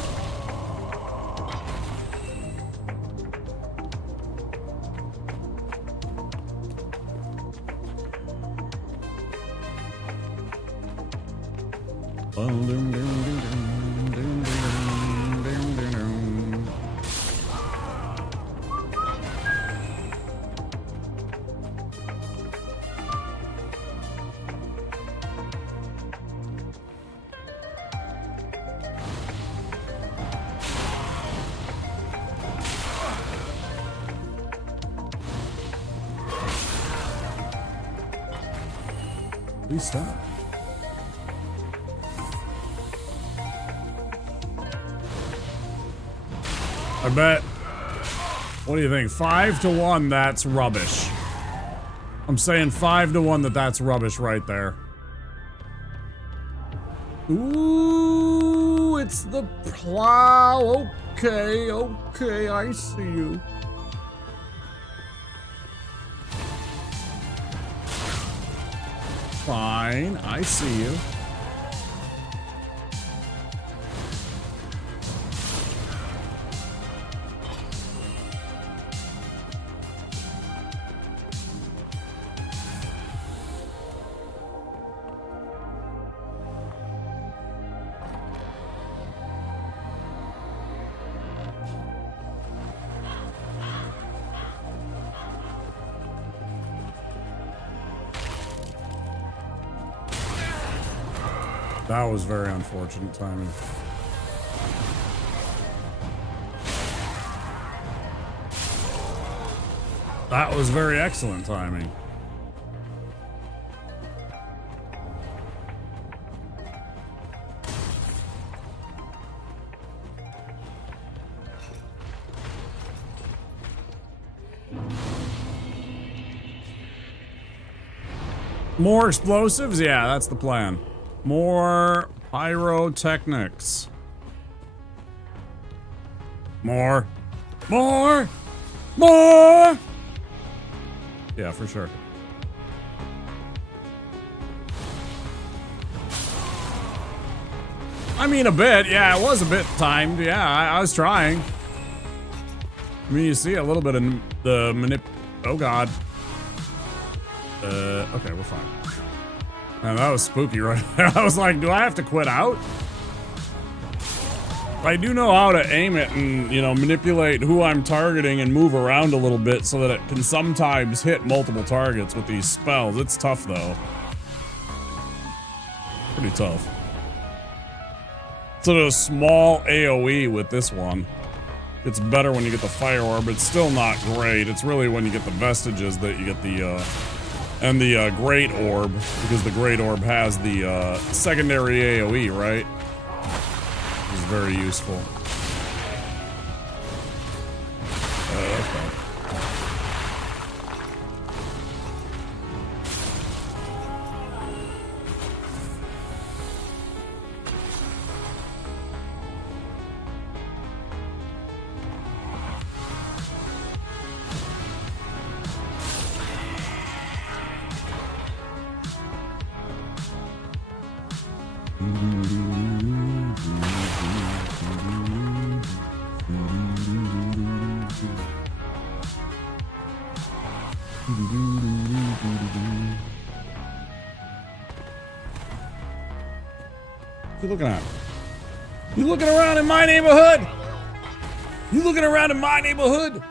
Please stop. I bet. What do you think? 5-1, that's rubbish. I'm saying 5-1 that's rubbish right there. Ooh, it's the plow. Okay, okay, I see you. Fine, I see you. That was very unfortunate timing. That was very excellent timing. More explosives? Yeah, that's the plan. More pyrotechnics. More. More. More. Yeah, for sure. I mean, a bit. Yeah, it was a bit timed. Yeah, I was trying. I mean, you see a little bit of the Oh, God. Okay, we're fine. Man, that was spooky right there. I was like, do I have to quit out? I do know how to aim it and, you know, manipulate who I'm targeting and move around a little bit so that it can sometimes hit multiple targets with these spells. It's tough, though. Pretty tough. So a small AoE with this one. It's better when you get the fire orb. It's still not great. It's really when you get the vestiges that you get the, and the great orb, because the great orb has the secondary AoE, right? Which is very useful. Okay. You looking at? You looking around in my neighborhood? You looking around in my neighborhood?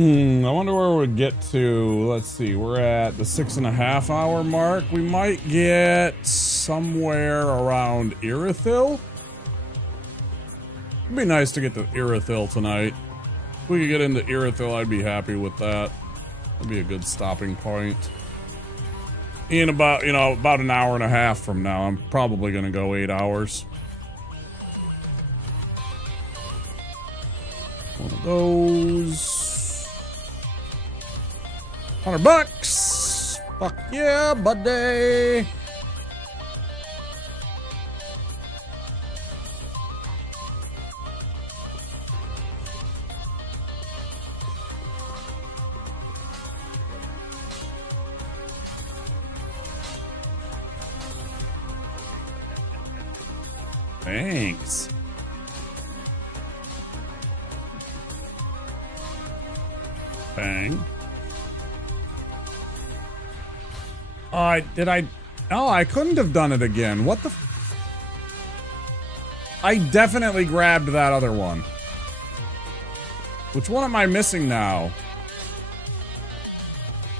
I wonder where we'd get to. Let's see, we're at the 6.5 hour mark. We might get somewhere around Irithyll. It'd be nice to get to Irithyll tonight. If we could get into Irithyll, I'd be happy with that. That'd be a good stopping point. In about, you know, about an hour and a half from now, I'm probably gonna go 8 hours. One of those. $100. Fuck yeah, buddy. Thanks. Bang. Oh, I couldn't have done it again. What the I definitely grabbed that other one. Which one am I missing now?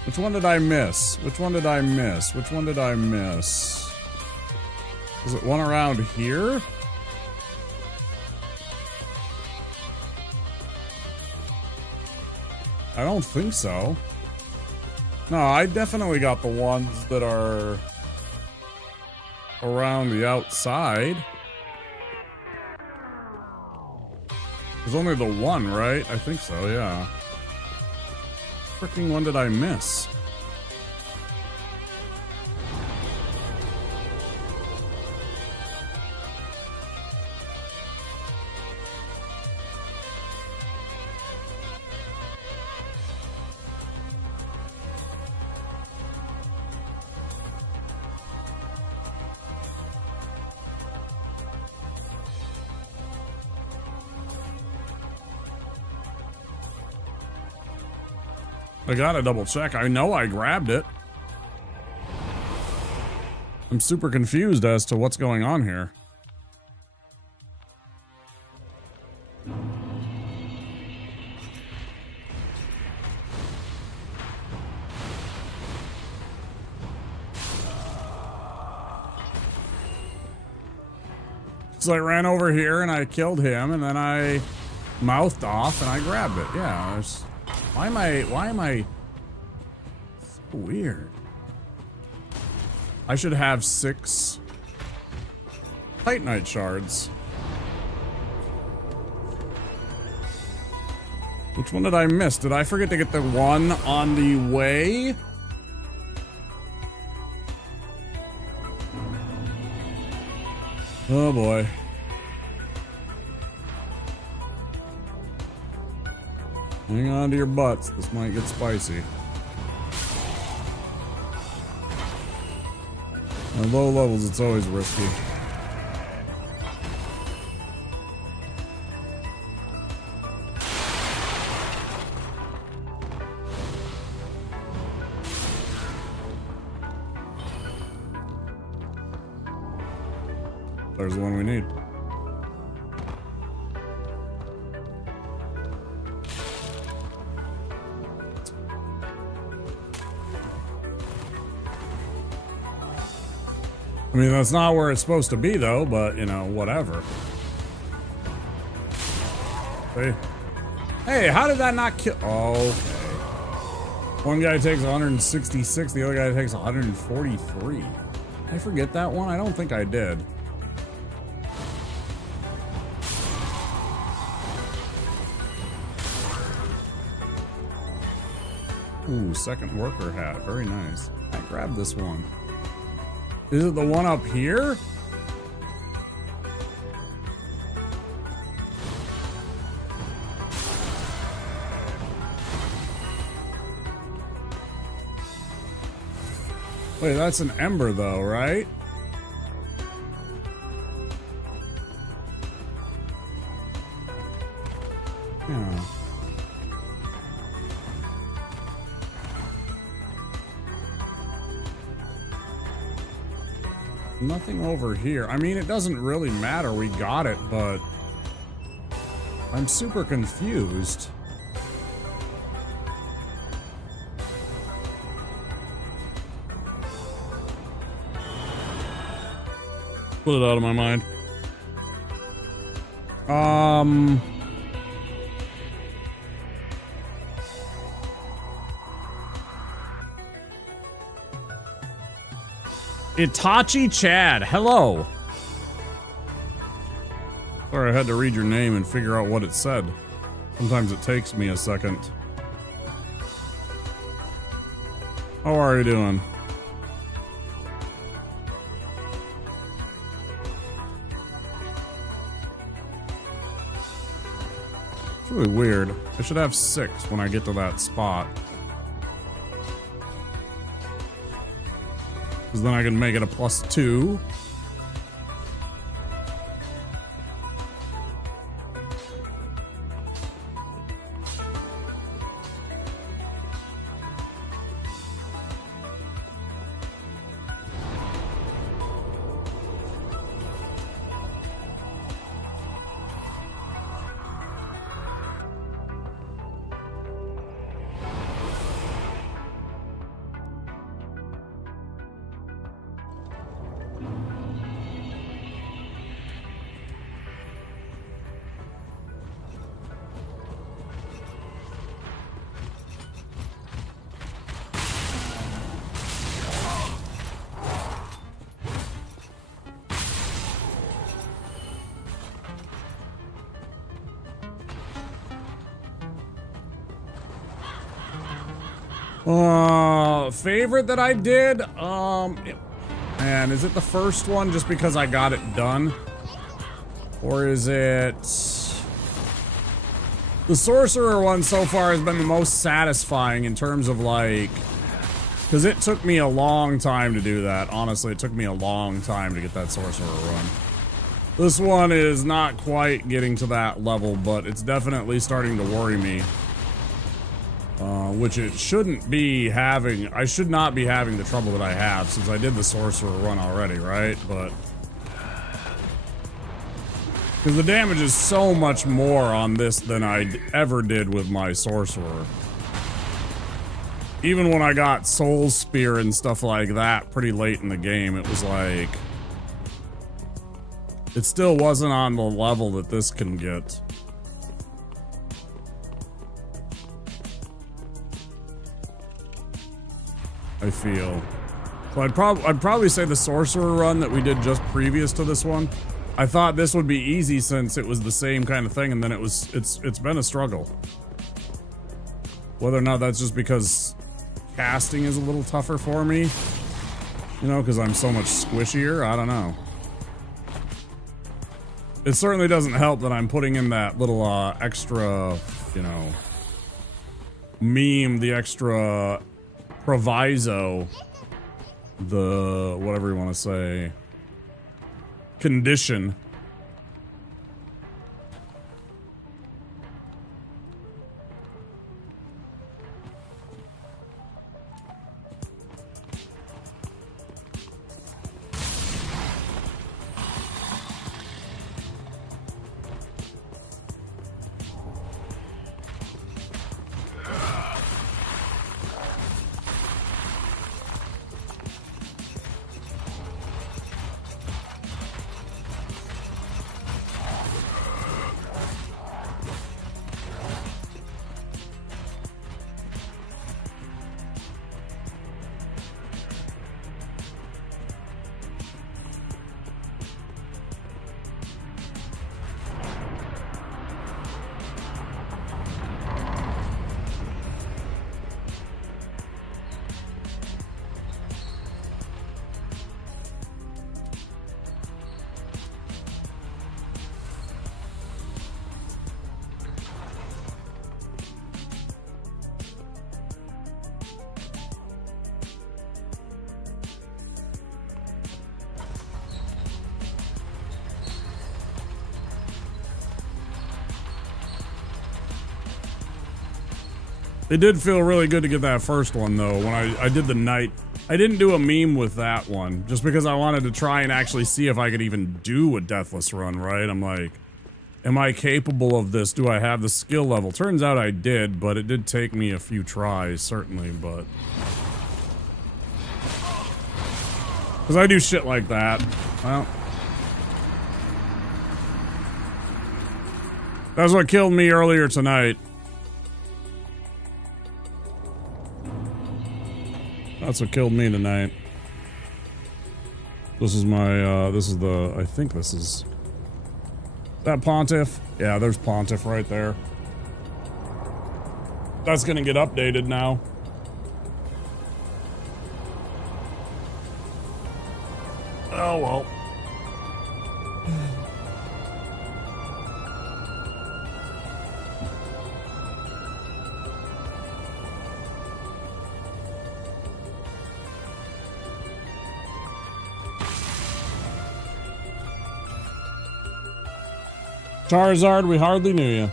Which one did I miss? Which one did I miss? Which one did I miss? Was it one around here? I don't think so. No, I definitely got the ones that are around the outside. There's only the one, right? I think so, yeah. Freaking one did I miss? I gotta double check. I know I grabbed it. I'm super confused as to what's going on here. So I ran over here and I killed him, and then I mouthed off and I grabbed it. Yeah, there's... Why am I... So weird. I should have 6 Titanite shards. Which one did I miss? Did I forget to get the one on the way? Oh boy. Hang on to your butts. This might get spicy. At low levels, it's always risky. There's the one we need. I mean, that's not where it's supposed to be, though, but, you know, whatever. Hey. Hey, how did that not kill? Oh, okay. One guy takes 166, the other guy takes 143. Did I forget that one? I don't think I did. Ooh, second worker hat. Very nice. I grabbed this one. Is it the one up here? Wait, that's an ember though, right? Yeah. Nothing over here. I mean, it doesn't really matter. We got it, but I'm super confused. Put it out of my mind. Itachi Chad, hello. Sorry, I had to read your name and figure out what it said. Sometimes it takes me a second. How are you doing? It's really weird. I should have 6 when I get to that spot. Because then I can make it a +2. Favorite that I did? Man, is it the first one just because I got it done? Or is it... The Sorcerer one so far has been the most satisfying in terms of like... Because it took me a long time to do that. Honestly, it took me a long time to get that Sorcerer run. This one is not quite getting to that level, but it's definitely starting to worry me. Which it shouldn't be having. I should not be having the trouble that I have since I did the sorcerer run already, right? But because the damage is so much more on this than I ever did with my sorcerer. Even when I got Soul Spear and stuff like that pretty late in the game, it was like it still wasn't on the level that this can get. I feel. So I'd probably say the sorcerer run that we did just previous to this one. I thought this would be easy since it was the same kind of thing, and then it's been a struggle. Whether or not that's just because casting is a little tougher for me, you know, because I'm so much squishier, I don't know. It certainly doesn't help that I'm putting in that little extra, you know, meme, the extra proviso, the whatever you want to say, condition. It did feel really good to get that first one, though. When I did the night, I didn't do a meme with that one, just because I wanted to try and actually see if I could even do a Deathless run, right? I'm like, am I capable of this? Do I have the skill level? Turns out I did, but it did take me a few tries, certainly, but... because I do shit like that. Well... that's what killed me earlier tonight. That's what killed me tonight. This is my, this is the, I think this is... that Pontiff? Yeah, there's Pontiff right there. That's gonna get updated now. Oh well. Charizard, we hardly knew you.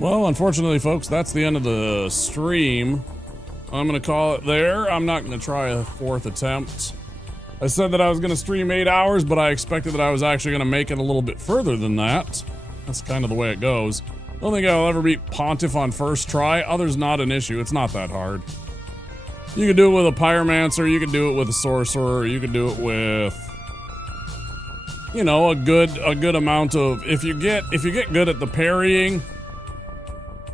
Well, unfortunately, folks, that's the end of the stream. I'm going to call it there. I'm not going to try a fourth attempt. I said that I was going to stream 8 hours, but I expected that I was actually going to make it a little bit further than that. That's kind of the way it goes. I don't think I'll ever beat Pontiff on first try. Other's not an issue. It's not that hard. You can do it with a Pyromancer. You can do it with a Sorcerer. You can do it with, you know, a good amount of. If you get good at the parrying,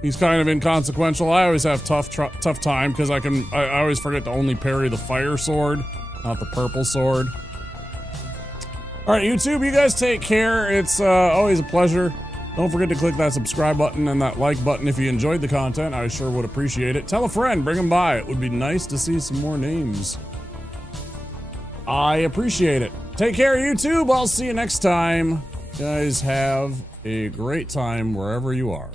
he's kind of inconsequential. I always have tough time because I always forget to only parry the fire sword, not the purple sword. All right, YouTube, you guys take care. It's always a pleasure. Don't forget to click that subscribe button and that like button if you enjoyed the content. I sure would appreciate it. Tell a friend, bring them by. It would be nice to see some more names. I appreciate it. Take care, YouTube. I'll see you next time. Guys, have a great time wherever you are.